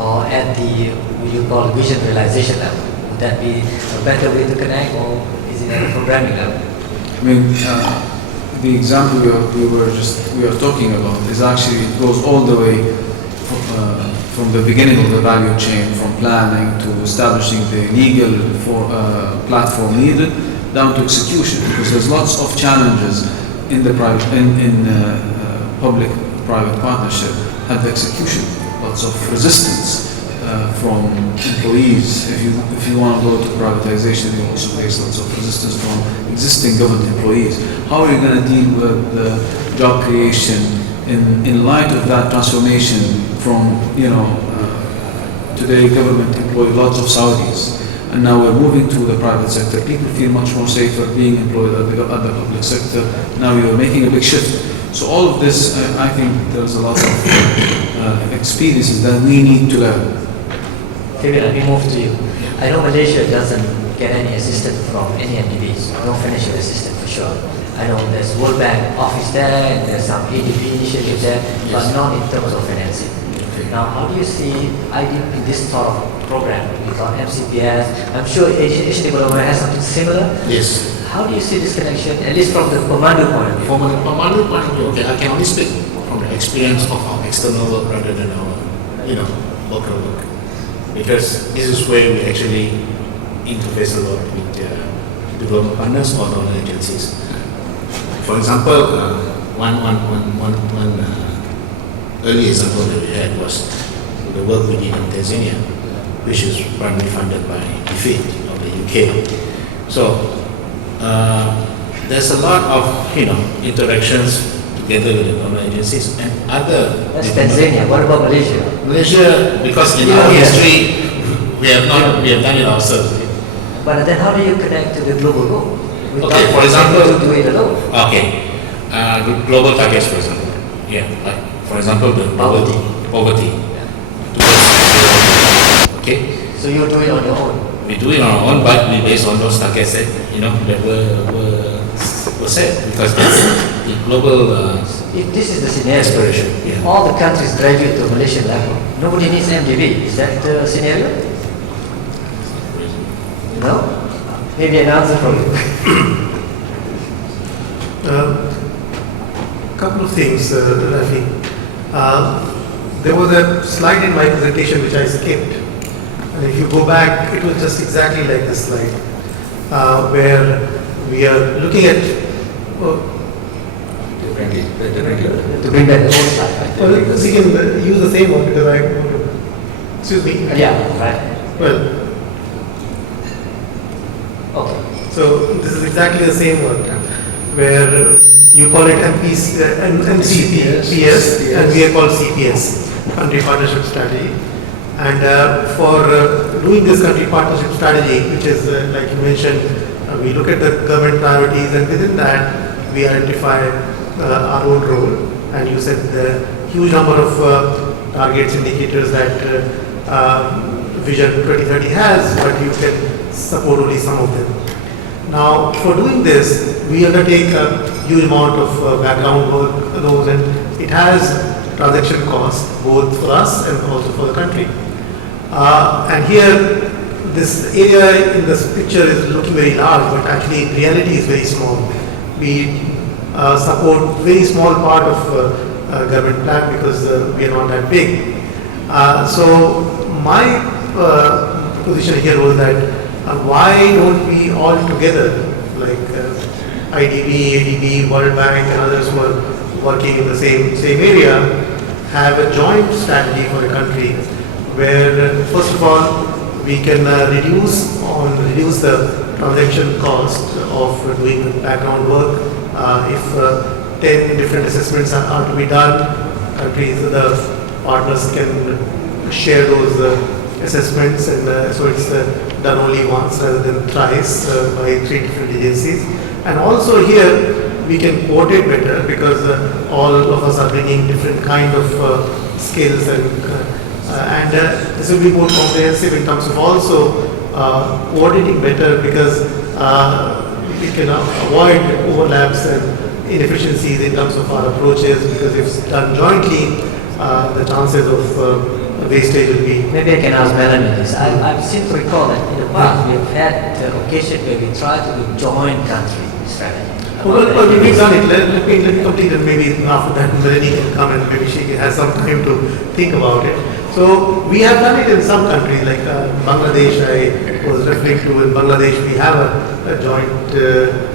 or at the, what you call vision realization level? Would that be a better way to connect, or is it at the programming level? I mean, the example we are talking about is actually, it goes all the way from the beginning of the value chain, from planning to establishing the legal platform needed, down to execution, because there's lots of challenges in the public-private partnership at the execution, lots of resistance from employees. If you want to go to privatization, you also face lots of resistance from existing government employees. How are you going to deal with the job creation in light of that transformation from, today government employ lots of Saudis, and now we're moving to the private sector. People feel much more safer being employed at the public sector. Now you're making a big shift. So all of this, I think there's a lot of experiences that we need to learn. Okay, let me move to you. I know Malaysia doesn't get any assistance from any MDBs, no financial assistance for sure. I know there's World Bank office there, and there's some ADB initiatives there, but not in terms of financing. Now, how do you see IDB in this sort of program? We got MCPS. I'm sure Asian Development has something similar. Yes. How do you see this connection, at least from the Pemandu point of view? From the Pemandu point of view, okay, I can only speak from the experience of our external work rather than our, local work. Because this is where we actually interface a lot with development partners or donor agencies. For example, one early example that we had was the work we did in Tanzania, which is primarily funded by DFID of the UK. So there's a lot of interactions together with the donor agencies and other. That's Tanzania. What about Malaysia? Malaysia, because in our history we have done it ourselves. But then how do you connect to the global goal? Okay, for example, do it alone. Okay, the global targets, for example. Yeah, like for example, the poverty. Okay. So you do it on your own. We do it on our own, but we based on those targets that that were set, because that's the global. If this is the scenario, aspiration, yeah. All the countries graduate to Malaysian level. Nobody needs MDB. Is that the scenario? No? Maybe an answer from you. Couple of things, Rafi. There was a slide in my presentation which I skipped. And if you go back, it was just exactly like this slide, where we are looking at. To bring back the whole slide. Well, we can use the same one because I. Excuse me. Yeah, right. Well. Okay. So this is exactly the same one, where you call it MCPS, and we are called CPS, Country Partnership Strategy. And for doing this country partnership strategy, which is like you mentioned, we look at the government priorities, and within that we identify our own role. And you said the huge number of targets, indicators that Vision 2030 has, but you can support only some of them. Now, for doing this, we undertake a huge amount of background work, and it has transaction costs both for us and also for the country. And here, this area in this picture is looking very large, but actually in reality is very small. We support very small part of government plan because we are not that big. So my position here was that why don't we all together, like IDB, ADB, World Bank and others who are working in the same area, have a joint strategy for the country where first of all we can reduce the transaction cost of doing background work. If 10 different assessments are to be done, countries, the partners can share those assessments, and so it's done only once rather than thrice by 3 different agencies. And also here we can coordinate better because all of us are bringing different kind of skills, and this will be more comprehensive in terms of also coordinating better because we can avoid overlaps and inefficiencies in terms of our approaches, because if it's done jointly, the chances of wastage will be. Maybe I can ask Melanie this. I seem to recall that in the past we have had occasion where we tried to do joint country strategy. Well, we've done it. Let me complete it. Maybe after that Melanie can come and maybe she has some time to think about it. So we have done it in some countries like Bangladesh. I was referring to in Bangladesh we have a joint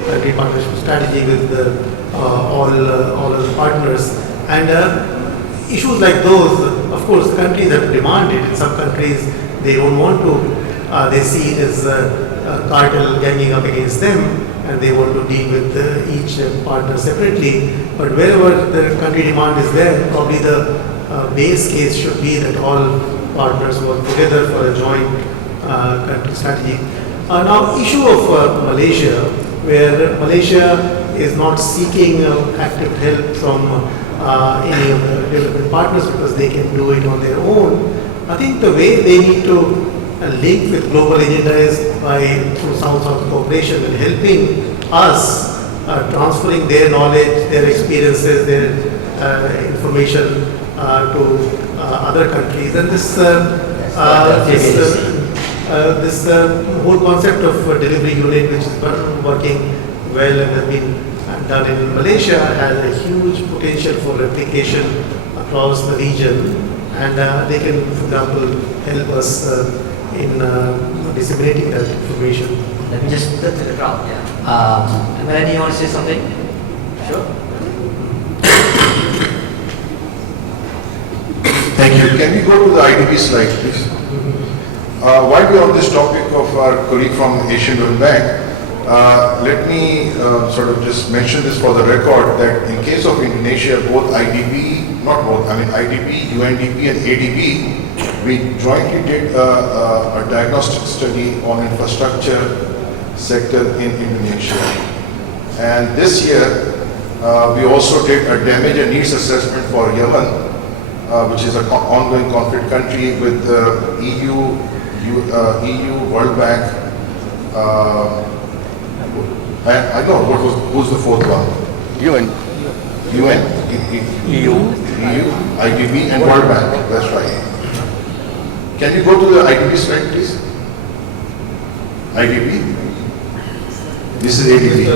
country partnership strategy with all of the partners, and issues like those, of course, the countries have demanded. In some countries they don't want to, they see it as a cartel ganging up against them, and they want to deal with each partner separately. But wherever the country demand is there, probably the base case should be that all partners work together for a joint country strategy. Now, issue of Malaysia, where Malaysia is not seeking active help from any of the development partners because they can do it on their own. I think the way they need to link with global agenda is through South-South cooperation and helping us transferring their knowledge, their experiences, their information to other countries. And this whole concept of delivery unit, which is working well and has been done in Malaysia, has a huge potential for replication across the region, and they can, for example, help us in disseminating that information. Let me just turn to the crowd. Yeah. Melanie, you want to say something? Sure. Thank you. Can we go to the IDB slide, please? While we are on this topic of our colleague from Asian Development Bank, let me sort of just mention this for the record that in case of Indonesia, both IDB, not both, I mean IDB, UNDP and ADB, we jointly did a diagnostic study on infrastructure sector in Indonesia. And this year, we also did a damage and needs assessment for Yemen, which is an ongoing conflict country with the EU, World Bank. I don't know who's the fourth one. UN, EU, IDB, and World Bank. That's right. Can you go to the IDB slide, please? IDB. This is ADB.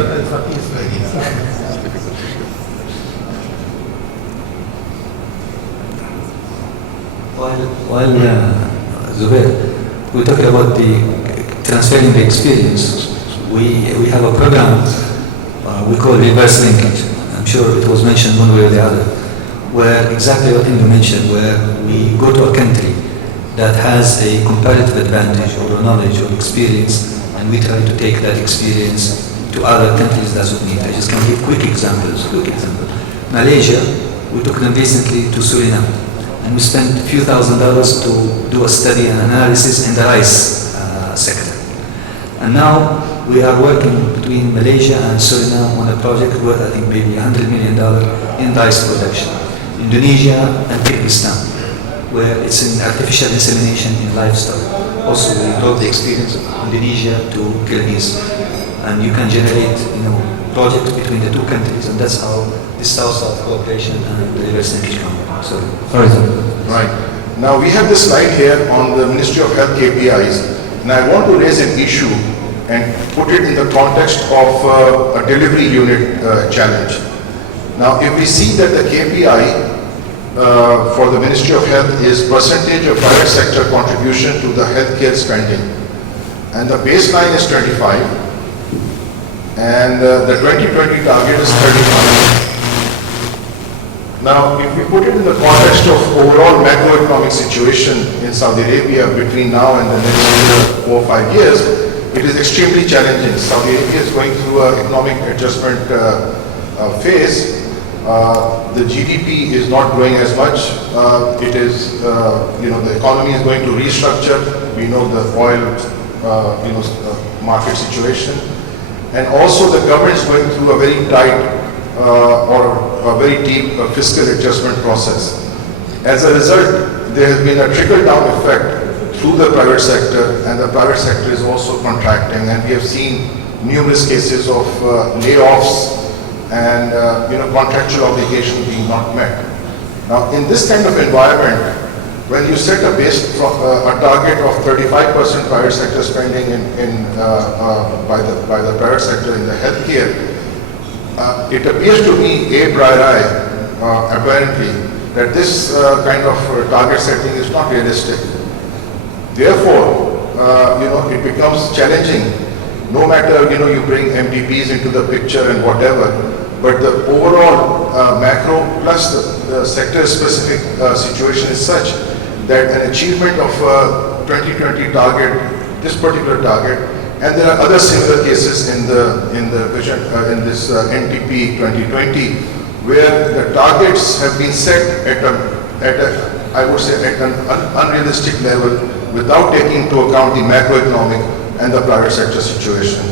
While Zubair, we talk about the transferring the experience. We have a program we call reverse linkage. I'm sure it was mentioned one way or the other, where exactly what Indu mentioned, where we go to a country that has a comparative advantage or knowledge or experience, and we try to take that experience to other countries that would need. I just can give quick examples. Malaysia, we took them recently to Suriname, and we spent a few $1,000s to do a study and analysis in the rice sector. And now we are working between Malaysia and Suriname on a project worth, I think, maybe $100 million in rice production. Indonesia and Kyrgyzstan, where it's in artificial insemination in livestock. Also, we brought the experience of Indonesia to Kyrgyz and you can generate, projects between the two countries, and that's how this South-South cooperation and the reverse linkage come. So, Right. Now we have this slide here on the Ministry of Health KPIs, and I want to raise an issue and put it in the context of a delivery unit challenge. Now, if we see that the KPI for the Ministry of Health is percentage of private sector contribution to the healthcare spending, and the baseline is 25, and the 2020 target is 35. Now, if we put it in the context of overall macroeconomic situation in Saudi Arabia between now and the next 4 or 5 years, it is extremely challenging. Saudi Arabia is going through an economic adjustment phase. The GDP is not growing as much. The economy is going to restructure. We know the oil, market situation, and also the government is going through a very tight or a very deep fiscal adjustment process. As a result, there has been a trickle-down effect through the private sector, and the private sector is also contracting, and we have seen numerous cases of layoffs and contractual obligations being not met. Now, in this kind of environment, when you set a target of 35% private sector spending by the private sector in the healthcare, it appears to me a priori, apparently, that this kind of target setting is not realistic. Therefore, it becomes challenging. No matter, you bring MDPs into the picture and whatever, but the overall macro plus the sector-specific situation is such that an achievement of 2020 target, this particular target, and there are other similar cases in the vision in this NTP 2020, where the targets have been set at I would say at an unrealistic level without taking into account the macroeconomic and the private sector situation.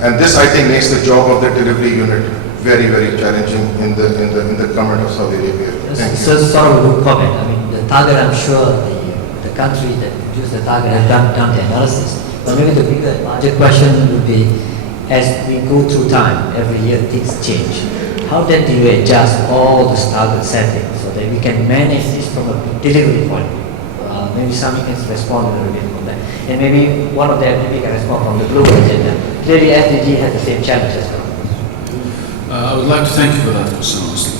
And this, I think, makes the job of the delivery unit very, very challenging in the government of Saudi Arabia. Thank you. So sort of a good comment. I mean, the target, I'm sure the country that produced the target have done the analysis. But maybe the bigger, larger question would be, as we go through time, every year things change. How then do you adjust all this target setting so that we can manage this from a delivery point of view? Maybe somebody can respond a little bit on that. And maybe one of them maybe can respond from the global agenda. Clearly SDG has the same challenge as well. I would like to thank you for that question, honestly.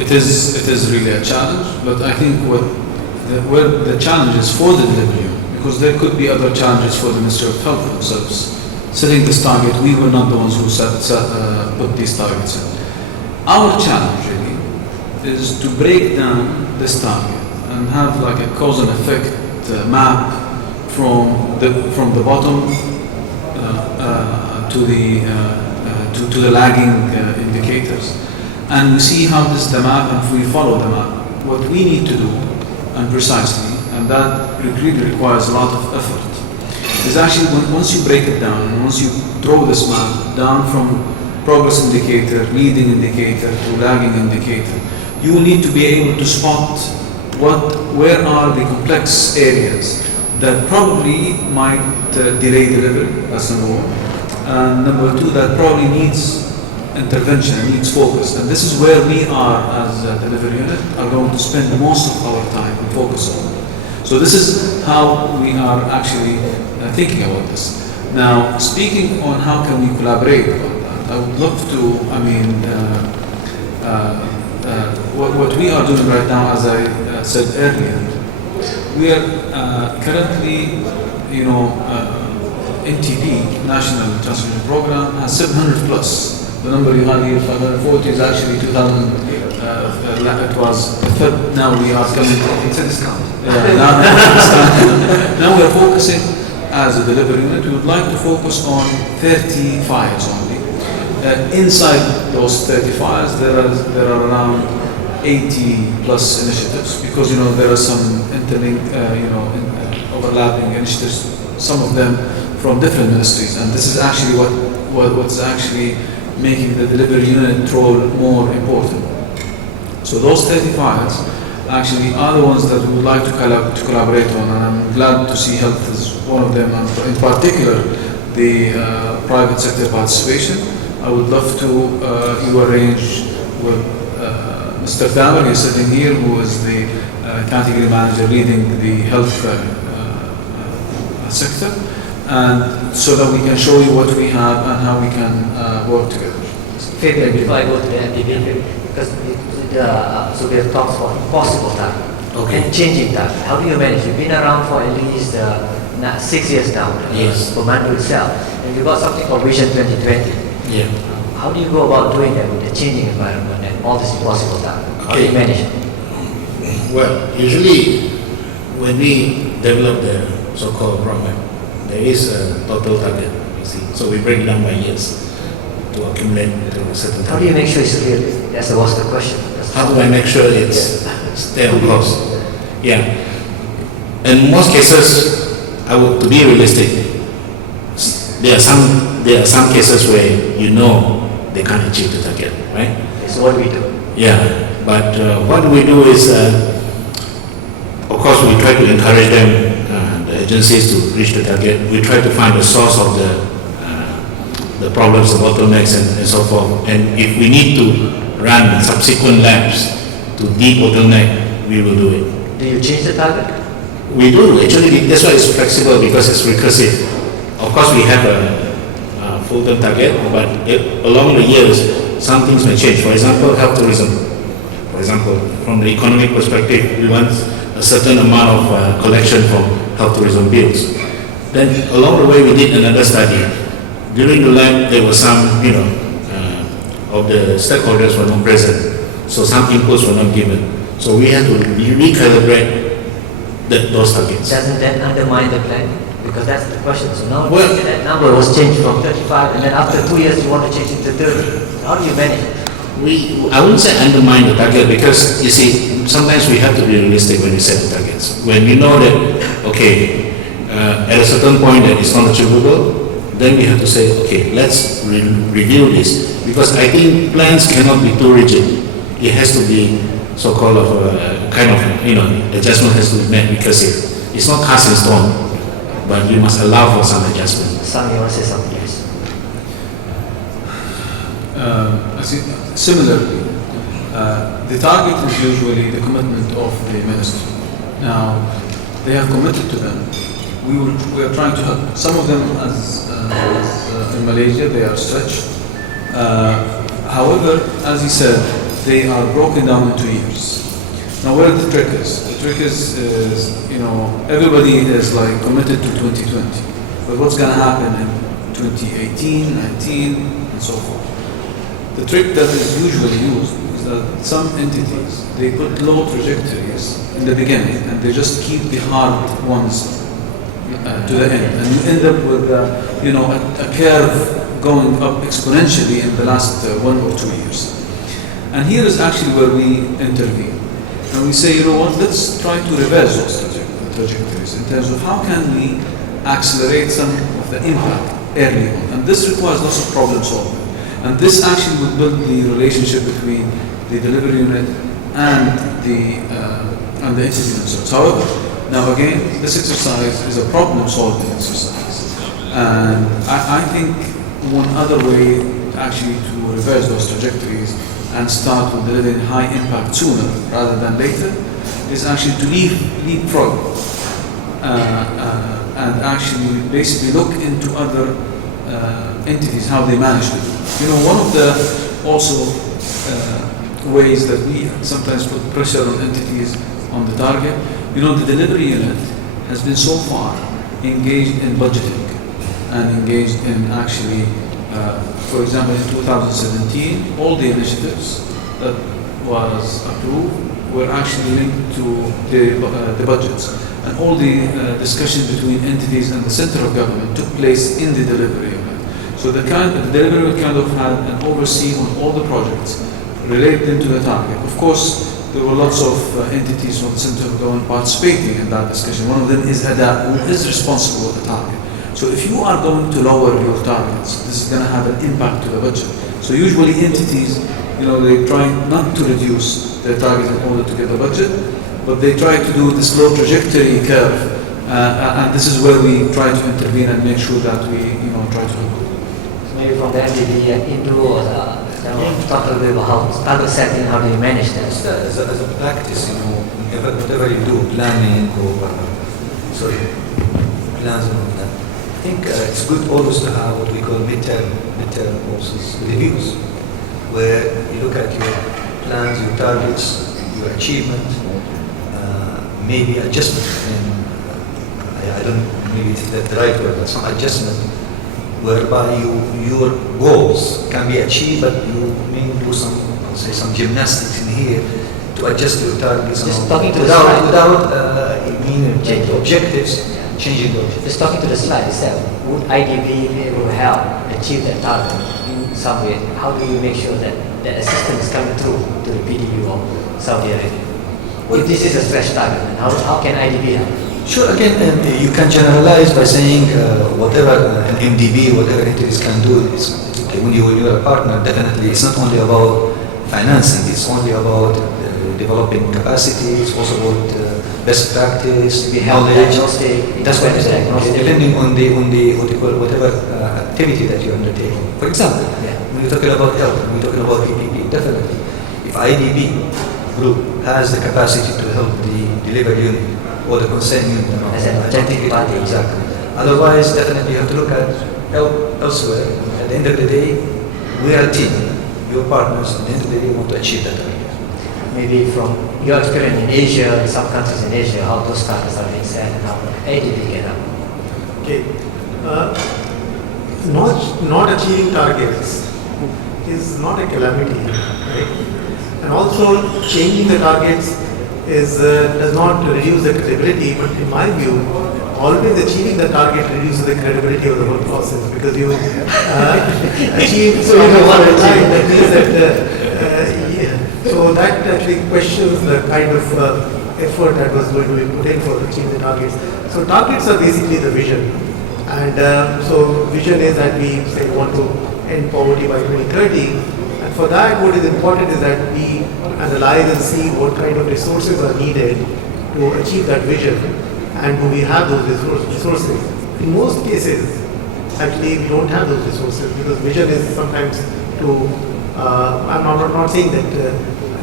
It is really a challenge, but I think where the challenge is for the delivery, because there could be other challenges for the Ministry of Health themselves. Setting this target, we were not the ones who put these targets in. Our challenge really is to break down this target and have like a cause and effect map from the bottom to the lagging indicators, and we see how this is the map, and if we follow the map, what we need to do, and precisely, and that really requires a lot of effort, is actually once you break it down, and once you throw this map down from progress indicator, leading indicator to lagging indicator, you will need to be able to spot where are the complex areas that probably might delay delivery, that's number one. And number two, that probably needs intervention, needs focus. And this is where we are as a delivery unit are going to spend most of our time and focus on. So this is how we are actually thinking about this. Now, speaking on how can we collaborate about that, I would love to, what we are doing right now, as I said earlier, we are currently, NTP, National Transformation Program, has 700 plus. The number you have here, 540, is actually 2000. It was the third. Now we are coming. It's a discount. Now we are focusing as a delivery unit. We would like to focus on 30 fires only. Inside those 30 fires, there are around 80 plus initiatives, because there are some overlapping initiatives. Some of them from different ministries, and this is actually what's actually making the delivery unit role more important. So those 30 files actually are the ones that we would like to collaborate on, and I'm glad to see health as one of them, and in particular the private sector participation. I would love to you arrange with Mr. Thamer, he's sitting here, who is the category manager leading the health sector, and so that we can show you what we have and how we can work together. Fabian, before I go to the MDB, because so we have talked about impossible target and changing target. How do you manage? You've been around for at least 6 years now. Yes. For Mandu itself, and you've got something called Vision 2020. Yeah. How do you go about doing that with the changing environment and all this impossible target? How do you manage it? Well, usually when we develop the so-called program, there is a total target, you see. So we break it down by years to accumulate to a certain target. How do you make sure it's real? That was the question. How do I make sure it's stay on course? Yeah. In most cases, to be realistic, there are some cases where you know they can't achieve the target, right? So what do we do? Yeah, but what we do is, of course, we try to encourage them, the agencies, to reach the target. We try to find the source of the problems, the bottlenecks, and so forth. And if we need to run subsequent labs to de-bottleneck, we will do it. Do you change the target? We do, actually. That's why it's flexible, because it's recursive. Of course, we have a full-term target, but along the years, some things may change. For example, health tourism. For example, from the economic perspective, we want a certain amount of collection from health tourism bills. Then along the way, we did another study. During the lab, there were some, of the stakeholders were not present, so some inputs were not given. So we had to recalibrate those targets. Doesn't that undermine the plan? Because that's the question. So now that number was changed from 35, and then after 2 years you want to change it to 30. How do you manage it? I wouldn't say undermine the target, because you see, sometimes we have to be realistic when we set the targets. When we know that, okay, at a certain point that it's not achievable, then we have to say, okay, let's review this. Because I think plans cannot be too rigid. It has to be so-called kind of, adjustment has to be made recursive. It's not cast in stone, but you must allow for some adjustment. Sam, you want to say something? Yes. I think similarly, the target is usually the commitment of the ministry. Now, they have committed to them. We are trying to help. Some of them, as in Malaysia, they are stretched. However, as he said, they are broken down into years. Now, where the trick is? The trick is everybody is like committed to 2020. But what's going to happen in 2018, 19, and so forth? The trick that is usually used is that some entities, they put low trajectories in the beginning and they just keep the hard ones to the end. And you end up with a curve going up exponentially in the last 1 or 2 years. And here is actually where we intervene. And we say, let's try to reverse those trajectories in terms of how can we accelerate some of the impact early on. And this requires lots of problem solving. And this actually would build the relationship between the delivery unit and the entity themselves. However, now again, this exercise is a problem solving exercise. And I think one other way actually to reverse those trajectories and start with delivering high impact sooner rather than later is actually to leapfrog and actually basically look into other entities, how they manage it. One of the also ways that we sometimes put pressure on entities on the target, the delivery unit has been so far engaged in budgeting and engaged in actually, for example, in 2017, all the initiatives that was approved were actually linked to the budgets. And all the discussion between entities and the center of government took place in the delivery unit. So the delivery unit kind of had an oversee on all the projects related to the target. Of course, there were lots of entities from the center of government participating in that discussion. One of them is ADA, who is responsible for the target. So if you are going to lower your targets, this is going to have an impact to the budget. So usually entities, they try not to reduce their target in order to get the budget, but they try to do this low trajectory curve And this is where we try to intervene and make sure that we, try to. Maybe from the MDB into talk a little bit about how target setting, how do you manage that? As a practice, whatever you do, planning or plans and all that. I think it's good always to have what we call midterm also reviews, where you look at your plans, your targets, your achievement, maybe adjustment. I don't maybe it's the right word, but some adjustment whereby your goals can be achieved, but you may do some gymnastics in here to adjust your targets. Just talking to without changing objectives, changing the objectives. Just talking to the slide itself, would IDB be able to help achieve that target in some way? How do you make sure that the assistance is coming through to the PDU of Saudi Arabia? If this is a stretch target, then how can IDB help? Sure, again, you can generalize by saying whatever an MDB, whatever entities can do, when you're a partner, definitely it's not only about financing, it's only about developing capacity, it's also about best practice, knowledge. That's what it is, depending on whatever activity that you're undertaking. For example, when you're talking about health, when you're talking about PPP, definitely, if IDB group has the capacity to help the delivery unit, or the concern unit. As an objective party. Exactly. Otherwise, definitely you have to look at help elsewhere. At the end of the day, we are a team. Your partners, at the end of the day, want to achieve that target. Maybe from your experience in Asia, in some countries in Asia, how those targets are being set and how ADB can help. Okay. Not achieving targets is not a calamity, right? And also changing the targets does not reduce the credibility, but in my view, always achieving the target reduces the credibility of the whole process, because you achieve so one time, that means that so that actually questions the kind of effort that was going to be put in for achieving the targets. So targets are basically the vision, and so vision is that we say want to end poverty by 2030. And for that, what is important is that we analyze and see what kind of resources are needed to achieve that vision, and do we have those resources. In most cases, actually, we don't have those resources, because vision is sometimes I'm not saying that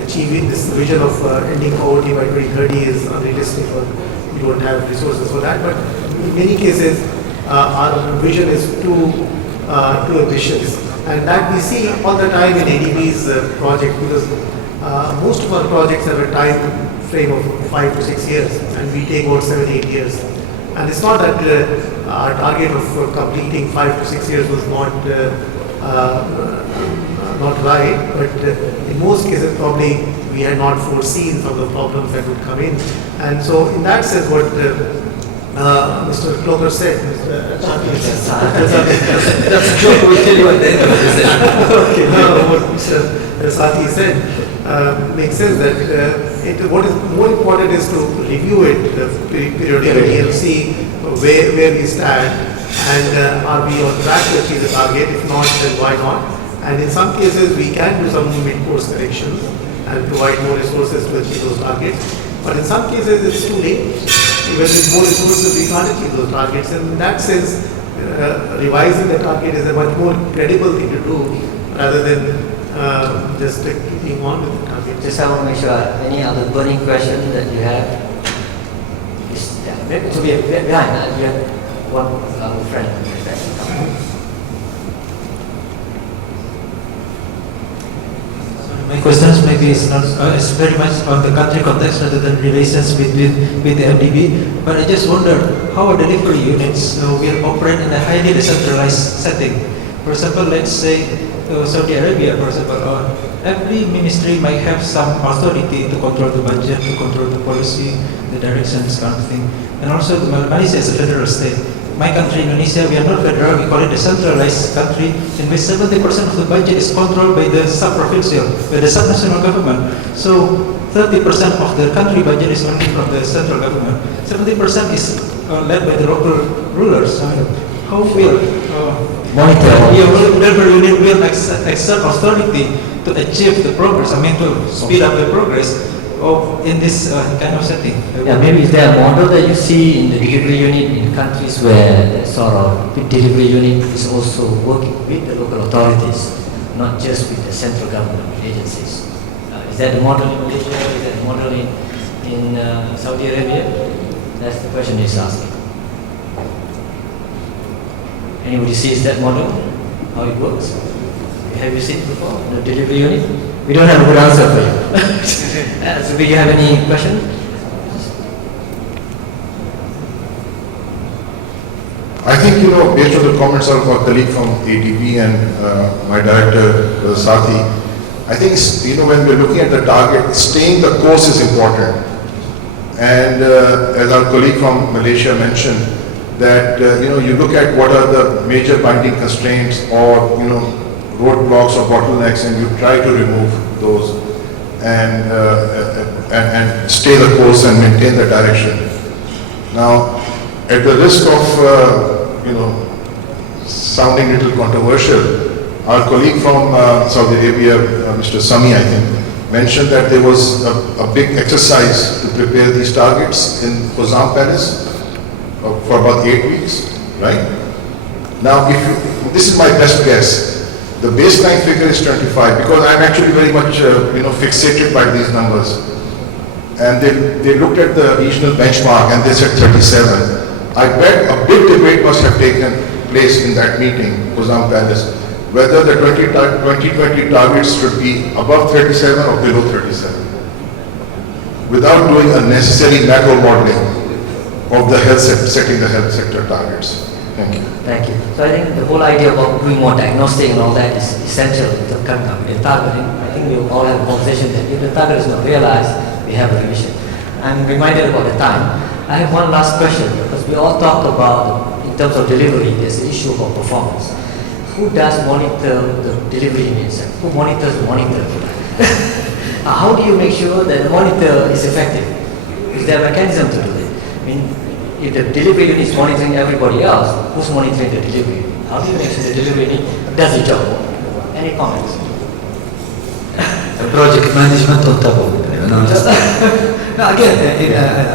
achieving this vision of ending poverty by 2030 is unrealistic, or we don't have resources for that, but in many cases, our vision is too ambitious. And that we see all the time in ADB's project, because most of our projects have a time frame of 5 to 6 years, and we take about 7-8 years. And it's not that our target of completing 5 to 6 years was not right, but in most cases probably we had not foreseen some of the problems that would come in. And so in that sense, what Mr. Clover said, that's a joke, we'll tell you at the end of the session. Okay, what Mr. Sati said makes sense, that what is more important is to review it periodically and see where we stand, and are we on track to achieve the target? If not, then why not? And in some cases we can do some mid-course corrections and provide more resources to achieve those targets, but in some cases it's too late. Even with more resources, we can't achieve those targets. And in that sense, revising the target is a much more credible thing to do, rather than just keeping on with the target. Just I want to make sure, any other burning question that you have? Maybe to be behind, you have one friend. My questions maybe is not it's very much on the country context rather than relations with the MDB. But I just wonder how our delivery units will operate in a highly decentralized setting. For example, let's say Saudi Arabia, for example, every ministry might have some authority to control the budget, to control the policy, the direction, this kind of thing. And also Malaysia is a federal state. My country, Indonesia, we are not federal, we call it a centralized country, in which 70% of the budget is controlled by the sub-provincial, by the subnational government. So 30% of the country budget is only from the central government. 70% is led by the local rulers. How will whatever unit will exert authority to achieve the progress, to speed up the progress, in this kind of setting. Yeah, maybe is there a model that you see in the delivery unit in countries where the sort of delivery unit is also working with the local authorities, not just with the central government agencies? Is that the model in Malaysia? Is that the model in Saudi Arabia? That's the question he's asking. Anybody sees that model? How it works? Have you seen it before? The delivery unit? We don't have a good answer for you. So do you have any question? I think, based on the comments of our colleague from ADB and my director, Sathi, I think, when we're looking at the target, staying the course is important. And as our colleague from Malaysia mentioned, that, you look at what are the major binding constraints or, roadblocks or bottlenecks, and you try to remove those and stay the course and maintain the direction. Now, at the risk of, sounding a little controversial, our colleague from Saudi Arabia, Mr. Sami, I think, mentioned that there was a big exercise to prepare these targets in Huzam Palace for about 8 weeks, right? Now, this is my best guess. The baseline figure is 25 because I'm actually very much, fixated by these numbers. And they looked at the regional benchmark and they said 37. I bet a big debate must have taken place in that meeting, Huzam Palace, whether the 2020 targets should be above 37 or below 37, without doing a necessary macro modeling of the setting the health sector targets. Thank you. Thank you. So I think the whole idea about doing more diagnostic and all that is essential to coming up with a target. I think we all have a conversation that if the target is not realized, we have a revision. I'm reminded about the time. I have one last question because we all talk about, in terms of delivery, there's the issue of performance. Who does monitor the delivery units? Who monitors the monitor? How do you make sure that the monitor is effective? Is there a mechanism to do it? I mean, if the delivery unit is monitoring everybody else, who's monitoring the delivery unit? How do you make sure the delivery unit does the job? Any comments? Project management on top of it. No, again,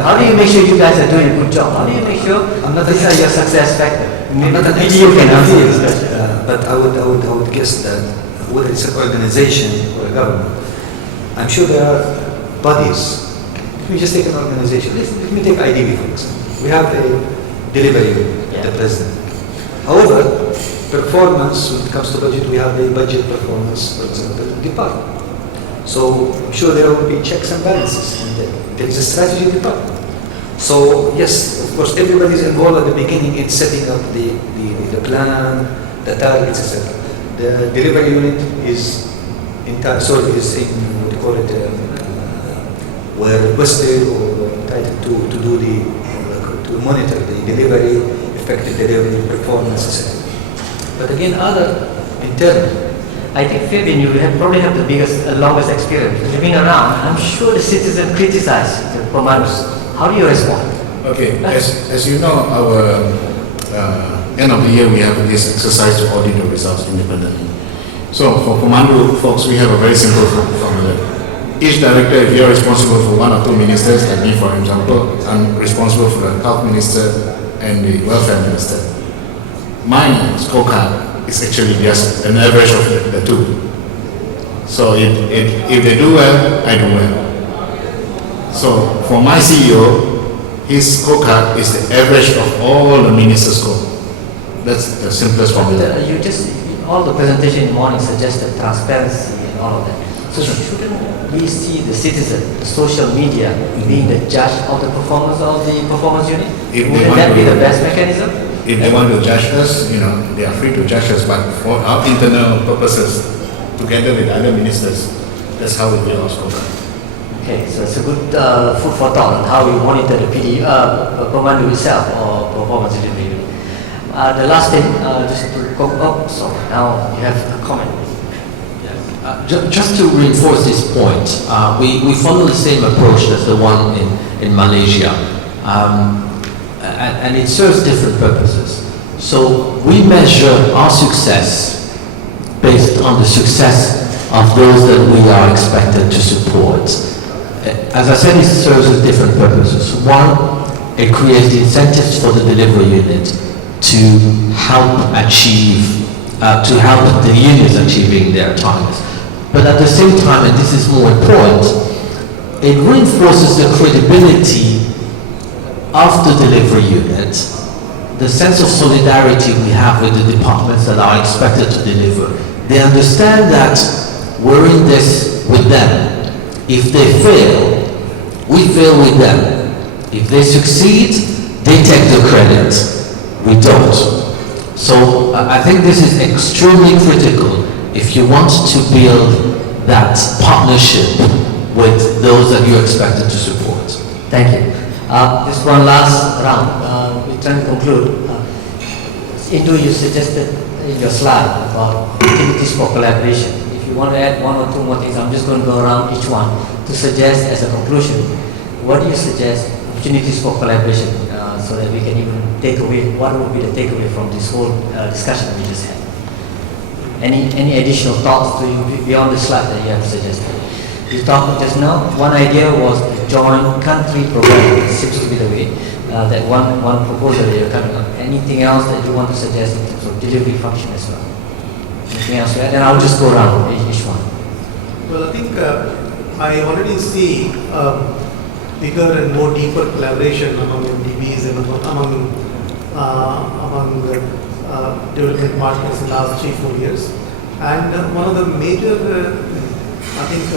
how do you make sure you guys are doing a good job? How do you make sure these are your success factor? I'm not an Maybe you can answer this question. but I would guess that whether it's an organization or a government, I'm sure there are bodies. Let me just take an organization. Let me take IDB for example. We have a delivery unit, the president. However, performance, when it comes to budget, we have a budget performance, for example, department. So I'm sure there will be checks and balances, and there is a strategy department. So yes, of course, everybody is involved at the beginning in setting up the plan, the targets, etc. The delivery unit is in what do you call it, were requested or entitled to do to monitor the delivery, effective delivery, performance, etc. But again, other internal. I think Fabian, you probably have the longest experience. You've been around. I'm sure the citizen criticize the commandos. How do you respond? Okay, as you know, our end of the year we have this exercise to audit the results independently. So for commando folks, we have a very simple formula. Each director, if you're responsible for one or two ministers, like me for example, I'm responsible for the health minister and the welfare minister. My scorecard is actually just an average of the two. So if they do well, I do well. So for my CEO, his scorecard is the average of all the ministers' score. That's the simplest formula. You just, all the presentation in the morning suggested transparency and all of that. So shouldn't we see the citizen, the social media, being the judge of the performance of the performance unit? Wouldn't that be the best mechanism? If they want to judge us, they are free to judge us, but for our internal purposes, together with other ministers, that's how we build our scorecard. Okay, so it's a good food for thought on how we monitor the commando itself or performance delivery. The last thing, just to go, sorry, now you have a comment. Just to reinforce this point, we follow the same approach as the one in Malaysia. And it serves different purposes. So we measure our success based on the success of those that we are expected to support. as I said, it serves a different purposes. One, it creates the incentives for the delivery unit to help the unions achieving their targets. But at the same time, and this is more important, it reinforces the credibility of the delivery unit, the sense of solidarity we have with the departments that are expected to deliver. They understand that we're in this with them. If they fail, we fail with them. If they succeed, they take the credit. We don't. So I think this is extremely critical if you want to build that partnership with those that you're expected to support. Thank you. Just one last round. We're trying to conclude. Indu, you suggested in your slide about opportunities for collaboration. If you want to add one or two more things, I'm just going to go around each one to suggest as a conclusion. What do you suggest opportunities for collaboration so that we can even take away, what would be the takeaway from this whole discussion that we just had? Any additional thoughts to you beyond the slide that you have suggested? You talked just now, one idea was the joint country program. It seems to be the way, that one proposal that you're coming up. Anything else that you want to suggest in terms of delivery function as well? Anything else? Then I'll just go around each one. Well, I think I already see bigger and more deeper collaboration among MDBs and among the development partners in the last 3-4 years. And one of the major, I think,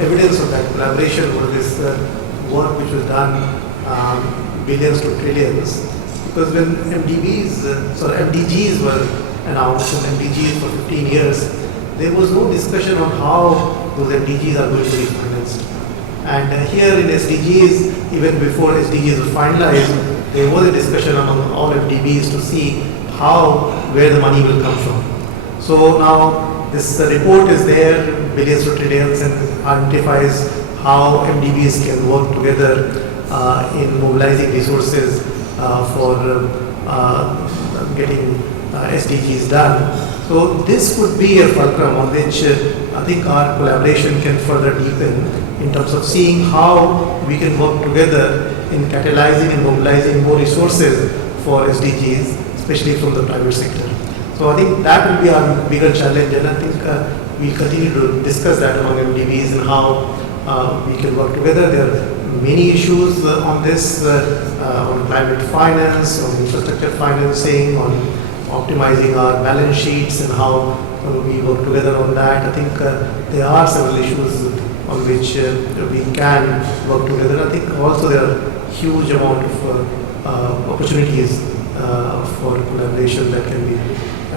evidence of that collaboration was this work which was done billions to trillions. Because when MDGs were announced, and MDGs for 15 years, there was no discussion on how those MDGs are going to be financed. And here in SDGs, even before SDGs were finalized, there was a discussion among all MDBs to see where the money will come from. So now this report is there, billions to trillions, and identifies how MDBs can work together in mobilizing resources for getting SDGs done. So this could be a fulcrum on which I think our collaboration can further deepen in terms of seeing how we can work together in catalyzing and mobilizing more resources for SDGs, especially from the private sector. So I think that will be our bigger challenge, and I think we'll continue to discuss that among MDBs and how we can work together. There are many issues on this, on climate finance, on infrastructure financing, on optimizing our balance sheets and how we work together on that. I think there are several issues on which we can work together. I think also there are huge amount of opportunities for collaboration that can be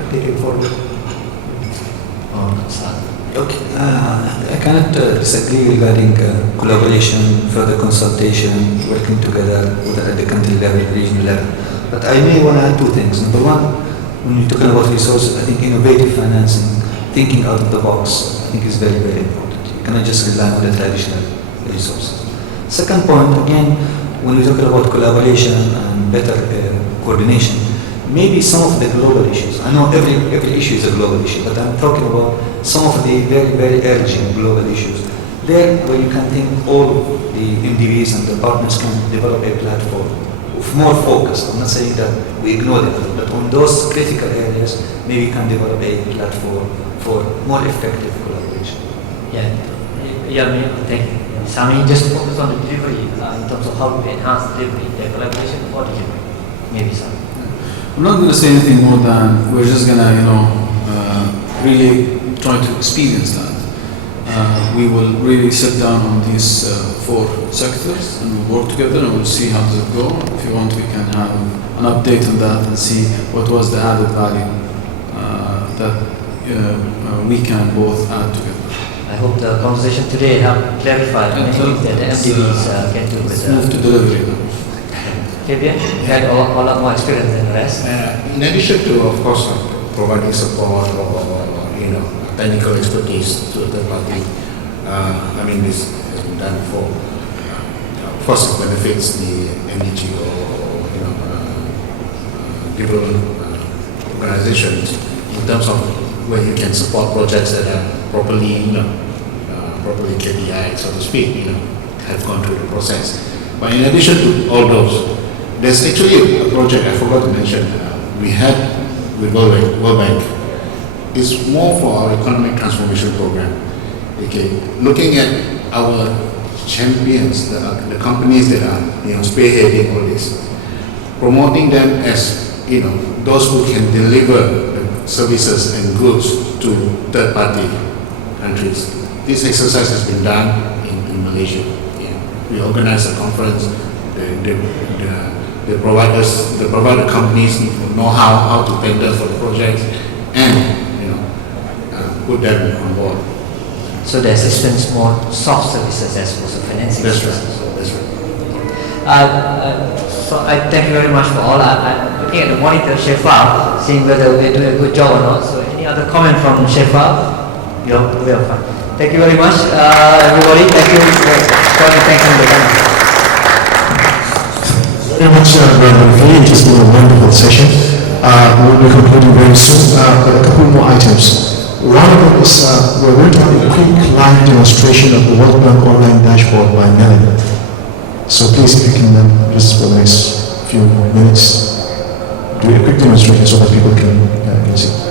taken forward. Okay, I cannot disagree regarding collaboration, further consultation, working together at the country level, regional level. But I may want to add two things. Number one, when you're talking about resources, I think innovative financing, thinking out of the box, I think is very, very important. You cannot just rely on the traditional resources. Second point, again, when we're talking about collaboration and better coordination, maybe some of the global issues. I know every issue is a global issue, but I'm talking about some of the very, very urgent global issues. There, where you can think all the MDBs and the partners can develop a platform of more focus. I'm not saying that we ignore them, but on those critical areas, maybe we can develop a platform for more effective collaboration. Thank you. Sami, just focus on the delivery in terms of how to enhance delivery, the collaboration for delivery. Maybe some. I'm not going to say anything more than we're just going to, really try to experience that. We will really sit down on these 4 sectors and we'll work together and we'll see how does it go. If you want, we can have an update on that and see what was the added value that we can both add together. I hope the conversation today helped clarify many things that the MDBs can do with let's move to delivery. Fabian, you had a lot more experience than the rest. In addition to, of course, providing support or technical expertise to the party, I mean, this has been done before. Of course, it benefits the MDG or different organizations in terms of where you can support projects that are properly properly KPI, so to speak, have gone through the process. But in addition to all those, there's actually a project I forgot to mention we had with World Bank. It's more for our economic transformation program. Okay, looking at our champions, the companies that are spearheading all this, promoting them as those who can deliver the services and goods to third-party countries. This exercise has been done in Malaysia. We organize a conference. They provide the companies know-how how to tender for the projects and put them on board. So the assistance more soft services as opposed to financing. That's services. right. That's right. So I thank you very much for all. I'm looking at the monitor, Shefa, seeing whether we're doing a good job or not. So any other comment from Shefa? You're fine. Thank you very much, everybody. Thank you for thanking the panel. Very much, Brother Rafi. It has been a wonderful session. We'll be concluding very soon, but a couple more items. One of them is we're going to have a quick live demonstration of the World Bank online dashboard by Melanie. So please, if you can just for the next few minutes, do a quick demonstration so that people can see.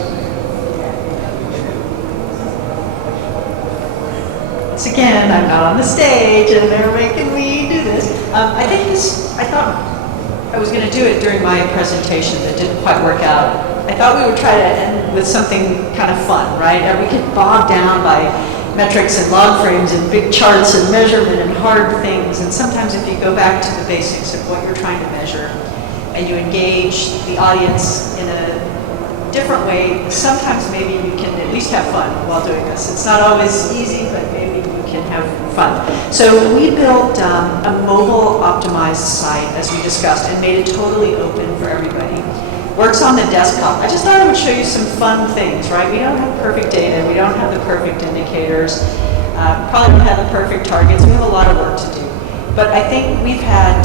Once again, I'm not on the stage and they're making me do this. I thought I was going to do it during my presentation that didn't quite work out. I thought we would try to end with something kind of fun, right? We get bogged down by metrics and log frames and big charts and measurement and hard things. And sometimes if you go back to the basics of what you're trying to measure and you engage the audience in a different way, sometimes maybe you can at least have fun while doing this. It's not always easy, but maybe you can have fun. So we built a mobile optimized site, as we discussed, and made it totally open for everybody. Works on the desktop. I just thought I would show you some fun things, right? We don't have perfect data. We don't have the perfect indicators. Probably don't have the perfect targets. We have a lot of work to do. But I think we've had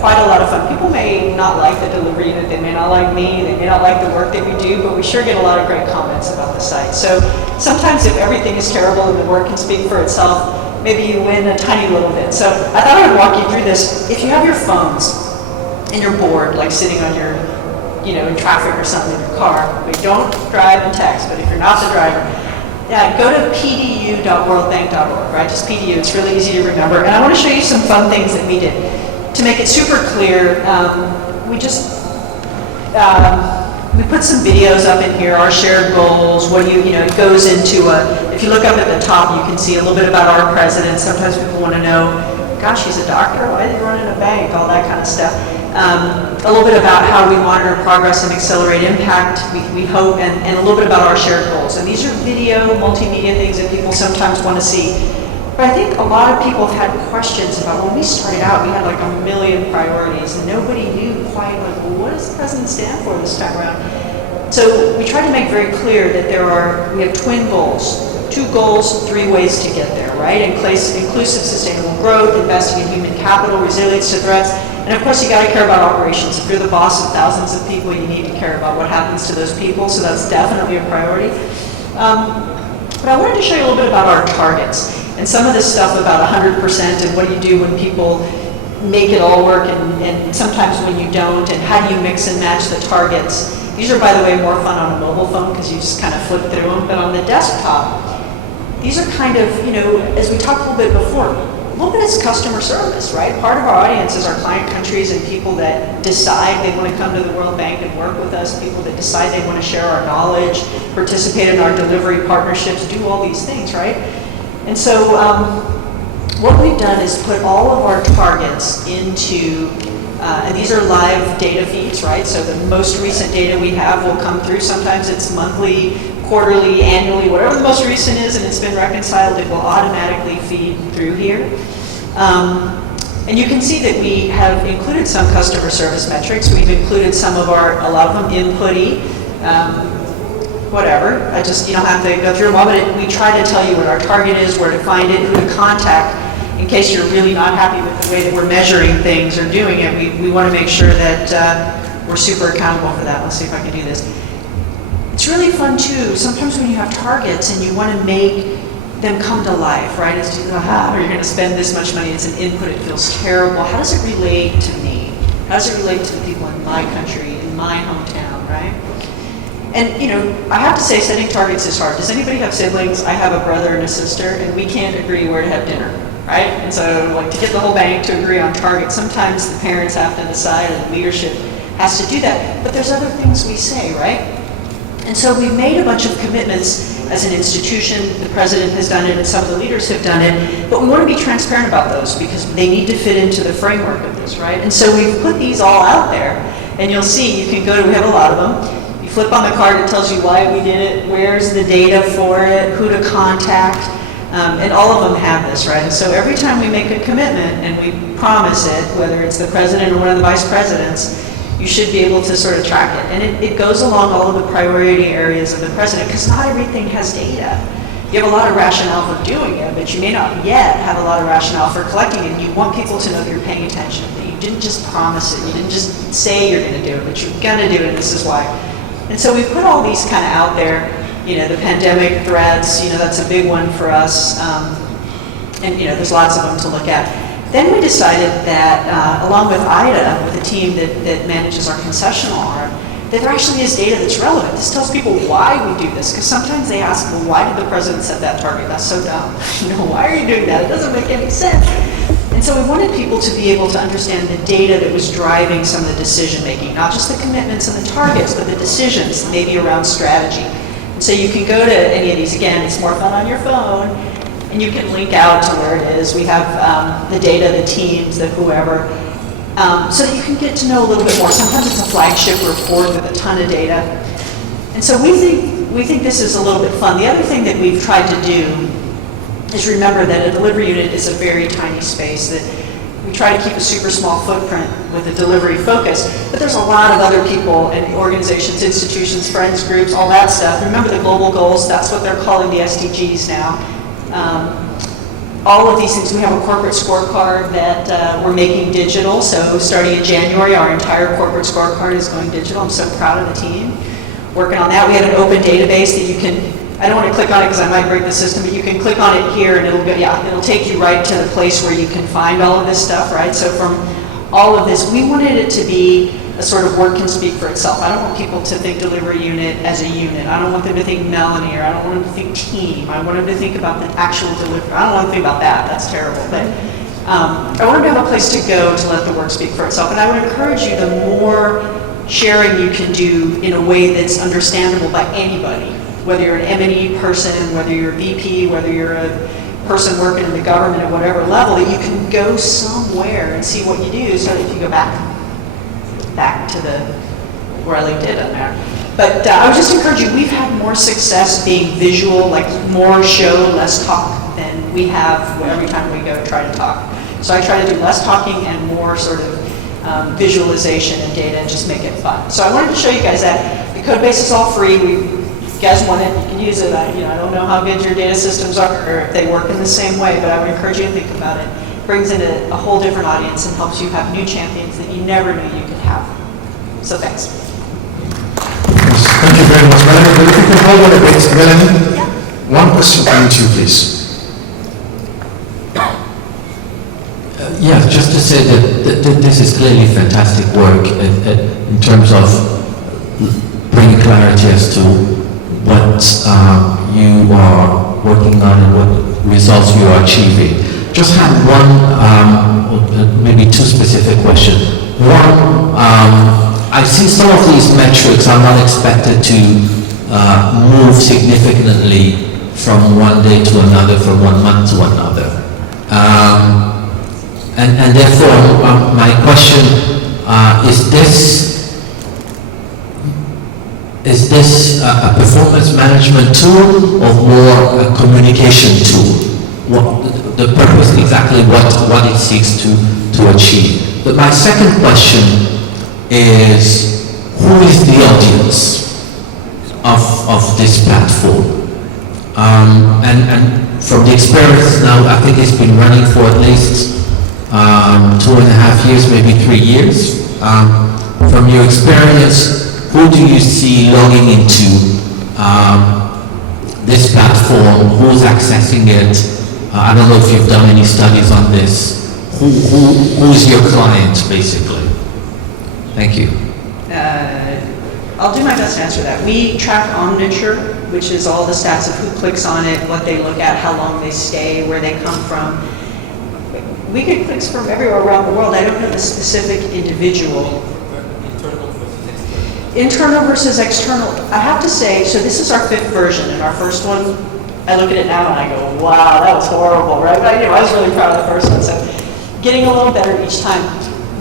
quite a lot of fun. People may not like the delivery unit. They may not like me. They may not like the work that we do, but we sure get a lot of great comments about the site. So sometimes if everything is terrible and the work can speak for itself, maybe you win a tiny little bit. So I thought I would walk you through this. If you have your phones and you're bored, like sitting on your in traffic or something in your car. We don't drive and text, but if you're not the driver, go to pdu.worldbank.org, right? Just PDU, it's really easy to remember. And I want to show you some fun things that we did. To make it super clear, we put some videos up in here, our shared goals, it goes into if you look up at the top, you can see a little bit about our president. Sometimes people want to know, gosh, he's a doctor, why is he running a bank, all that kind of stuff. A little bit about how we monitor progress and accelerate impact, we hope, and a little bit about our shared goals. And these are video, multimedia things that people sometimes want to see. But I think a lot of people have had questions about when we started out, we had like 1 million priorities and nobody knew quite what does the president stand for this time around? So we tried to make very clear that we have twin goals. 2 goals, 3 ways to get there, right? Inclusive, sustainable growth, investing in human capital, resilience to threats, and of course you got to care about operations. If you're the boss of thousands of people, you need to care about what happens to those people, so that's definitely a priority. But I wanted to show you a little bit about our targets, and some of this stuff about 100% and what do you do when people make it all work and sometimes when you don't, and how do you mix and match the targets. These are, by the way, more fun on a mobile phone because you just kind of flip through them, but on the desktop, these are kind of, as we talked a little bit before, a little bit is customer service, right? Part of our audience is our client countries and people that decide they want to come to the World Bank and work with us, people that decide they want to share our knowledge, participate in our delivery partnerships, do all these things, right? And so what we've done is put all of our targets into, and these are live data feeds, right? So the most recent data we have will come through. Sometimes it's monthly, quarterly, annually, whatever the most recent is, and it's been reconciled, it will automatically feed through here. And you can see that we have included some customer service metrics. We've included some of a lot of them input-y, whatever. You don't have to go through them all, but we try to tell you what our target is, where to find it, who to contact, in case you're really not happy with the way that we're measuring things or doing it. We want to make sure that we're super accountable for that. Let's see if I can do this. It's really fun too, sometimes when you have targets and you want to make them come to life, right? It's just, you're going to spend this much money, it's an input, it feels terrible. How does it relate to me? How does it relate to the people in my country, in my hometown, right? And, you know, I have to say setting targets is hard. Does anybody have siblings? I have a brother and a sister, and we can't agree where to have dinner, right? And so, like, to get the whole bank to agree on targets, sometimes the parents have to decide, and the leadership has to do that. But there's other things we say, right? And so we've made a bunch of commitments as an institution. The president has done it, and some of the leaders have done it. But we want to be transparent about those because they need to fit into the framework of this, right? And so we've put these all out there, and you'll see, you can go to, we have a lot of them. You flip on the card, it tells you why we did it, where's the data for it, who to contact, and all of them have this, right? And so every time we make a commitment and we promise it, whether it's the president or one of the vice presidents, you should be able to sort of track it. And it goes along all of the priority areas of the president, because not everything has data. You have a lot of rationale for doing it, but you may not yet have a lot of rationale for collecting it. And you want people to know that you're paying attention, that you didn't just promise it, you didn't just say you're going to do it, but you're going to do it, and this is why. And so we put all these kind of out there, you know, the pandemic threats, you know, that's a big one for us. And, you know, there's lots of them to look at. Then we decided that, along with IDA, with the team that manages our concessional arm, that there actually is data that's relevant. This tells people why we do this, because sometimes they ask, well, why did the president set that target? That's so dumb. You know, why are you doing that? It doesn't make any sense. And so we wanted people to be able to understand the data that was driving some of the decision making, not just the commitments and the targets, but the decisions, maybe around strategy. And so you can go to any of these. Again, it's more fun on your phone, and you can link out to where it is. We have the data, the teams, the whoever, so that you can get to know a little bit more. Sometimes it's a flagship report with a ton of data. And so we think this is a little bit fun. The other thing that we've tried to do is remember that a delivery unit is a very tiny space, that we try to keep a super small footprint with a delivery focus, but there's a lot of other people and organizations, institutions, friends groups, all that stuff. Remember the global goals, that's what they're calling the SDGs now. All of these things, we have a corporate scorecard that we're making digital, so starting in January, our entire corporate scorecard is going digital. I'm so proud of the team working on that. We have an open database that you can, I don't want to click on it because I might break the system, but you can click on it here and it'll go, it'll take you right to the place where you can find all of this stuff, right? So from all of this, we wanted it to be a sort of work can speak for itself. I don't want people to think delivery unit as a unit. I don't want them to think Melanie, or I don't want them to think team. I want them to think about the actual delivery. I don't want them to think about that. That's terrible. But I want them to have a place to go to let the work speak for itself. And I would encourage you, the more sharing you can do in a way that's understandable by anybody, whether you're an M&E person, whether you're a VP, whether you're a person working in the government at whatever level, that you can go somewhere and see what you do, so that if you go back to the where I linked it on there. But I would just encourage you, we've had more success being visual, like more show, less talk, than we have every time we go try to talk. So I try to do less talking and more sort of visualization and data, and just make it fun. So I wanted to show you guys that. The code base is all free. If you guys want it, you can use it. I don't know how good your data systems are or if they work in the same way, but I would encourage you to think about it. It brings in a whole different audience and helps you have new champions that you never knew you could have. So thanks. Thank you very much, Melanie. But if you can hold on a bit, Melanie, one question coming to you, please. Yeah, just to say that this is clearly fantastic work in terms of bringing clarity as to what you are working on and what results you are achieving. Just have one, maybe two specific questions. One, I see some of these metrics are not expected to move significantly from one day to another, from 1 month to another. And therefore, my question is this a performance management tool or more a communication tool? The purpose, exactly what it seeks to achieve. But my second question is, who is the audience of this platform? And from the experience now, I think it's been running for at least 2.5 years, maybe 3 years. From your experience, who do you see logging into this platform, who's accessing it? I don't know if you've done any studies on this. Who's your client, basically? Thank you. I'll do my best to answer that. We track Omniture, which is all the stats of who clicks on it, what they look at, how long they stay, where they come from. We get clicks from everywhere around the world. I don't know the specific individual. Internal versus external. I have to say, so this is our 5th version, and our first one, I look at it now and I go, wow, that was horrible, right? But I was really proud of the first one, so getting a little better each time.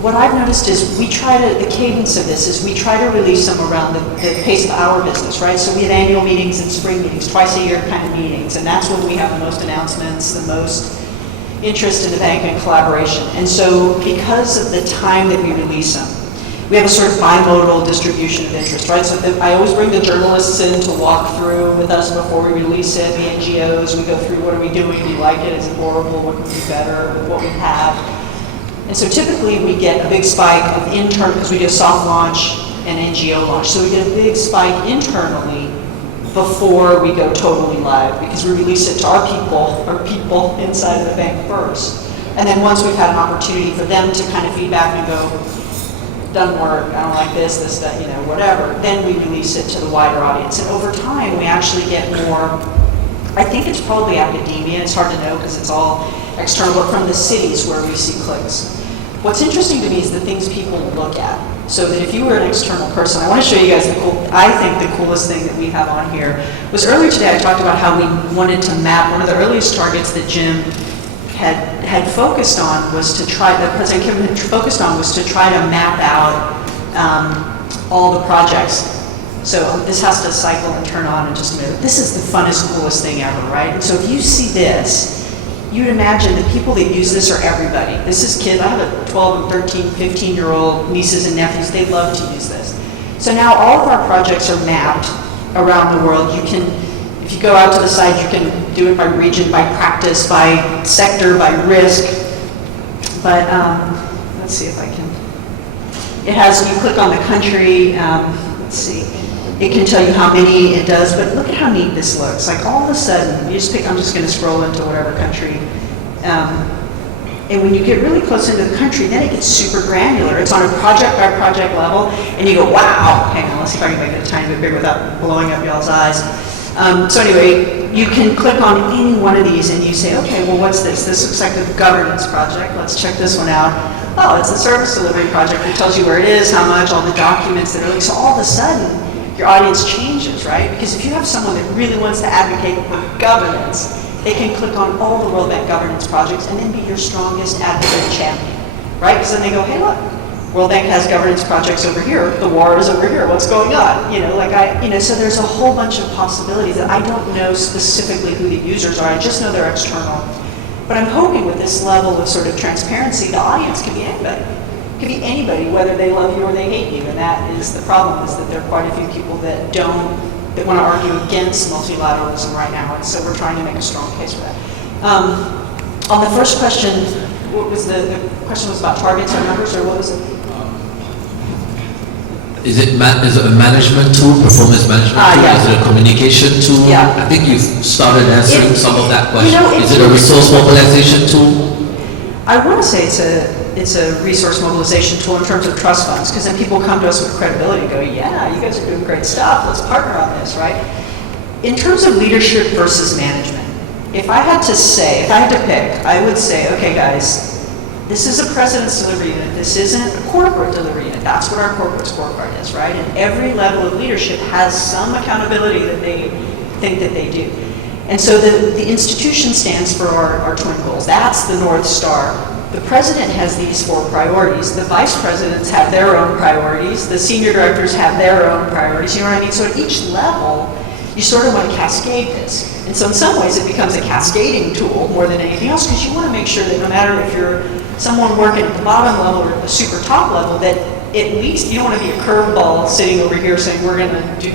What I've noticed is the cadence of this is we try to release them around the pace of our business, right? So we have annual meetings and spring meetings, twice a year kind of meetings, and that's when we have the most announcements, the most interest in the bank and collaboration. And so because of the time that we release them, we have a sort of bimodal distribution of interest, right? So I always bring the journalists in to walk through with us before we release it, the NGOs, we go through what are we doing, do you like it, is it horrible, what can we do better with what we have. And so typically we get a big spike of internal, because we do a soft launch and NGO launch, so we get a big spike internally before we go totally live, because we release it to our people inside of the bank first. And then once we've had an opportunity for them to kind of feedback and go, doesn't work, I don't like this, that, whatever, then we release it to the wider audience. And over time, we actually get more, I think it's probably academia, it's hard to know because it's all external, but from the cities where we see clicks. What's interesting to me is the things people look at. So that if you were an external person, I want to show you guys I think the coolest thing that we have on here was earlier today I talked about how we wanted to map, one of the earliest targets that Jim had focused on was to try, that President Kim had focused on was to try to map out all the projects. So this has to cycle and turn on in just a minute. This is the funnest, coolest thing ever, right? And so if you see this, you would imagine the people that use this are everybody. This is kids. I have a 12 and 13, 15-year-old nieces and nephews. They love to use this. So now all of our projects are mapped around the world. You can, if you go out to the site, you can do it by region, by practice, by sector, by risk. But let's see if I can. It has, you click on the country, let's see. It can tell you how many it does, but look at how neat this looks. Like all of a sudden, you just pick, I'm just going to scroll into whatever country. And when you get really close into the country, then it gets super granular. It's on a project by project level, and you go, wow. Hang on, let's see if I can make it a tiny bit bigger without blowing up y'all's eyes. So anyway, you can click on any one of these and you say, okay, well, what's this? This looks like a governance project. Let's check this one out. Oh, it's a service delivery project. It tells you where it is, how much, all the documents that are, so all of a sudden, your audience changes, right? Because if you have someone that really wants to advocate for governance, they can click on all the World Bank governance projects and then be your strongest advocate champion, right? Because then they go, hey, look, World Bank has governance projects over here, the war is over here, what's going on? So there's a whole bunch of possibilities that I don't know specifically who the users are, I just know they're external. But I'm hoping with this level of sort of transparency, the audience can be anybody. It can be anybody, whether they love you or they hate you, and that is the problem, is that there are quite a few people that want to argue against multilateralism right now, and so we're trying to make a strong case for that. On the first question, what was the question was about targets or numbers, or what was it? Is it a management tool, performance management tool? Yeah. Is it a communication tool? Yeah. I think you've started answering some of that question. Is it a resource mobilization tool? I want to say it's a resource mobilization tool in terms of trust funds, because then people come to us with credibility and go, yeah, you guys are doing great stuff, let's partner on this, right? In terms of leadership versus management, if I had to pick, I would say, okay guys, this is a president's delivery unit, this isn't a corporate delivery unit, that's what our corporate scorecard is, right? And every level of leadership has some accountability that they think that they do. And so the institution stands for our twin goals. That's the North Star. The president has these 4 priorities. The vice presidents have their own priorities. The senior directors have their own priorities. You know what I mean? So at each level, you sort of want to cascade this. And so in some ways, it becomes a cascading tool more than anything else, because you want to make sure that no matter if you're someone working at the bottom level or at the super top level, that at least you don't want to be a curveball sitting over here saying we're going to do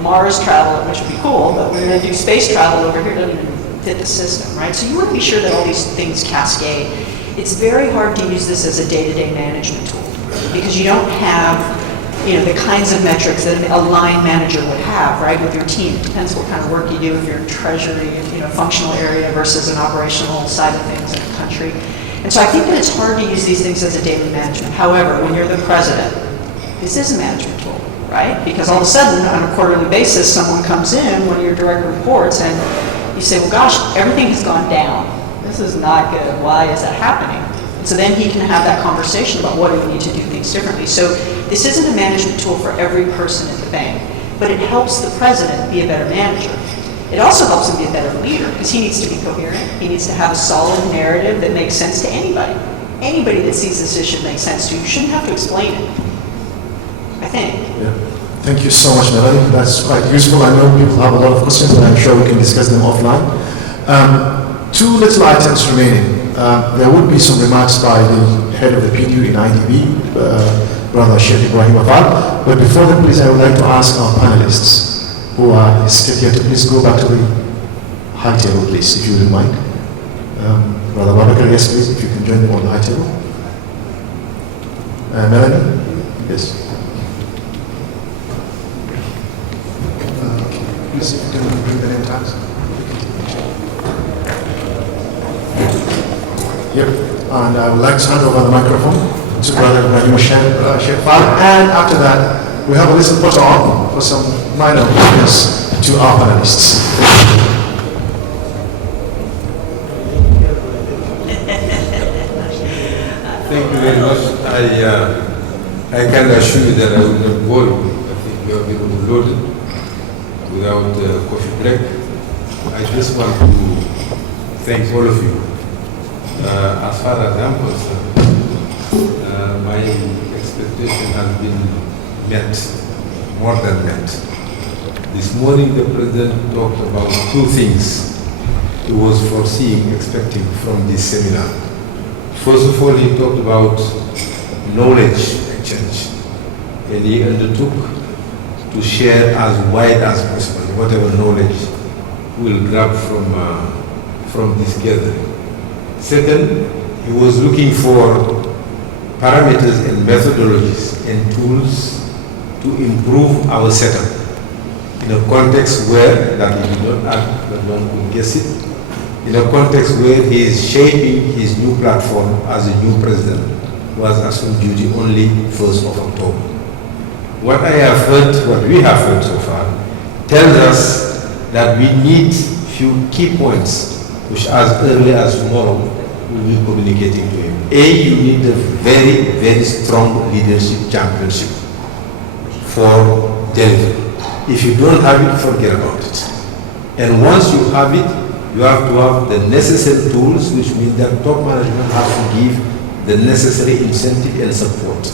Mars travel, which would be cool, but we're going to do space travel over here, doesn't even fit the system, right? So you want to be sure that all these things cascade. It's very hard to use this as a day-to-day management tool because you don't have the kinds of metrics that a line manager would have, right, with your team. It depends what kind of work you do, if you're in treasury, functional area versus an operational side of things in the country. And so I think that it's hard to use these things as a daily management. However, when you're the president, this is a management tool, right? Because all of a sudden, on a quarterly basis, someone comes in, one of your direct reports, and you say, well, gosh, everything has gone down. This is not good. Why is that happening? And so then he can have that conversation about what do we need to do things differently. So this isn't a management tool for every person in the bank, but it helps the president be a better manager. It also helps him be a better leader because he needs to be coherent. He needs to have a solid narrative that makes sense to anybody. Anybody that sees this issue makes sense to. You shouldn't have to explain it, I think. Yeah. Thank you so much, Melanie. That's quite useful. I know people have a lot of questions, but I'm sure we can discuss them offline. Two little items remaining. There would be some remarks by the head of the PDU in IDB, Brother Sheikh Ibrahim Afal. But before that, please, I would like to ask our panelists who are still here to please go back to the high table, please, if you don't mind. Brother Babakar, yes, please, if you can join them on the high table. Melanie? Yes. Please, if you can bring the name tags. Yep, and I would like to hand over the microphone to Brother Ibrahim Shefal, and after that, we have a little photo op for some minor comments to our panelists. Thank you very much. I can assure you that I will not bore you. I think you have been overloaded without coffee break. I just want to thank all of you. As far as I'm concerned, my expectation has been met, more than met. This morning the President talked about two things he was foreseeing, expecting from this seminar. First of all, he talked about knowledge exchange, and he undertook to share as wide as possible whatever knowledge we'll grab from this gathering. Second, he was looking for parameters and methodologies and tools to improve our setup in a context where, that he did not act, but one could guess it, in a context where he is shaping his new platform as a new president who has assumed duty only 1st of October. What I have heard, what we have heard so far, tells us that we need few key points which as early as tomorrow we'll be communicating to him. A, you need a very, very strong leadership championship for delivery. If you don't have it, forget about it. And once you have it, you have to have the necessary tools, which means that top management has to give the necessary incentive and support.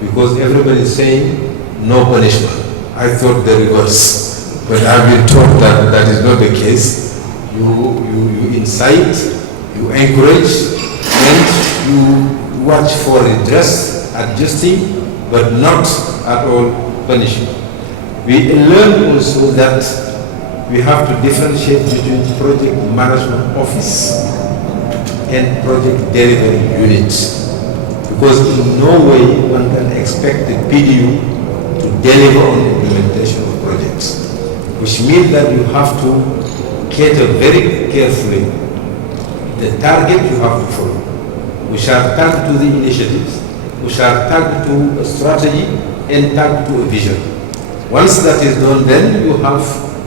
Because everybody is saying no punishment. I thought the reverse, but I've been told that that is not the case. You incite, you encourage, and you watch for redress, adjusting, but not at all punishing. We learn also that we have to differentiate between project management office and project delivery unit. Because in no way one can expect the PDU to deliver on the implementation of projects, which means that you have to cater very carefully the target you have to follow, which are tagged to the initiatives, which are tagged to a strategy and tagged to a vision. Once that is done, then you have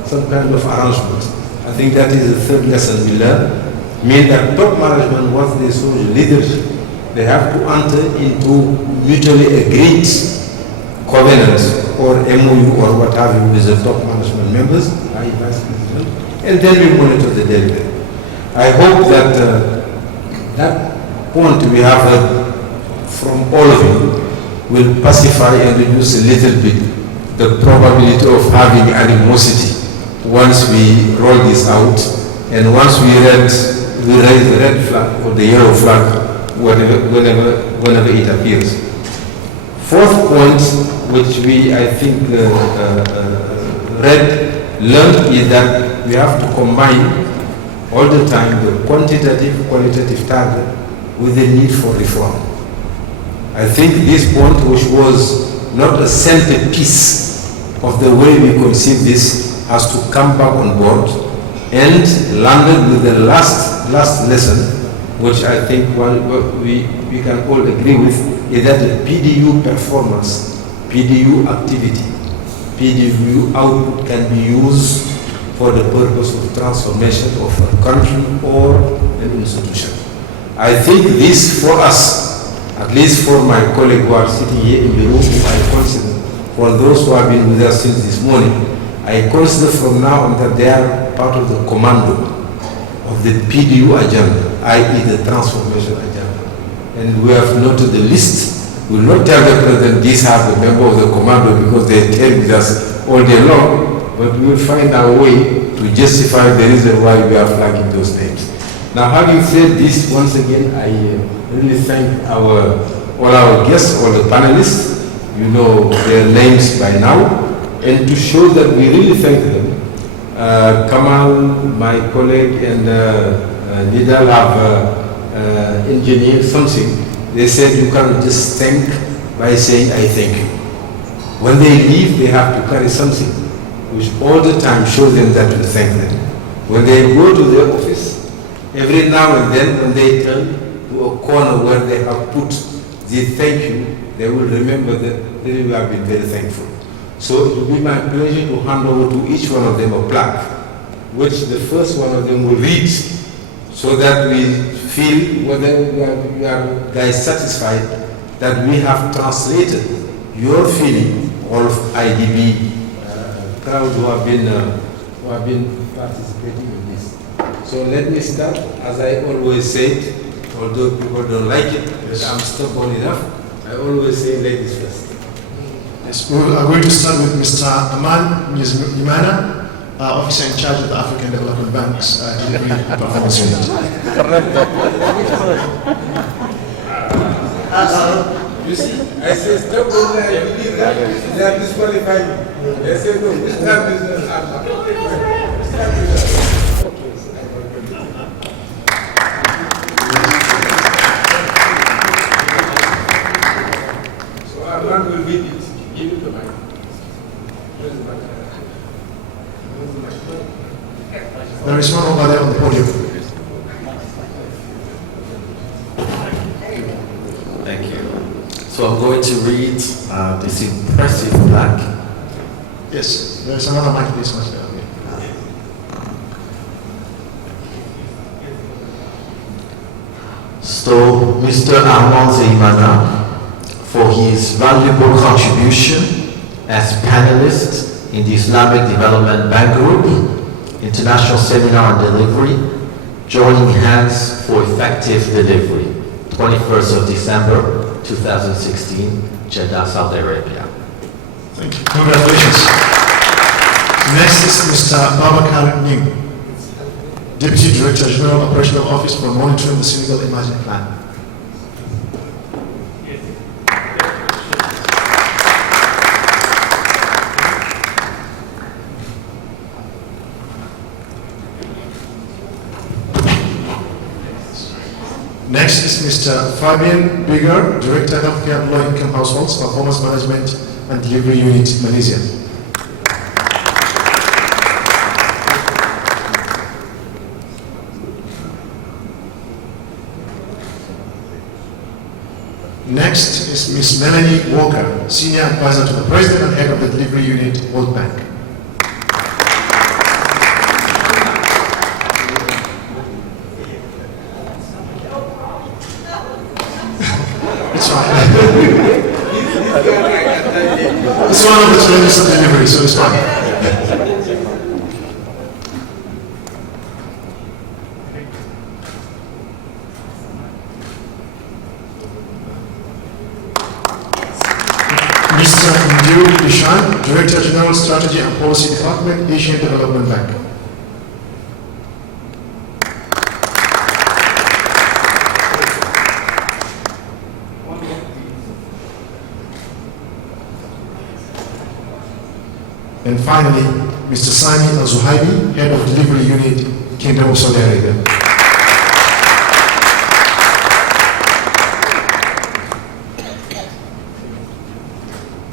some kind of arrangement. I think that is the third lesson we learned, means that top management, once they show leadership, they have to enter into mutually agreed covenant or MOU or what have you with the top management members, i.e. Vice President, and then we monitor the delivery. I hope that that point we have heard from all of you will pacify and reduce a little bit the probability of having animosity once we roll this out, and once we raise the red flag or the yellow flag whenever it appears. Fourth point, which we, I think, learned is that we have to combine all the time the quantitative, qualitative target with the need for reform. I think this point, which was not a centerpiece of the way we conceive this, has to come back on board and landed with the last lesson, which I think we can all agree with, is that the PDU performance, PDU activity, PDU output can be used for the purpose of transformation of a country or an institution. I think this for us, at least for my colleagues who are sitting here in the room, I consider, for those who have been with us since this morning, I consider from now on that they are part of the commando of the PDU agenda, i.e. the transformation agenda. And we have noted the list. We will not tell the President these are the members of the commando because they stay with us all day long, but we will find our way to justify the reason why we are flagging those names. Now, having said this, once again, I really thank all our guests, all the panelists. You know their names by now. And to show that we really thank them, Kamal, my colleague, and Nidal have engineered something. They said you can't just thank by saying, I thank you. When they leave, they have to carry something, which all the time shows them that we thank them. When they go to their office, every now and then, when they turn to a corner where they have put the thank you, they will remember that they have been very thankful. So it will be my pleasure to hand over to each one of them a plaque, which the first one of them will read, so that we feel whether we are guys satisfied that we have translated your feeling of IDB crowd who have been participating in this. So let me start, as I always said, although people don't like it, but I'm stubborn enough, I always say ladies first. Yes, we are going to start with Mr. Aman Yimana, officer in charge of the African Development Bank's delivery performance unit. You see, I say stop over there, you believe that they are disqualified. They say no, we start business. So our man will read it. Give it to my. There is one over there on the podium. Thank you. So I'm going to read this impressive plaque. Yes, there is another mic this much. So, Mr. Armand Zeimana, for his valuable contribution as panelist in the Islamic Development Bank Group, International Seminar on Delivery, Joining Hands for Effective Delivery, 21st of December, 2016, Jeddah, Saudi Arabia. Thank you. Congratulations. Next is Mr. Babakar Ning, Deputy Director General Operational Office for Monitoring the Senegal Emerging Plan. Next is Mr. Fabian Bigger, Director Healthcare Low Income Households, Performance Management and Delivery Unit, Malaysia. Next is Ms. Melanie Walker, Senior Advisor to the President and Head of the Delivery Unit, World Bank. It's fine. It's one of the challenges of delivery, so it's fine. Mr. Ndiru Bishan, Director General Strategy and Policy Department, Asian Development Bank. And finally, Mr. Sami Al-Zuhaibi, Head of Delivery Unit, Kingdom of Saudi Arabia.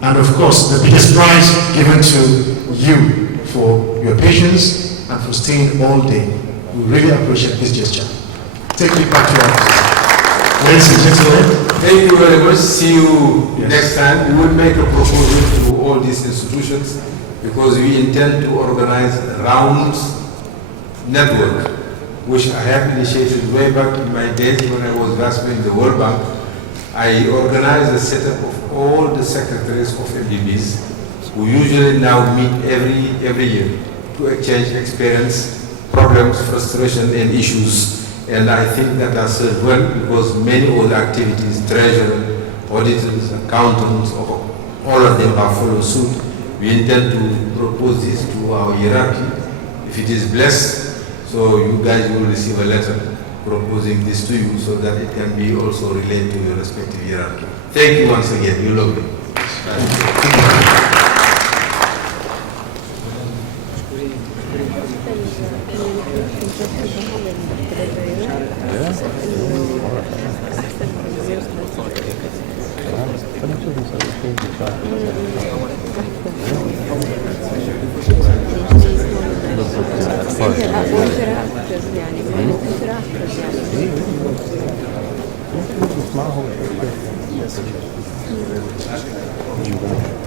and of course the biggest prize given to you for your patience and for staying all day. We really appreciate this gesture. Take it back to your office. Ladies and gentlemen, thank you very much. See you next time. We will make a proposal to all these institutions because we intend to organize a round network, which I have initiated way back in my days when I was in the World Bank. I organized a setup of all the secretaries of MDBs who usually now meet every year to exchange experience, problems, frustration, and issues. And I think that has served well because many other activities, treasury, auditors, accountants, all of them have followed suit. We intend to propose this to our hierarchy. If it is blessed, so you guys will receive a letter proposing this to you so that it can be also relayed to your respective hierarchy. Thank you once again. You love me. يعني